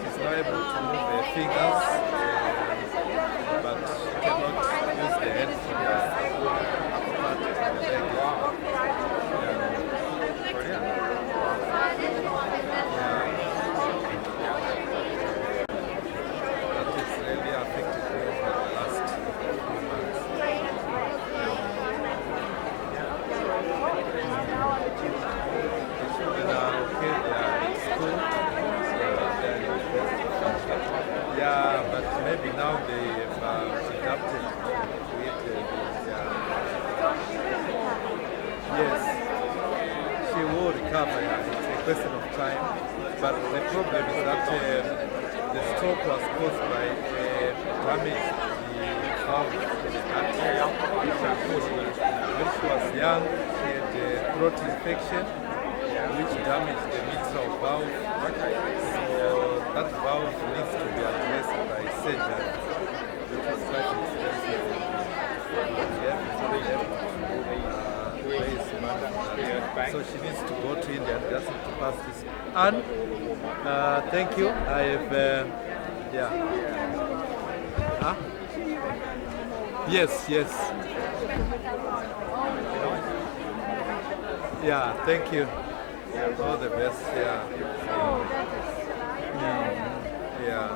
She's not able to move her fingers, but she cannot use the head for That is really affected me over the last few months. The children are okay, they are in school. Yeah, but maybe now they have adapted with yes, she will recover. Yeah. It's a question of time. But the problem is that the stroke was caused by damage the valve in the heart. When she was young, she had a throat infection, which damaged the mitral valve. So that valve needs to be addressed by surgery, which is quite expensive. So she needs to go to India and just to pass this. And thank you. I have, yeah. Huh? Yes. Yeah, thank you. All the best, yeah. Yeah.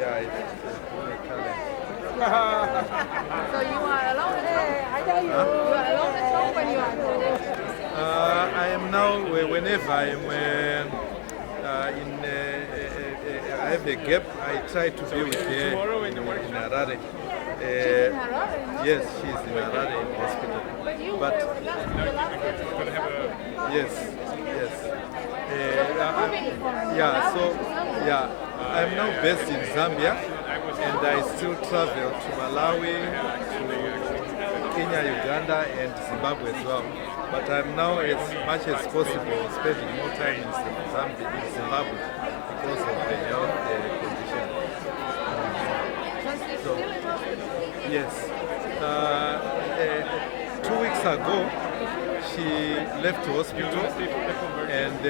Yeah, it's a big challenge. So you are alone at home? You are alone at home when you are home? I am now, whenever I'm I have a gap, I try to be with her in Harare. Yes, she's in Harare in hospital. But yes. I'm now based in Zambia, and I still travel to Malawi, to Kenya, Uganda, and Zimbabwe as well. But I'm now, as much as possible, spending more time in Zimbabwe because of the health condition. So, yes. 2 weeks ago, she left the hospital and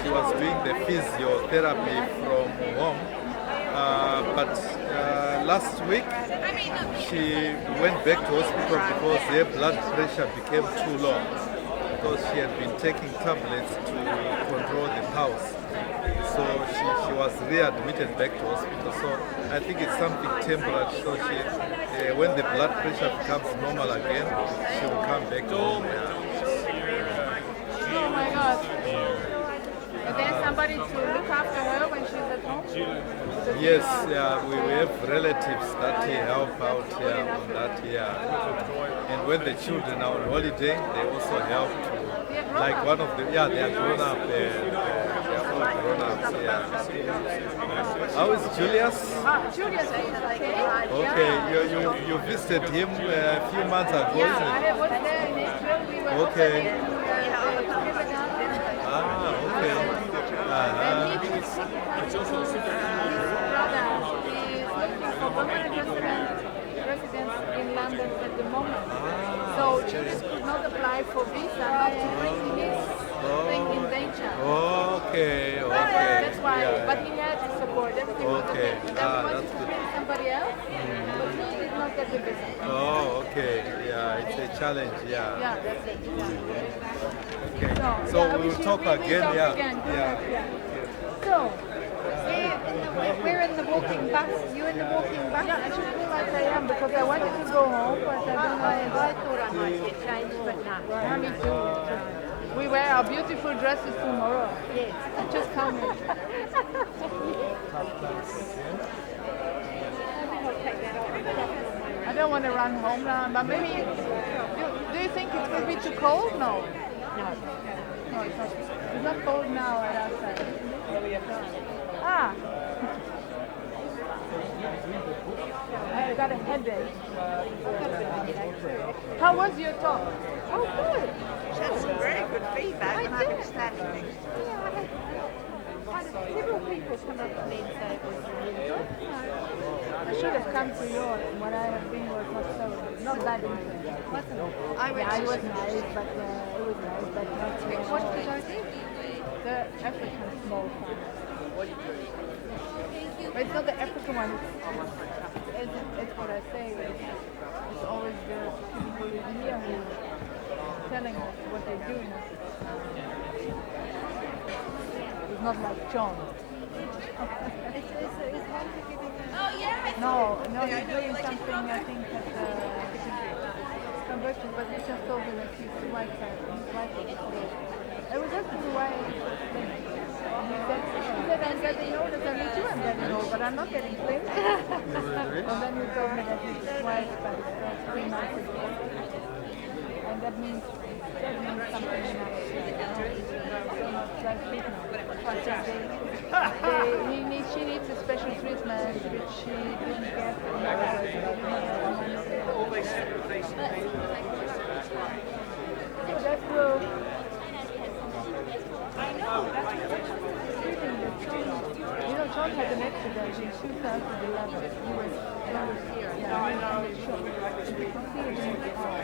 she was doing the physiotherapy from home. But last week, she went back to hospital because her blood pressure became too low because she had been taking tablets to control the pulse. So she was readmitted back to hospital. So I think it's something temporary. So she, when the blood pressure becomes normal again, she will come back home. Oh my God. Is there somebody to look after her when she's at home? Yes, we have relatives that help out here on that here. And when the children are on holiday, they also help to, like one of the, they are grown up, they are all grown up. How is Julius? Julius is okay. Okay, you visited him a few months ago, Yeah, isn't I it? was there in Israel. We were Okay. also in Okay. and he was brother. He is looking for permanent residence in London at the moment. So Julius could not apply for visa, not to bring his thing in danger. Okay, okay. That's why, Yeah, but he had his support. Everything was Okay. okay. And then we wanted That's to good. bring somebody else, but he did not get the visa. Oh, okay. Yeah, it's a challenge. Yeah. Yeah, that's it. Okay. So yeah, we will talk we again. talk Yeah. again. Yeah. So, we're in the walking bus. You in the walking bus? Yeah, I should feel like I am because I wanted to go home, but I don't know. I thought I might get changed, but not. Yeah, me too. We wear our beautiful dresses tomorrow. Yes. Just come in. I don't want to run home now, but maybe. Do you think it will be too cold? No. No, it's not. It's not cold now at outside. Ah. I got a headache. How was your talk? Oh, good. That's some very good feedback, and I understand things. Several people come up to me and say it was really good. I should have come to yours. What I have been was not that interesting. Wasn't it? I was nice, but it was nice, but not so much. What did I do? The African small farm. But it's not the African one. It's what I say. It's always the people in here who are telling us what they're doing. It's not like John. No, he's doing something, I think, at conversion, but he just told me that his wife it was just the way he said, I'm getting older, so me too I'm getting old, but I'm not getting thin. And then he told me that his wife passed 3 months ago. And that means something in she needs a special treatment which she didn't get from so that will I know, that's you know, John had an accident in 2011. He was here. Yeah, I know. You can see it in the car,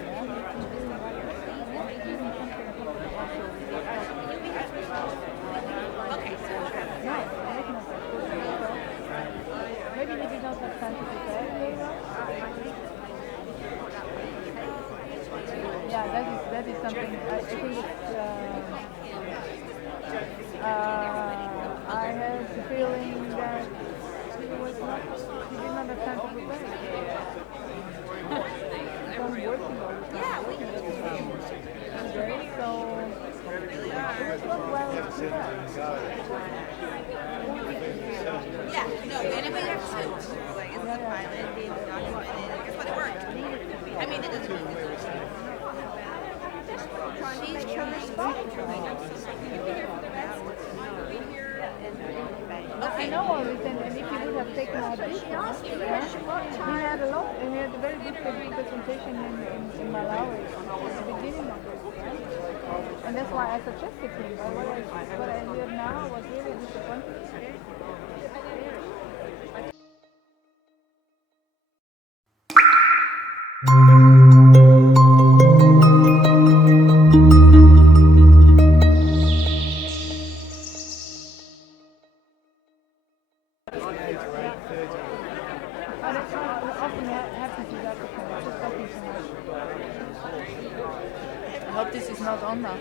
maybe he did not have time to prepare later. Yeah, that is something. I think it's. I had the feeling that he did not have time to prepare. He's only working all the time. Okay, so it was not well prepared. Yeah, no, anybody have two. Like, it's a pilot, and guess what, it worked. I mean, it doesn't really She's I know all this, and if he would have taken our business, he had a very good presentation in Malawi at the beginning of it. And that's why I suggested him. But what I hear now was really disappointing. I hope this is not on now.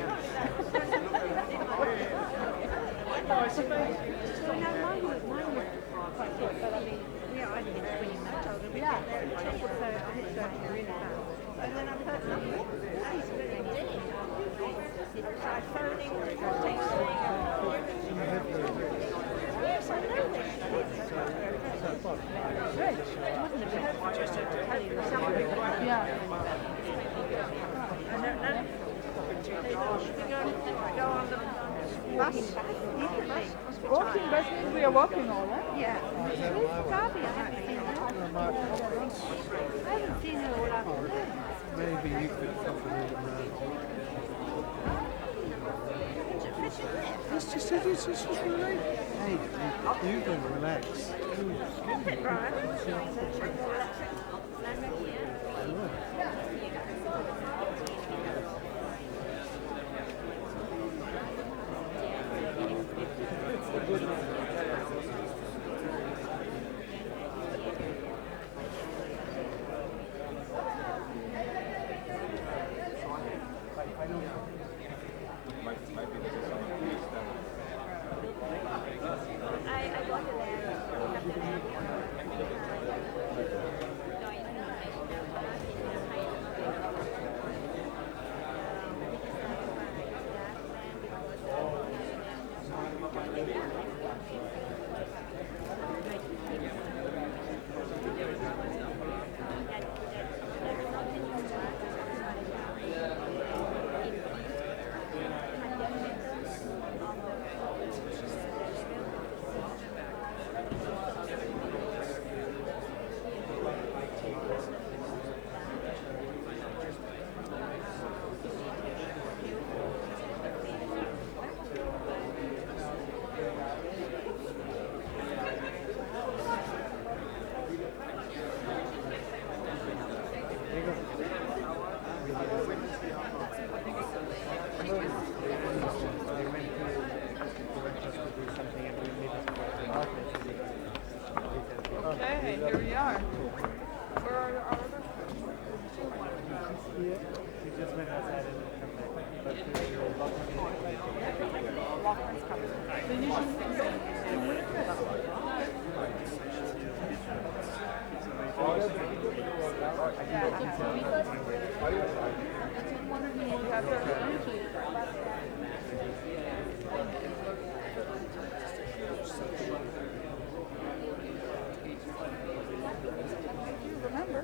Walking, that means we are walking all, huh? Yeah. Where's Bobby? I haven't seen her. I haven't seen her all afternoon. Maybe you could accompany them around. It's just relax. Hey, you can relax. Okay, here we are. Where are our other Lachlan's coming. So you remember?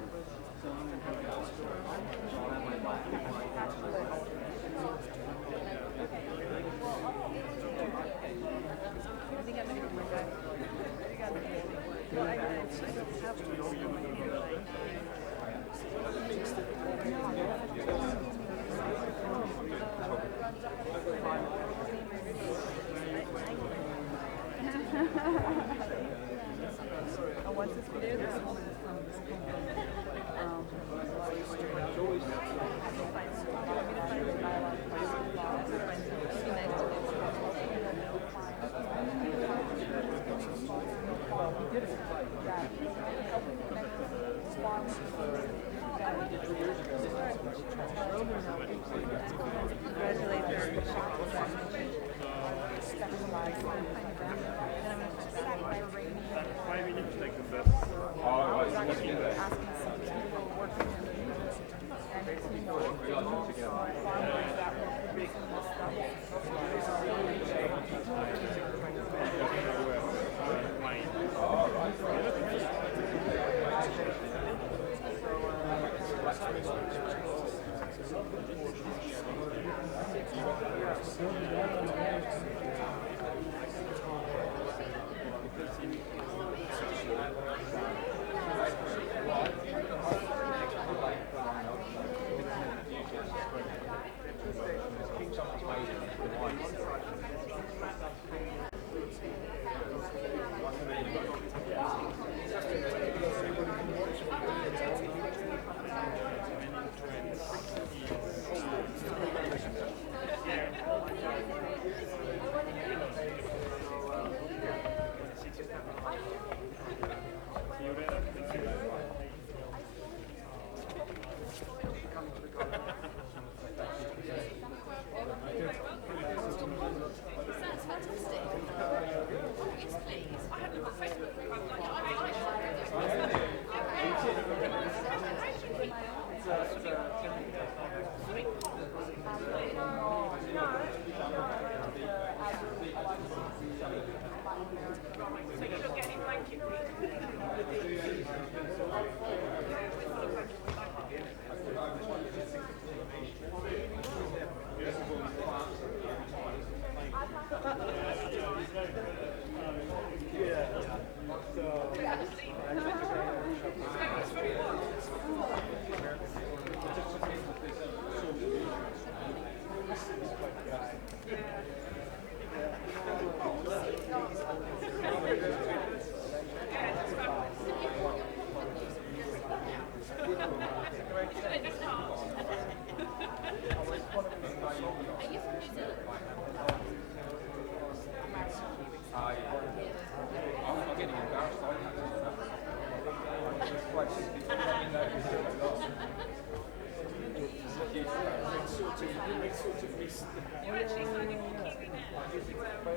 Once this video, this woman is from this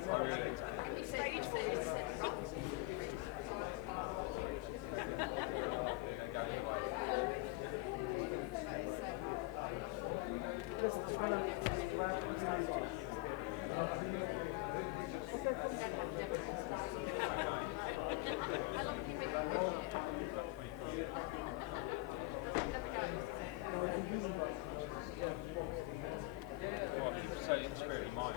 Oh, really? Well, if you say integrated mind.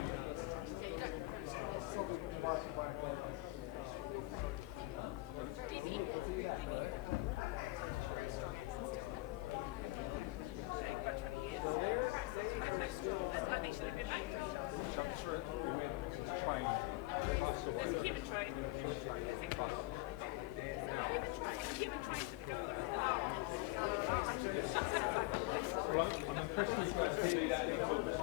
I'm impressed with you to see that in focus.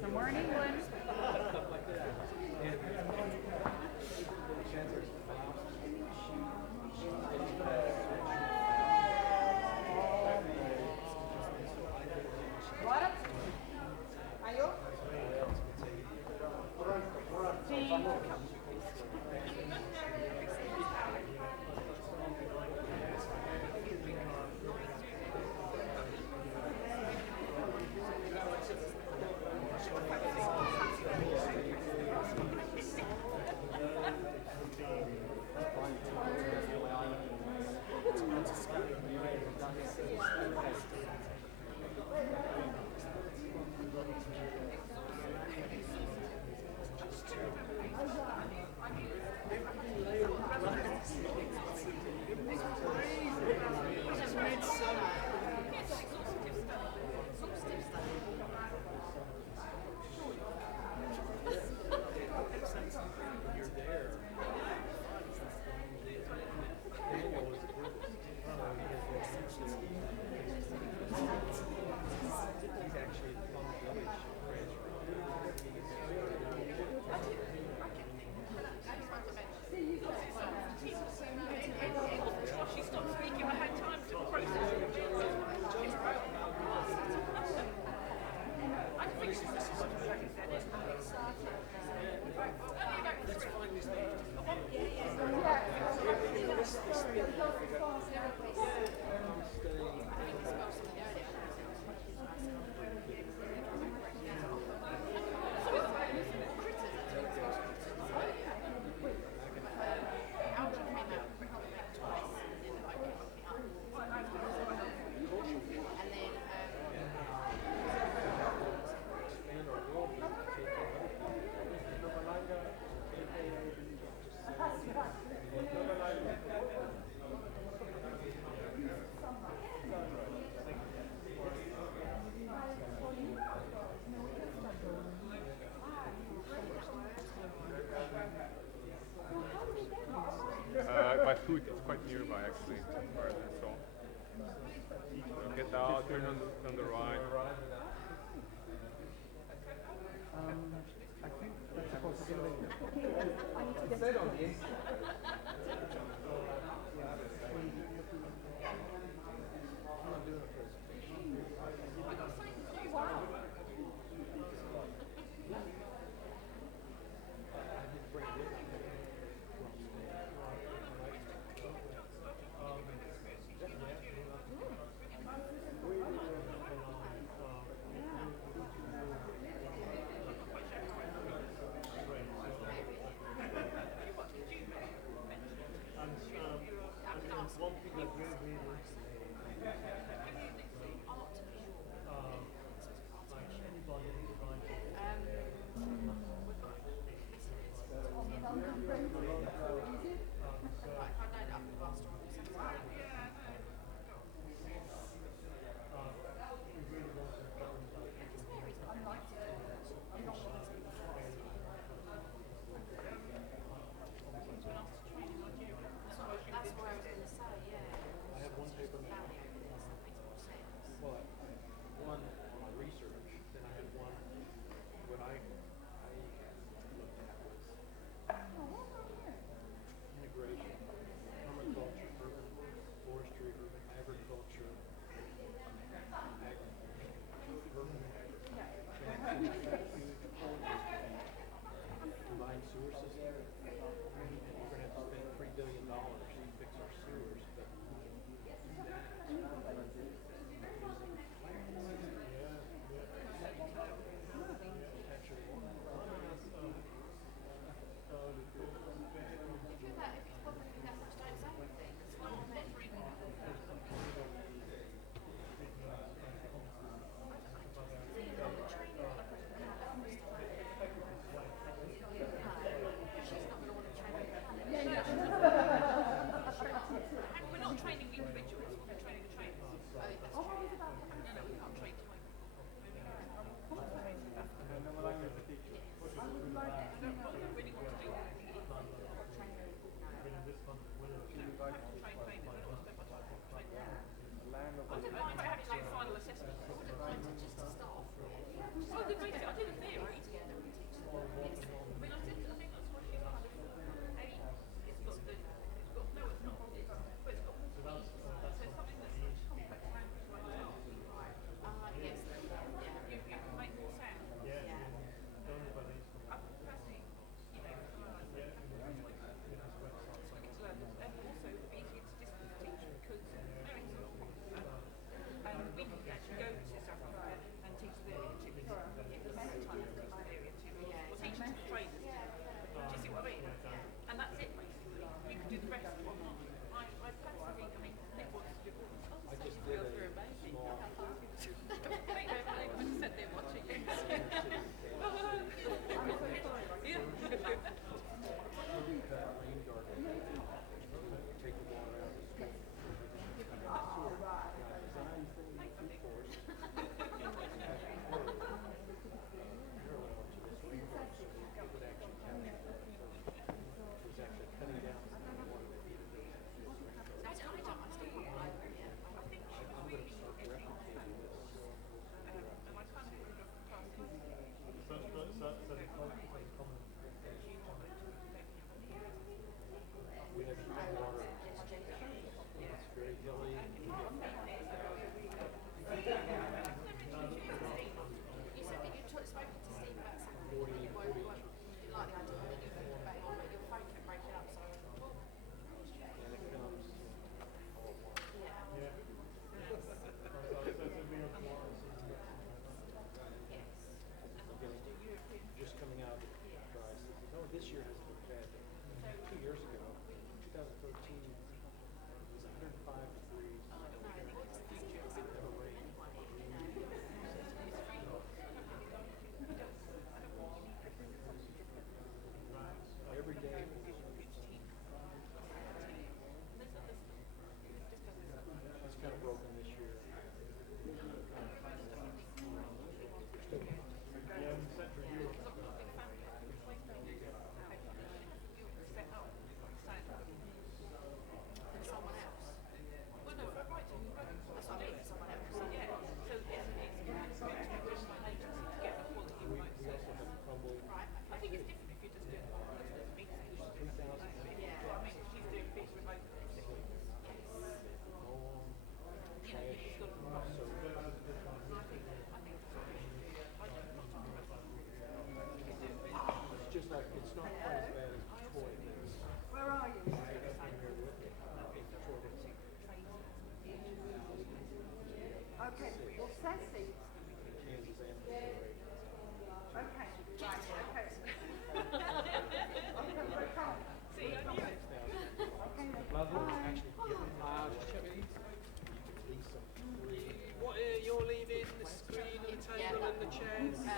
Somewhere in England. By foot, it's quite nearby actually. So get out, turn on the right. I think that's supposed to be later.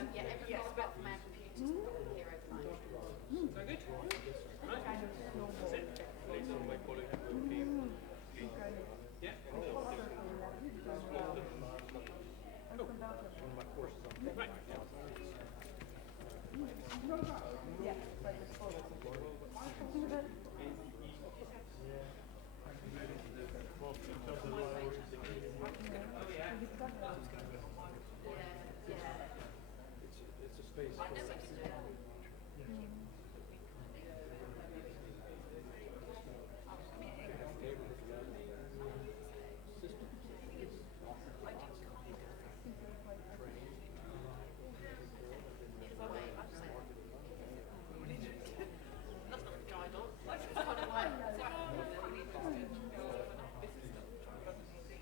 Yeah, everything apart from our computers we've got here overnight. So good? Right? That's it. Later on my colleague will came. Yeah. Cool. One of my courses on right. It's a space for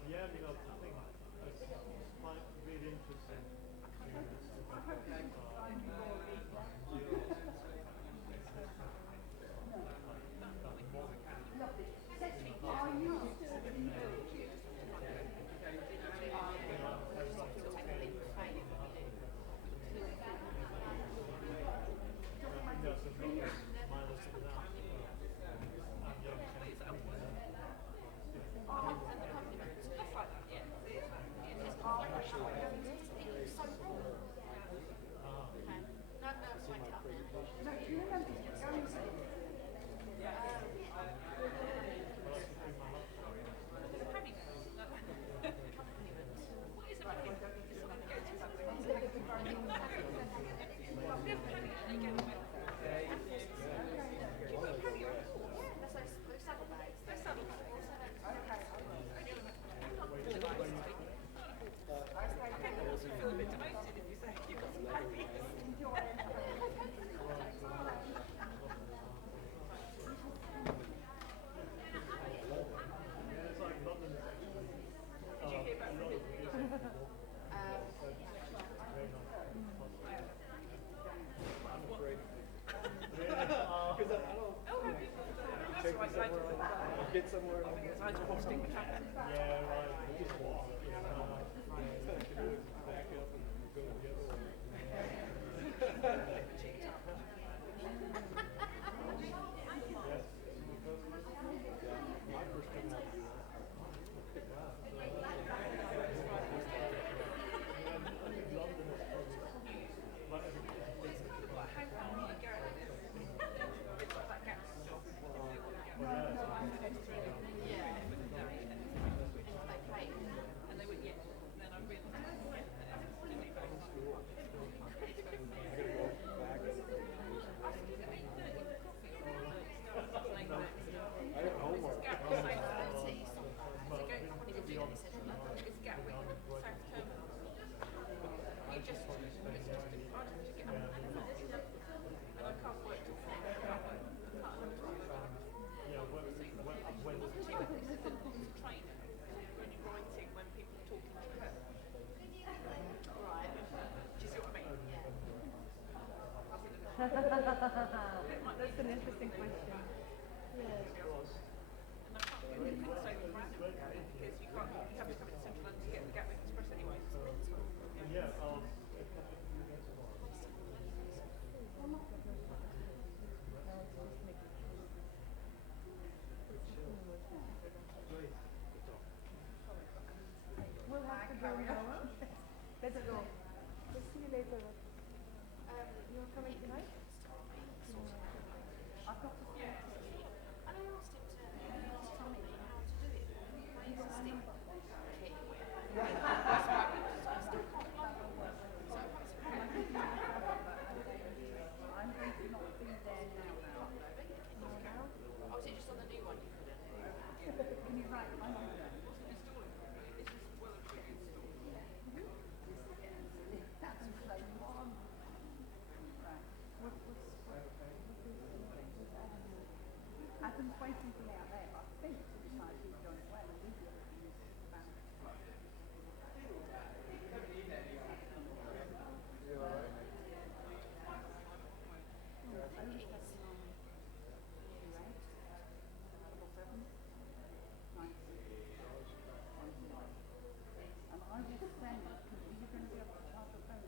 yeah, you know, I think it's quite really interesting. Get somewhere. Yeah, right. Just walk. Back up and go the other way. My first time out to do That's an interesting question. Yeah. We'll have to go now. Let's go. We'll see you later. You're coming tonight? I've got to see you. And I asked him to tell me how to do it. My existing kit. I'm going to not be there now. Oh, is it just on the new one you couldn't? Can you write my number? That's like one. Right. Adam's waiting for me out there, but I think to decide who's going away and leave everything is about. And I will send, because you're going to be able to pass the phone.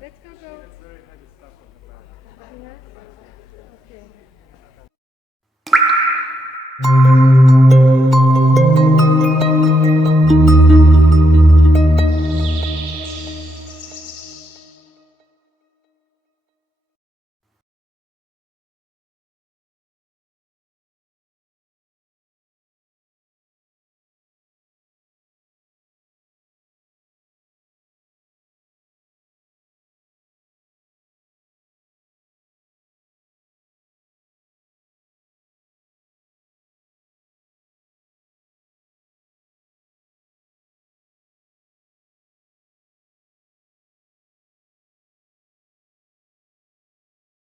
Let's go, goats. Yeah? Okay.